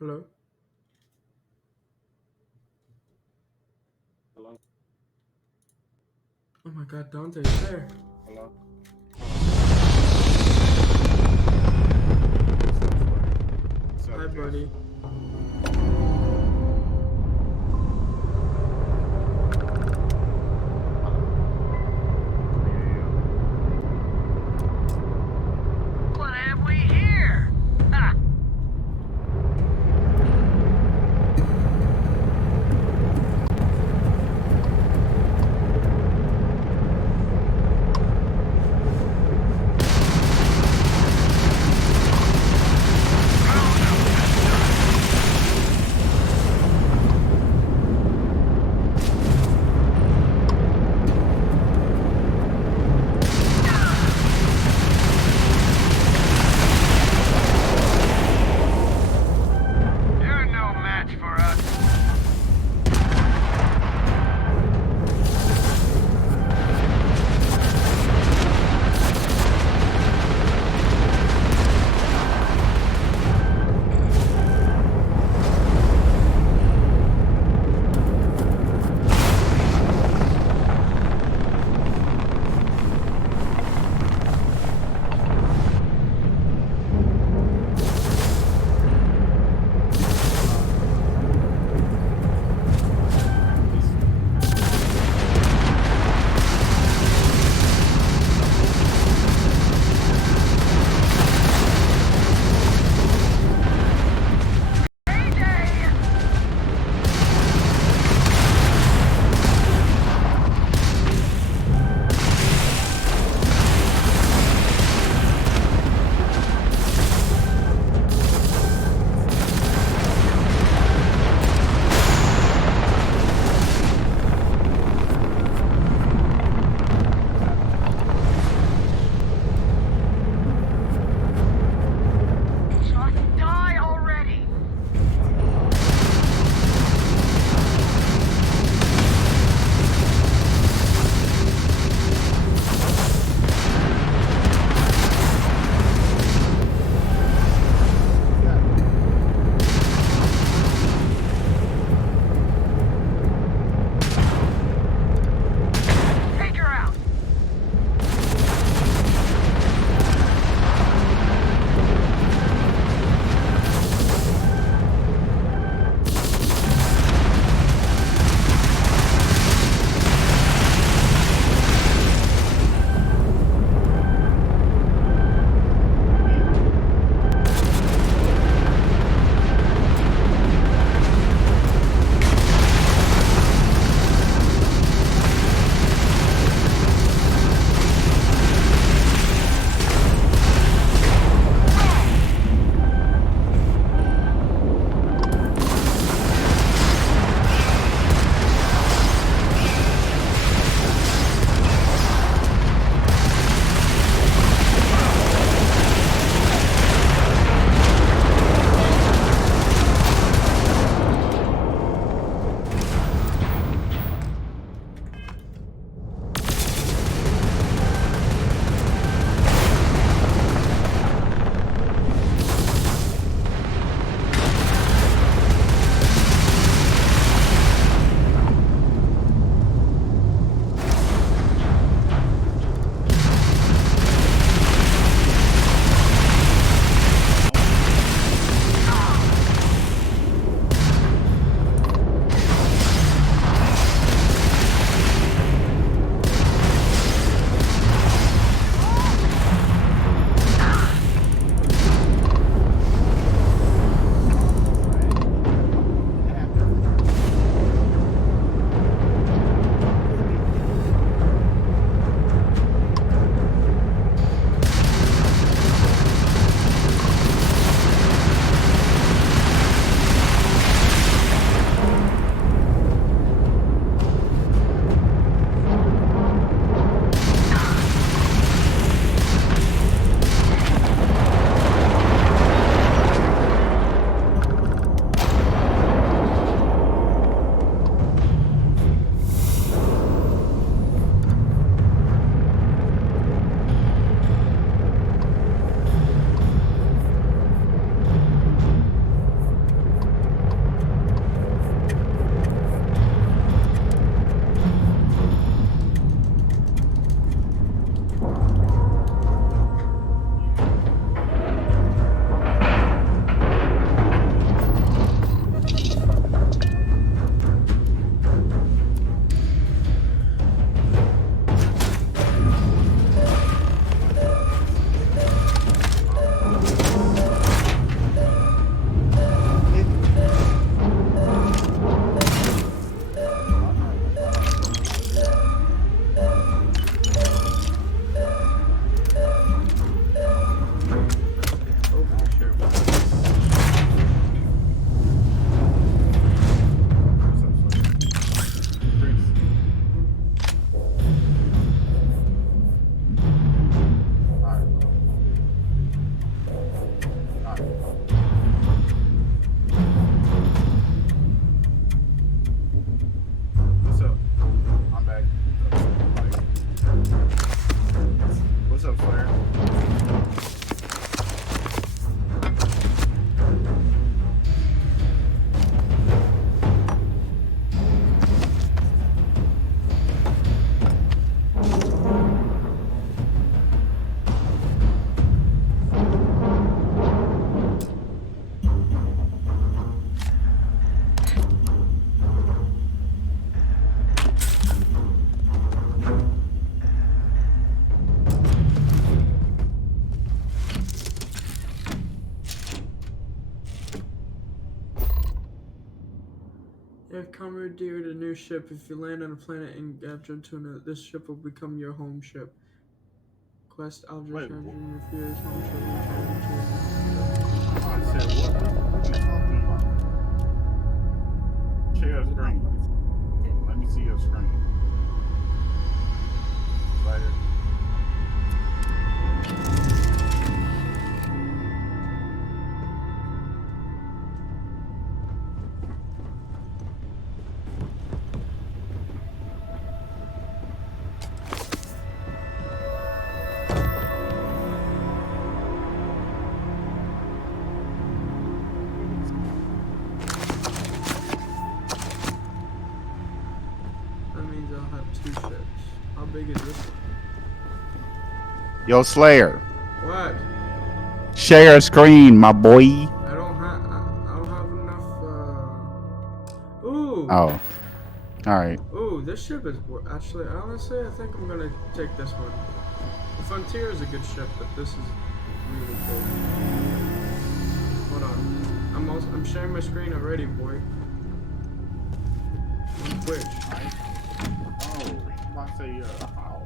Hello? Hello? Oh my god, Dante's there. Hello? Hi, buddy. What have we here? Ha! You have commandeered a new ship. If you land on a planet and capture tuna, this ship will become your home ship. Quest Aldrich Engine refuse home ship return to I said, what are you talking about? Share screen. Let me see your screen. Later. That means I'll have 2 ships. How big is this one? Yo, Slayer. What? Share screen, my boy. I don't have enough. Ooh. Oh. Alright. Ooh, this ship is actually. Honestly, I think I'm gonna take this one. The Frontier is a good ship, but this is really cool. Hold on. I'm sharing my screen already, boy. On Twitch. Oh, I'm about to say, how?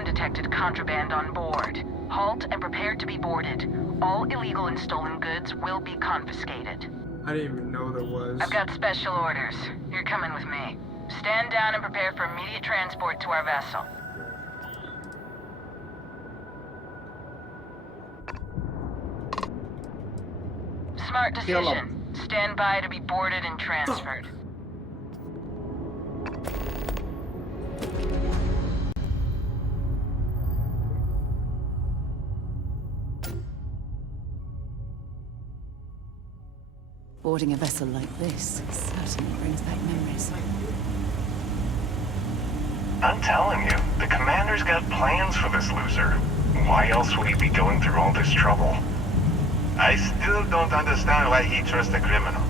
and detected contraband on board. Halt and prepare to be boarded. All illegal and stolen goods will be confiscated. I didn't even know there was. I've got special orders. You're coming with me. Stand down and prepare for immediate transport to our vessel. Smart decision. Stand by to be boarded and transferred. Boarding a vessel like this certainly brings back memories. I'm telling you, the commander's got plans for this loser. Why else would he be going through all this trouble? I still don't understand why he trusts a criminal.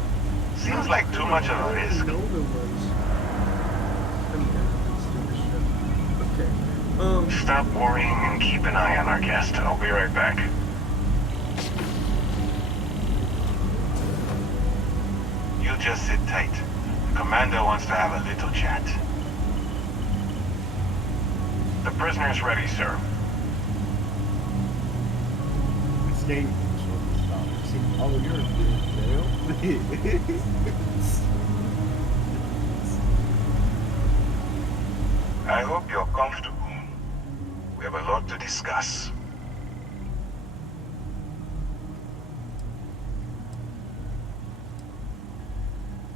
Seems like too much of a risk. Stop worrying and keep an eye on our guest. I'll be right back. You just sit tight. The commander wants to have a little chat. The prisoner's ready, sir. This game is short and stop. See, all of yours is in jail. I hope you're comfortable. We have a lot to discuss.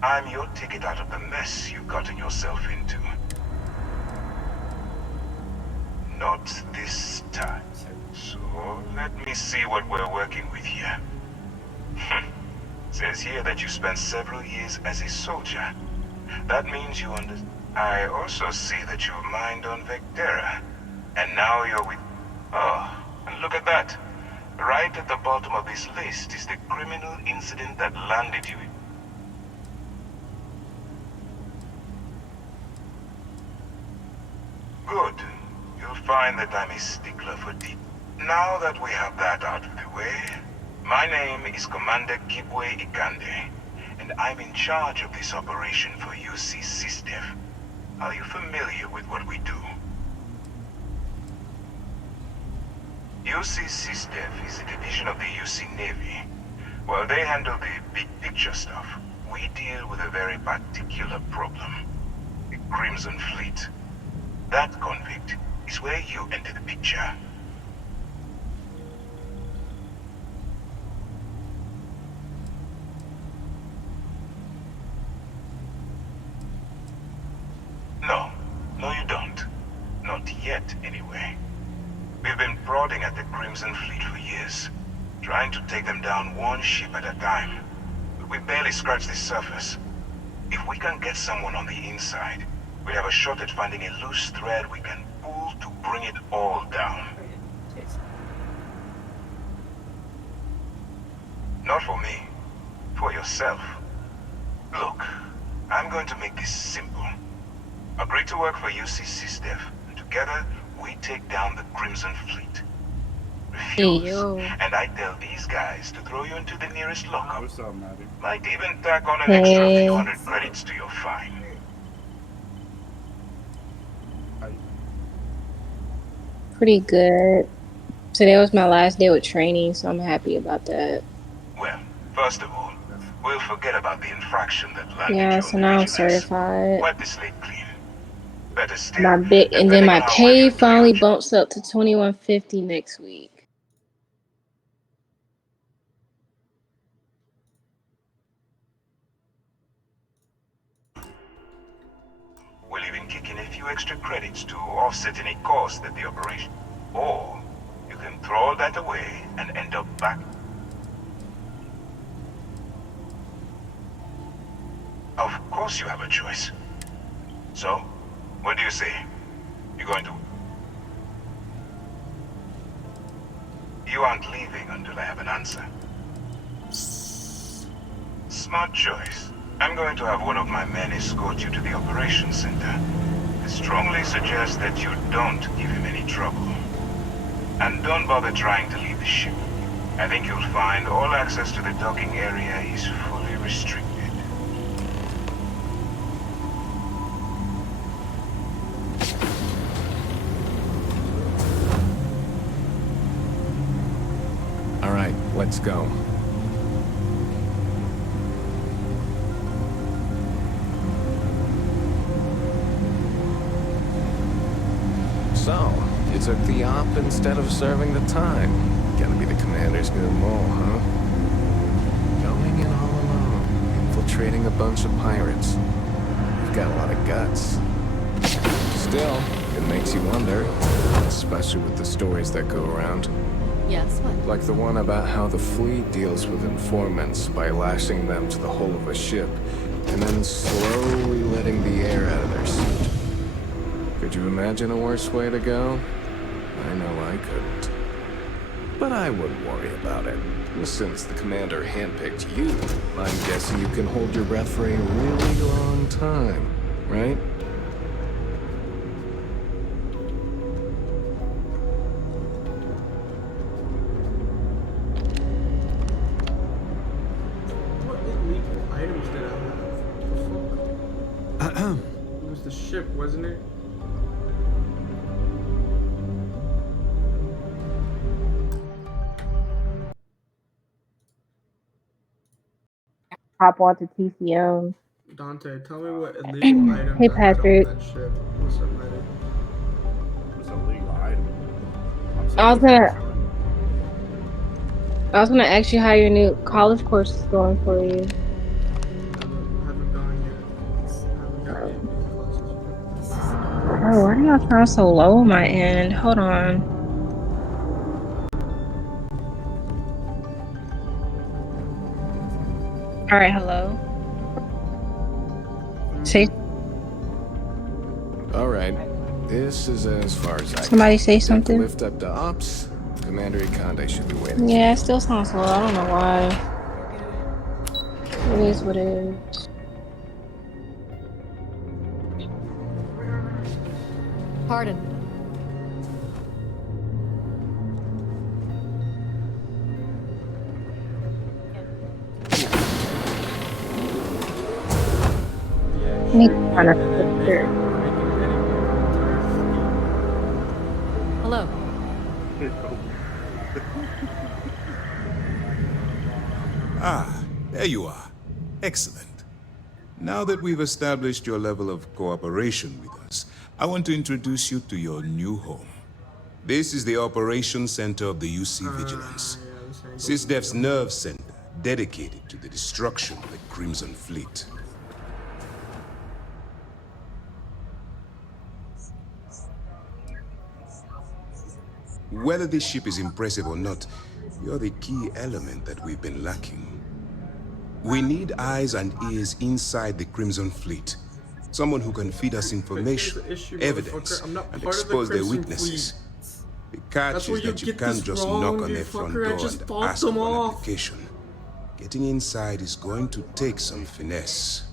I'm your ticket out of the mess you've gotten yourself into. Not this time. So, let me see what we're working with here. Says here that you spent several years as a soldier. That means you understand. I also see that you've mined on Vectera. And now you're with... Oh, and look at that. Right at the bottom of this list is the criminal incident that landed you. Good. You'll find that I'm a stickler for deep. Now that we have that out of the way, my name is Commander Kibwe Ikande, and I'm in charge of this operation for UC SysDev. Are you familiar with what we do? UC SysDev is a division of the UC Navy. While they handle the big picture stuff, we deal with a very particular problem. The Crimson Fleet. That convict is where you enter the picture. No, you don't. Not yet, anyway. We've been prodding at the Crimson Fleet for years, trying to take them down one ship at a time. But we barely scratched the surface. If we can get someone on the inside, we have a shot at finding a loose thread we can pull to bring it all down. Not for me. For yourself. Look, I'm going to make this simple. Agree to work for UC SysDev, and together we take down the Crimson Fleet. Refuse, and I tell these guys to throw you into the nearest lockup. What's up, Maddie? Might even tack on an extra few hundred credits to your fine. Pretty good. Today was my last day with training, so I'm happy about that. Well, first of all, we'll forget about the infraction that landed Yeah, you so on now the I'm vigilance. certified. Wipe the slate clean. Better still, My big, and then my pay finally bumps up to $21.50 next week. we'll even kick in a few extra credits to offset any cost that the operation. Or you can throw all that away and end up back. Of course you have a choice. So, what do you say? You going to... You aren't leaving until I have an answer. Smart choice. I'm going to have one of my men escort you to the operations center. I strongly suggest that you don't give him any trouble. And don't bother trying to leave the ship. I think you'll find all access to the docking area is fully restricted. Let's go. So, you took the op instead of serving the time. Gotta be the commander's new mole, huh? Going in all alone, infiltrating a bunch of pirates. You've got a lot of guts. Still, it makes you wonder, especially with the stories that go around. Yes, what? Like the one about how the fleet deals with informants by lashing them to the hull of a ship, and then slowly letting the air out of their suit. Could you imagine a worse way to go? I know I couldn't. But I wouldn't worry about it. Since the commander handpicked you, I'm guessing you can hold your breath for a really long time, right? What illegal items did I have? The fuck? It was the ship, wasn't it? Hop on to TCM. Dante, tell me what illegal items Hey, I had on Patrick. that ship. What's up, man? What's a legal item? I was gonna ask you how your new college course is going for you. Haven't gone yet. Haven't got any classes yet. Bro, why do y'all sound so low on my end? Hold on. All right, hello. Say All right. This is as far as I somebody say Take the something. lift up to ops. Commander Ikonde should be waiting. Yeah, it still sounds low. I don't know why. It is what it is. Pardon. Me kind of picture. Hello. Ah, there you are. Excellent. Now that we've established your level of cooperation with us, I want to introduce you to your new home. This is the Operations Center of the UC Vigilance. SysDef's nerve center, dedicated to the destruction of the Crimson Fleet. Whether this ship is impressive or not, you're the key element that we've been lacking. We need eyes and ears inside the Crimson Fleet. Someone who can feed us information, evidence, and expose their weaknesses. The catch is that you can't just knock on their front door and ask for an application. Getting inside is going to take some finesse.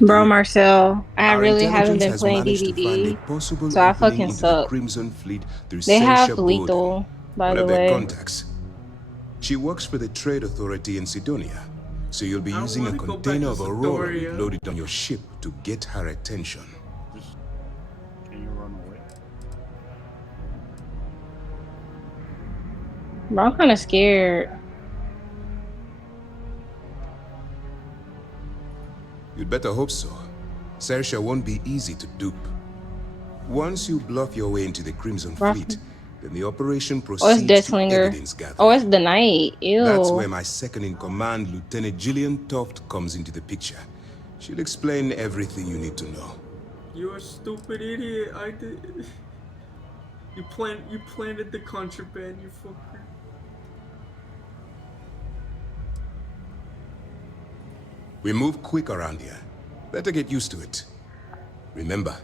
Bro, Marcel, I Our really haven't intelligence been has playing managed to find a DBD, possible so I opening fucking into the suck. Crimson Fleet through They have Sersha Borden, lethal, by one the of their way. contacts. She works for the Trade Authority in Sidonia, so you'll be using a container of Aurora we've loaded on your ship to get her attention. Can you run away? Bro, I'm kind of scared. You'd better hope so. Sersha won't be easy to dupe. Once you bluff your way into the Crimson Fleet, then the operation Oh, it's proceeds to Deathslinger. evidence gathering. Oh, it's the night. Ew. That's where my second-in-command, Lieutenant Gillian Toft, comes into the picture. She'll explain everything you need to know. You're a stupid idiot. I did. You planted the contraband, you fucker. We move quick around here. Better get used to it. Remember,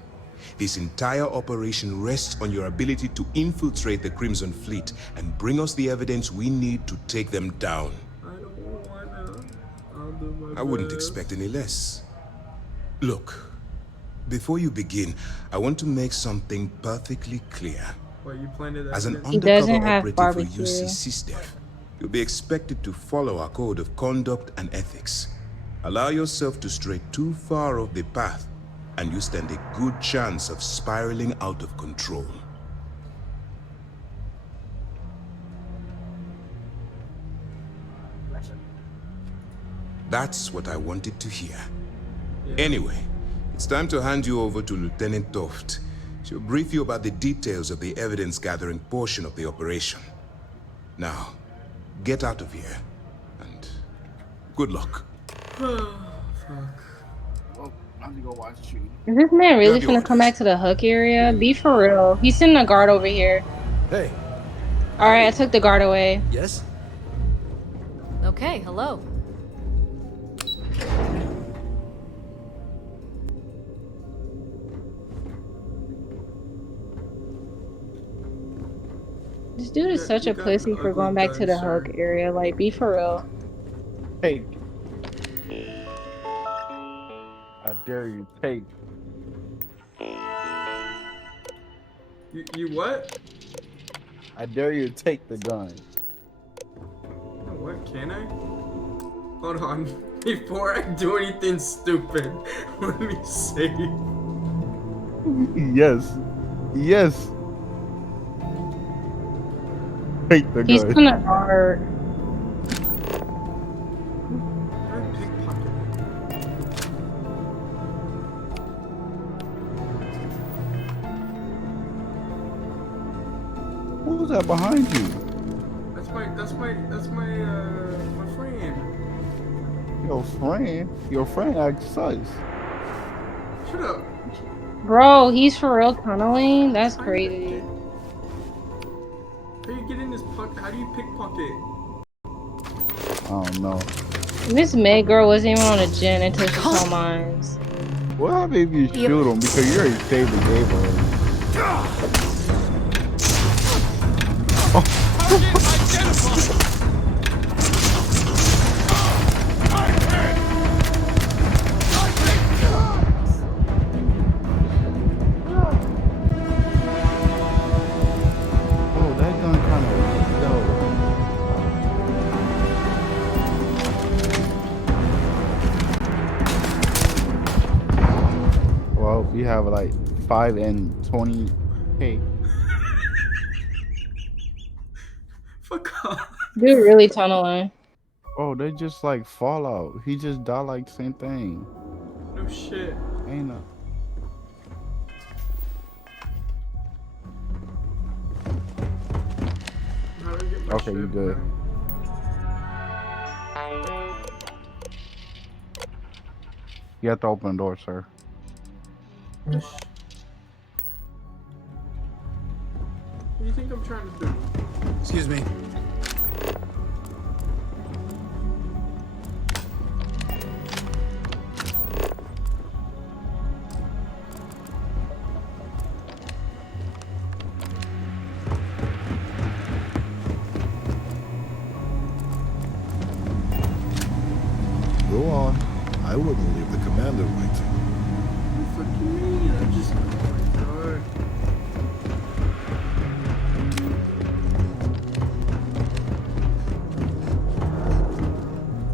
this entire operation rests on your ability to infiltrate the Crimson Fleet and bring us the evidence we need to take them down. I don't wanna. I'll do my I wouldn't best. expect any less. Look, before you begin, I want to make something perfectly clear. What, you planted that? As an He doesn't undercover have operative barbecue. for UC SysDef, you'll be expected to follow our code of conduct and ethics. Allow yourself to stray too far off the path, and you stand a good chance of spiraling out of control. That's what I wanted to hear. Anyway, it's time to hand you over to Lieutenant Toft. She'll brief you about the details of the evidence-gathering portion of the operation. Now, get out of here, and good luck. Fuck. Well, I'm gonna go watch you. Is this man really You have finna come back to the Huck area? Be for real. He's sending a guard over here. Hey. Alright, I took the guard away. Yes? Okay, hello. This dude is such a pussy for going back to the Huck area. Like, be for real. Hey. I dare you, take. You what? I dare you to take the gun. What, can I? Hold on. Before I do anything stupid, let me see. Yes. Yes. Take the He's gun. gonna guard. Who was that behind you? That's my friend. Your friend acts sus. Shut up. Bro, he's for real tunneling? That's crazy. How do you get in this pocket? How do you pickpocket? I don't know. This Meg girl wasn't even on a gen until she saw mines. What happens if you shoot him because you already saved the game already? Oh, that gun kind of Well, we have like 5 and 20K. Fuck off. Dude really tunneling. Oh, they just like Fallout. He just died like the same thing. No shit. Ain't no. How do I get my Okay, you shit good. back? You have to open the door, sir. What do you think I'm trying to do? Excuse me. Go on. I wouldn't leave the commander waiting. What the fuck you mean? I just. Oh my god.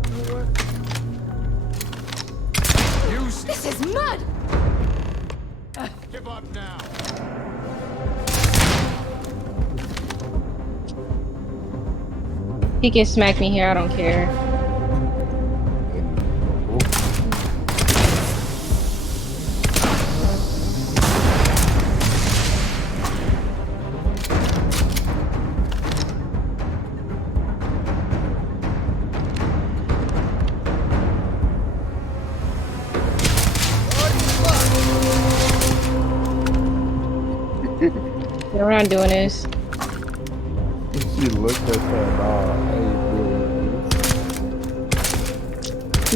You know what? This is mud! Give up now. He can smack me here, I don't care. We're not doing this. She looked at that dog.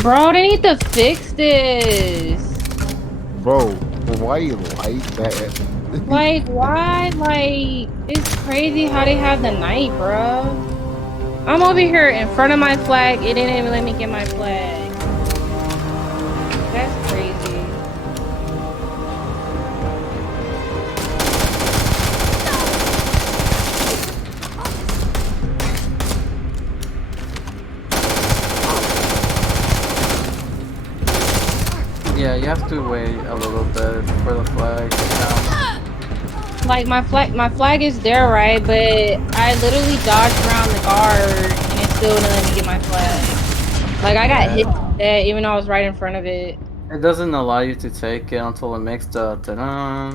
Bro, they need to fix this. Bro, why you like that? Like, why? Like, it's crazy how they have the night, bro. I'm over here in front of my flag. It didn't even let me get my flag. That's crazy. Yeah, you have to wait a little bit for the flag to count. Like my flag is there, right? But I literally dodged around the guard and it still didn't let me get my flag. Like I got hit with that even though I was right in front of it. It doesn't allow you to take it until it makes the ta-da.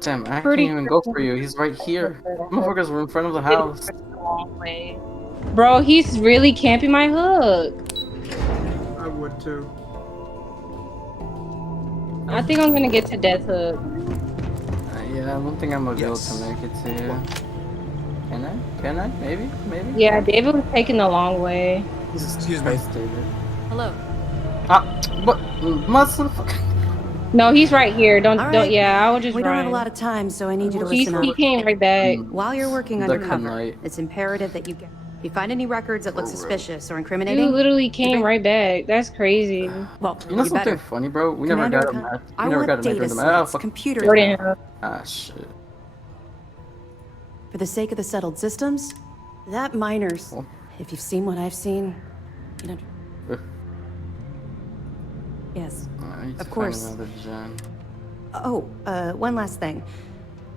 Damn, I can't even go for you. He's right here. Motherfuckers were in front of the house. Bro, he's really camping my hook. I would too. I think I'm gonna get to death hook. Yeah, I don't think I'm gonna be able to make it to you. Can I? Can I? Maybe? Maybe? Yeah, David was taking the long way. Excuse me. David. Hello. Ah, what? Motherfucker. No, he's right here. Don't All don't. right. Yeah, I would just We don't have a run. lot of time, so I need you to listen up. He came right back. While you're working The undercover, Knight. it's imperative that you get. If you find any records that look suspicious or You incriminating, literally came right back. That's crazy. well, You know you something better. funny, bro? We Commander never got a O'Con- match. I We never want got a data neighbor in the sets, fuck. computer Jordan. data. Ah, shit. For the sake of the settled systems, that miners. If you've seen what I've seen, you know. Yes, I need to of course. find another gen. Oh, one last thing.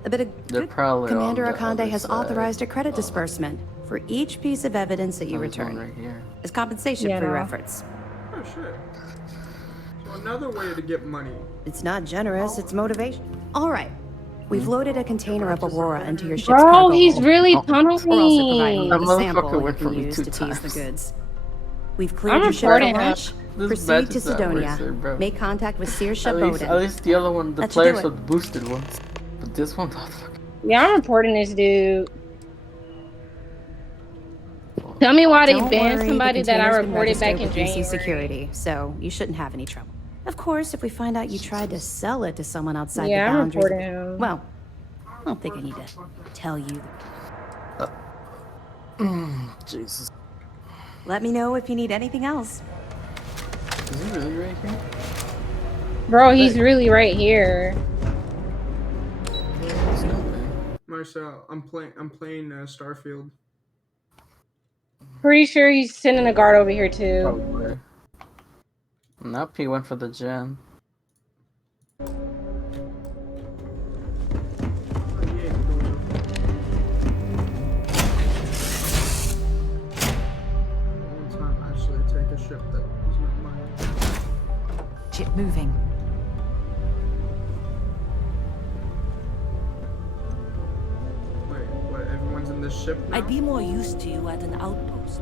A bit of They're probably Commander on the Akande other has side. authorized a credit disbursement for each piece of evidence that you There's one return right here. as compensation Yeah, for your no. efforts. Oh shit. So another way to get money. It's not generous, it's motivation. All right. We've loaded a container of Aurora into your ship's Bro, cargo he's hold. really We're also providing tunneling. you with That a sample motherfucker you went can for me use 2 to tease the times. goods. We've cleared I'm your ship for reporting him. launch. This Proceed badge to is that worse, Sidonia. bro. Make contact with Seer At Shaboden. least the other one, the That should do players it. with boosted ones. But this one, oh, fuck. Yeah, I'm reporting this dude. Tell me why they Don't banned worry, somebody the that I container's been reported back registered in with DC January. Security, so you shouldn't have any trouble. Of course, if we find out you tried to sell it to someone outside Yeah, the I'm boundaries, reporting him. well, I don't think I need to tell you. Jesus. Let me know if you need anything else. Is he really right here? Bro, he's really right here. There's no way. Marcel, I'm playing Starfield. Pretty sure he's sending a guard over here too. Probably. Nope, he went for the gen. One time actually take a ship that is not mine. Ship moving. Wait, what? Everyone's in this ship now? I'd be more used to you at an outpost.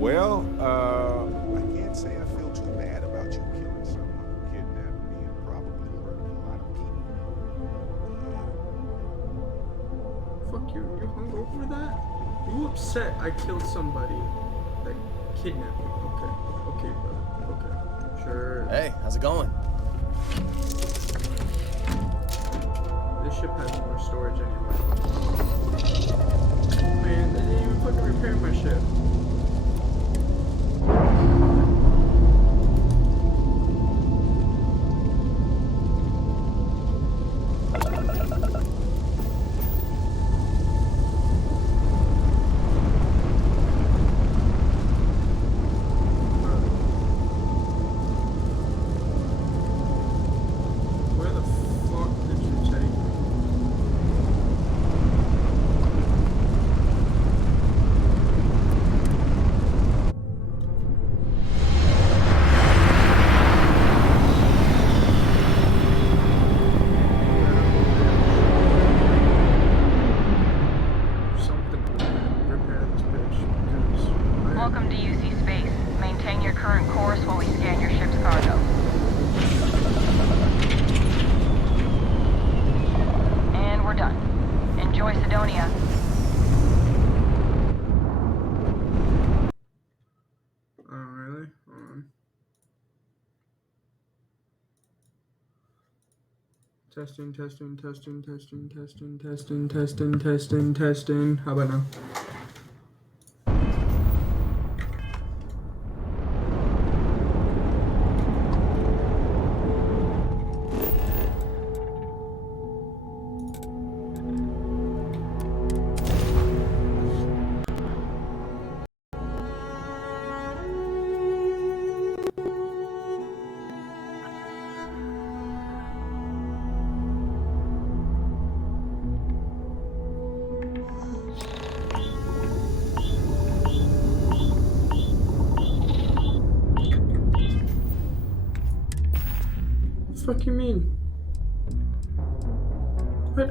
Well, I can't say I feel too bad about you killing someone who kidnapped me and probably murdered a lot of people. Fuck you. You hung over that? You upset I killed somebody that kidnapped me. Okay. Okay, brother. Okay. Sure. Hey, how's it going? This ship has more storage anyway. Man, they didn't even fucking repair my ship. Where the fuck did you take me? Something repair this bitch because Welcome to UC Space. Maintain your current course while we scan your ship's cargo. And we're done. Enjoy Sidonia. Oh really? Testing. How about now? fuck you mean? What?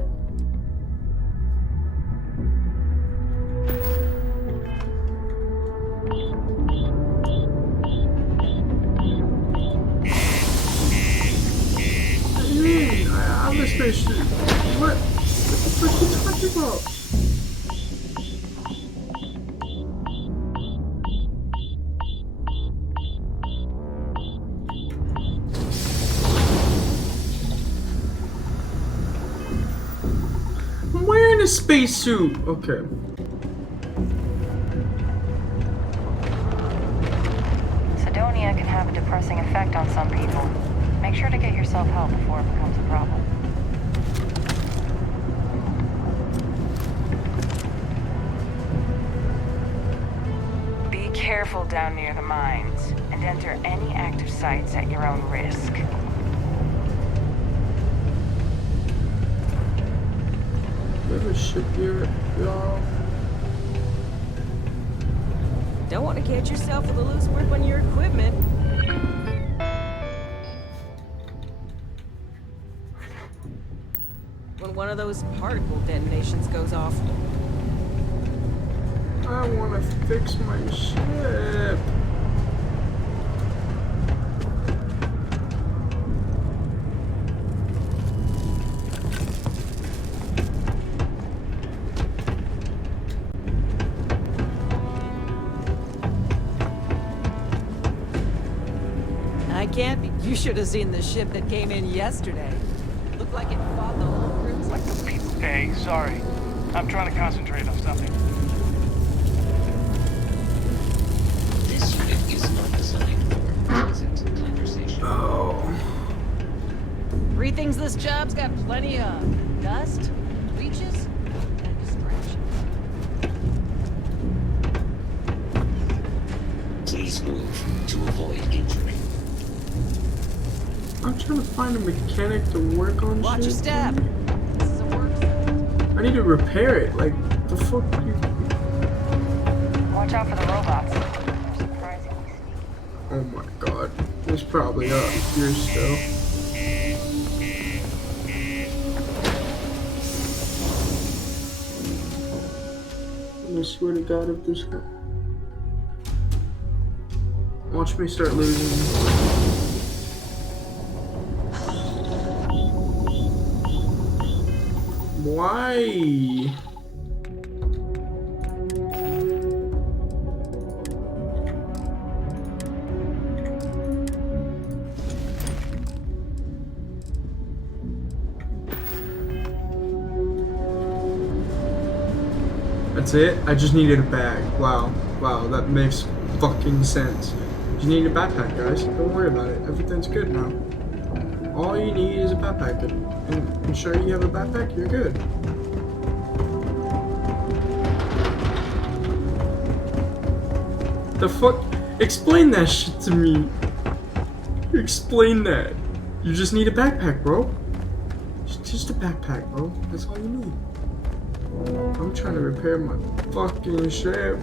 What do you mean? I have a spaceship. What? What the fuck are you talking about? I'm wearing a spacesuit. Okay. Sedonia can have a depressing effect on some people. Make sure to get yourself help before it becomes a problem. Be careful down near the mines, and enter any active sites at your own risk. We have a ship here, y'all. Don't want to catch yourself with a loose grip on your equipment. When one of those particle detonations goes off. I want to fix my ship. I can't be. You should have seen the ship that came in yesterday. Looked like it fought the whole cruise like the people. Hey, sorry. I'm trying to concentrate on something. This unit is not designed for present conversation. Oh. Three things this job's got plenty of. Dust, leeches, and distraction. Please move to avoid injury. I'm trying to find a mechanic to work on. Watch your step. This is a work zone. I need to repair it. Like, the fuck you... Watch out for the robots. They're surprisingly sneaky. Oh my god. It's probably up here still. I swear to god if this... Watch me start losing. Why? That's it? I just needed a bag. Wow. Wow, that makes fucking sense. You need a backpack, guys. Don't worry about it. Everything's good now. All you need is a backpack. And ensure you have a backpack, you're good. The fuck? Explain that shit to me. Explain that. You just need a backpack, bro. Just a backpack, bro. That's all you need. I'm trying to repair my fucking ship.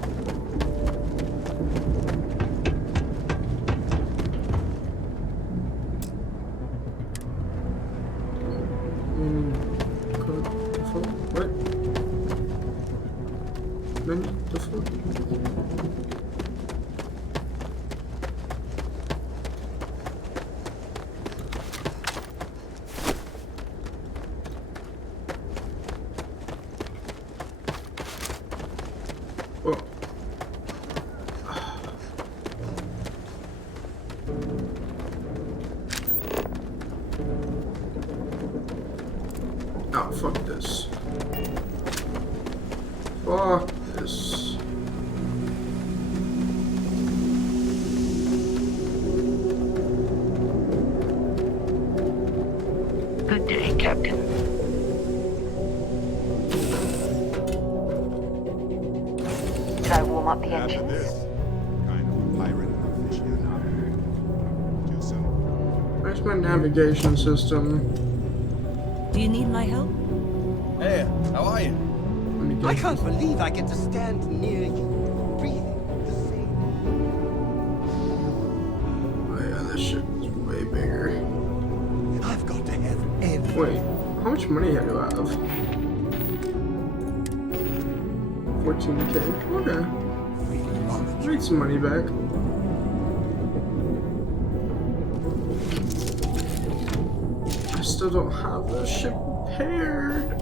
What? Menu? The fuck? Well. Oh, fuck this. Fuck this. Good day, Captain. Did I warm up the After engines? this, kind of a pirate aficionado. Too soon. Where's my navigation system? Do you need my help? Hey, how are you? I can't believe I get to stand near you, breathing the same. Oh yeah, this shit is way bigger. I 15K. Okay. Made some money back. I still don't have the ship repaired.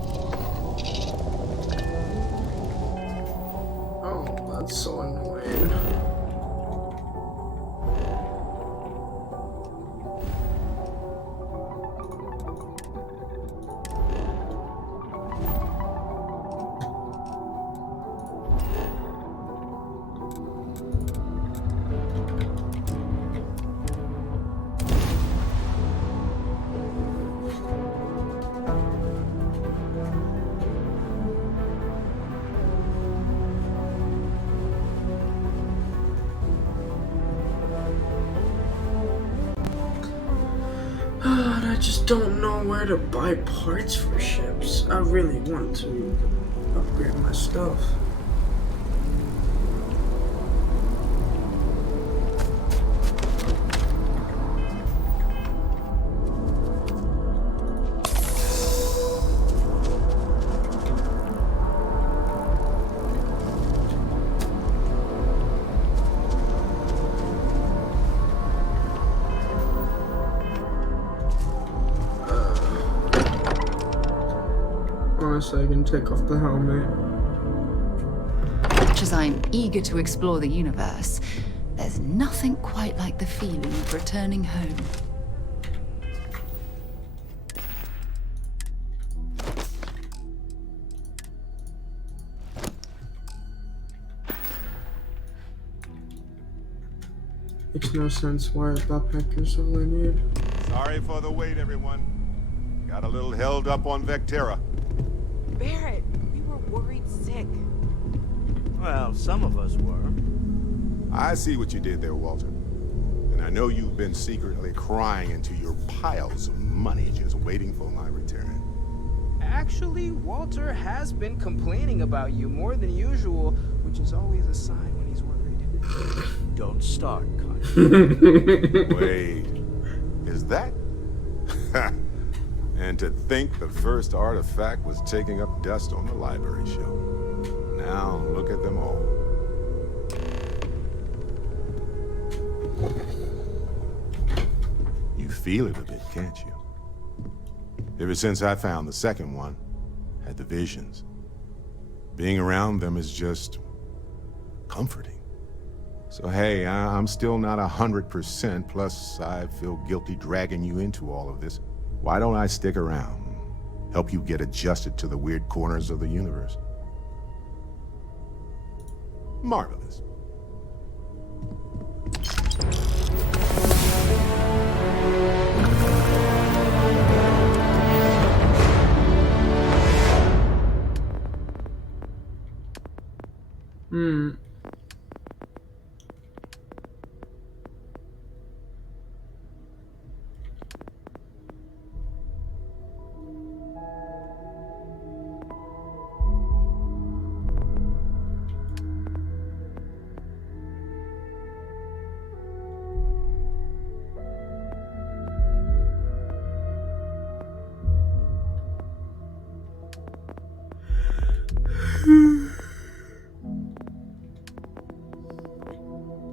Oh, that's so annoying. I just don't know where to buy parts for ships. I really want to upgrade my stuff. Honestly, I can take off the helmet. Much as I'm eager to explore the universe, there's nothing quite like the feeling of returning home. Makes no sense why a backpacker's all I need. Sorry for the wait, everyone. Got a little held up on Vectera. Barrett, we were worried sick. Well, some of us were. I see what you did there, Walter. And I know you've been secretly crying into your piles of money just waiting for my return. Actually, Walter has been complaining about you more than usual, which is always a sign when he's worried. Don't start, Connie. Wait, is that? And to think the first artifact was taking up dust on the library shelf. Now look at them all. You feel it a bit, can't you? Ever since I found the second one, had the visions. Being around them is just comforting. So hey, I'm still not 100%, plus I feel guilty dragging you into all of this. Why don't I stick around? Help you get adjusted to the weird corners of the universe. Marvelous.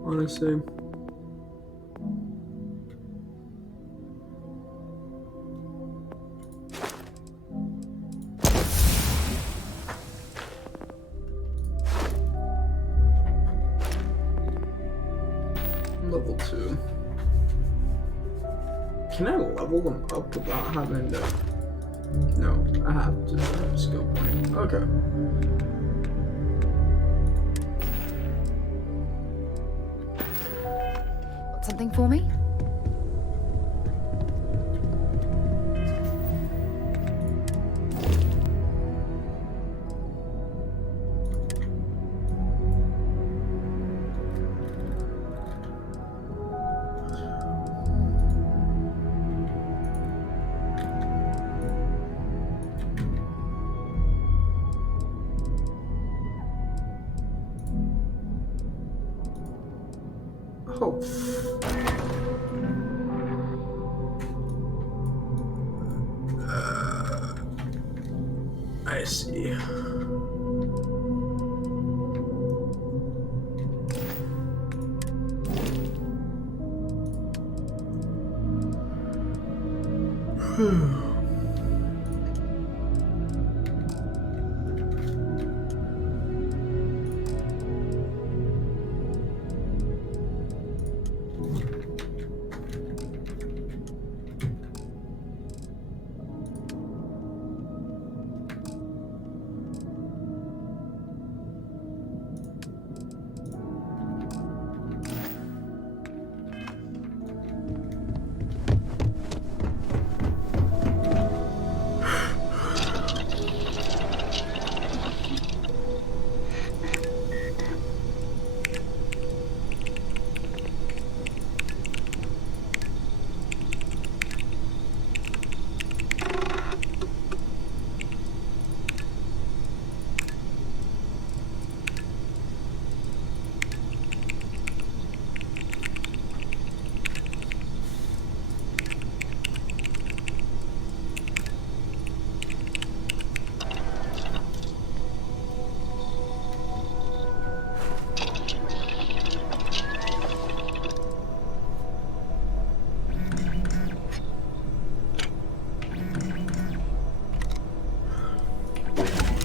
Honestly. Level 2. Can I level them up without having to? No, I have to have a skill point. Okay. Got something for me? Oh. I see.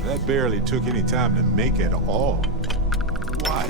That barely took any time to make at all. Why?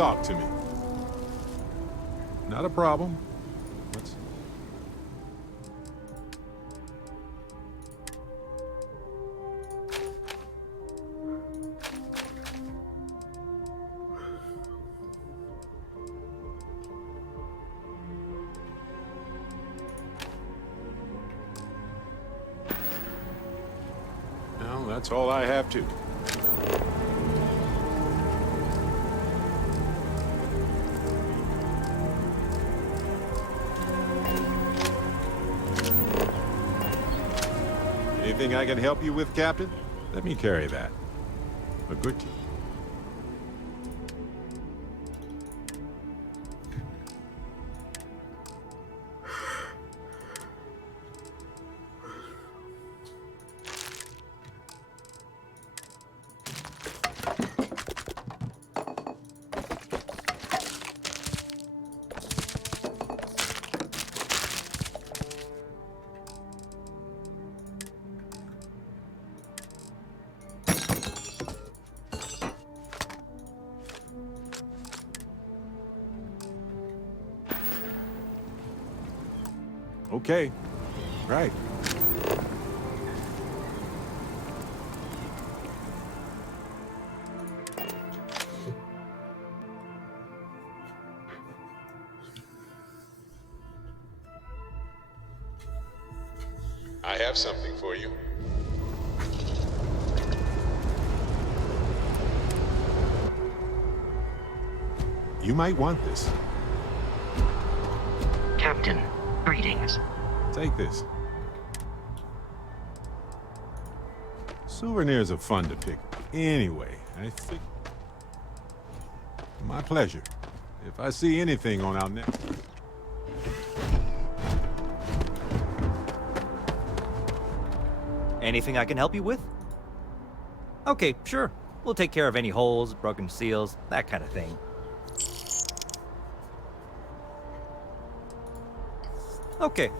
talk to me. Not a problem. Let's... Well, that's all I have to. Anything I can help you with, Captain? Let me carry that. A good key. Okay. Right. I have something for you. You might want this. Captain, greetings. Take this. Souvenirs are fun to pick. Anyway, I think... My pleasure. If I see anything on our next... Anything I can help you with? Okay, sure. We'll take care of any holes, broken seals, that kind of thing. Okay.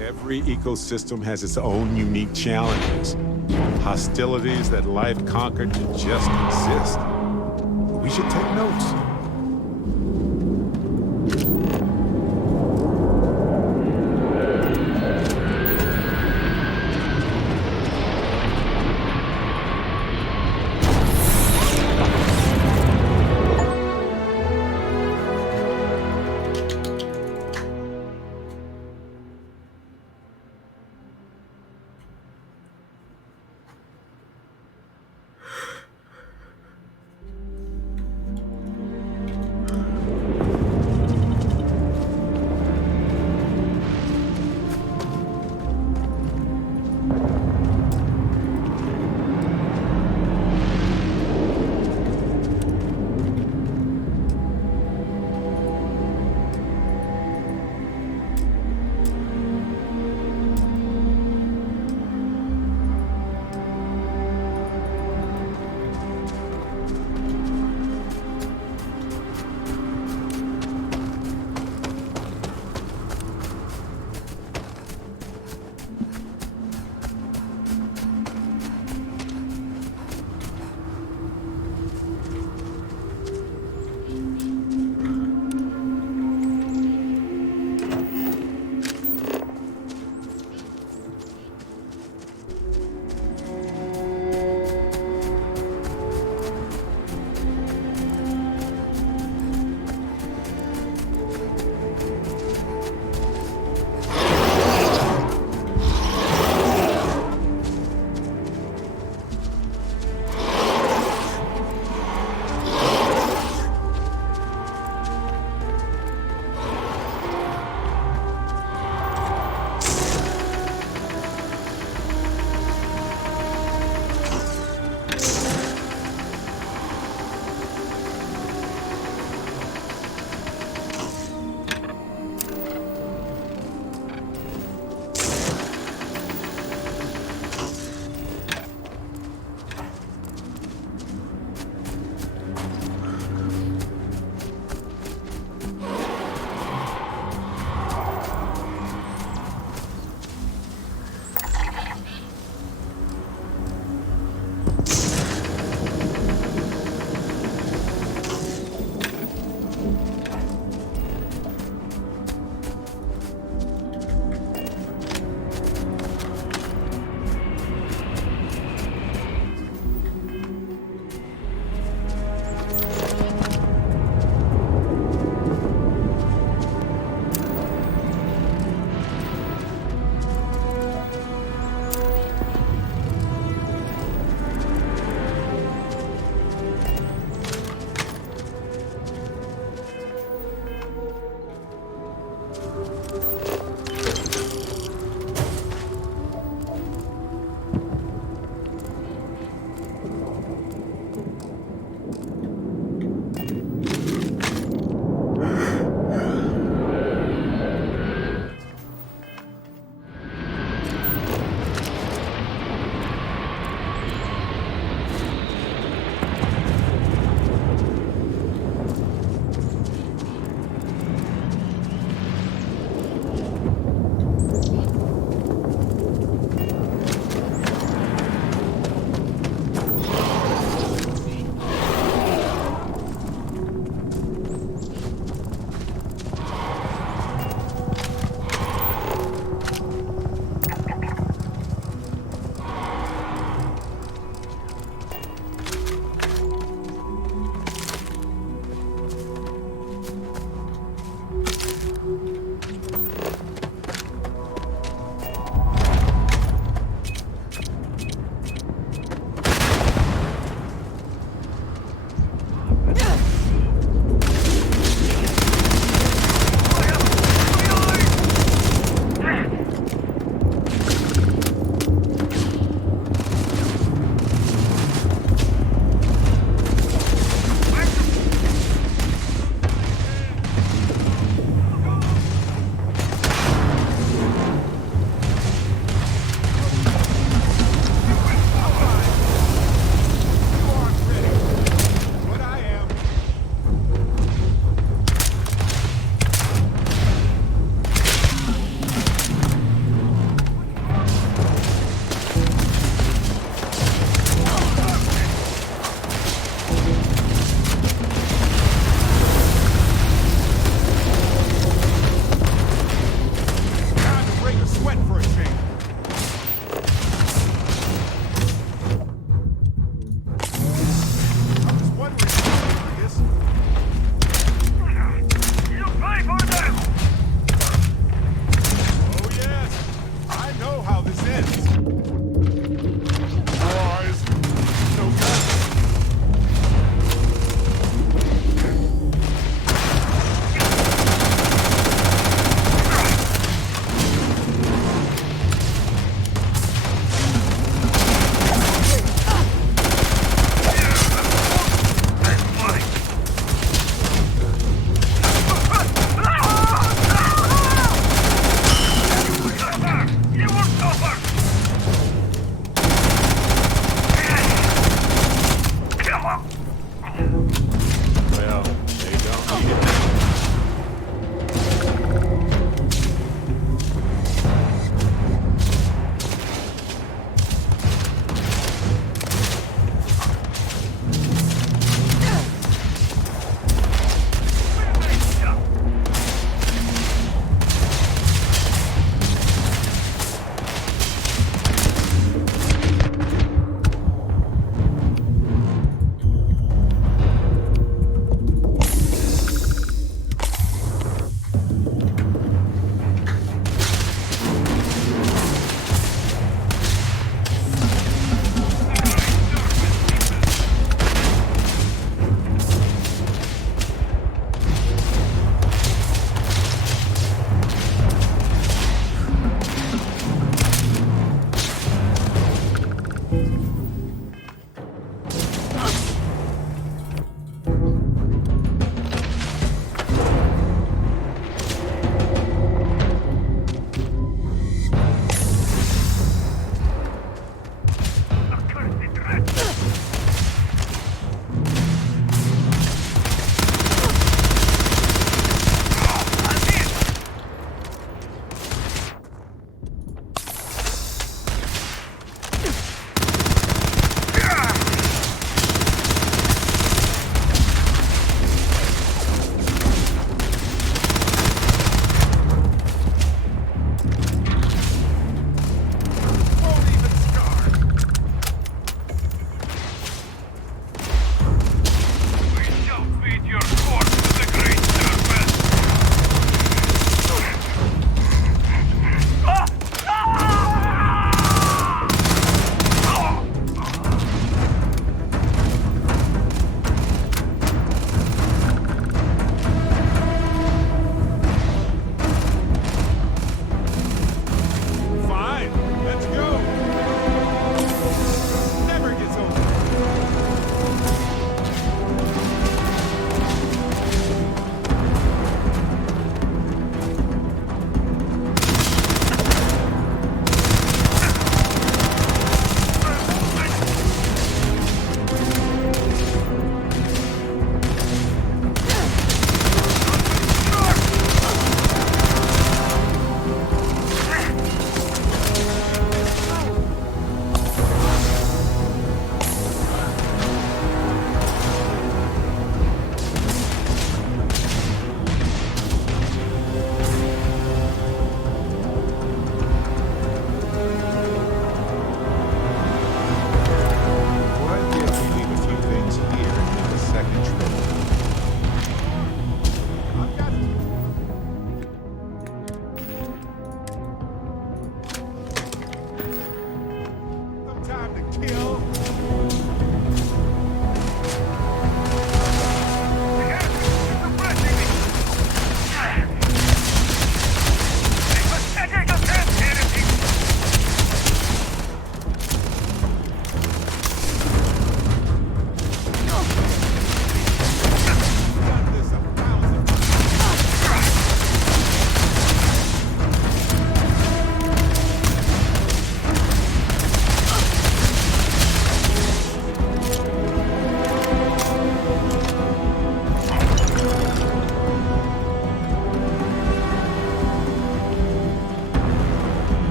Every ecosystem has its own unique challenges. Hostilities that life conquered to just exist. We should take notes.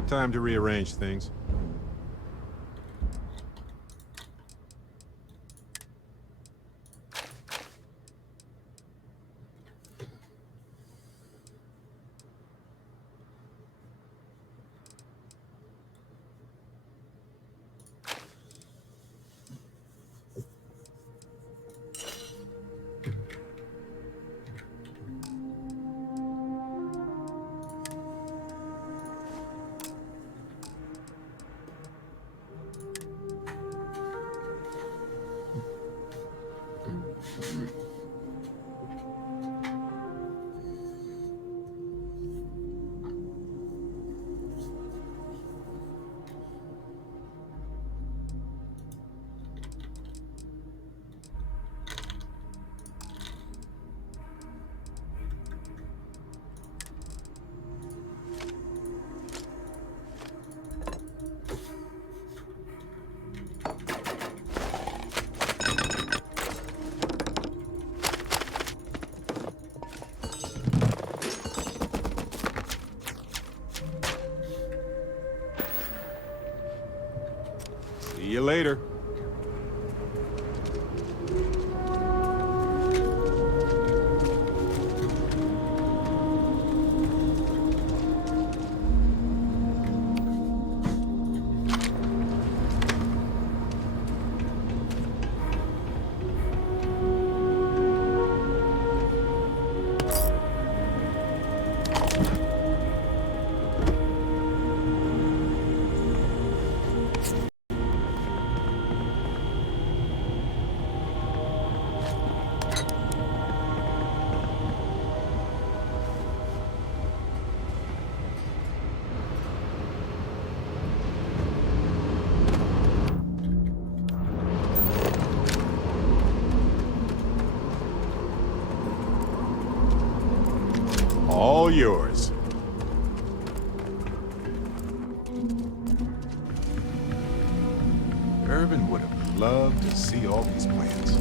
have time to rearrange things. See you later. All yours. Irvin would have loved to see all these plans.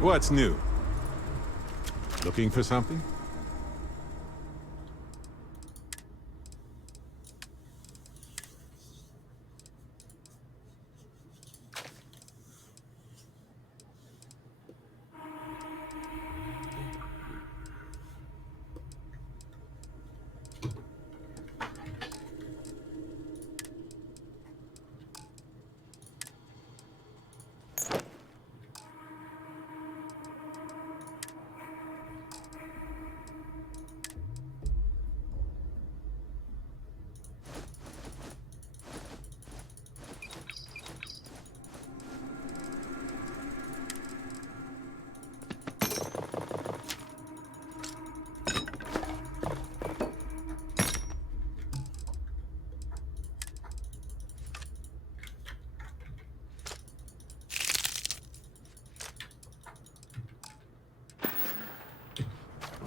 What's new? Looking for something?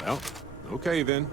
Well, okay then.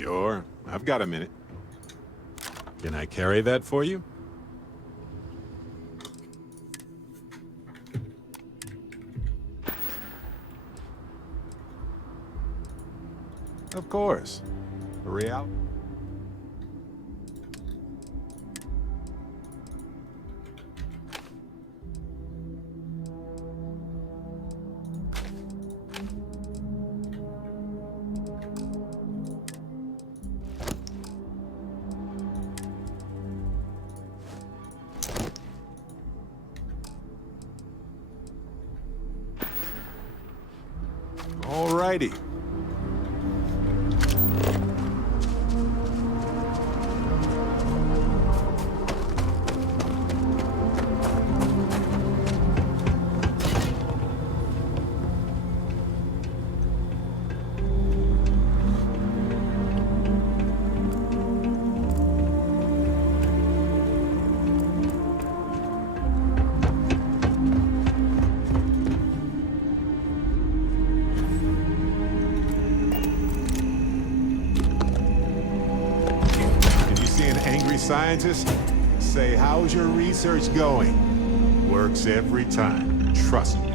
Sure, I've got a minute. Can I carry that for you? Of course. Hurry out. Alrighty. hungry scientist? Say, how's your research going? Works every time. Trust me.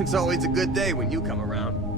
It's always a good day when you come around.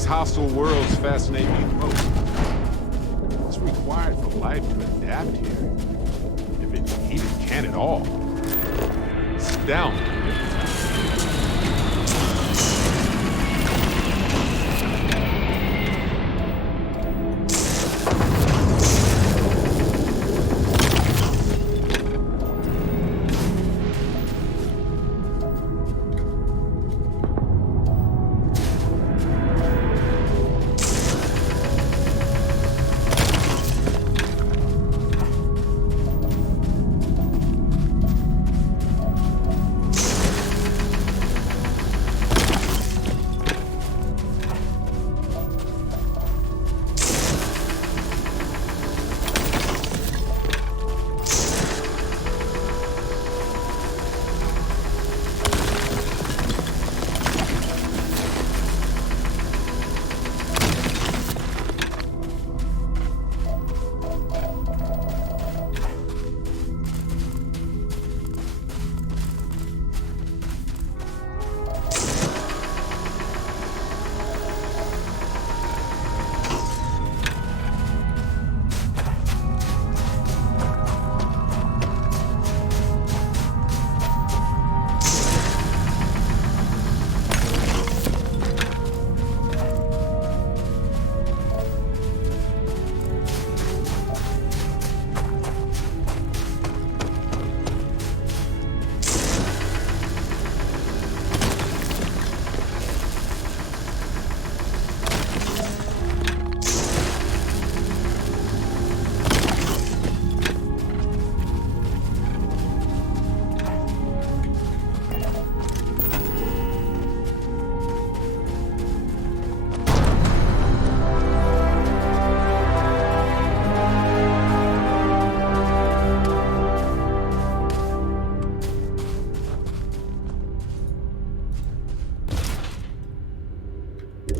these hostile worlds fascinate me most? What's required for life to adapt here? If it even can at all. It's astounding.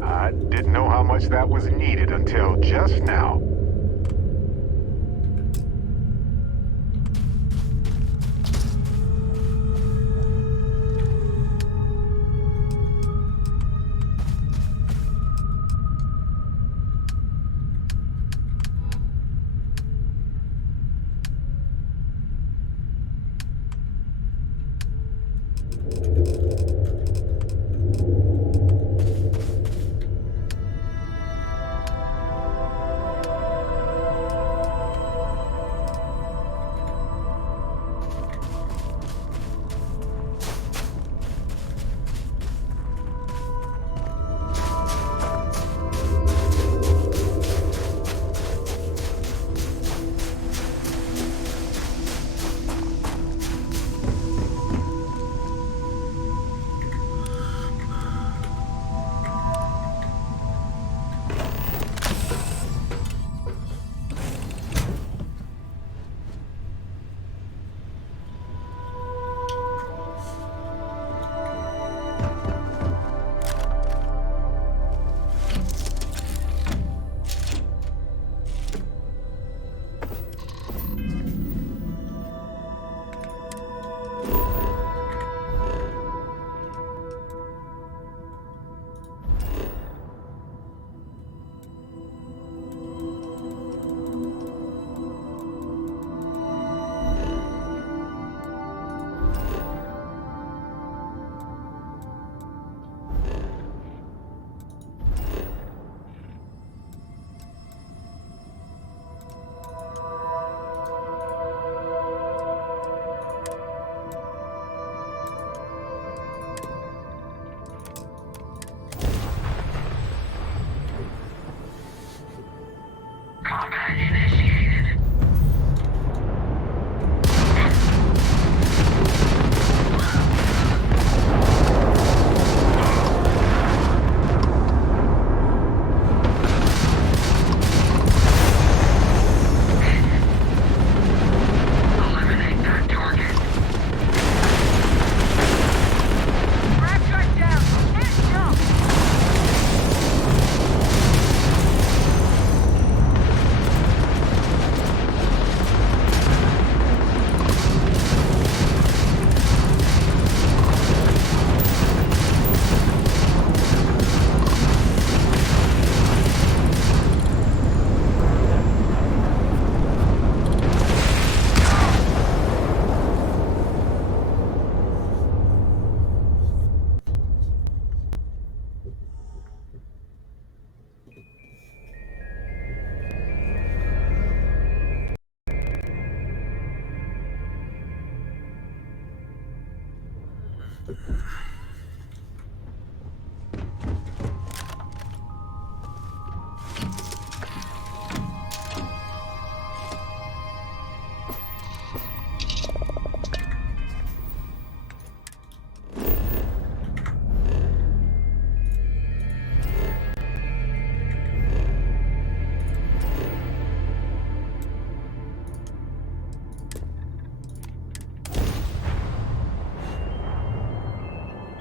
I didn't know how much that was needed until just now.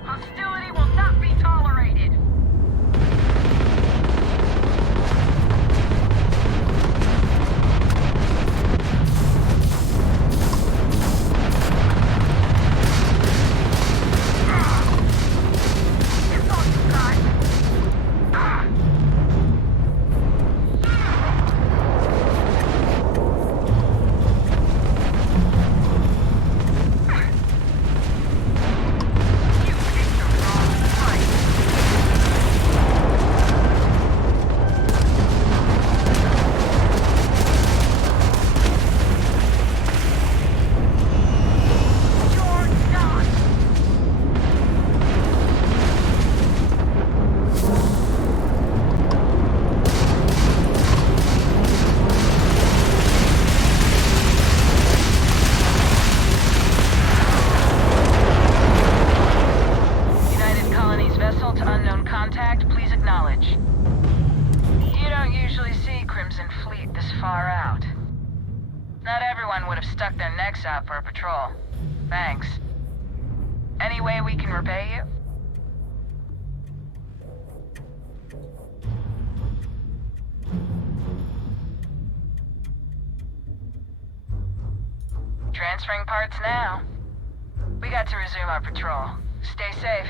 Hostility will not be tolerated. United Colonies vessel to unknown contact, please acknowledge. You don't usually see Crimson Fleet this far out. Not everyone would have stuck their necks out for a patrol. Thanks. Any way we can repay you? Transferring parts now. We got to resume our patrol. Stay safe.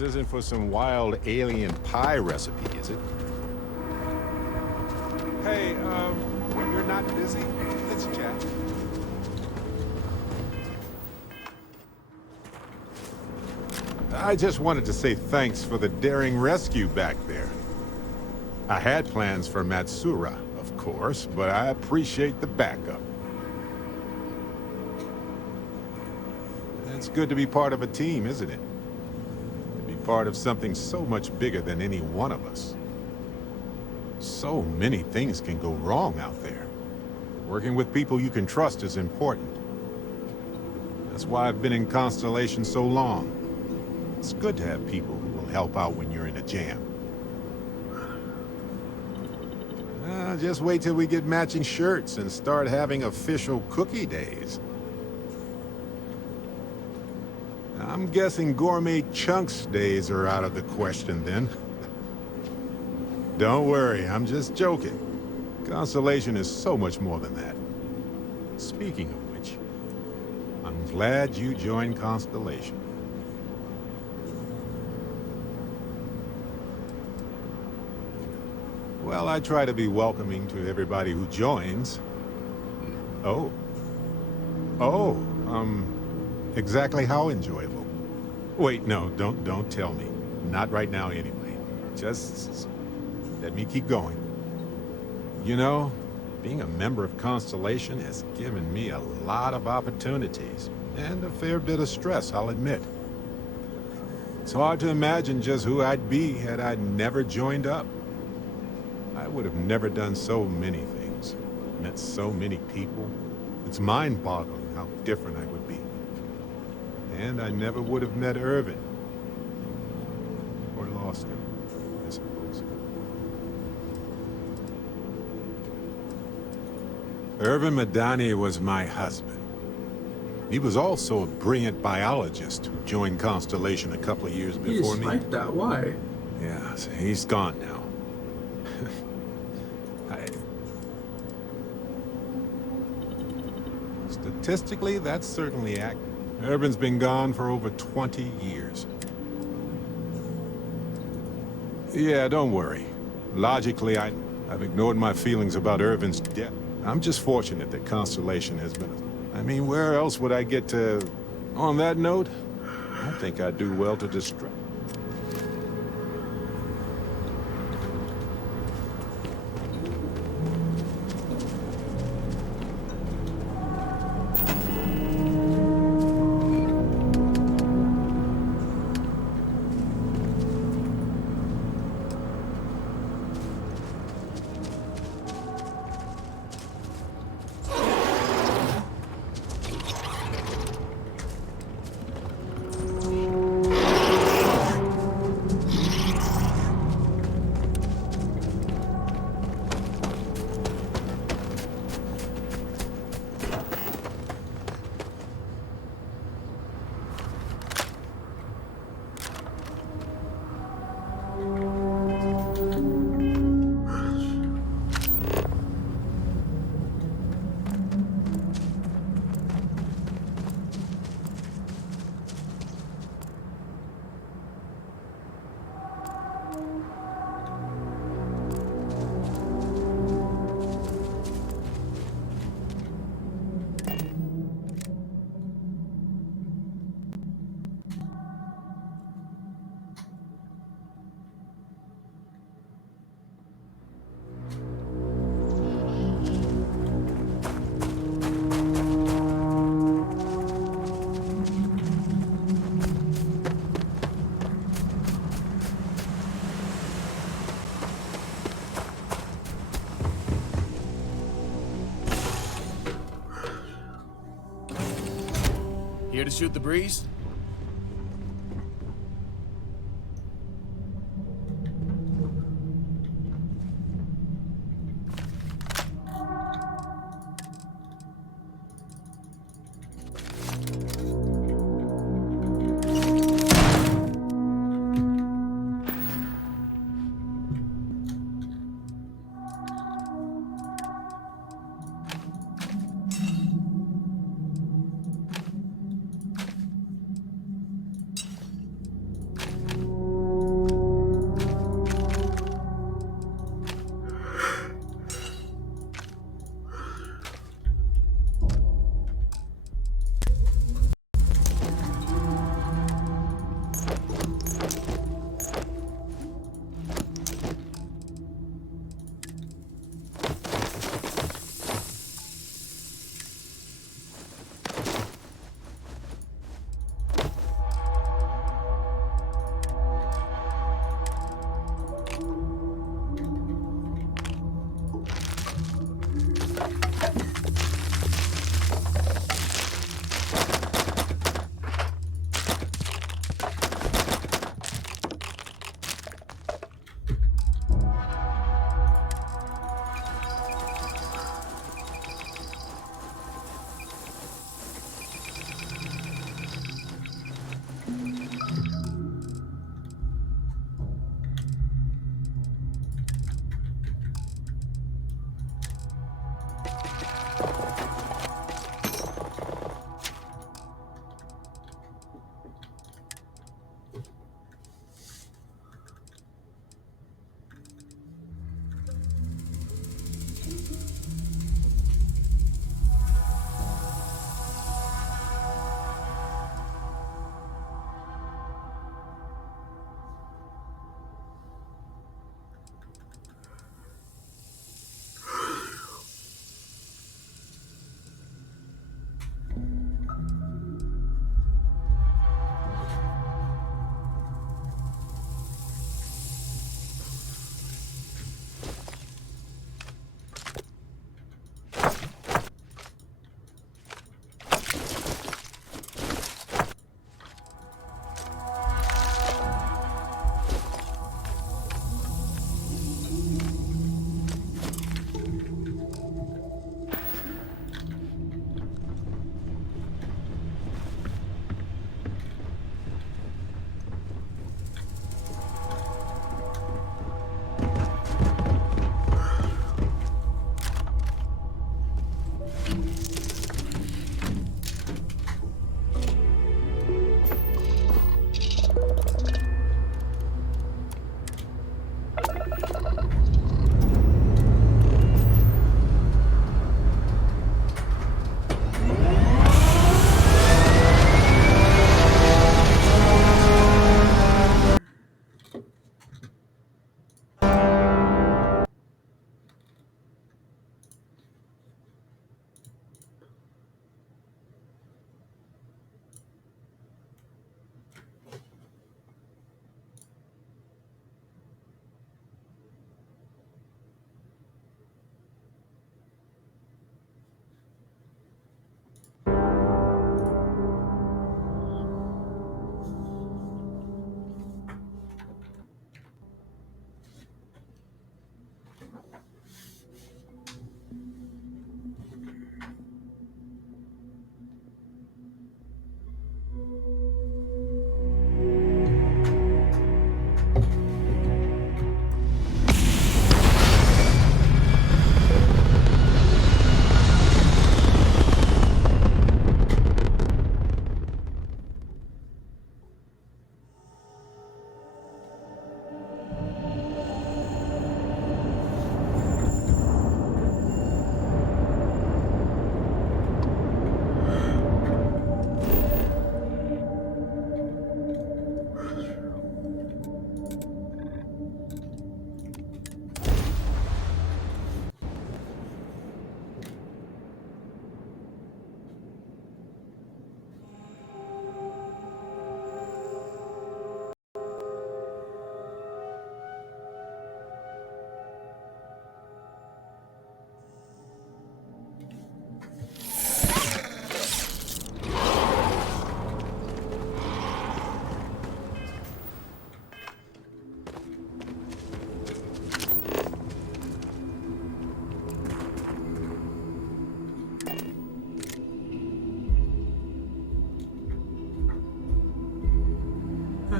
This isn't for some wild alien pie recipe, is it? Hey, when you're not busy, let's chat. I just wanted to say thanks for the daring rescue back there. I had plans for Matsura, of course, but I appreciate the backup. It's good to be part of a team, isn't it? To be part of something so much bigger than any one of us. So many things can go wrong out there. Working with people you can trust is important. That's why I've been in Constellation so long. It's good to have people who will help out when you're in a jam. Just wait till we get matching shirts and start having official cookie days. I'm guessing gourmet chunks days are out of the question then. Don't worry, I'm just joking. Constellation is so much more than that. Speaking of which, I'm glad you joined Constellation. Well, I try to be welcoming to everybody who joins. Oh. Exactly how enjoyable? Wait, no, don't tell me. Not right now anyway. Just let me keep going. You know, being a member of Constellation has given me a lot of opportunities, and a fair bit of stress, I'll admit. It's hard to imagine just who I'd be had I never joined up. I would have never done so many things, met so many people. It's mind-boggling how different I would be. And I never would have met Irvin. Or lost him, I suppose. Irvin Madani was my husband. He was also a brilliant biologist who joined Constellation a couple of years before me. Like that, why? Yeah, so he's gone now. Statistically, that's certainly accurate. Irvin's been gone for over 20 years. Yeah, don't worry. Logically, I've ignored my feelings about Irvin's death. I'm just fortunate that Constellation has been... I mean, where else would I get to... On that note, I think I'd do well to distract... Here to shoot the breeze?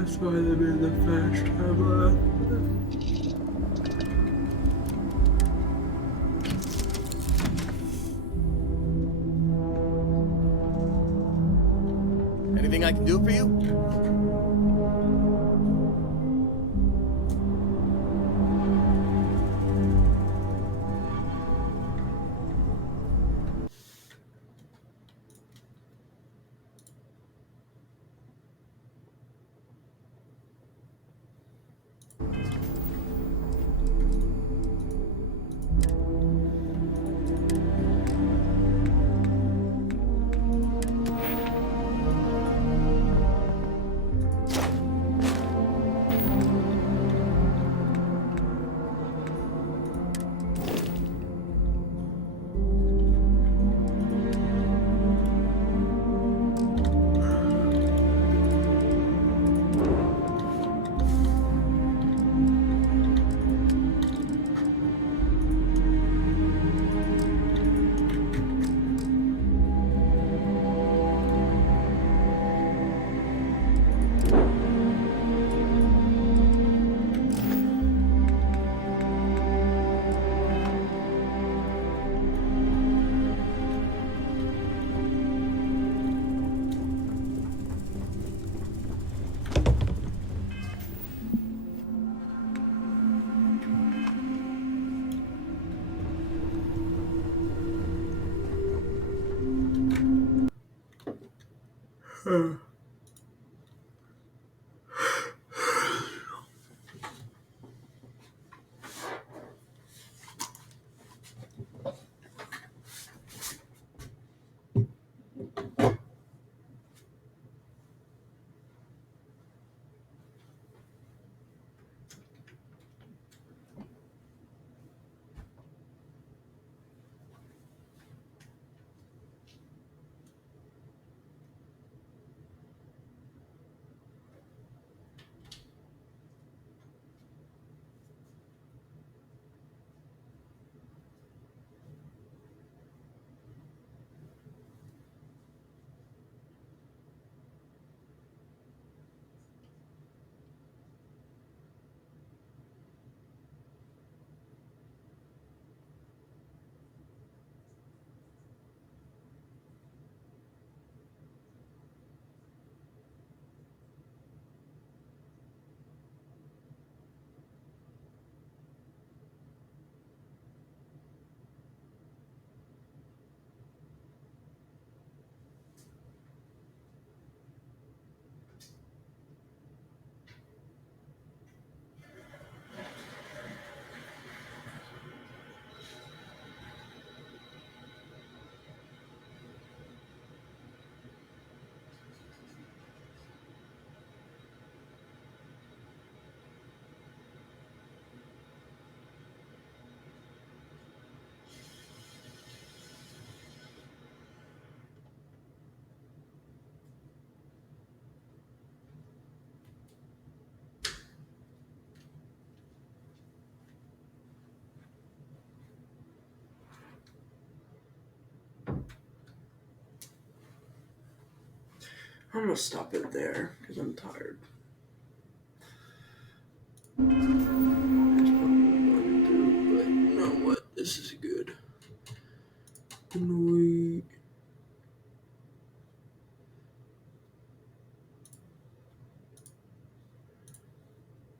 That's why they made the fast travel. Anything I can do for you? I'm gonna stop it there because I'm tired.